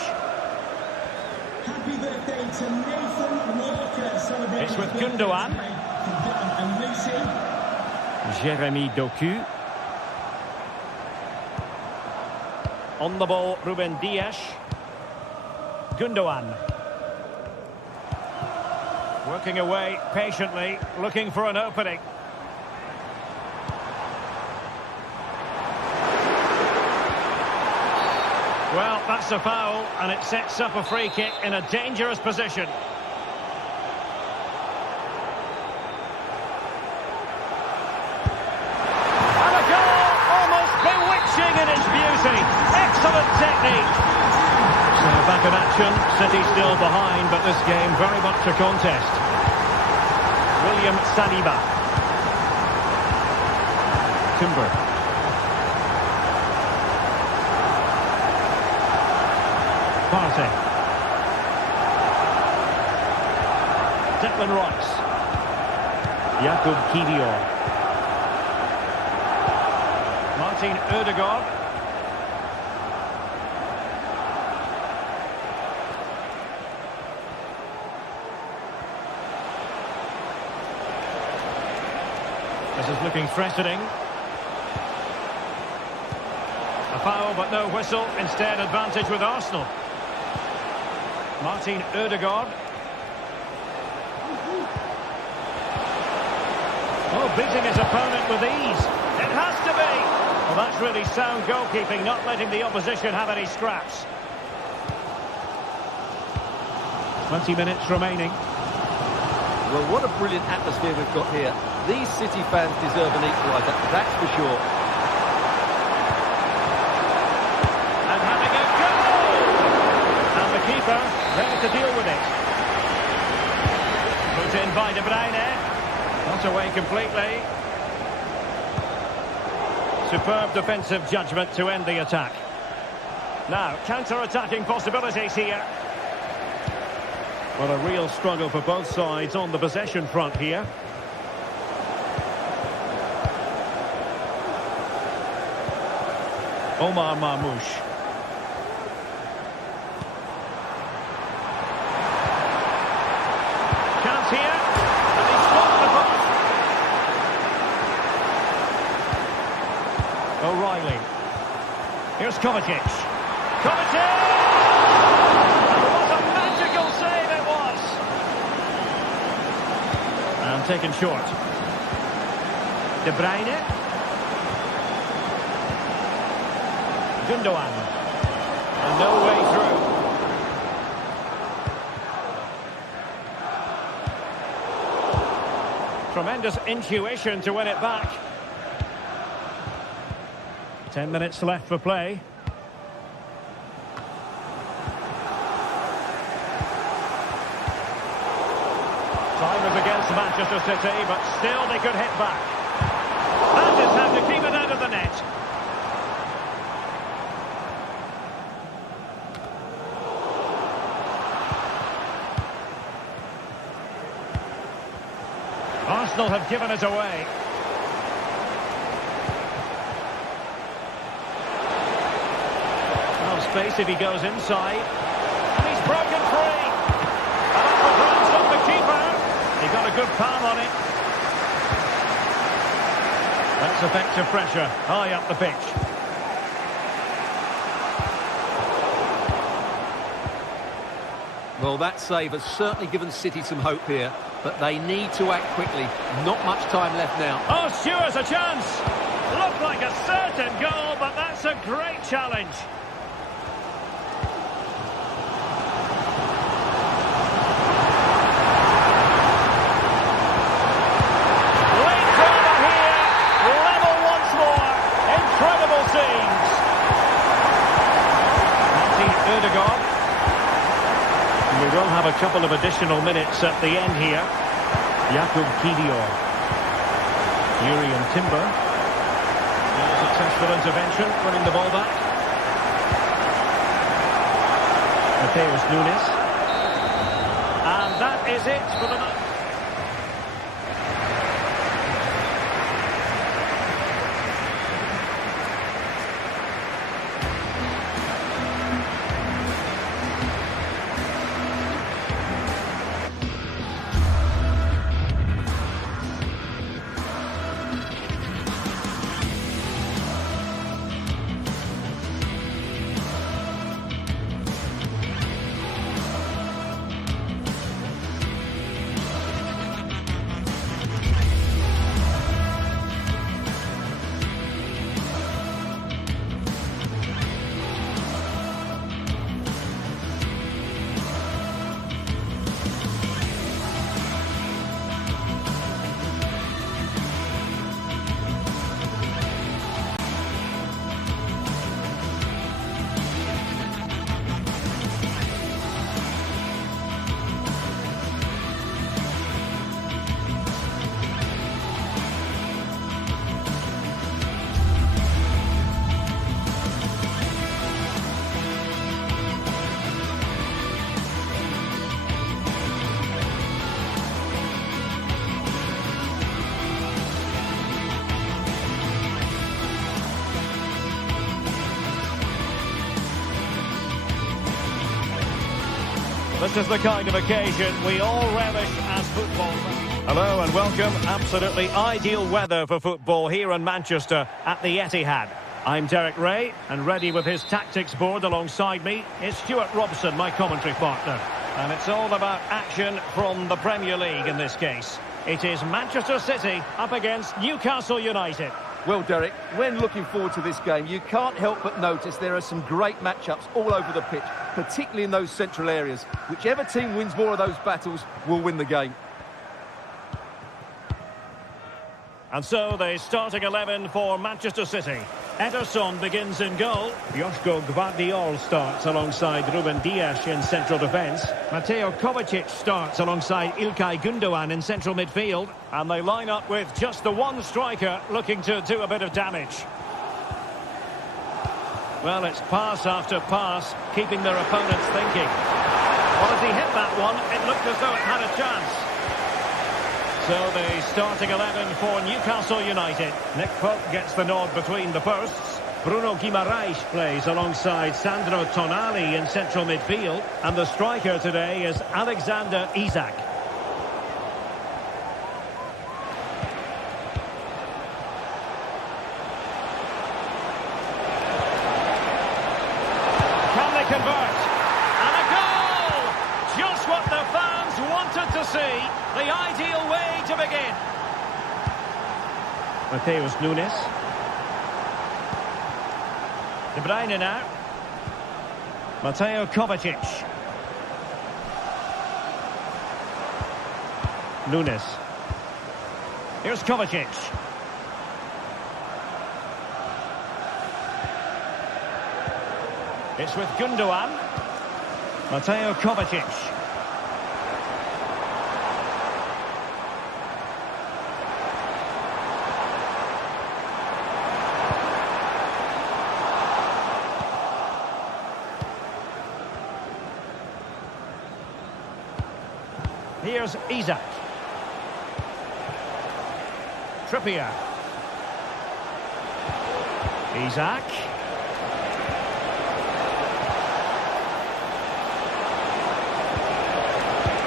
Happy birthday to Nathan Walker, celebrating. It's with Gundogan. And Lucy. Jeremy Doku. On the ball, Ruben Dias. Gundogan. Working away patiently, looking for an opening. Well, that's a foul, and it sets up a free kick in a dangerous position. And a goal, almost bewitching in its beauty. Excellent technique. So back in action, City still behind, but this game very much a contest. William Saliba. Timber. Partey. Declan Rice. Jakub Kiwior. Martin Ødegaard. This is looking threatening. A foul, but no whistle. Instead, advantage with Arsenal. Martin Ødegaard. Oh, beating his opponent with ease. It has to be. Well, that's really sound goalkeeping, not letting the opposition have any scraps. 20 minutes remaining. Well, what a brilliant atmosphere we've got here. These City fans deserve an equaliser, that's for sure. And having a go! And the keeper there to deal with it. Put in by De Bruyne. Not away completely. Superb defensive judgment to end the attack. Now, counter-attacking possibilities here. Well, a real struggle for both sides on the possession front here. Omar Marmoush. Chance here. And he stopped the ball. O'Reilly. Here's Kovacic. Kovacic! And what a magical save it was! And taken short. De Bruyne. Gundogan. And no way through. Tremendous intuition to win it back. 10 minutes left for play. Time is against Manchester City, but still they could hit back. That is how to keep it out of the net. Arsenal have given it away. No space if he goes inside. And he's broken free. And off the runs of the keeper. He got a good palm on it. That's effective pressure high up the pitch. Well, that save has certainly given City some hope here, but they need to act quickly. Not much time left now. Oh, Stewart's a chance. Looked like a certain goal, but that's a great challenge. Late corner here. Level once more. Incredible scenes. Martin Ødegaard. We will have a couple of additional minutes at the end here. Jakub Kivior. Yuri and Timber. A successful intervention, winning the ball back. Mateus Nunes. And that is it for the night. This is the kind of occasion we all relish as football fans. Hello and welcome. Absolutely ideal weather for football here in Manchester at the Etihad. I'm Derek Ray, and ready with his tactics board alongside me is Stuart Robson, my commentary partner. And it's all about action from the Premier League in this case. It is Manchester City up against Newcastle United. Well, Derek, when looking forward to this game, you can't help but notice there are some great matchups all over the pitch, particularly in those central areas. Whichever team wins more of those battles will win the game. And so the starting 11 for Manchester City. Ederson begins in goal. Joško Gvardiol starts alongside Ruben Dias in central defence. Mateo Kovacic starts alongside Ilkay Gundogan in central midfield. And they line up with just the one striker looking to do a bit of damage. Well, it's pass after pass, keeping their opponents thinking. Well, as he hit that one, it looked as though it had a chance. So the starting 11 for Newcastle United. Nick Pope gets the nod between the posts. Bruno Guimaraes plays alongside Sandro Tonali in central midfield. And the striker today is Alexander Isak. Can they convert? And a goal! Just what the fans wanted to see. The ideal way to begin. Mateus Nunes. De Bruyne now. Mateo Kovacic. Nunes. Here's Kovacic. It's with Gundogan. Mateo Kovacic. Here's Isak. Trippier. Isak.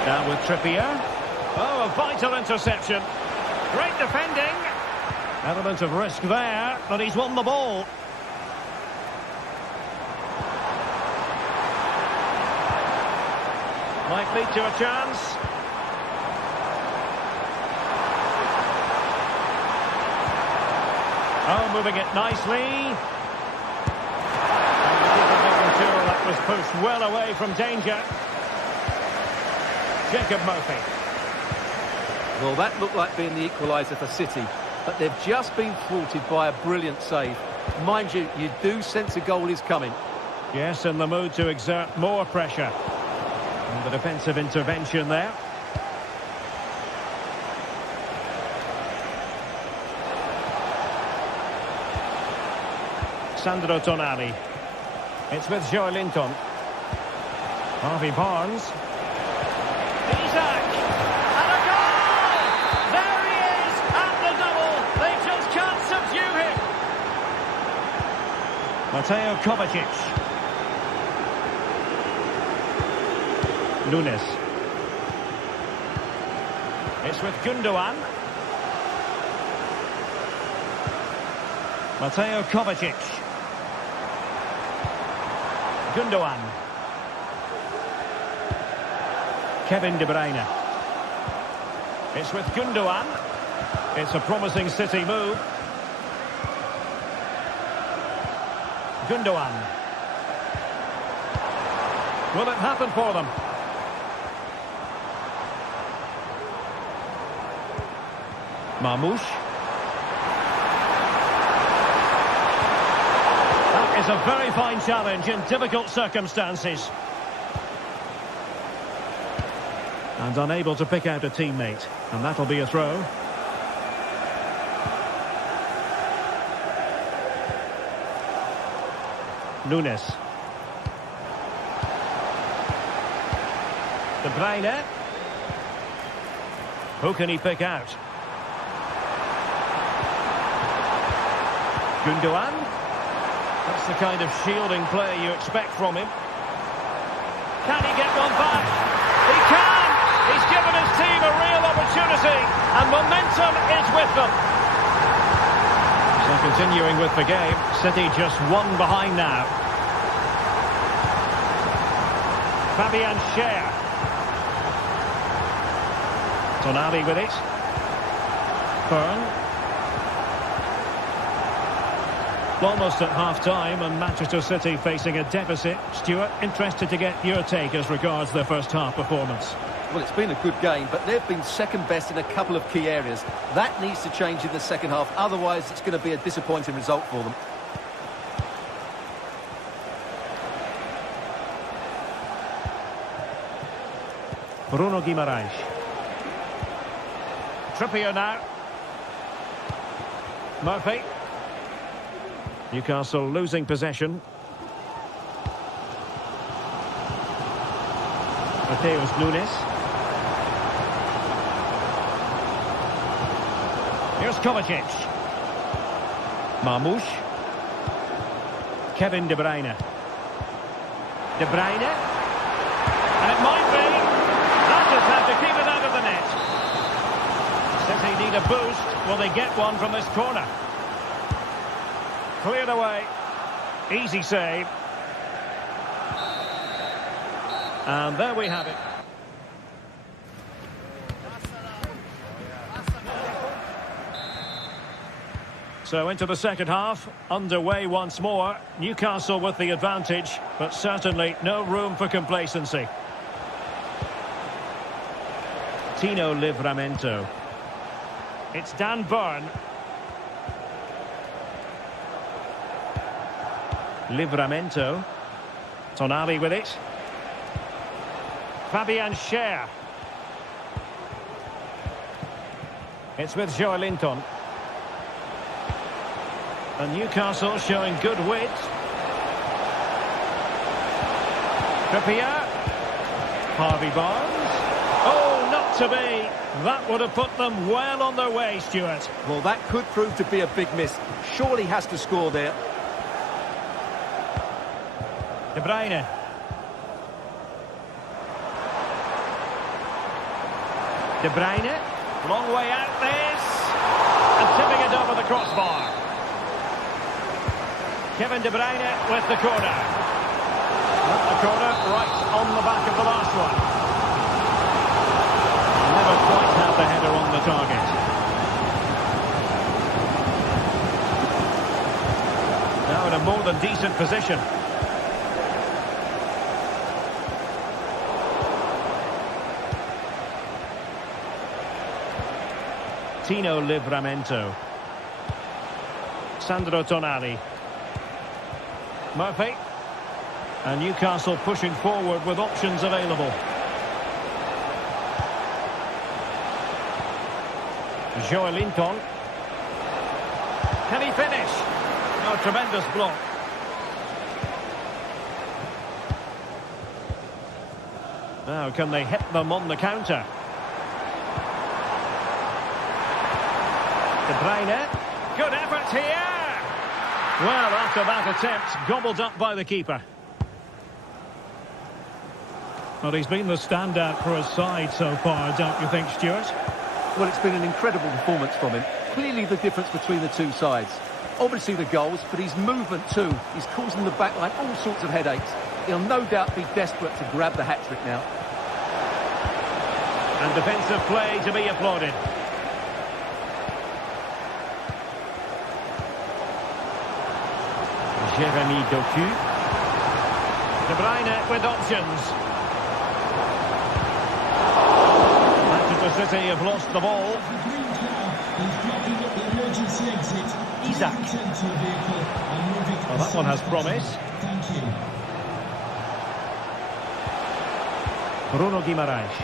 Down with Trippier. Oh, a vital interception. Great defending. Element of risk there, but he's won the ball. Might lead to a chance. Oh, moving it nicely. And that was pushed well away from danger. Jacob Murphy. Well, that looked like being the equaliser for City, but they've just been thwarted by a brilliant save. Mind you, you do sense a goal is coming. Yes, in the mood to exert more pressure. And the defensive intervention there. Sandro Tonali. It's with Joe Linton. Harvey Barnes. Isak! And a goal! There he is at the double. They just can't subdue him. Mateo Kovacic. Nunes. It's with Gundogan. Mateo Kovacic. Gundogan. Kevin De Bruyne. It's with Gundogan. It's a promising City move. Gundogan. Will it happen for them? Marmoush. That is a very fine challenge in difficult circumstances. And unable to pick out a teammate. And that'll be a throw. Nunes. De Bruyne. Who can he pick out? Gundogan. That's the kind of shielding play you expect from him. Can he get one back? He can! He's given his team a real opportunity, and momentum is with them. So continuing with the game, City just one behind now. Fabian Schär. Tonali with it. Fern. Almost at half-time, and Manchester City facing a deficit. Stuart, interested to get your take as regards their first half performance. Well, it's been a good game, but they've been second best in a couple of key areas. That needs to change in the second half, otherwise it's going to be a disappointing result for them. Bruno Guimaraes. Trippier now. Murphy. Newcastle losing possession. Mateus Nunes. Here's Kovacic. Marmoush. Kevin De Bruyne. De Bruyne. And it might be. That just had to keep it out of the net. City need a boost. Will they get one from this corner? Cleared away. Easy save. And there we have it. So into the second half, underway once more. Newcastle with the advantage, but certainly no room for complacency. Tino Livramento. It's Dan Burn. Livramento. Tonali with it. Fabian Schär. It's with Joelinton. And Newcastle showing good wit. Trippier. Harvey Barnes. Oh, not to be. That would have put them well on their way, Stuart. Well, that could prove to be a big miss. Surely has to score there. De Bruyne. De Bruyne. Long way out this. And tipping it over the crossbar. Kevin De Bruyne with the corner. The corner right on the back of the last one. Never quite had the header on the target. Now in a more than decent position. Tino Livramento. Sandro Tonali. Murphy. And Newcastle pushing forward with options available. Joelinton. Can he finish? Oh, tremendous block. Now, can they hit them on the counter? De Bruyne. Good effort here. Well, after that attempt, gobbled up by the keeper. Well, he's been the standout for his side so far, don't you think, Stuart? Well, it's been an incredible performance from him. Clearly the difference between the two sides. Obviously the goals, but his movement too. He's causing the backline all sorts of headaches. He'll no doubt be desperate to grab the hat-trick now. And defensive play to be applauded. Jeremy Doku. De Bruyne with options. Manchester City have lost the ball. Isaac. Well, that one has promise. Bruno Guimaraes.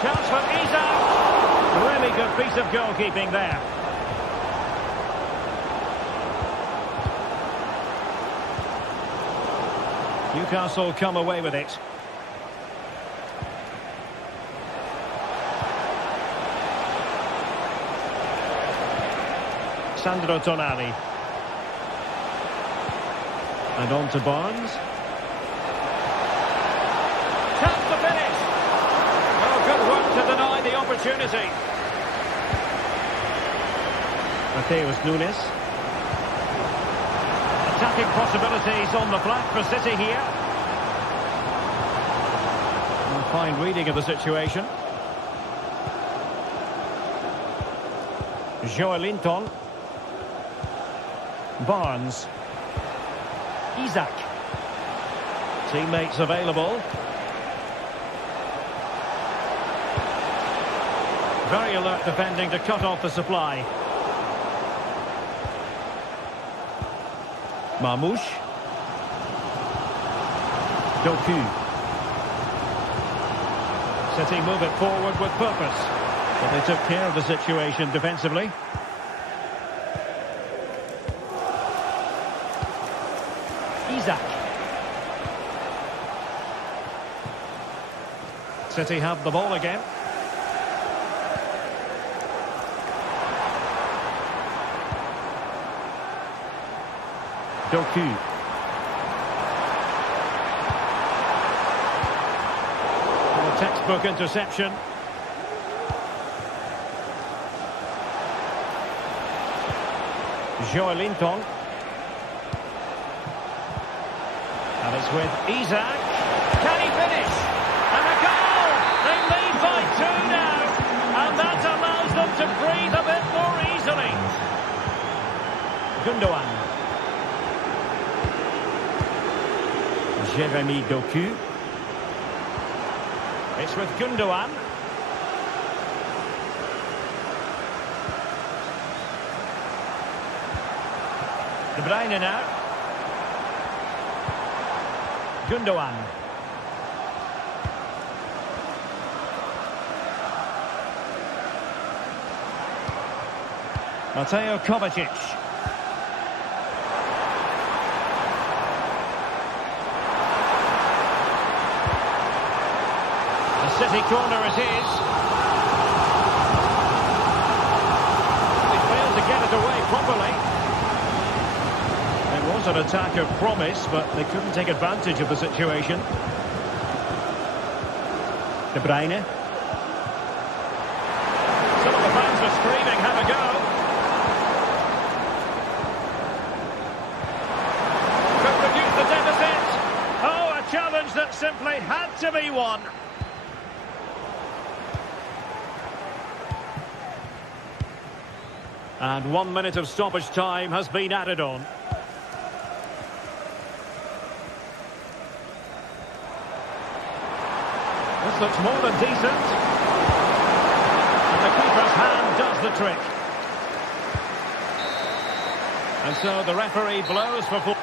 Chance for Isaac. Really good piece of goalkeeping there. Newcastle come away with it. Sandro Tonali. And on to Barnes. Chance to finish. Oh, good work to deny the opportunity. Mateus Nunes. Attacking possibilities on the flank for City here. And fine reading of the situation. Joelinton. Barnes. Isaac. Teammates available. Very alert defending to cut off the supply. Marmouche. Doku. City move it forward with purpose. But they took care of the situation defensively. Isaac. City have the ball again. Doku. A textbook interception. Joelinton. And it's with Isaac. Can he finish? And a goal! They lead by 2 now. And that allows them to breathe a bit more easily. Gundogan. Jeremy Doku. It's with Gundogan. De Bruyne now. Gundogan. Mateo Kovacic. The City corner it is. They failed to get it away properly. It was an attack of promise, but they couldn't take advantage of the situation. De Bruyne. Some of the fans are screaming, have a go. Could reduce the deficit. Oh, a challenge that simply had to be won. And 1 minute of stoppage time has been added on. This looks more than decent. And the keeper's hand does the trick. And so the referee blows for full.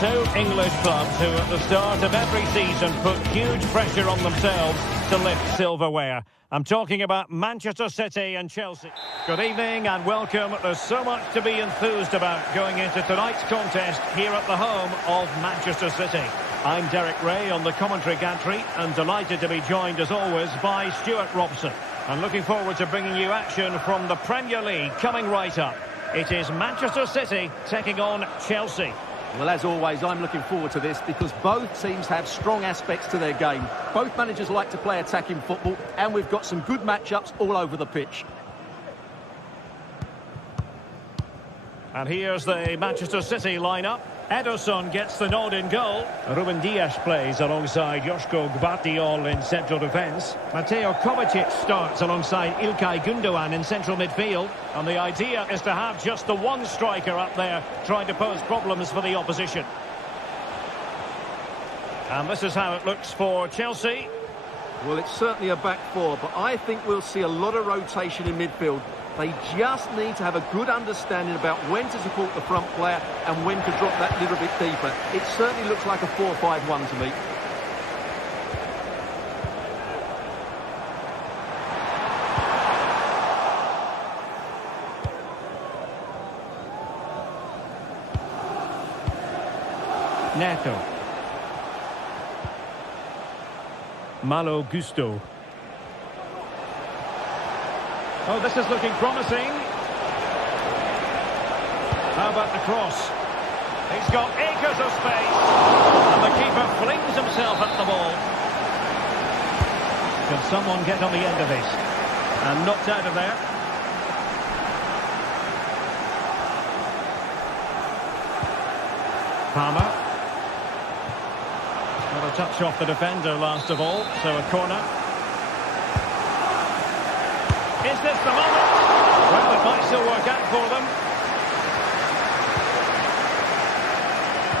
Two English clubs who at the start of every season put huge pressure on themselves to lift silverware. I'm talking about Manchester City and Chelsea. Good evening and welcome. There's so much to be enthused about going into tonight's contest here at the home of Manchester City. I'm Derek Ray on the commentary gantry and delighted to be joined as always by Stuart Robson. I'm looking forward to bringing you action from the Premier League coming right up. It is Manchester City taking on Chelsea. Well, as always, I'm looking forward to this because both teams have strong aspects to their game. Both managers like to play attacking football, and we've got some good matchups all over the pitch. And here's the Manchester City lineup. Ederson gets the nod in goal. Ruben Dias plays alongside Joško Gvardiol in central defence. Mateo Kovacic starts alongside Ilkay Gundogan in central midfield. And the idea is to have just the one striker up there trying to pose problems for the opposition. And this is how it looks for Chelsea. Well, it's certainly a back four, but I think we'll see a lot of rotation in midfield. They just need to have a good understanding about when to support the front player and when to drop that little bit deeper. It certainly looks like a 4-5-1 to me. Neto. Malo Gusto. Oh, this is looking promising. How about the cross? He's got acres of space. And the keeper flings himself at the ball. Can someone get on the end of this? And knocked out of there. Palmer. Got a touch off the defender last of all, so a corner. Is this the moment? Well, it might still work out for them.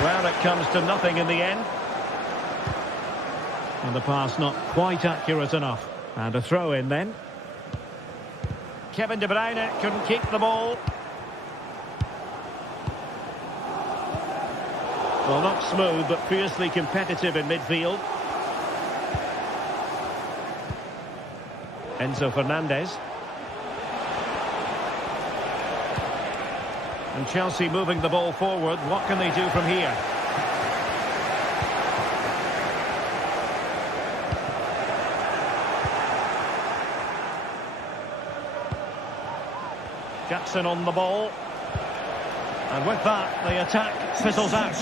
Well, it comes to nothing in the end. And the pass not quite accurate enough. And a throw in then. Kevin De Bruyne couldn't keep the ball. Well, not smooth, but fiercely competitive in midfield. Enzo Fernandez. And Chelsea moving the ball forward. What can they do from here? Jackson on the ball. And with that, the attack fizzles out.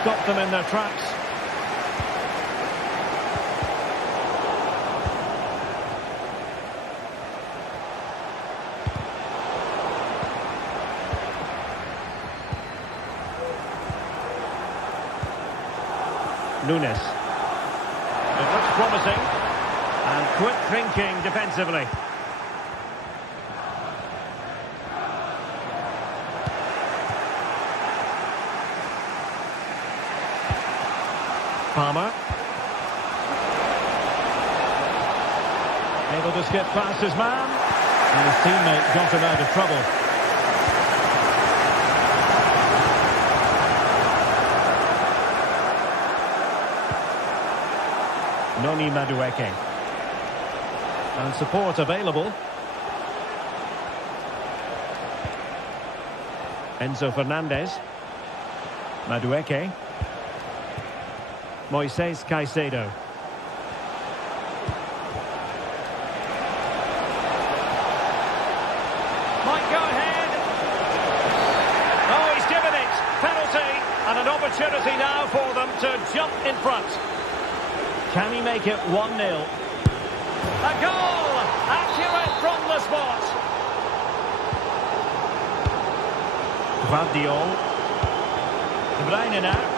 Stop them in their tracks. Nunes. It looks promising. And quick thinking defensively. Palmer. Able to skip past his man. And his teammate got him out of trouble. Noni Madueke. And support available. Enzo Fernandez. Madueke. Moises Caicedo. Might go ahead. Oh, he's given it. Penalty. And an opportunity now for them to jump in front. Can he make it 1-0? A goal! Accurate from the spot. Gvardiol. De Bruyne now.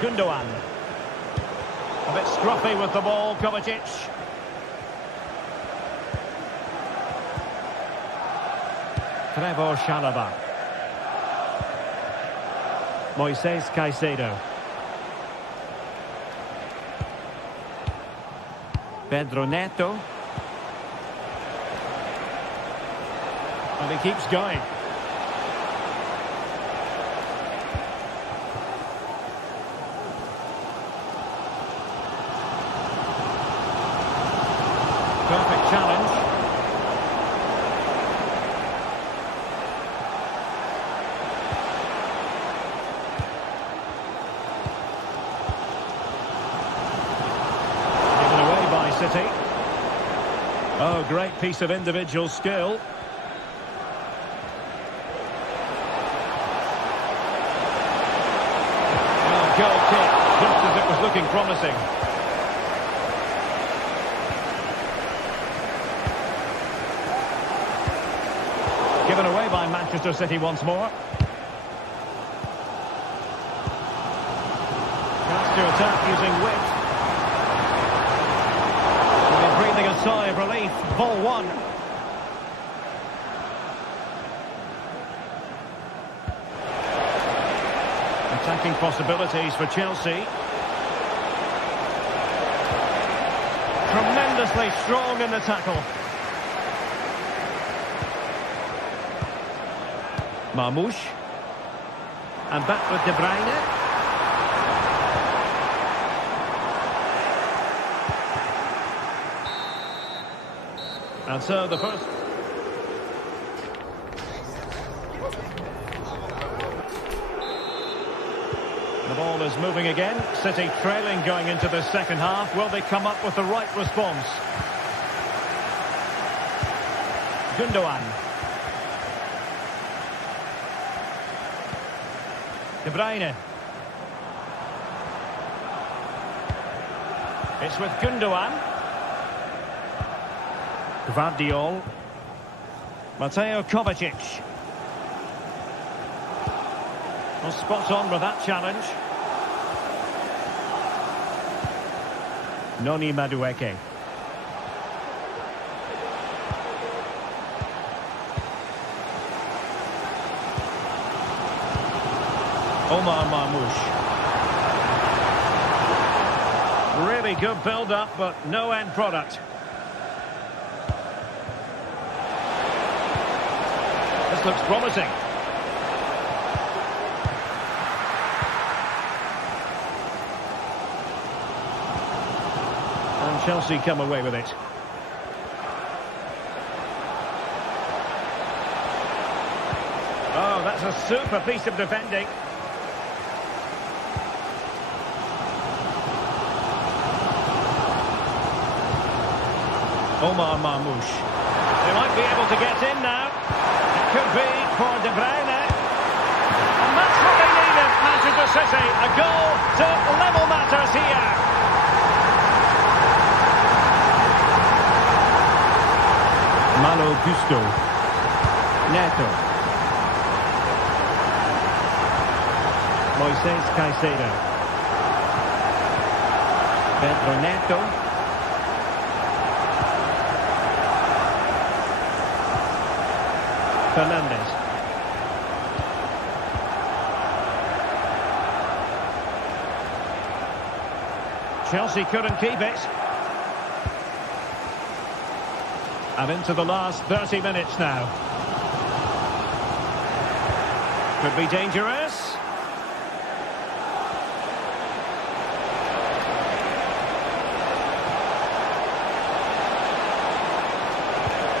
Gundogan. A bit scruffy with the ball, Kovacic. Trevor Chalobah. Moises Caicedo. Pedro Neto. And he keeps going. Perfect challenge. Oh, great piece of individual skill. Well, goal kick, just as it was looking promising. Given away by Manchester City once more. Chance to attack using width. Breathing a sigh of relief. Ball one. Attacking possibilities for Chelsea. Tremendously strong in the tackle. Marmoush. And back with De Bruyne. And so the first... The ball is moving again. City trailing going into the second half. Will they come up with the right response? Gundogan. De Bruyne. It's with Gundogan. Gvardiol. Mateo Kovacic. Well, spot on with that challenge. Noni Madueke. Omar Marmoush. Really good build-up, but no end product. This looks promising. And Chelsea come away with it. Oh, that's a super piece of defending. Omar Marmoush. They might be able to get in now. It could be for De Bruyne. And that's what they needed, Manchester City. A goal to level matters here. Malo Gusto. Neto. Moises Caicedo. Pedro Neto. Fernandez. Chelsea couldn't keep it. And into the last 30 minutes now. Could be dangerous.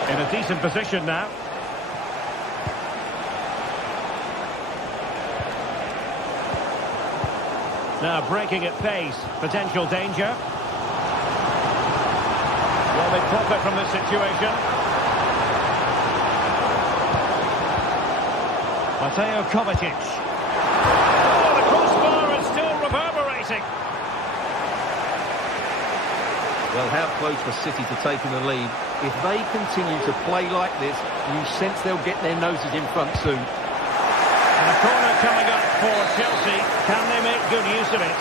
In a decent position now. Now breaking at pace, potential danger. Will they profit from this situation? Mateo Kovacic. Oh, the crossbar is still reverberating. Well, how close for City to taking the lead. If they continue to play like this, you sense they'll get their noses in front soon. And a corner coming up for Chelsea. Can they make good use of it?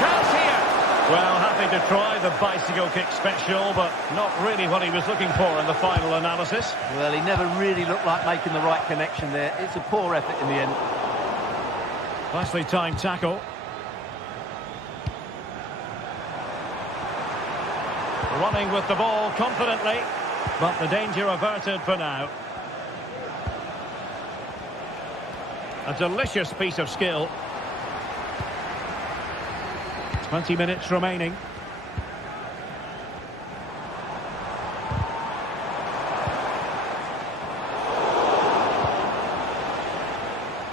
Chance here. Well, happy to try the bicycle kick special, but not really what he was looking for in the final analysis. Well, he never really looked like making the right connection there. It's a poor effort in the end. Nicely timed tackle. Running with the ball confidently, but the danger averted for now. A delicious piece of skill. 20 minutes remaining.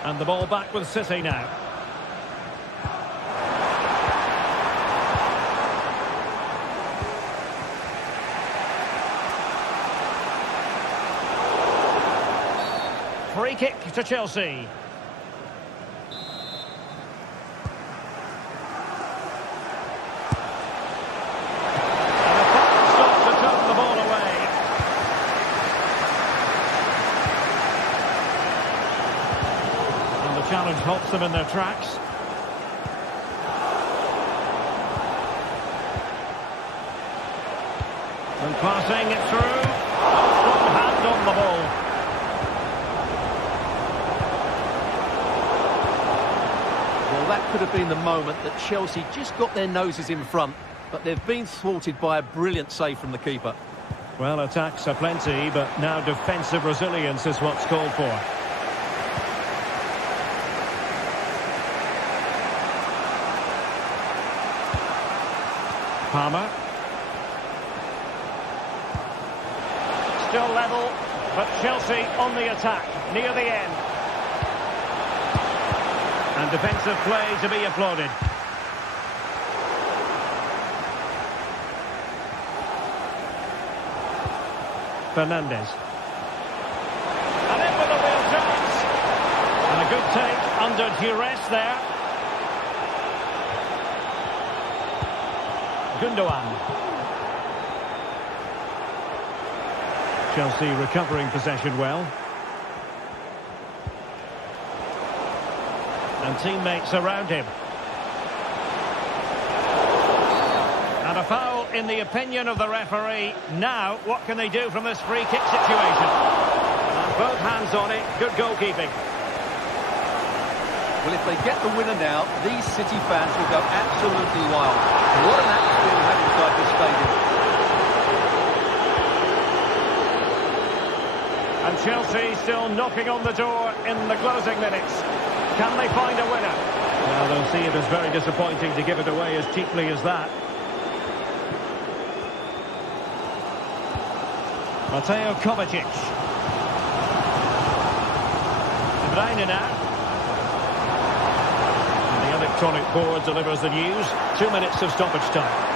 And the ball back with City now. kick to Chelsea. And a fine stop to turn the ball away. And the challenge halts them in their tracks. And passing it through. A strong hand on the ball. Well, that could have been the moment that Chelsea just got their noses in front, but they've been thwarted by a brilliant save from the keeper. Well, attacks are plenty, but now defensive resilience is what's called for. Palmer. Still level, but Chelsea on the attack, near the end. And defensive play to be applauded. Fernandes. And in with a real chance. And a good take under duress there. Gundogan. Chelsea recovering possession well. And teammates around him. And a foul in the opinion of the referee. Now, what can they do from this free kick situation? And both hands on it. Good goalkeeping. Well, if they get the winner now, these City fans will go absolutely wild. What an atmosphere we have inside this stadium. And Chelsea still knocking on the door in the closing minutes. Can they find a winner? Well, they'll see it as very disappointing to give it away as cheaply as that. Mateo Kovacic. De Bruyne now. And the electronic board delivers the news. 2 minutes of stoppage time.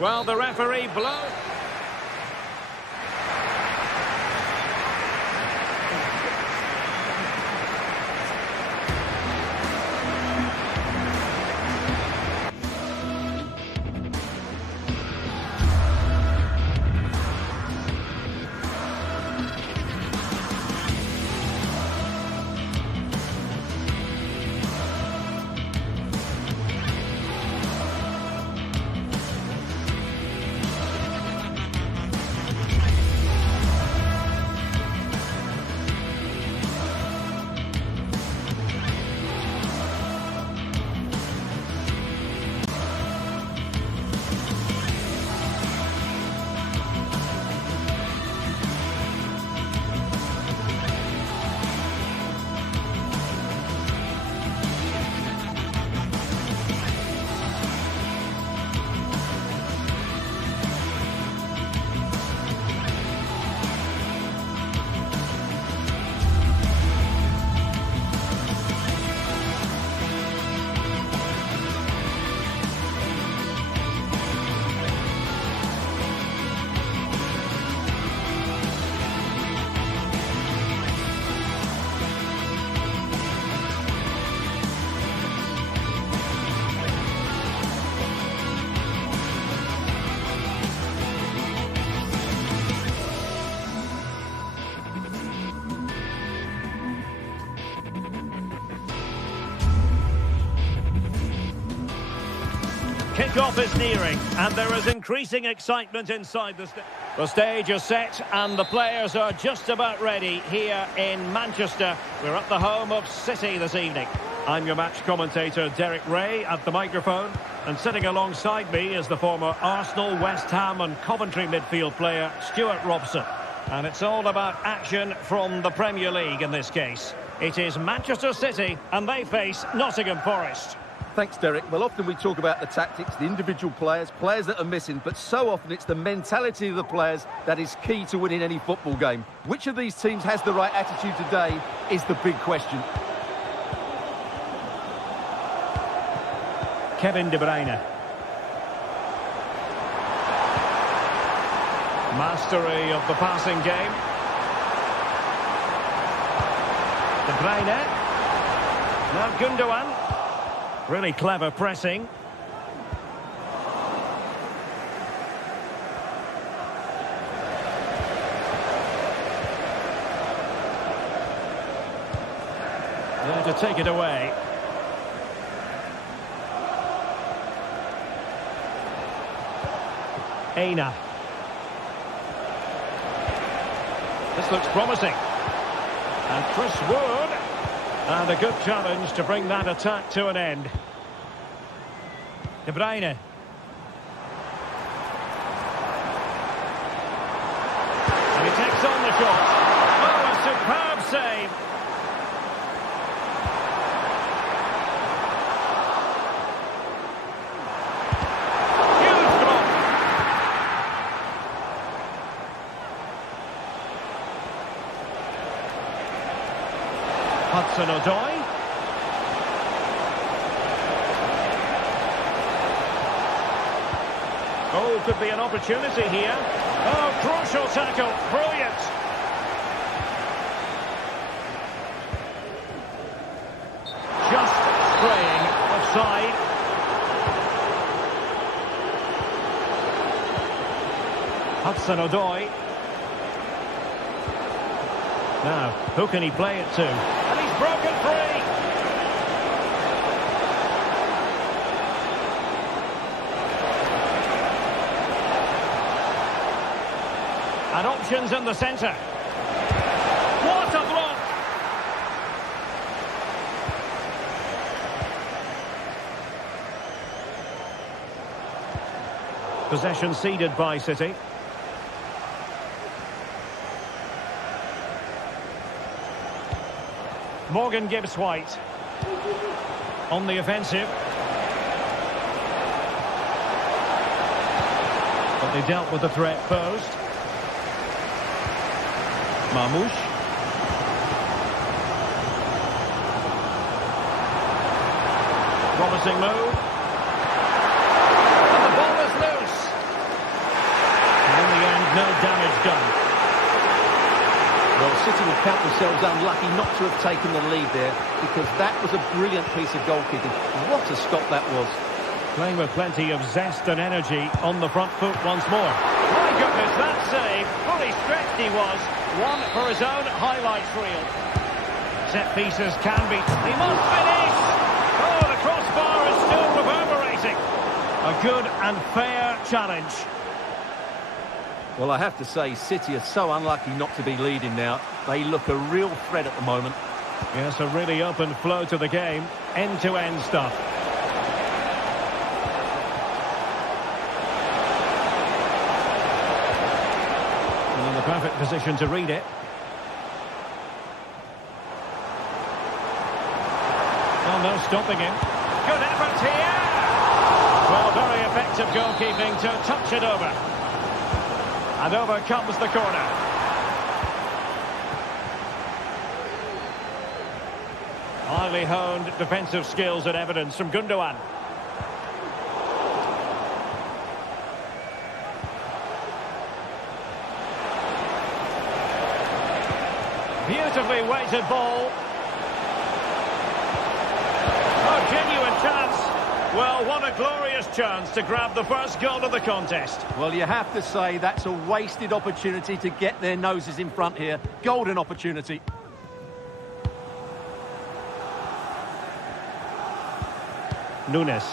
Well, the referee blows. Kick-off is nearing, and there is increasing excitement inside the stadium. The stage is set, and the players are just about ready here in Manchester. We're at the home of City this evening. I'm your match commentator, Derek Ray, at the microphone. And sitting alongside me is the former Arsenal, West Ham and Coventry midfield player, Stuart Robson. And it's all about action from the Premier League in this case. It is Manchester City, and they face Nottingham Forest. Thanks, Derek. Well, often we talk about the tactics, the individual players that are missing, but so often it's the mentality of the players that is key to winning any football game. Which of these teams has the right attitude today is the big question. Kevin De Bruyne. Mastery of the passing game. De Bruyne. Now Gundogan. Really clever pressing. There to take it away. Aina. This looks promising. And Chris Wood. And a good challenge to bring that attack to an end. De Bruyne. And he takes on the shot. Oh, a superb save. Huge block. Hudson-Odoi. Oh, could be an opportunity here. Oh, crucial tackle. Brilliant. Just straying offside. Hudson-Odoi. Now, who can he play it to? And he's broken free. And options in the centre. What a block! Possession ceded by City. Morgan Gibbs-White on the offensive. But they dealt with the threat posed. Mamouche. Promising move. And the ball is loose. And in the end, no damage done. Well, City will count themselves unlucky not to have taken the lead there, because that was a brilliant piece of goalkeeping. What a stop that was. Playing with plenty of zest and energy on the front foot once more. My goodness, that save. Fully stretched he was. One for his own highlights reel. Set pieces can be. He must finish! Oh, the crossbar is still reverberating. A good and fair challenge. Well, I have to say, City are so unlucky not to be leading now. They look a real threat at the moment. Yes, a really open flow to the game. End-to-end stuff. And in the perfect position to read it. Oh, no stopping him. Good effort here! Well, very effective goalkeeping to touch it over. And over comes the corner. Highly honed defensive skills and evidence from Gundogan. Beautifully weighted ball. Oh, genuine chance. Well, what a glorious chance to grab the first goal of the contest. Well, you have to say that's a wasted opportunity to get their noses in front here. Golden opportunity. Nunes.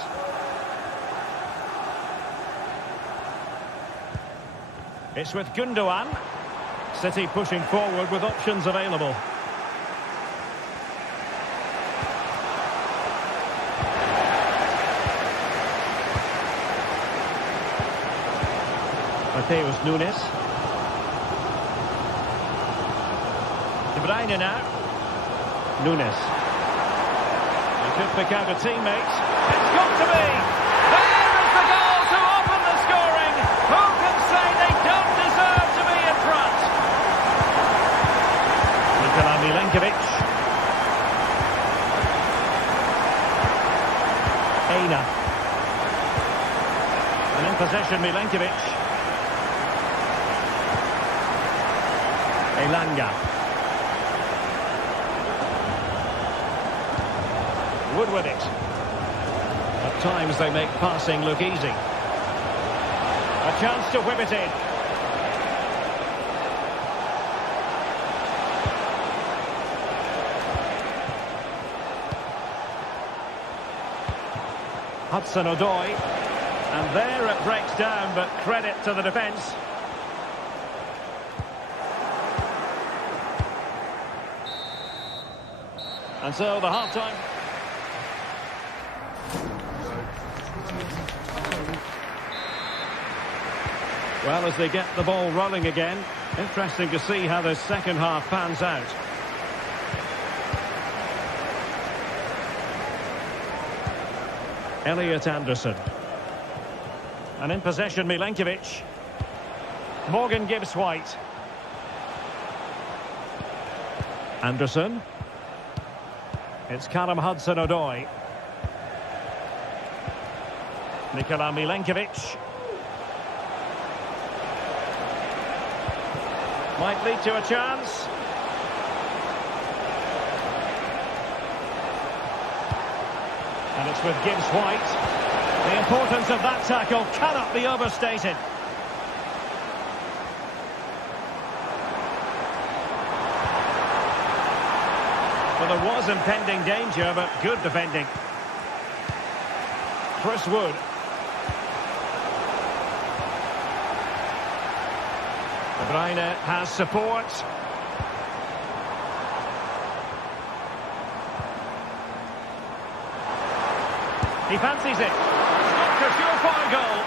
It's with Gundogan. City pushing forward with options available. Mateus Nunes. De Bruyne now. Nunes. He could pick out a teammate. It's got to be! There is the goal to open the scoring! Who can say they don't deserve to be in front? Nikola Milenkovic. Aina. And in possession, Milenkovic. Elanga. Wood with it. At times they make passing look easy. A chance to whip it in. Hudson-Odoi. And there it breaks down, but credit to the defence. And so the half-time. Well, as they get the ball rolling again, interesting to see how the second half pans out. Elliot Anderson. And in possession, Milenkovic. Morgan Gibbs White. Anderson. It's Callum Hudson-Odoi. Nikola Milenkovic. Might lead to a chance. And it's with Gibbs White. The importance of that tackle cannot be overstated. Well, there was impending danger, but good defending. Chris Wood. De Bruyne has support. He fancies it. Not a surefire goal.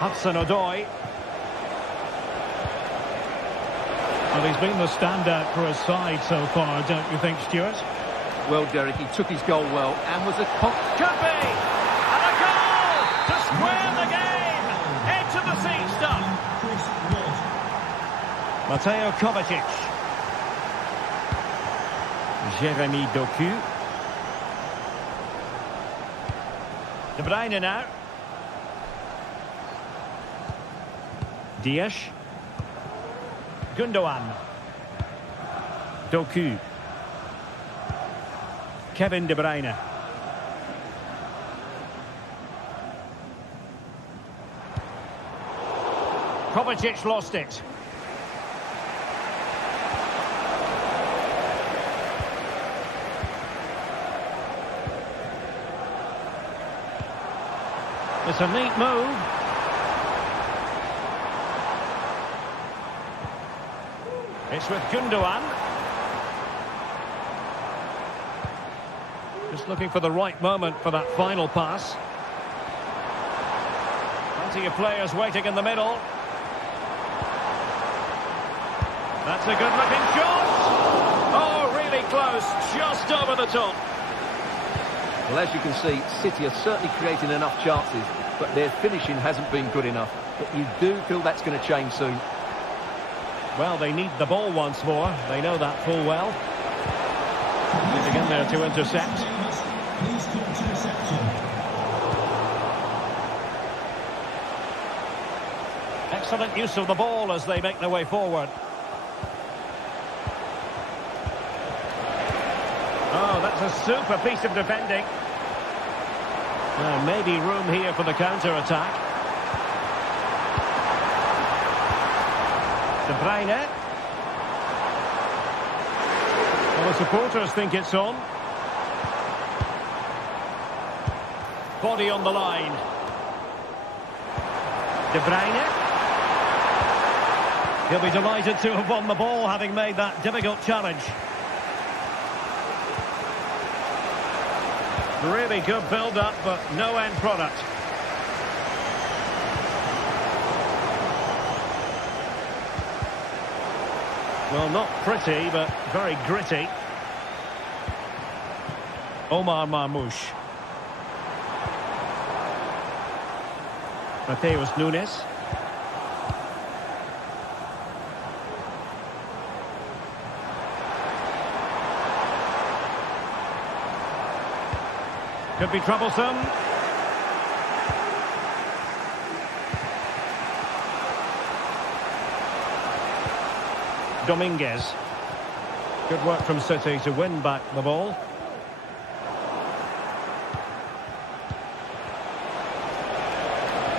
Hudson-Odoi. Well, he's been the standout for his side so far, don't you think, Stuart? Well, Derek, he took his goal well and was a... Could be! And a goal to square the game! Edge of the seat stuff. Mateo Kovacic. Jeremy Doku. De Bruyne now. Dias. Gundogan. Doku. Kevin De Bruyne. Kovacic lost it. It's a neat move. It's with Gundogan. Just looking for the right moment for that final pass. Plenty of players waiting in the middle. That's a good-looking shot. Oh, really close, just over the top. Well, as you can see, City are certainly creating enough chances, but their finishing hasn't been good enough. But you do feel that's going to change soon. Well, they need the ball once more. They know that full well. Getting in there to intercept. Excellent use of the ball as they make their way forward. Oh, that's a super piece of defending. Maybe room here for the counter-attack. De Bruyne. Well, the supporters think it's on. Body on the line. De Bruyne. He'll be delighted to have won the ball, having made that difficult challenge. Really good build-up, but no end product. Well, not pretty, but very gritty. Omar Marmoush. Mateus Nunes. Could be troublesome. Dominguez. Good work from City to win back the ball.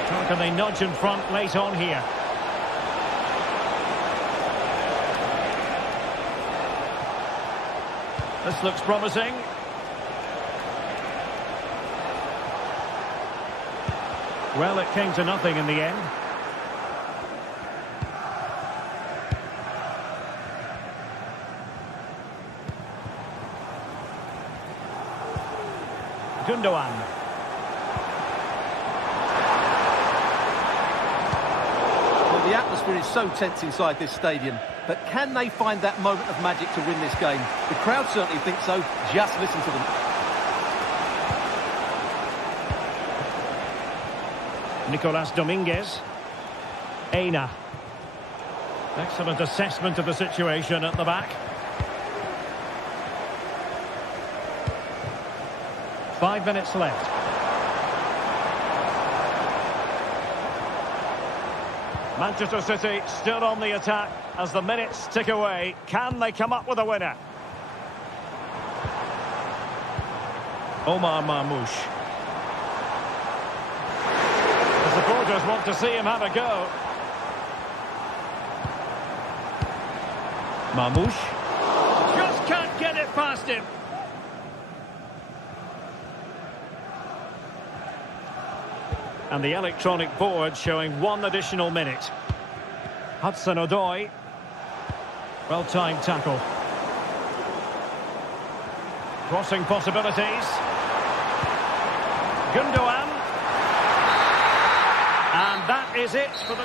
How can they nudge in front late on here? This looks promising. Well, it came to nothing in the end. Gundogan. Well, the atmosphere is so tense inside this stadium, but can they find that moment of magic to win this game? The crowd certainly think so. Just listen to them. Nicolas Dominguez. Aina. Excellent assessment of the situation at the back. 5 minutes left. Manchester City still on the attack as the minutes tick away. Can they come up with a winner? Omar Marmoush. The supporters want to see him have a go. Marmoush. Just can't get it past him. And the electronic board showing 1 additional minute. Hudson-Odoi. Well-timed tackle. Crossing possibilities. Gundogan. And that is it for the...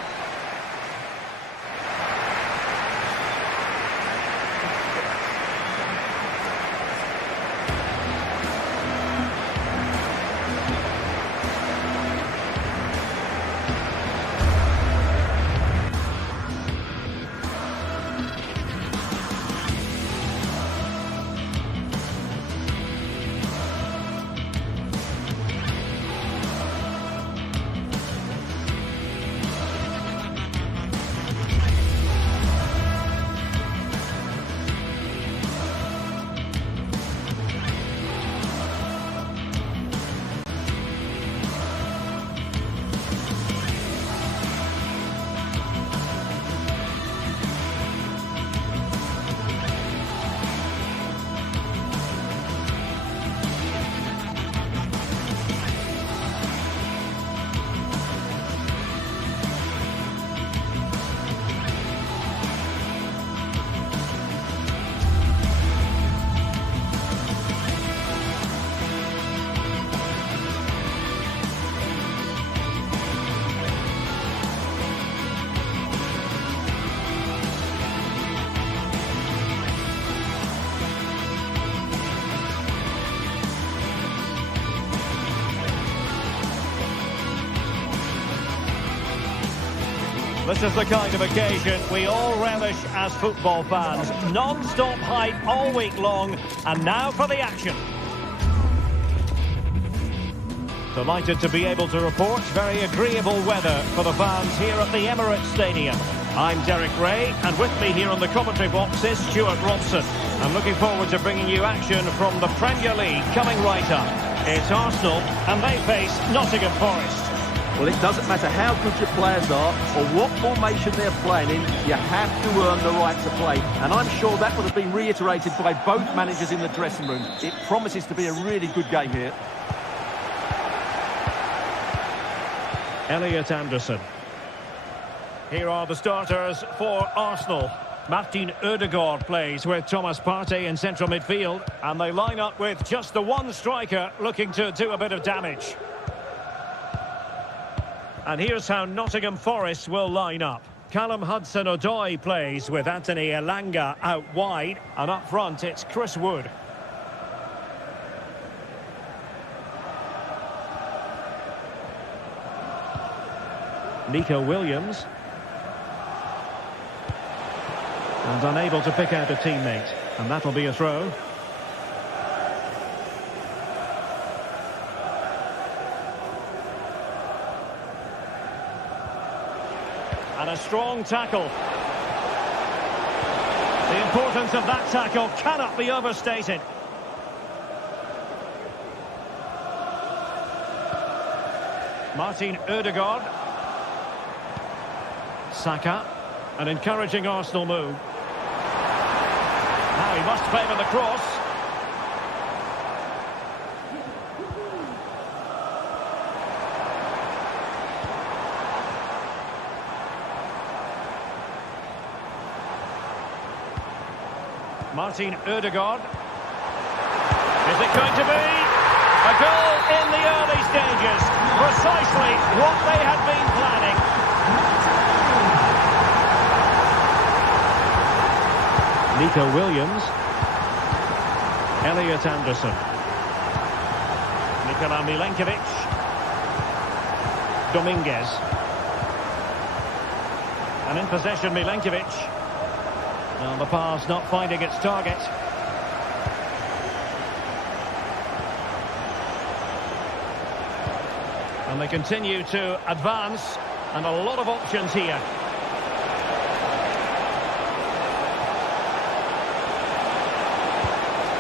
This is the kind of occasion we all relish as football fans. Non-stop hype all week long, and now for the action. Delighted to be able to report very agreeable weather for the fans here at the Emirates Stadium. I'm Derek Ray, and with me here on the commentary box is Stuart Robson. I'm looking forward to bringing you action from the Premier League coming right up. It's Arsenal, and they face Nottingham Forest. Well, it doesn't matter how good your players are or what formation they're playing in, you have to earn the right to play. And I'm sure that would have been reiterated by both managers in the dressing room. It promises to be a really good game here. Elliot Anderson. Here are the starters for Arsenal. Martin Ødegaard plays with Thomas Partey in central midfield. And they line up with just the one striker looking to do a bit of damage. And here's how Nottingham Forest will line up. Callum Hudson-Odoi plays with Anthony Elanga out wide. And up front, it's Chris Wood. Nico Williams. And unable to pick out a teammate. And that'll be a throw. a strong tackle. The importance of that tackle cannot be overstated. Martin Ødegaard. Saka. An encouraging Arsenal move. Now he must favour the cross. Martin Ødegaard. Is it going to be a goal in the early stages? Precisely what they had been planning. Nico Williams. Elliot Anderson. Nikola Milenkovic. Dominguez. And in possession, Milenkovic. Well, the pass not finding its target. And they continue to advance, and a lot of options here.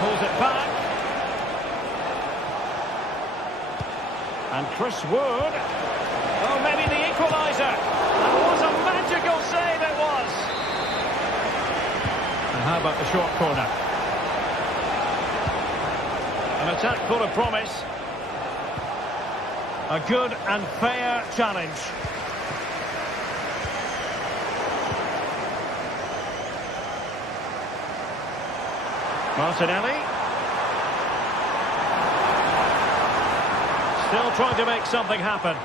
Pulls it back. And Chris Wood. Oh, maybe the equaliser. That was a magical save, it was. And how about the short corner? An attack full of promise. A good and fair challenge. Martinelli. Still trying to make something happen.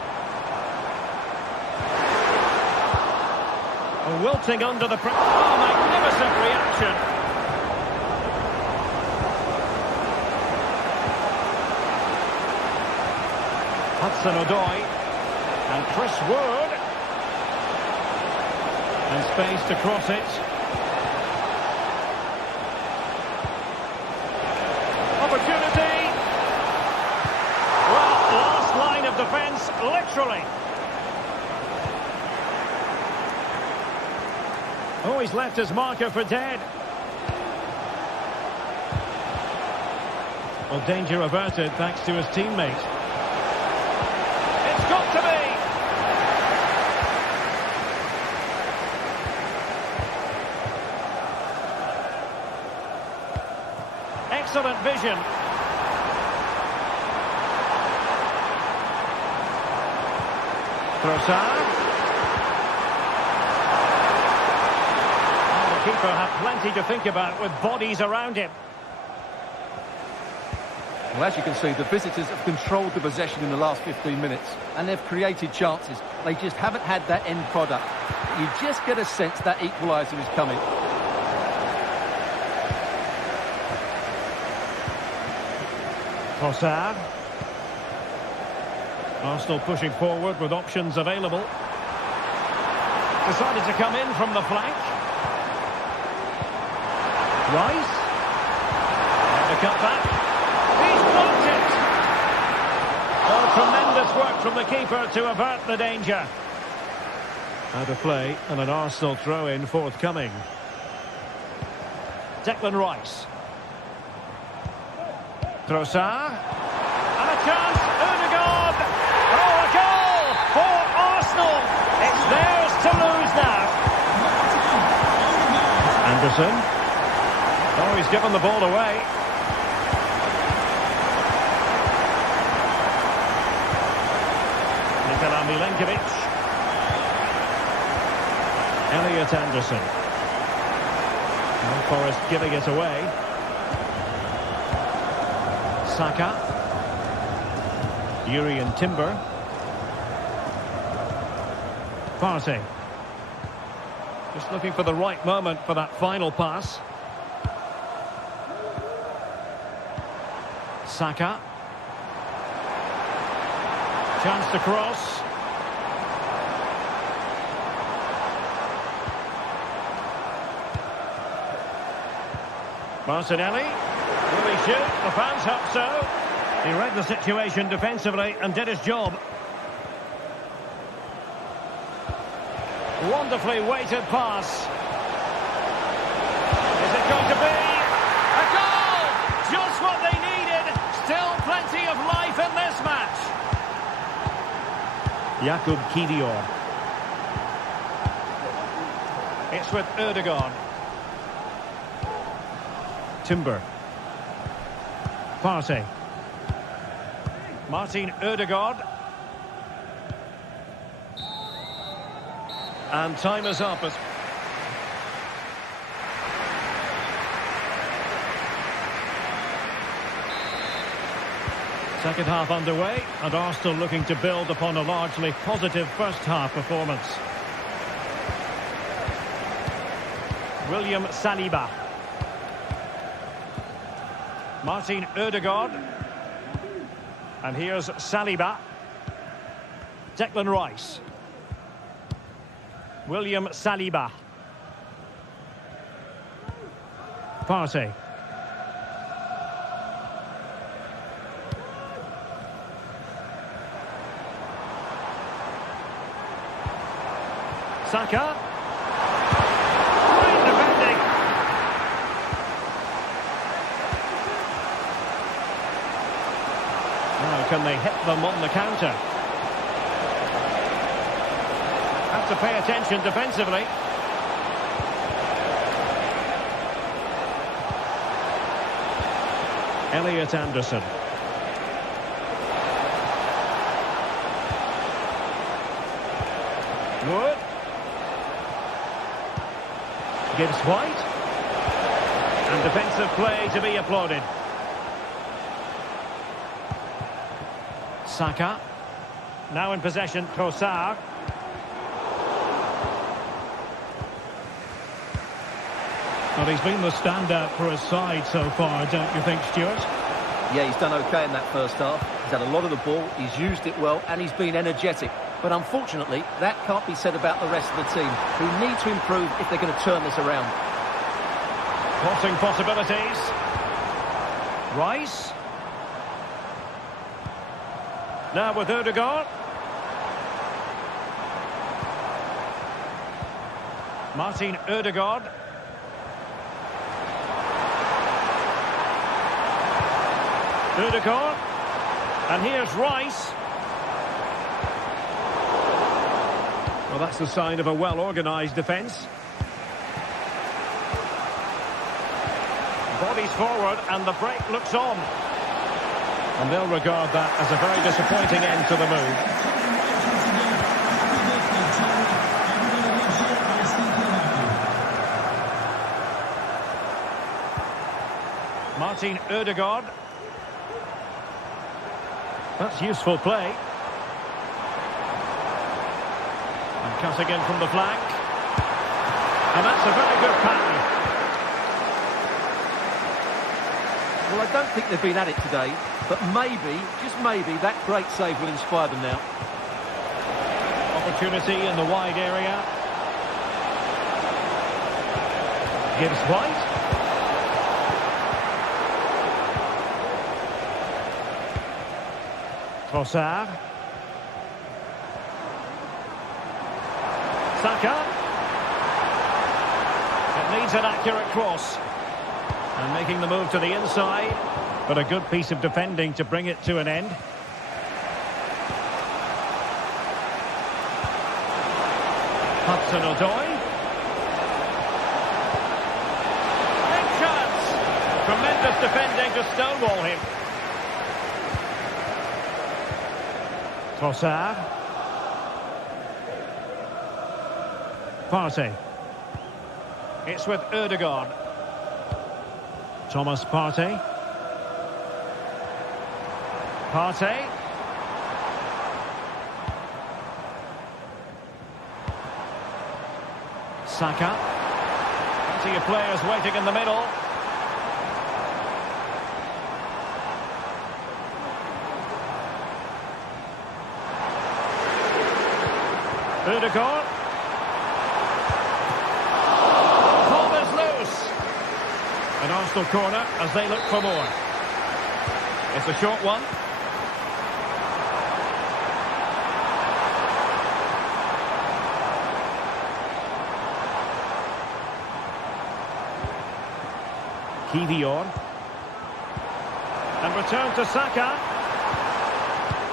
Wilting under the pressure. Oh, magnificent reaction. Hudson-Odoi. And Chris Wood. And space to cross it. Opportunity. Well, last line of defence, literally. Oh, he's left his marker for dead. Well, danger averted thanks to his teammate. It's got to be. Excellent vision. Trossard. The keeper had plenty to think about with bodies around him. Well, as you can see, the visitors have controlled the possession in the last 15 minutes, and they've created chances. They just haven't had that end product. You just get a sense that equaliser is coming. Trossard. Arsenal pushing forward with options available. Decided to come in from the flank. Rice. And the cut back. He's blocked it. Oh, tremendous work from the keeper to avert the danger. Out of play and an Arsenal throw-in forthcoming. Declan Rice. Trossard. And a chance. Ødegaard. Oh, a goal for Arsenal. It's theirs to lose now. Anderson. Oh, he's given the ball away. Nikola Milenkovic. Elliot Anderson. And Forrest giving it away. Saka. Urian Timber. Partey. Just looking for the right moment for that final pass. Saka. Chance to cross. Martinelli. Will he shoot? The fans hope so. He read the situation defensively and did his job. Wonderfully weighted pass. Is it going to be a goal? Just what they needed. Still plenty of life in this match. Jakub Kivior. It's with Ødegaard. Timber. Partey. Martin Ødegaard. And time is up. Second half underway, and Arsenal looking to build upon a largely positive first half performance. William Saliba. Martin Ødegaard. And here's Saliba. Declan Rice. William Saliba. Partey. Saka. Great defending. Now can they hit them on the counter? Have to pay attention defensively. Elliot Anderson. Wood. Gibbs White. And defensive play to be applauded. Saka. Now in possession, Trossard. Well, he's been the standout for his side so far, don't you think, Stuart? Yeah, he's done OK in that first half. He's had a lot of the ball, he's used it well, and he's been energetic. But unfortunately, that can't be said about the rest of the team, who need to improve if they're going to turn this around. Crossing possibilities. Rice. Now with Ødegaard. Martin Ødegaard. Ødegaard. And here's Rice. Well, that's the sign of a well-organised defence. Bodies forward and the break looks on. And they'll regard that as a very disappointing end to the move. Martin Ødegaard. That's useful play. And cutting in from the flank. And that's a very good pattern. Well, I don't think they've been at it today, but maybe, just maybe, that great save will inspire them now. Opportunity in the wide area. Gibbs White. Trossard. Saka. It needs an accurate cross. And making the move to the inside. But a good piece of defending to bring it to an end. Hudson-Odoi. Big chance. Tremendous defending to stonewall him. Trossard. Partey. It's with Ødegaard. Thomas Partey. Partey. Saka. Plenty of players waiting in the middle. Ødegaard. Ball is loose. An Arsenal corner as they look for more. It's a short one. Kivior. And return to Saka.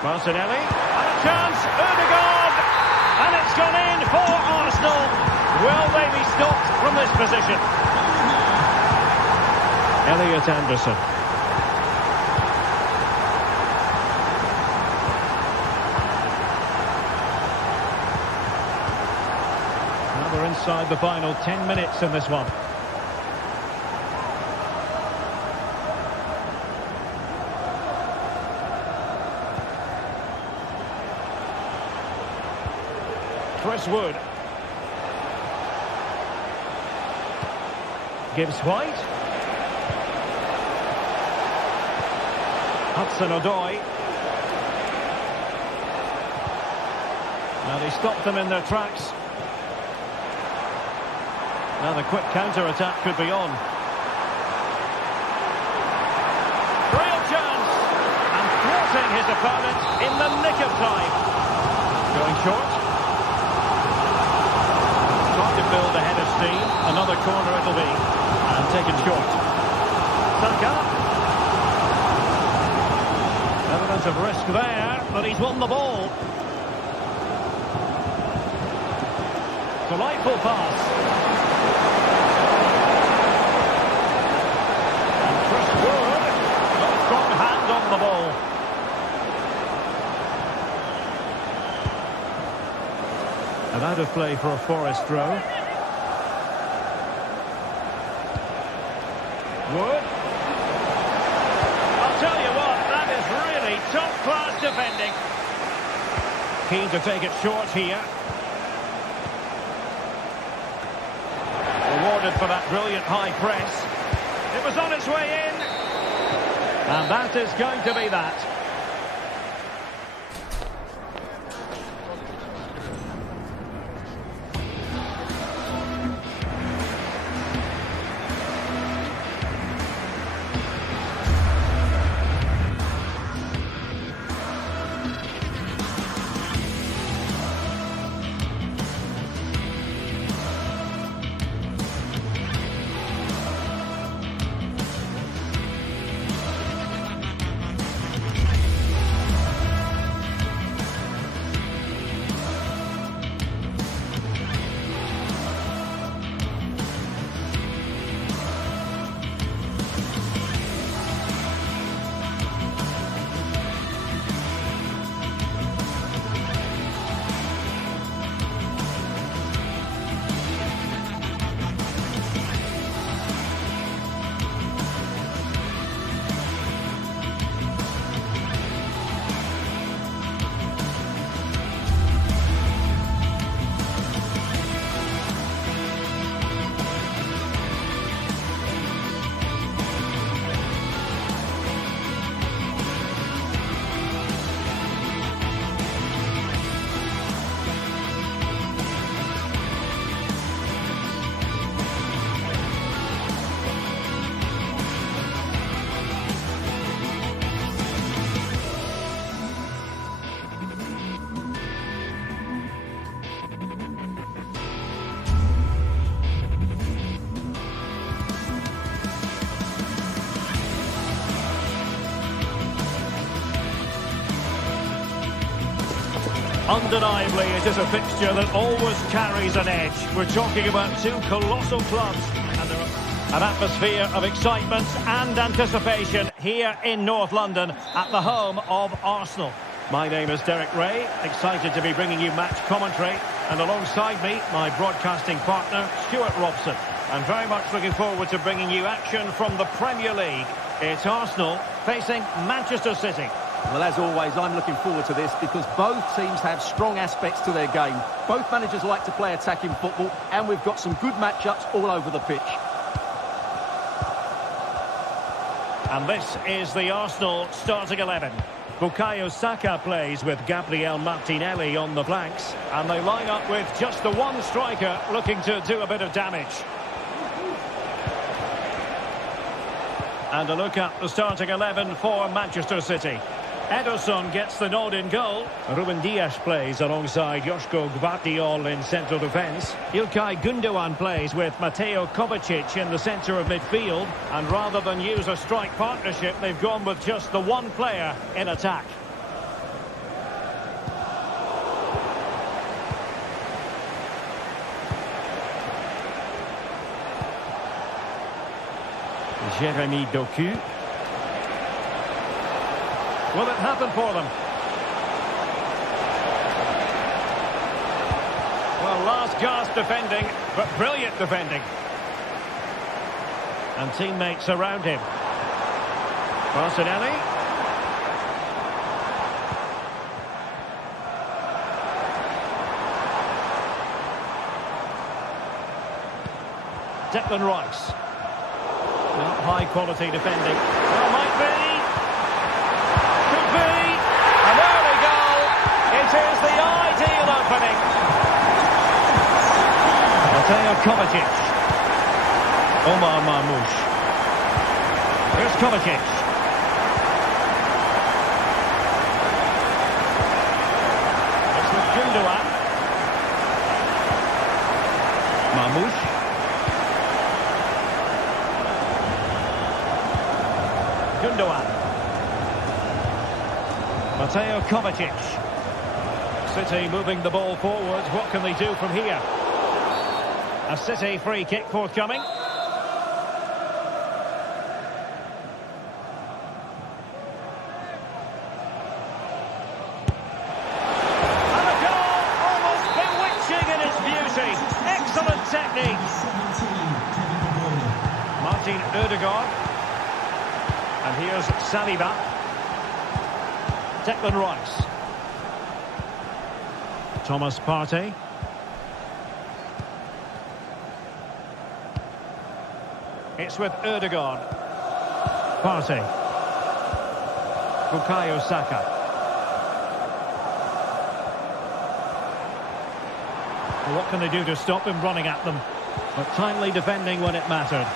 Martinelli. And a chance. Ødegaard. And it's gone in for Arsenal. Will they be stopped from this position? Elliot Anderson. Now we're inside the final 10 minutes in this one. Chris Wood. Gibbs White. Hudson-Odoi. Now they stopped them in their tracks. Now the quick counter-attack could be on. Real chance! And thwarting his opponent in the nick of time. Going short. Trying to build a head of steam. Another corner it'll be. And taken short. Saka. Evidence of risk there, but he's won the ball. Delightful pass. And Chris Wood, a strong hand on the ball. And out of play for a Forest throw. Wood. I'll tell you what, that is really top-class defending. Keen to take it short here. Rewarded for that brilliant high press. It was on its way in. And that is going to be that. Undeniably, it is a fixture that always carries an edge. We're talking about two colossal clubs and an atmosphere of excitement and anticipation here in North London at the home of Arsenal. My name is Derek Ray, excited to be bringing you match commentary, and alongside me, my broadcasting partner, Stuart Robson. And very much looking forward to bringing you action from the Premier League. It's Arsenal facing Manchester City. Well, as always, I'm looking forward to this because both teams have strong aspects to their game. Both managers like to play attacking football, and we've got some good matchups all over the pitch. And this is the Arsenal starting 11. Bukayo Saka plays with Gabriel Martinelli on the flanks, and they line up with just the one striker looking to do a bit of damage. And a look at the starting 11 for Manchester City. Ederson gets the nod in goal. Ruben Dias plays alongside Joško Gvardiol in central defence. Ilkay Gundogan plays with Mateo Kovacic in the centre of midfield. And rather than use a strike partnership, they've gone with just the one player in attack. Jeremy Doku. Will it happen for them? Well, last gasp defending, but brilliant defending. And teammates around him. Martinelli. Declan Rice. Not high quality defending. Well, might be. Could be. An early goal. It is the ideal opening. Mateo Kovacic. Omar Marmoush. Here's Kovacic. It's with Gundogan. Marmoush. Gundogan. Mateo Kovacic. City moving the ball forward. What can they do from here? A City free kick forthcoming. And a goal! Almost bewitching in its beauty. Excellent technique. Martin Ødegaard. And here's Saliba. Declan Rice. Thomas Partey. It's with Ødegaard. Partey. Bukayo Saka. Well, what can they do to stop him running at them? But timely defending when it mattered.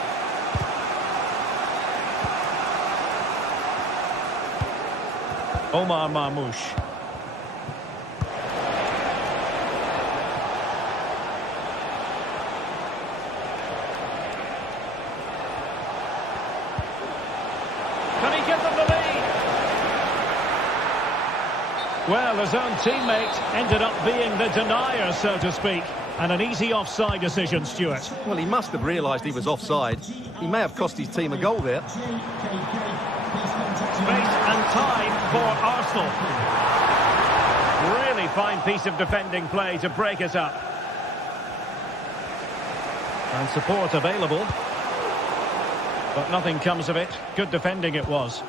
Omar Marmoush. Can he give them the lead? Well, his own teammate ended up being the denier, so to speak. And an easy offside decision, Stuart. Well, he must have realised he was offside. He may have cost his team a goal there. Space and time for Arsenal. Really fine piece of defending play to break it up. And support available. But nothing comes of it. Good defending it was.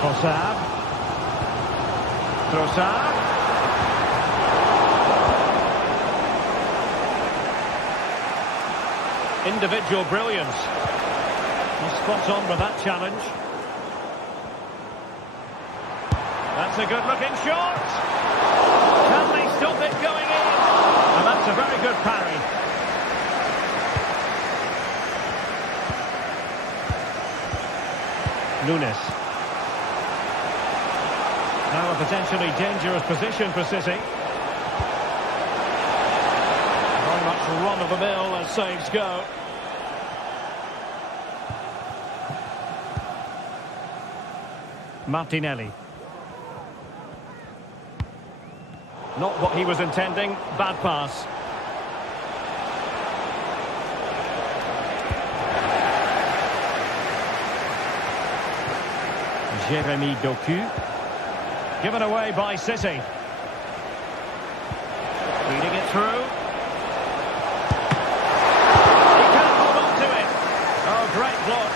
Trossard. Trossard. Individual brilliance. Spot on with that challenge. That's a good-looking shot. Can they stop it going in? And that's a very good parry. Nunes. Now a potentially dangerous position for City. Very much run-of-the-mill as saves go. Martinelli. Not what he was intending. Bad pass. Jeremy Doku. Given away by City. Feeding it through. He can't hold on to it. Oh, great block.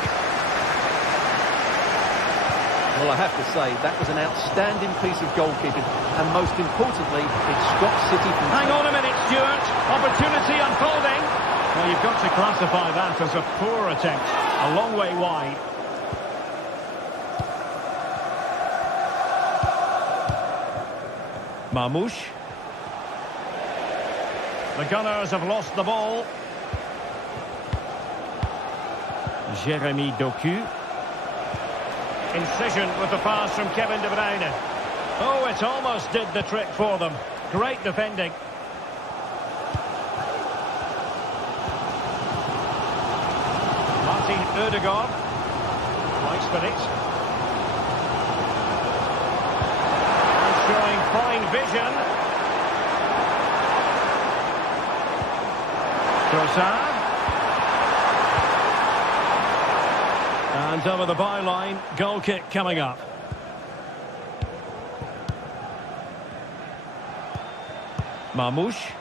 Well, I have to say, that was an outstanding piece of goalkeeping. And most importantly, it stopped City from... Hang on a minute, Stuart. Opportunity unfolding. Well, you've got to classify that as a poor attempt. A long way wide. Marmoush. The Gunners have lost the ball. Jeremy Doku. Incision with the pass from Kevin De Bruyne. Oh, it almost did the trick for them. Great defending. Martin Ødegaard. Nice for it. And showing fine vision. Trossard. And over the byline, goal kick coming up. Marmoush.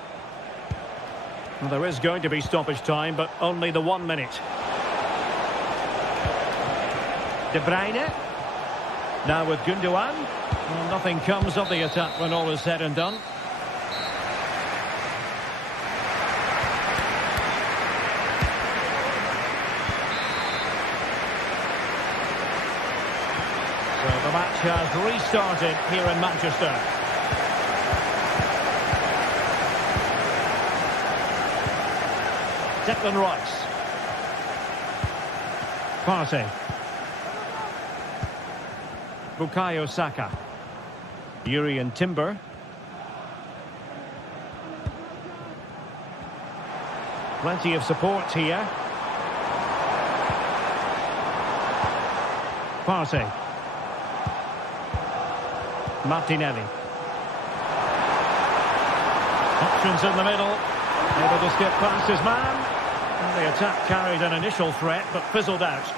Well, there is going to be stoppage time, but only the 1 minute. De Bruyne. Now with Gundogan. Well, nothing comes of the attack when all is said and done. So the match has restarted here in Manchester. Declan Rice. Partey. Bukayo Saka. Urian Timber. Plenty of support here. Partey. Martinelli. Options in the middle. Able to skip past his man. And the attack carried an initial threat, but fizzled out.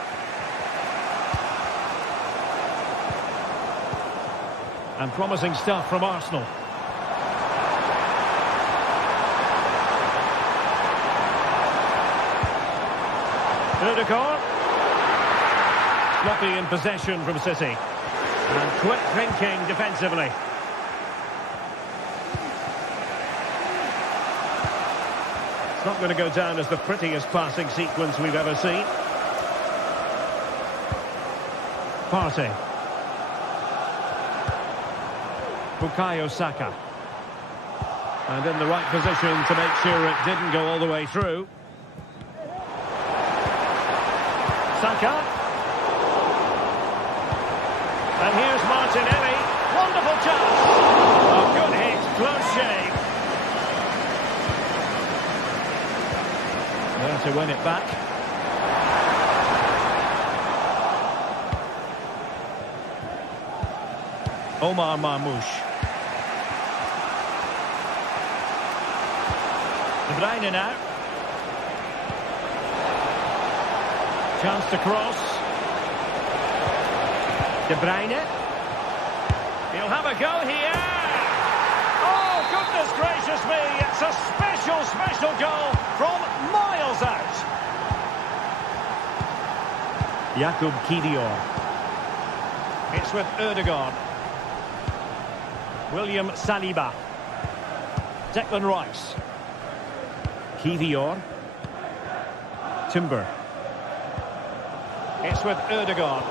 And promising stuff from Arsenal. Ødegaard. Sloppy in possession from City. And quick thinking defensively. It's not going to go down as the prettiest passing sequence we've ever seen. Partey. Bukayo Saka. And in the right position to make sure it didn't go all the way through. Saka. And here's Martinelli. Wonderful chance. A good hit, close shave. There to win it back. Omar Marmoush. De Bruyne now. Chance to cross. De Bruyne. He'll have a go here. Oh, goodness gracious me. It's a special, special goal from miles out. Jakub Kiwior. It's with Ødegaard. William Saliba. Declan Rice. Kiwior. Timber. It's with Ødegaard.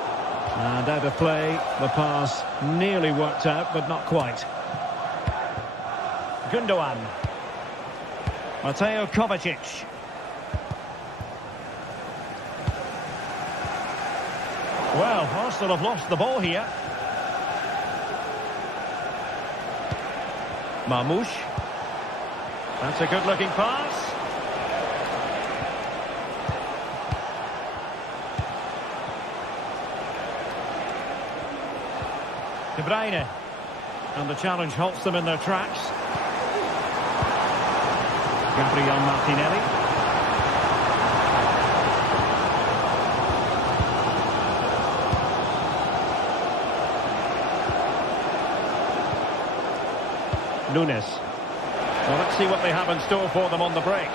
And out of play, the pass nearly worked out, but not quite. Gundogan. Mateo Kovacic. Well, Arsenal have lost the ball here. Marmoush. That's a good-looking pass. De Bruyne. And the challenge halts them in their tracks. Gabriel Martinelli. Nunes. Well, let's see what they have in store for them on the break.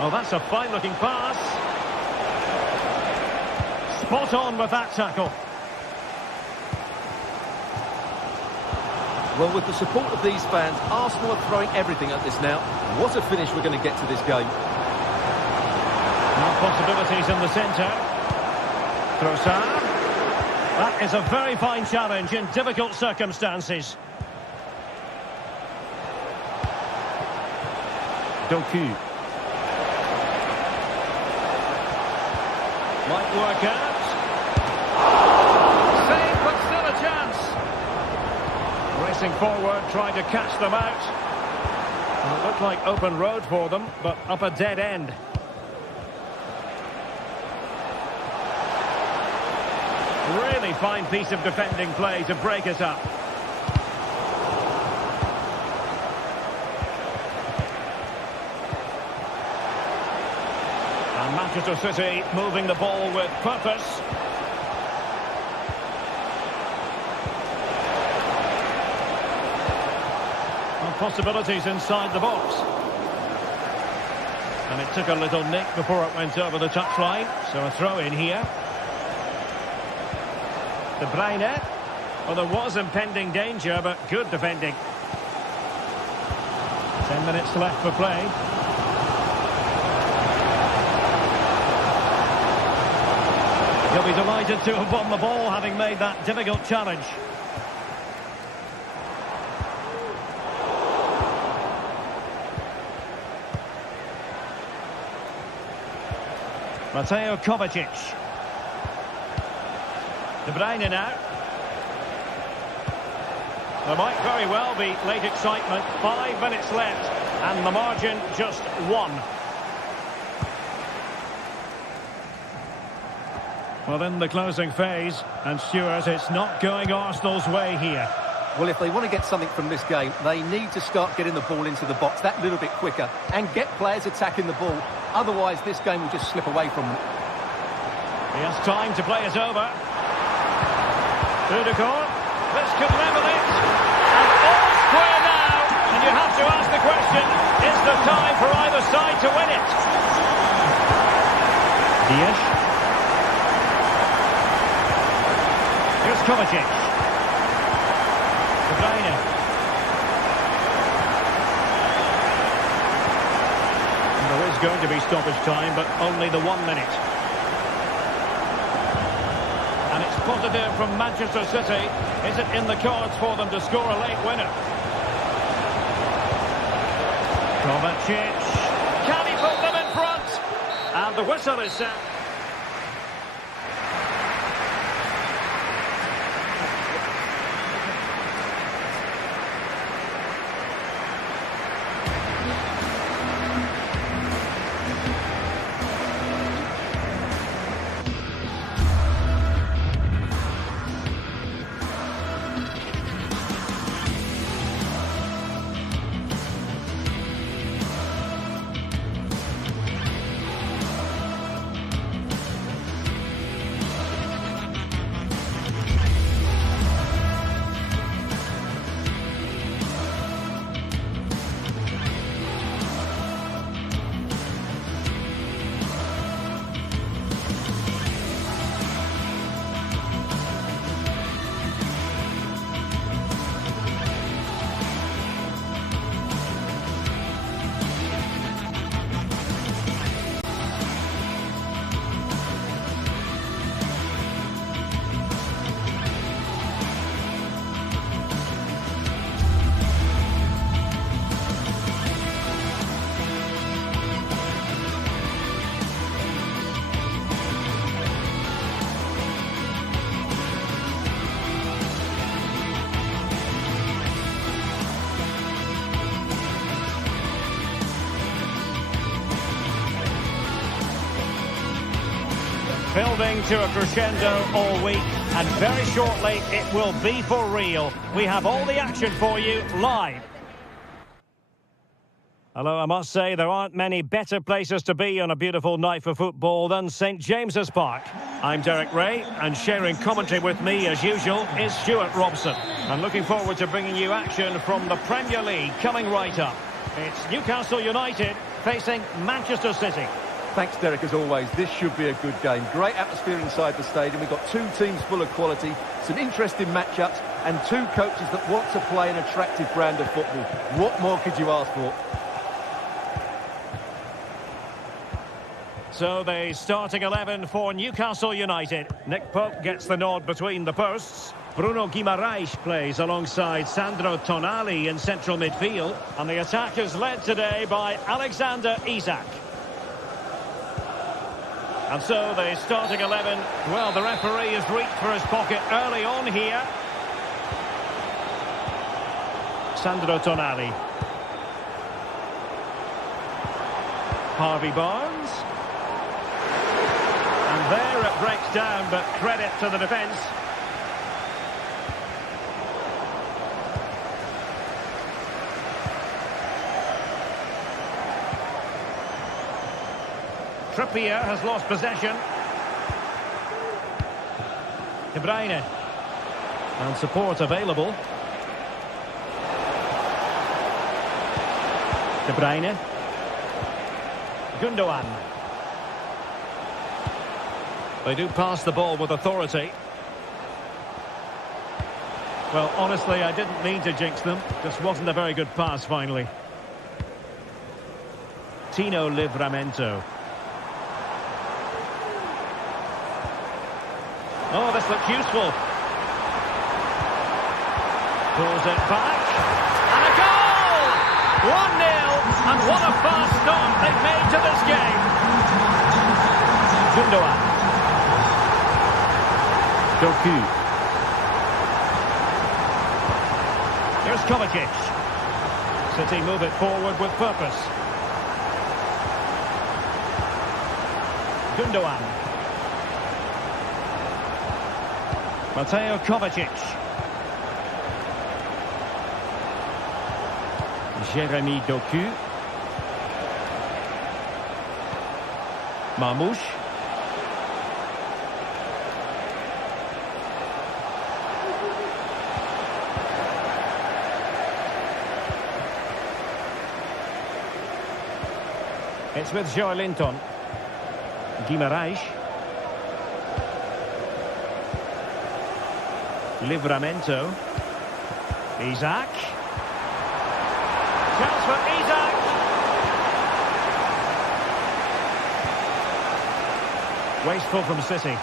Oh, that's a fine-looking pass. Spot on with that tackle. Well, with the support of these fans, Arsenal are throwing everything at this now. What a finish we're going to get to this game. Now possibilities in the centre. Trossard. That is a very fine challenge in difficult circumstances. Doku. Might work out. Save, but still a chance. Racing forward, trying to catch them out. Well, it looked like open road for them, but up a dead end. Really fine piece of defending play to break it up. And Manchester City moving the ball with purpose. Possibilities inside the box. And it took a little nick before it went over the touchline. So a throw in here. De Bruyne. Well, there was impending danger, but good defending. 10 minutes left for play. He'll be delighted to have won the ball, having made that difficult challenge. Mateo Kovacic. De Bruyne now. There might very well be late excitement. 5 minutes left and the margin just 1. Well, in the closing phase, and Stuart, it's not going Arsenal's way here. Well, if they want to get something from this game, they need to start getting the ball into the box that little bit quicker and get players attacking the ball. Otherwise, this game will just slip away from them. He has time to play it over. Udegaard. This could level it. And all square now. And you have to ask the question, is there time for either side to win it? Diaz. Here's Kovacic. De Bruyne. And there is going to be stoppage time, but only the 1 minute. And it's positive from Manchester City. Is it in the cards for them to score a late winner? Kovacic. Can he put them in front? And the whistle is set. Building to a crescendo all week, and very shortly it will be for real. We have all the action for you live. Hello, I must say there aren't many better places to be on a beautiful night for football than St James's Park. I'm Derek Ray, and sharing commentary with me as usual is Stuart Robson. I'm looking forward to bringing you action from the Premier League coming right up. It's Newcastle United facing Manchester City. Thanks, Derek, as always. This should be a good game. Great atmosphere inside the stadium. We've got two teams full of quality, some interesting matchups, and two coaches that want to play an attractive brand of football. What more could you ask for? So the starting 11 for Newcastle United. Nick Pope gets the nod between the posts. Bruno Guimaraes plays alongside Sandro Tonali in central midfield. And the attack is led today by Alexander Isak. And so the starting 11, well, the referee has reached for his pocket early on here. Sandro Tonali. Harvey Barnes. And there it breaks down, but credit to the defence. Trippier has lost possession. De Bruyne. And support available. De Bruyne. Gundogan. They do pass the ball with authority. Well, honestly, I didn't mean to jinx them. Just wasn't a very good pass, finally. Tino Livramento. Oh, this looks useful. Pulls it back. And a goal! 1-0. And what a fast start they've made to this game. Gundogan. Doku. Here's Kovacic. City move it forward with purpose. Gundogan. Mateo Kovacic. Jeremy Doku. Marmoush. It's with Joelinton. Guimarães. Livramento. Isaac. Chance for Isaac. Wasteful from City.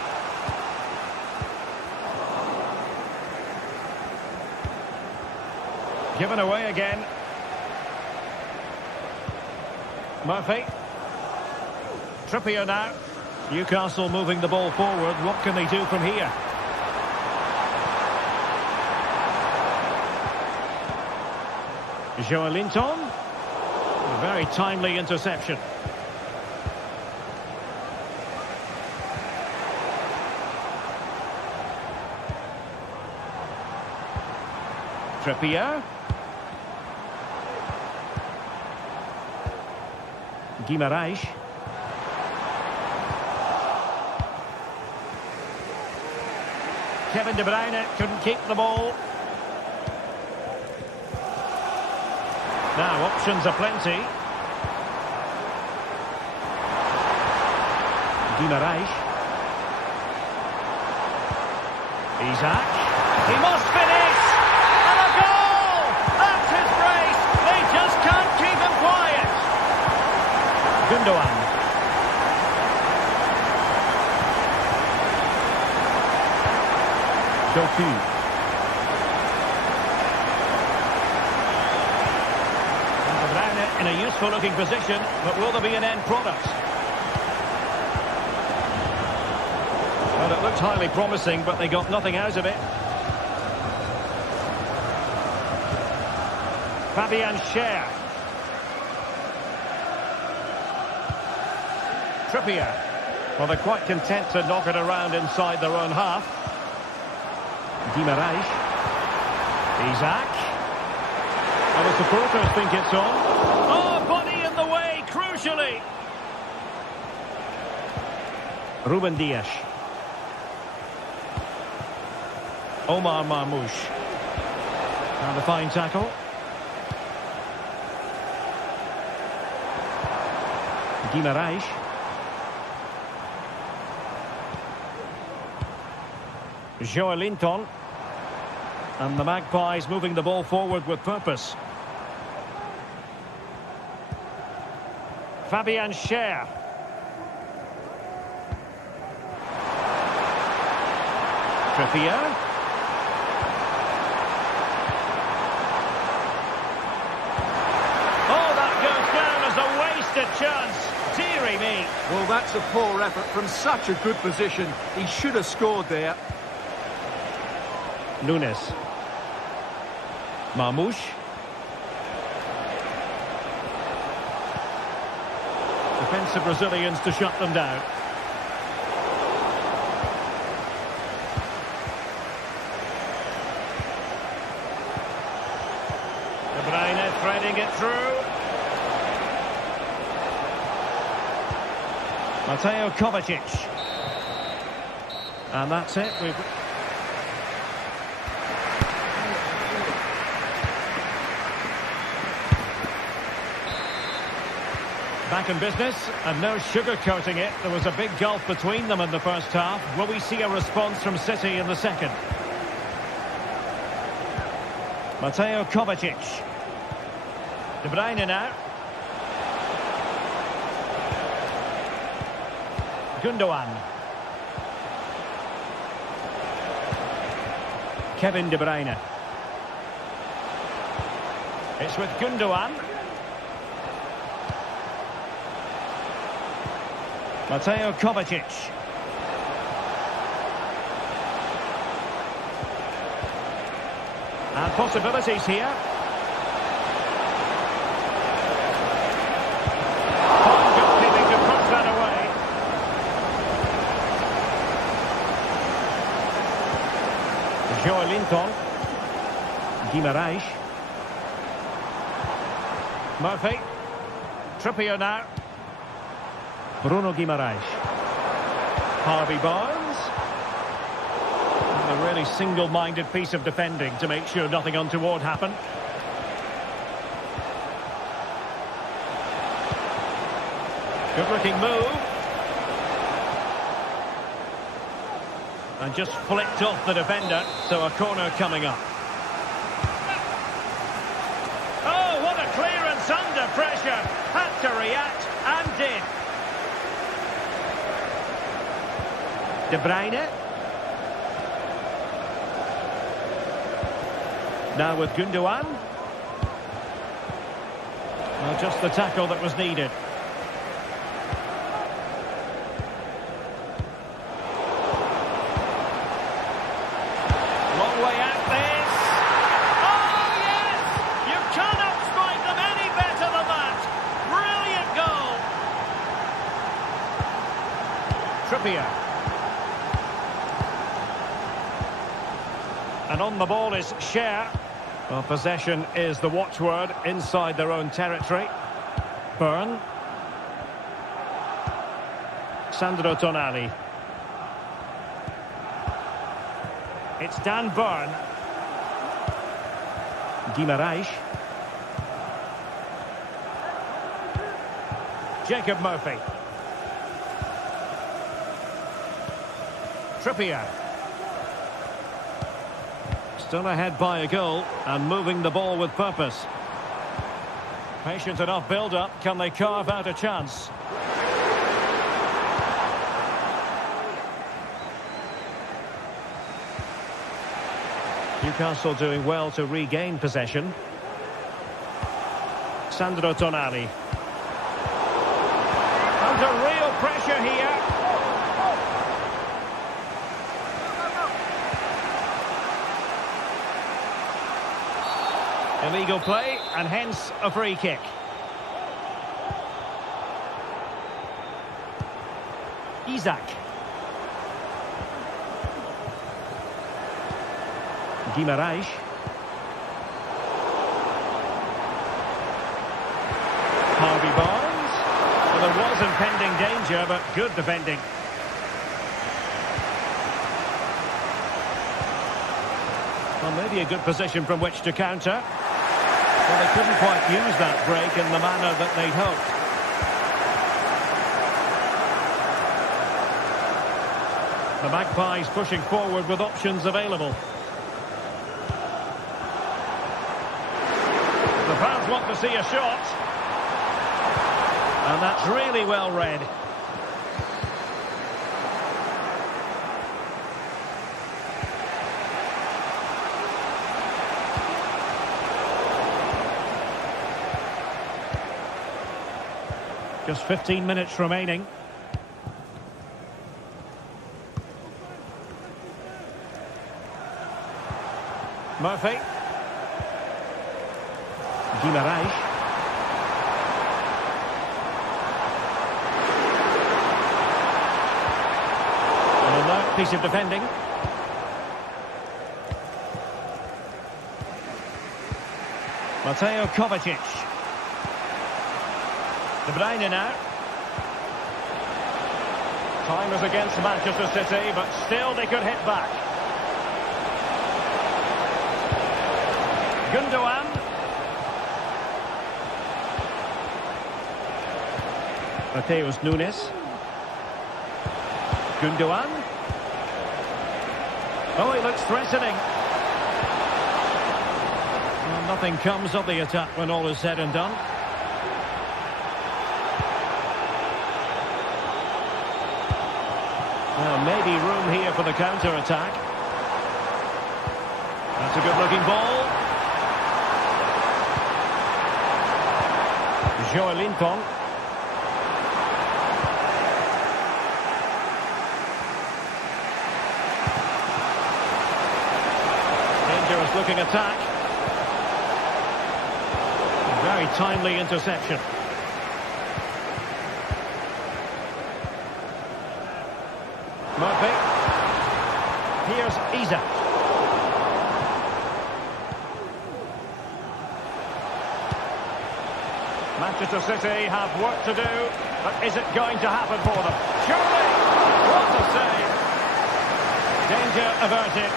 Given away again. Murphy. Trippier now. Newcastle moving the ball forward. What can they do from here? Joelinton. A very timely interception. Trippier. Guimarães. Kevin De Bruyne couldn't keep the ball. Now, options are plenty. Guimarães. Isaac. He must finish! And a goal! That's his brace! They just can't keep him quiet! Gundogan. Doku. In a useful looking position, but will there be an end product? Well, it looks highly promising, but they got nothing out of it. Fabian Schär. Trippier. Well, they're quite content to knock it around inside their own half. Guimarães. Isaac. Well, the supporters think it's on. Oh, body in the way, crucially. Ruben Dias. Omar Marmoush. And a fine tackle. Guimarães. Joelinton. And the Magpies moving the ball forward with purpose. Fabian Schär. Trippier. Oh, that goes down as a wasted chance. Deary me. Well, that's a poor effort from such a good position. He should have scored there. Nunes. Marmoush. Defensive Brazilians to shut them down. De Bruyne threading it through. Mateo Kovacic. And that's it. Back in business, and no sugarcoating it. There was a big gulf between them in the first half. Will we see a response from City in the second? Mateo Kovacic. De Bruyne now. Gundogan. Kevin De Bruyne. It's with Gundogan. Mateo Kovacic. And possibilities here. Fine goalkeeping to punch that away. Joe Linton. Guimarães. Murphy. Trippier now. Bruno Guimarães. Harvey Barnes. And a really single-minded piece of defending to make sure nothing untoward happened. Good-looking move. And just flicked off the defender, so a corner coming up. Oh, what a clearance under pressure. Had to react and did. De Bruyne. Now with Gundogan. Well, just the tackle that was needed. Long way out this. Oh, yes! You cannot strike them any better than that. Brilliant goal. Trippier. And on the ball is Cher. Well, possession is the watchword inside their own territory. Byrne. Sandro Tonali. It's Dan Byrne. Guimarães. Jacob Murphy. Trippier. Still ahead by a goal and moving the ball with purpose. Patient enough build-up. Can they carve out a chance? Newcastle doing well to regain possession. Sandro Tonali. Under real pressure here. Illegal play, and hence a free kick. Isak. Guimarães. Harvey Barnes. Well, there was impending danger, but good defending. Well, maybe a good position from which to counter. Well, they couldn't quite use that break in the manner that they'd hoped. The Magpies pushing forward with options available. The fans want to see a shot. And that's really well read. Just 15 minutes remaining. Murphy. Guimaraes. An alert piece of defending. Mateo Kovacic. De Bruyne now. Time is against Manchester City, but still they could hit back. Gundogan. Mateus Nunes. Gundogan. Oh, he looks threatening. Well, nothing comes of the attack when all is said and done. Well, maybe room here for the counter-attack. That's a good-looking ball. Joelinton. Dangerous looking attack. Very timely interception. Murphy. Here's Isak. Manchester City have work to do, but is it going to happen for them? Surely! What a save! Danger averted.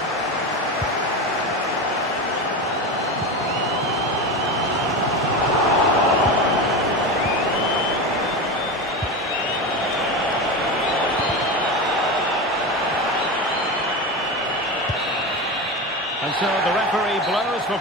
And so the referee blows for...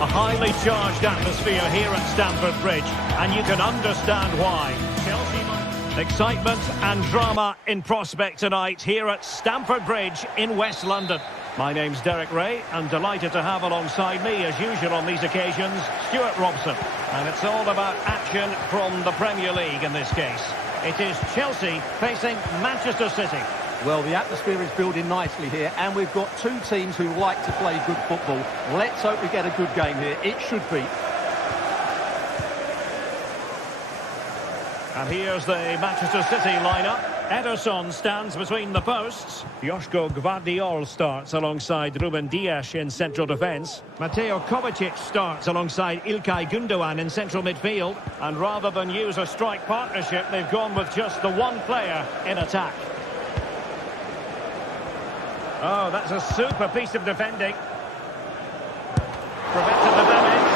A highly charged atmosphere here at Stamford Bridge, and you can understand why. Chelsea, excitement and drama in prospect tonight here at Stamford Bridge in West London. My name's Derek Ray, and delighted to have alongside me, as usual on these occasions, Stuart Robson. And it's all about action from the Premier League in this case. It is Chelsea facing Manchester City. Well, the atmosphere is building nicely here, and we've got two teams who like to play good football. Let's hope we get a good game here. It should be. And here's the Manchester City lineup. Ederson stands between the posts. Joško Gvardiol starts alongside Ruben Dias in central defence. Mateo Kovacic starts alongside Ilkay Gundogan in central midfield. And rather than use a strike partnership, they've gone with just the one player in attack. Oh, that's a super piece of defending. Prevented the damage.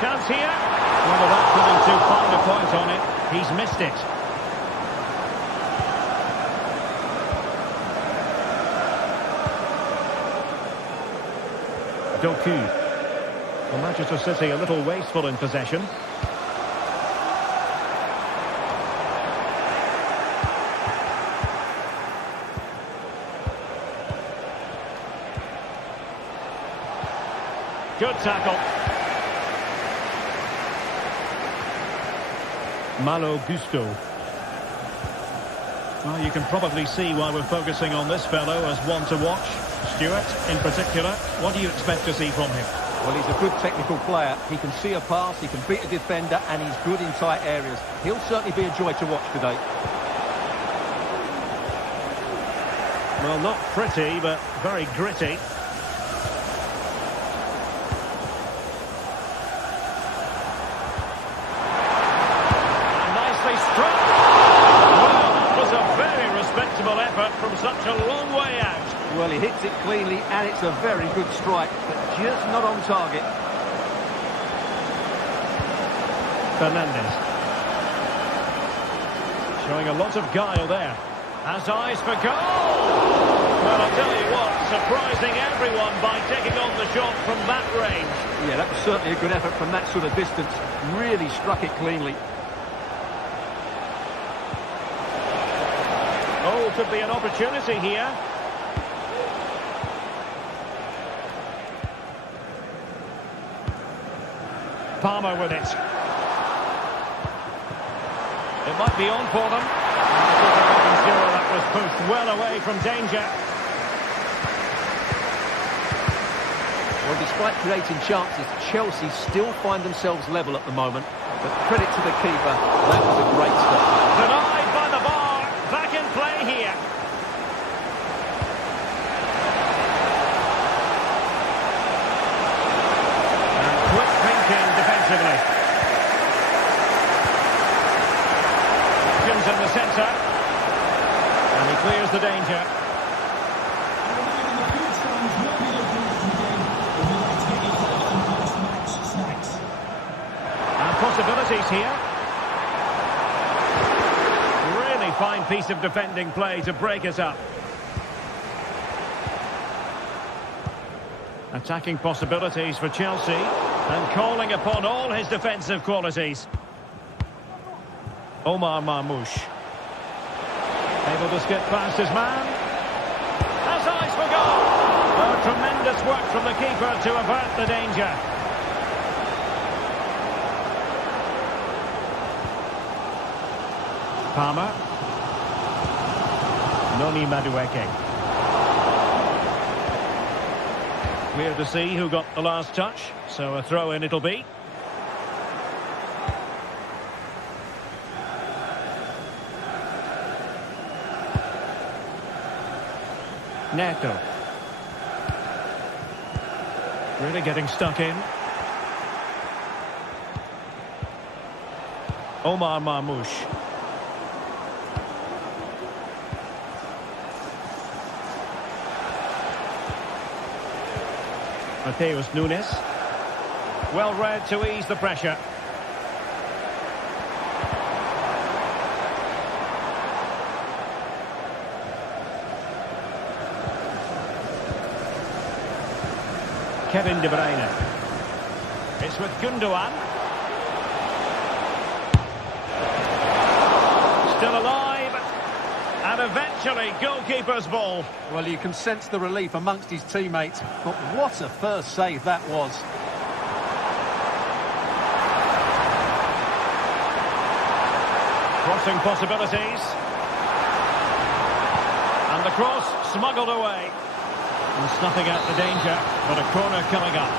Chance here. Well, without putting too fine a point on it, he's missed it. Doku. Well, Manchester City a little wasteful in possession. Good tackle. Malo Gusto. Well, you can probably see why we're focusing on this fellow as one to watch. Stuart, in particular, what do you expect to see from him? Well, he's a good technical player. He can see a pass, he can beat a defender, and he's good in tight areas. He'll certainly be a joy to watch today. Well, not pretty, but very gritty. Effort from such a long way out. Well, he hits it cleanly and it's a very good strike, but just not on target. Fernandes. Showing a lot of guile there. Has eyes for goal! Well, I'll tell you what, surprising everyone by taking on the shot from that range. Yeah, that was certainly a good effort from that sort of distance. Really struck it cleanly. Oh, could be an opportunity here. Palmer with it. It might be on for them. That was pushed well away from danger. Well, despite creating chances, Chelsea still find themselves level at the moment. But credit to the keeper, that was a great stop. Denied by the bar. Back in play here. And quick thinking defensively. Comes in the centre. And he clears the danger. And possibilities here. Fine piece of defending play to break us up. Attacking possibilities for Chelsea and calling upon all his defensive qualities. Omar Marmoush. Able to skip past his man. Has eyes for goal. Oh, tremendous work from the keeper to avert the danger. Palmer. Noni Madueke. Clear to see who got the last touch, so a throw-in it'll be. Neto. Really getting stuck in. Omar Marmoush. Mateus Nunes. Well read to ease the pressure. Kevin De Bruyne. It's with Gundogan. Still alive. And eventually, goalkeeper's ball. Well, you can sense the relief amongst his teammates, but what a first save that was. Crossing possibilities. And the cross smuggled away. And snuffing out the danger, but a corner coming up.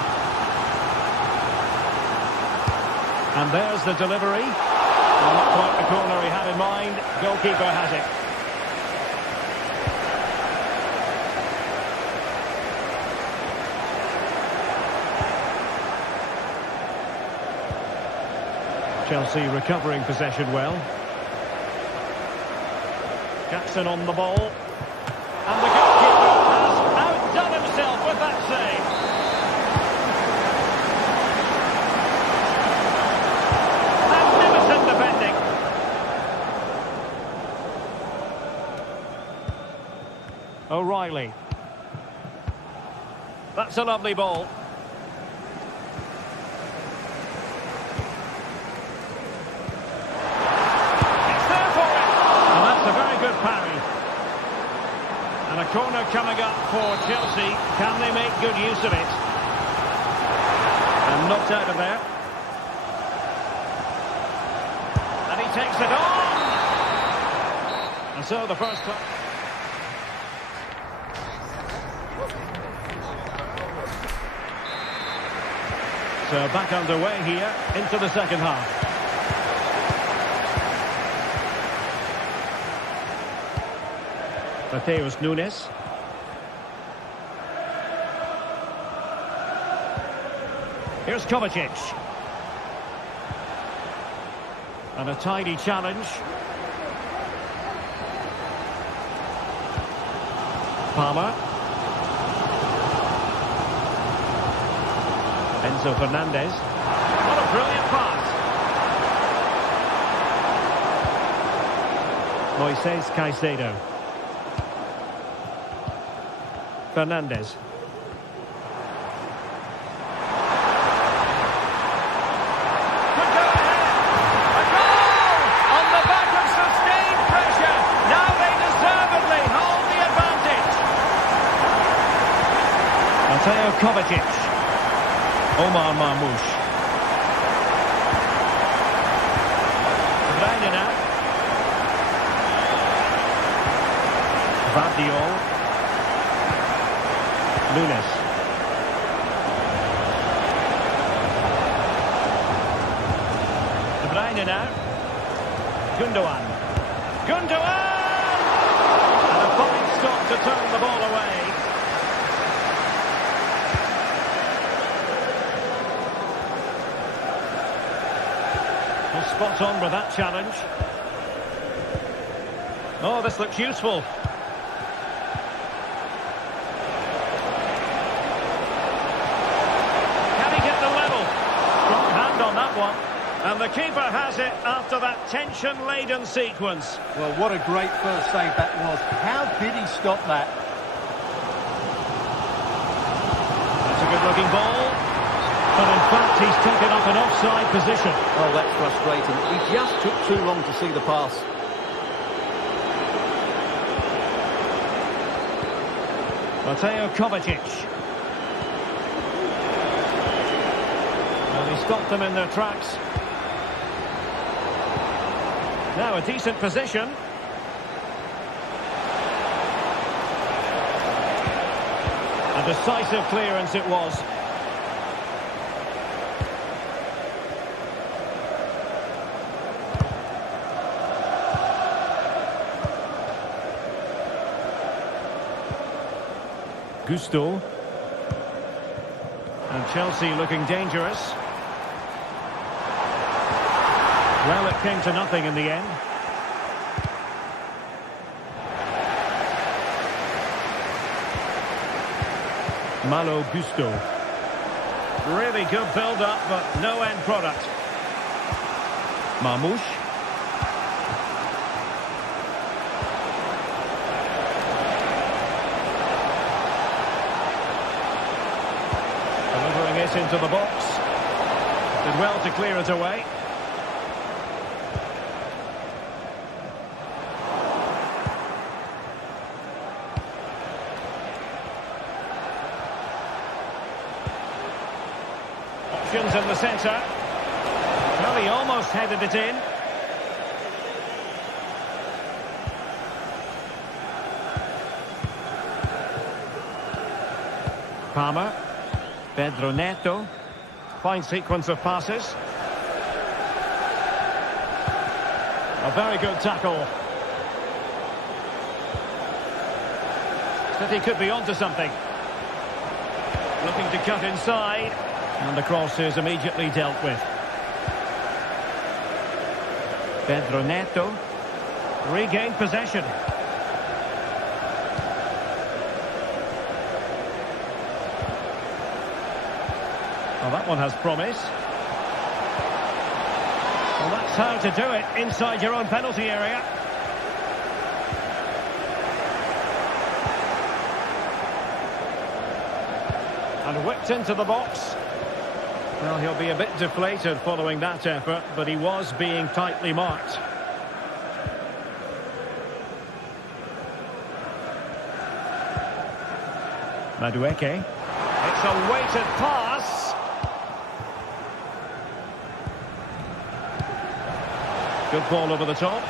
And there's the delivery. Well, not quite the corner he had in mind. Goalkeeper has it. Chelsea recovering possession well. Jackson on the ball. And the goalkeeper has outdone himself with that save. Magnificent defending. O'Reilly. That's a lovely ball. It's there for it. And that's a very good parry. And a corner coming up for Chelsea. Can they make good use of it? And knocked out of there. And he takes it on. And so the first time. So back underway here into the second half. Mateus Nunes. Here's Kovacic. And a tidy challenge. Palmer. Enzo Fernandez. What a brilliant pass. Moises Caicedo. Fernandez. Could go ahead. A goal! On the back of sustained pressure. Now they deservedly hold the advantage. Mateo Kovacic. Omar Marmoush. Bruyne now. Vardiol. Nunes. De Bruyne now. Gundogan. Gundogan! And a fine stop to turn the ball away. Spot on with that challenge. Oh, this looks useful. Can he get the level? Strong hand on that one. And the keeper has it after that tension-laden sequence. Well, what a great first save that was. How did he stop that? That's a good-looking ball. But in fact, he's taken up an offside position. Oh, that's frustrating. He just took too long to see the pass. Mateo Kovacic. Well, he stopped them in their tracks. Now a decent position. A decisive clearance it was. Gusto. And Chelsea looking dangerous. Well, it came to nothing in the end. Malo Gusto. Really good build-up, but no end product. Marmoush. Into the box. Did well to clear it away. Options in the centre. Well, he almost headed it in. Palmer. Pedro Neto. Fine sequence of passes. A very good tackle. City could be onto something. Looking to cut inside. And the cross is immediately dealt with. Pedro Neto. Regained possession. Well, that one has promise. Well, that's how to do it inside your own penalty area. And whipped into the box. Well, he'll be a bit deflated following that effort, but he was being tightly marked. Madueke. It's a weighted pass. Good ball over the top.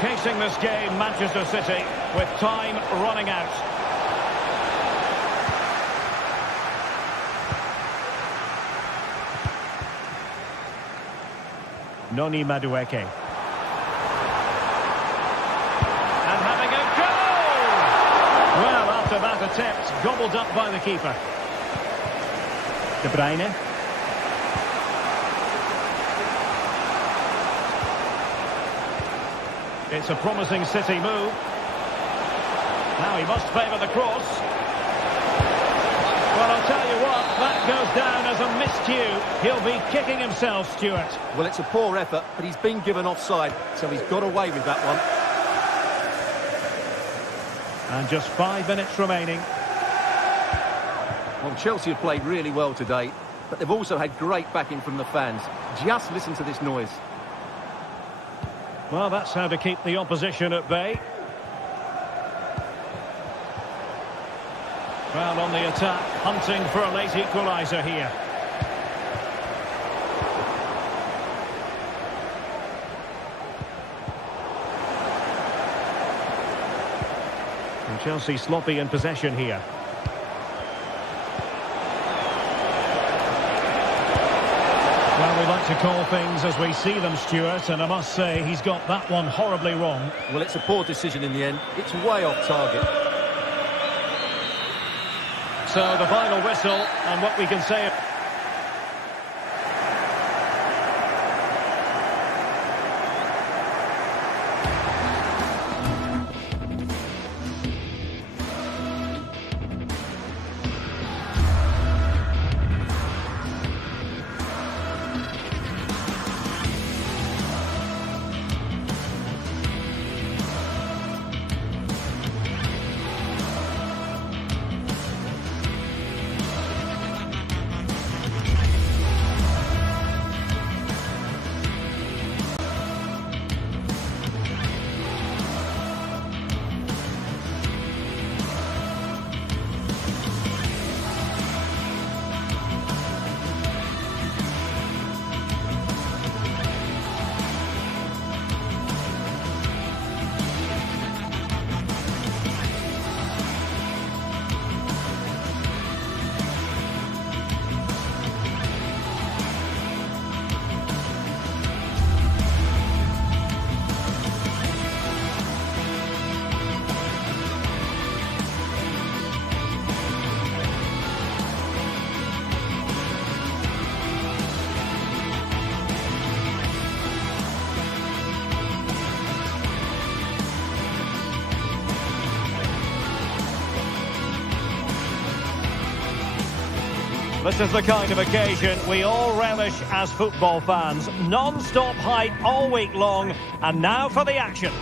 Chasing this game, Manchester City, with time running out. Noni Madueke. And having a goal! Well, after that attempt, gobbled up by the keeper. De Bruyne. It's a promising City move. Now he must favour the cross. Well, I'll tell you what, that goes down as a miscue. He'll be kicking himself, Stuart. Well, it's a poor effort, but he's been given offside, so he's got away with that one. And just 5 minutes remaining. Well, Chelsea have played really well today, but they've also had great backing from the fans. Just listen to this noise. Well, that's how to keep the opposition at bay. Well, on the attack, hunting for a late equaliser here. And Chelsea sloppy in possession here. Well, we like to call things as we see them, Stuart, and I must say he's got that one horribly wrong. Well, it's a poor decision in the end. It's way off target. So the final whistle, and what we can say... This is the kind of occasion we all relish as football fans. Non-stop hype all week long, and now for the action.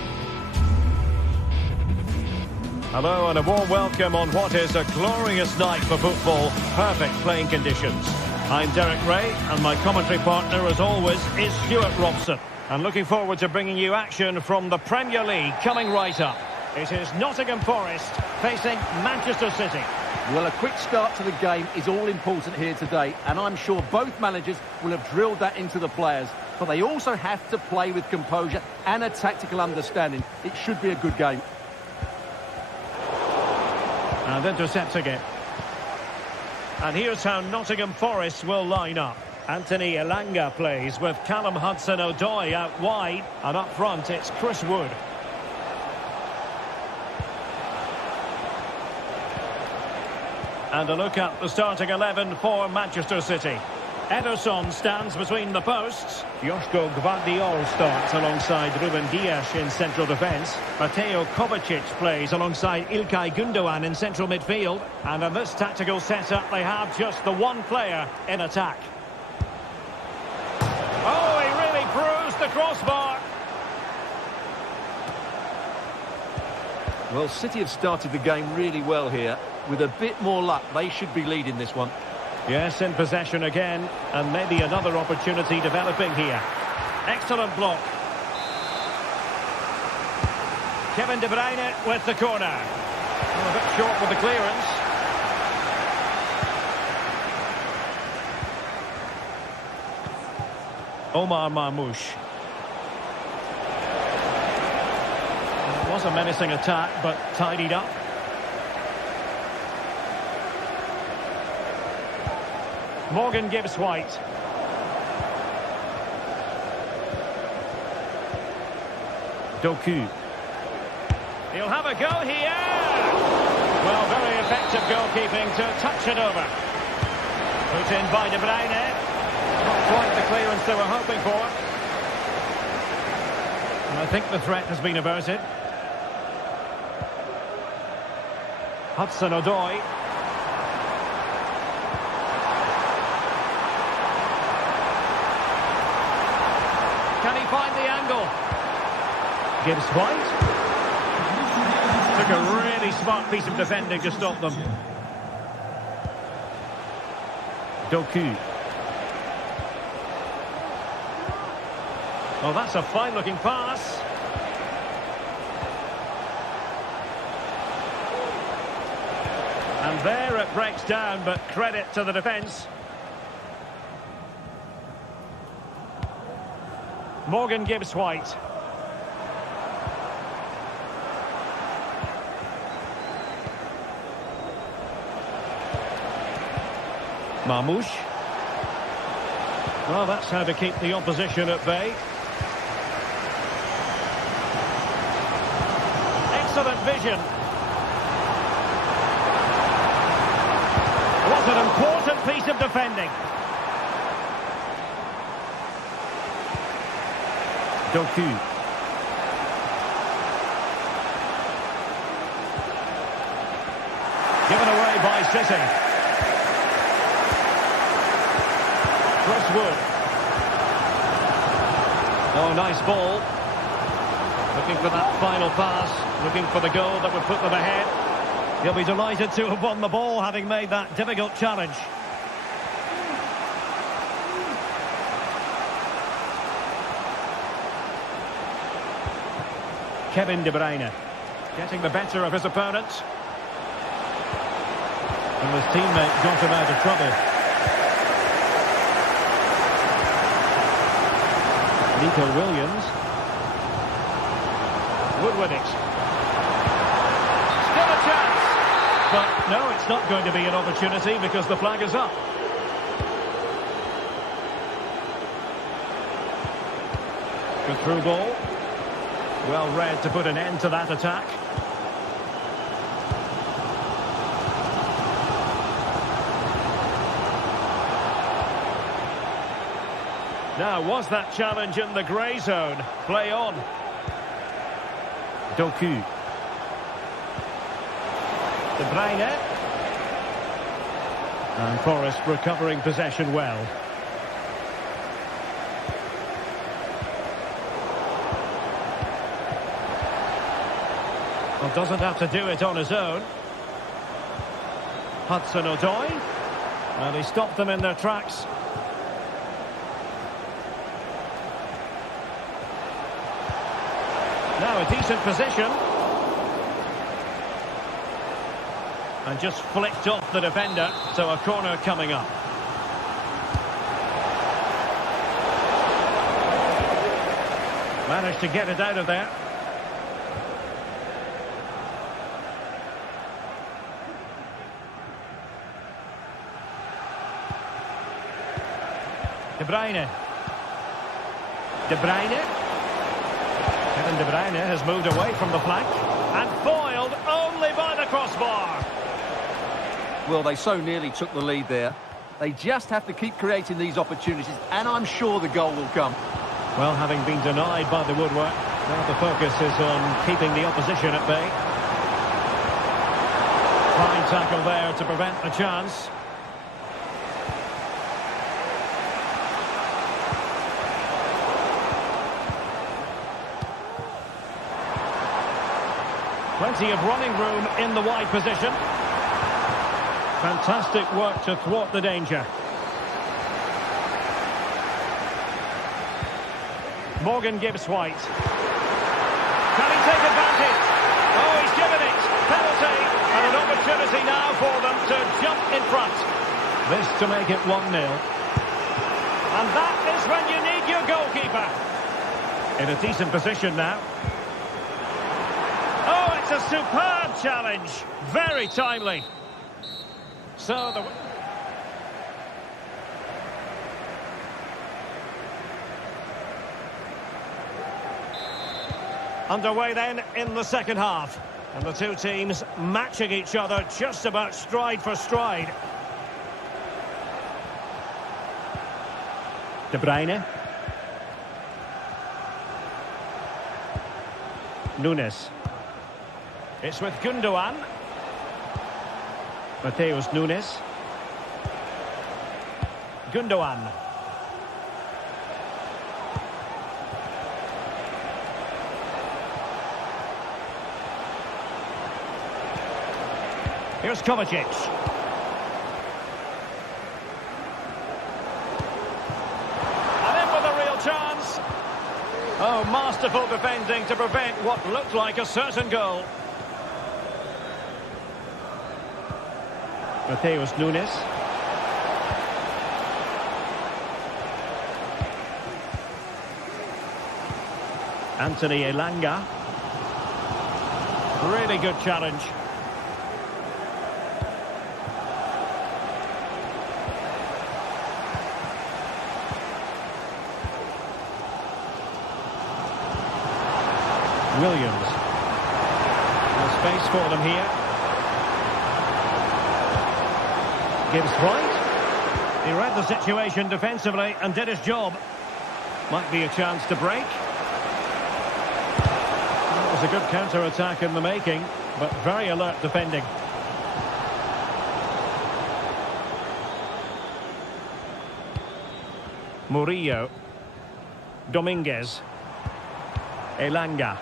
Hello and a warm welcome on what is a glorious night for football. Perfect playing conditions. I'm Derek Ray, and my commentary partner, as always, is Stuart Robson. And looking forward to bringing you action from the Premier League coming right up. It is Nottingham Forest facing Manchester City. Well, a quick start to the game is all important here today, and I'm sure both managers will have drilled that into the players. But they also have to play with composure and a tactical understanding. It should be a good game. And intercepting it. And here's how Nottingham Forest will line up. Anthony Elanga plays with Callum Hudson-Odoi out wide, and up front it's Chris Wood. And a look at the starting 11 for Manchester City. Ederson stands between the posts. Joško Gvardiol starts alongside Ruben Dias in central defence. Mateo Kovacic plays alongside İlkay Gündoğan in central midfield. And in this tactical setup, they have just the one player in attack. Oh, he really bruised the crossbar. Well, City have started the game really well here. With a bit more luck, they should be leading this one. Yes, in possession again, and maybe another opportunity developing here. Excellent block. Kevin De Bruyne with the corner. Oh, a bit short with the clearance. Omar Marmoush. It was a menacing attack, but tidied up. Morgan Gibbs-White. Doku. He'll have a go here. Well, very effective goalkeeping to touch it over. Put in by De Bruyne. Not quite the clearance they were hoping for. And I think the threat has been averted. Hudson-Odoi. Can he find the angle? Gibbs-White. Took a really smart piece of defending to stop them. Doku. Oh, that's a fine-looking pass. And there it breaks down, but credit to the defence. Morgan Gibbs-White. Marmoush. Well, that's how to keep the opposition at bay. Excellent vision. What an important piece of defending. Doku. Given away by City. Crosswood. Oh, nice ball. Looking for that final pass. Looking for the goal that would put them ahead. He'll be delighted to have won the ball, having made that difficult challenge. Kevin De Bruyne getting the better of his opponent. And his teammate got him out of trouble. Nico Williams. Wood with it. Still a chance. But no, it's not going to be an opportunity because the flag is up. Good through ball. Well read to put an end to that attack. Now, was that challenge in the grey zone? Play on. Doku. De Bruyne. And Forest recovering possession well. Well, doesn't have to do it on his own. Hudson-Odoi. And he stopped them in their tracks. Now a decent position. And just flicked off the defender, so a corner coming up. Managed to get it out of there. De Bruyne. De Bruyne. Kevin De Bruyne has moved away from the flank. And foiled only by the crossbar. Well, they so nearly took the lead there. They just have to keep creating these opportunities, and I'm sure the goal will come. Well, having been denied by the woodwork, now the focus is on keeping the opposition at bay. Fine tackle there to prevent a chance. Plenty of running room in the wide position. Fantastic work to thwart the danger. Morgan gives White. Can he take advantage? Oh, he's given it. Penalty. And an opportunity now for them to jump in front. This to make it 1-0. And that is when you need your goalkeeper. In a decent position now. Oh, it's a superb challenge. Very timely. So the... Underway then in the second half. And the two teams matching each other just about stride for stride. De Bruyne. Nunes. It's with Gundogan. Mateus Nunes. Gundogan. Here's Kovacic. And in with a real chance. Oh, masterful defending to prevent what looked like a certain goal. Mateus Nunes. Anthony Elanga. Really good challenge. Williams. There's space for them here. Gives White. He read the situation defensively and did his job. Might be a chance to break. That was a good counter-attack in the making, but very alert defending. Murillo. Dominguez. Elanga.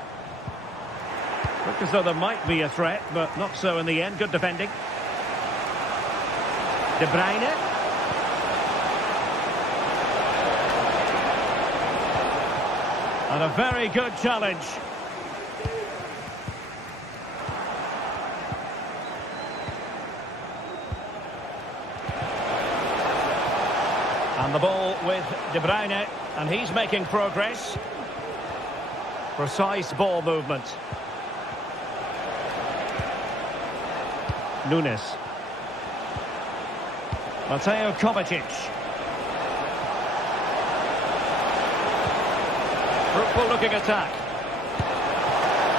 Look as though there might be a threat, but not so in the end. Good defending. De Bruyne. And a very good challenge. And the ball with De Bruyne, and he's making progress. Precise ball movement. Nunes. Mateo Kovacic. Fruitful looking attack.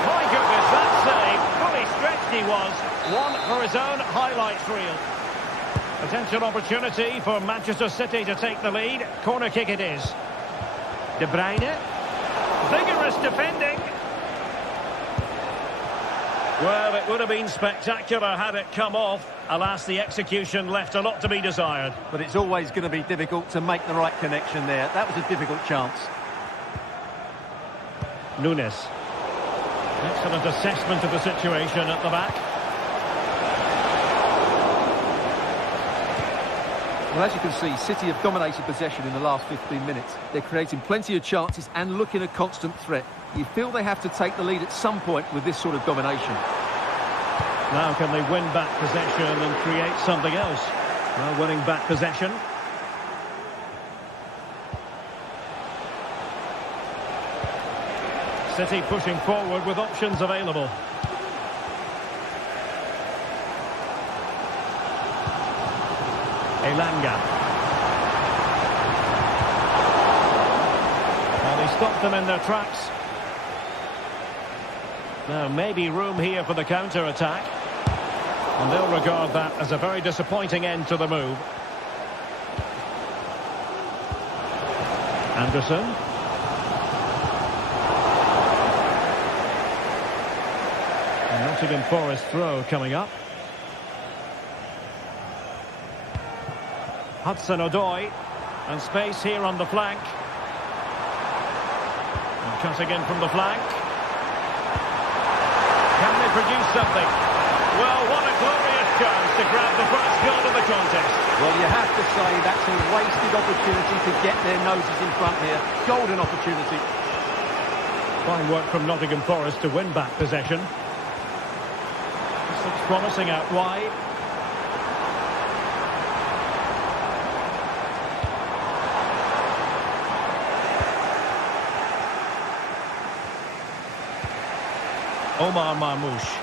My goodness, that save. Fully stretched he was. One for his own highlights reel. Potential opportunity for Manchester City to take the lead. Corner kick it is. De Bruyne. Vigorous defending. Well, it would have been spectacular had it come off. Alas, the execution left a lot to be desired. But it's always going to be difficult to make the right connection there. That was a difficult chance. Nunes. Excellent assessment of the situation at the back. Well, as you can see, City have dominated possession in the last 15 minutes. They're creating plenty of chances and looking a constant threat. You feel they have to take the lead at some point with this sort of domination. Now can they win back possession and create something else? Well, winning back possession. City pushing forward with options available. Elanga. Well, he stopped them in their tracks. Now, maybe room here for the counter-attack. And they'll regard that as a very disappointing end to the move. Anderson. And Nottingham Forest throw coming up. Hudson-Odoi. And space here on the flank. And cutting in from the flank. Can they produce something? Well, what a glorious chance to grab the first goal of the contest. Well, you have to say that's a wasted opportunity to get their noses in front here. Golden opportunity. Fine work from Nottingham Forest to win back possession. This looks promising out wide. Omar Marmoush.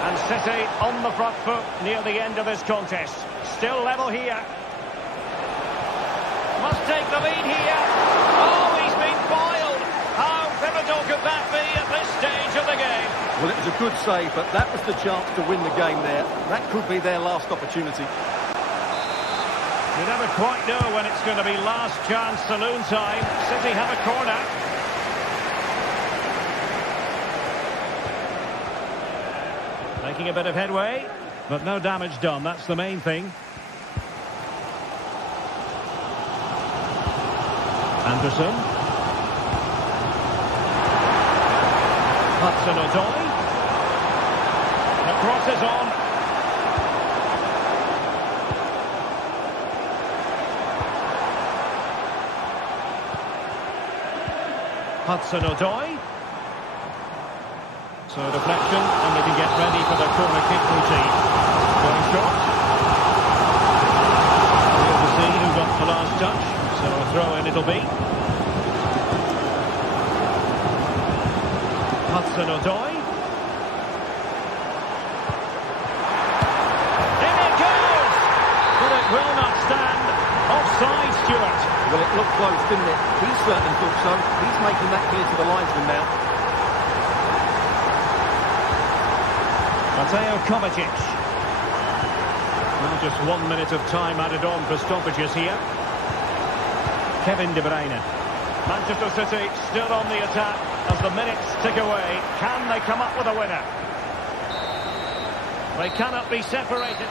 And City on the front foot near the end of this contest. Still level here. Must take the lead here. Oh, he's been foiled. How pivotal could that be at this stage of the game? Well, it was a good save, but that was the chance to win the game there. That could be their last opportunity. You never quite know when it's going to be last chance saloon time. City have a corner. Making a bit of headway, but no damage done. That's the main thing. Anderson. Hudson-Odoi. The cross is on. Hudson-Odoi. So deflection, and they can get ready for their corner kick routine. Going short. We'll see who got the last touch. So a throw in it'll be. Hudson-Odoi. In it goes! But it will not stand. Offside, Stuart. Well, it looked close, didn't it? He certainly thought so. He's making that clear to the linesman now. Mateo Kovacic. Well, just 1 minute of time added on for stoppages here. Kevin De Bruyne. Manchester City still on the attack as the minutes tick away. Can they come up with a winner? They cannot be separated.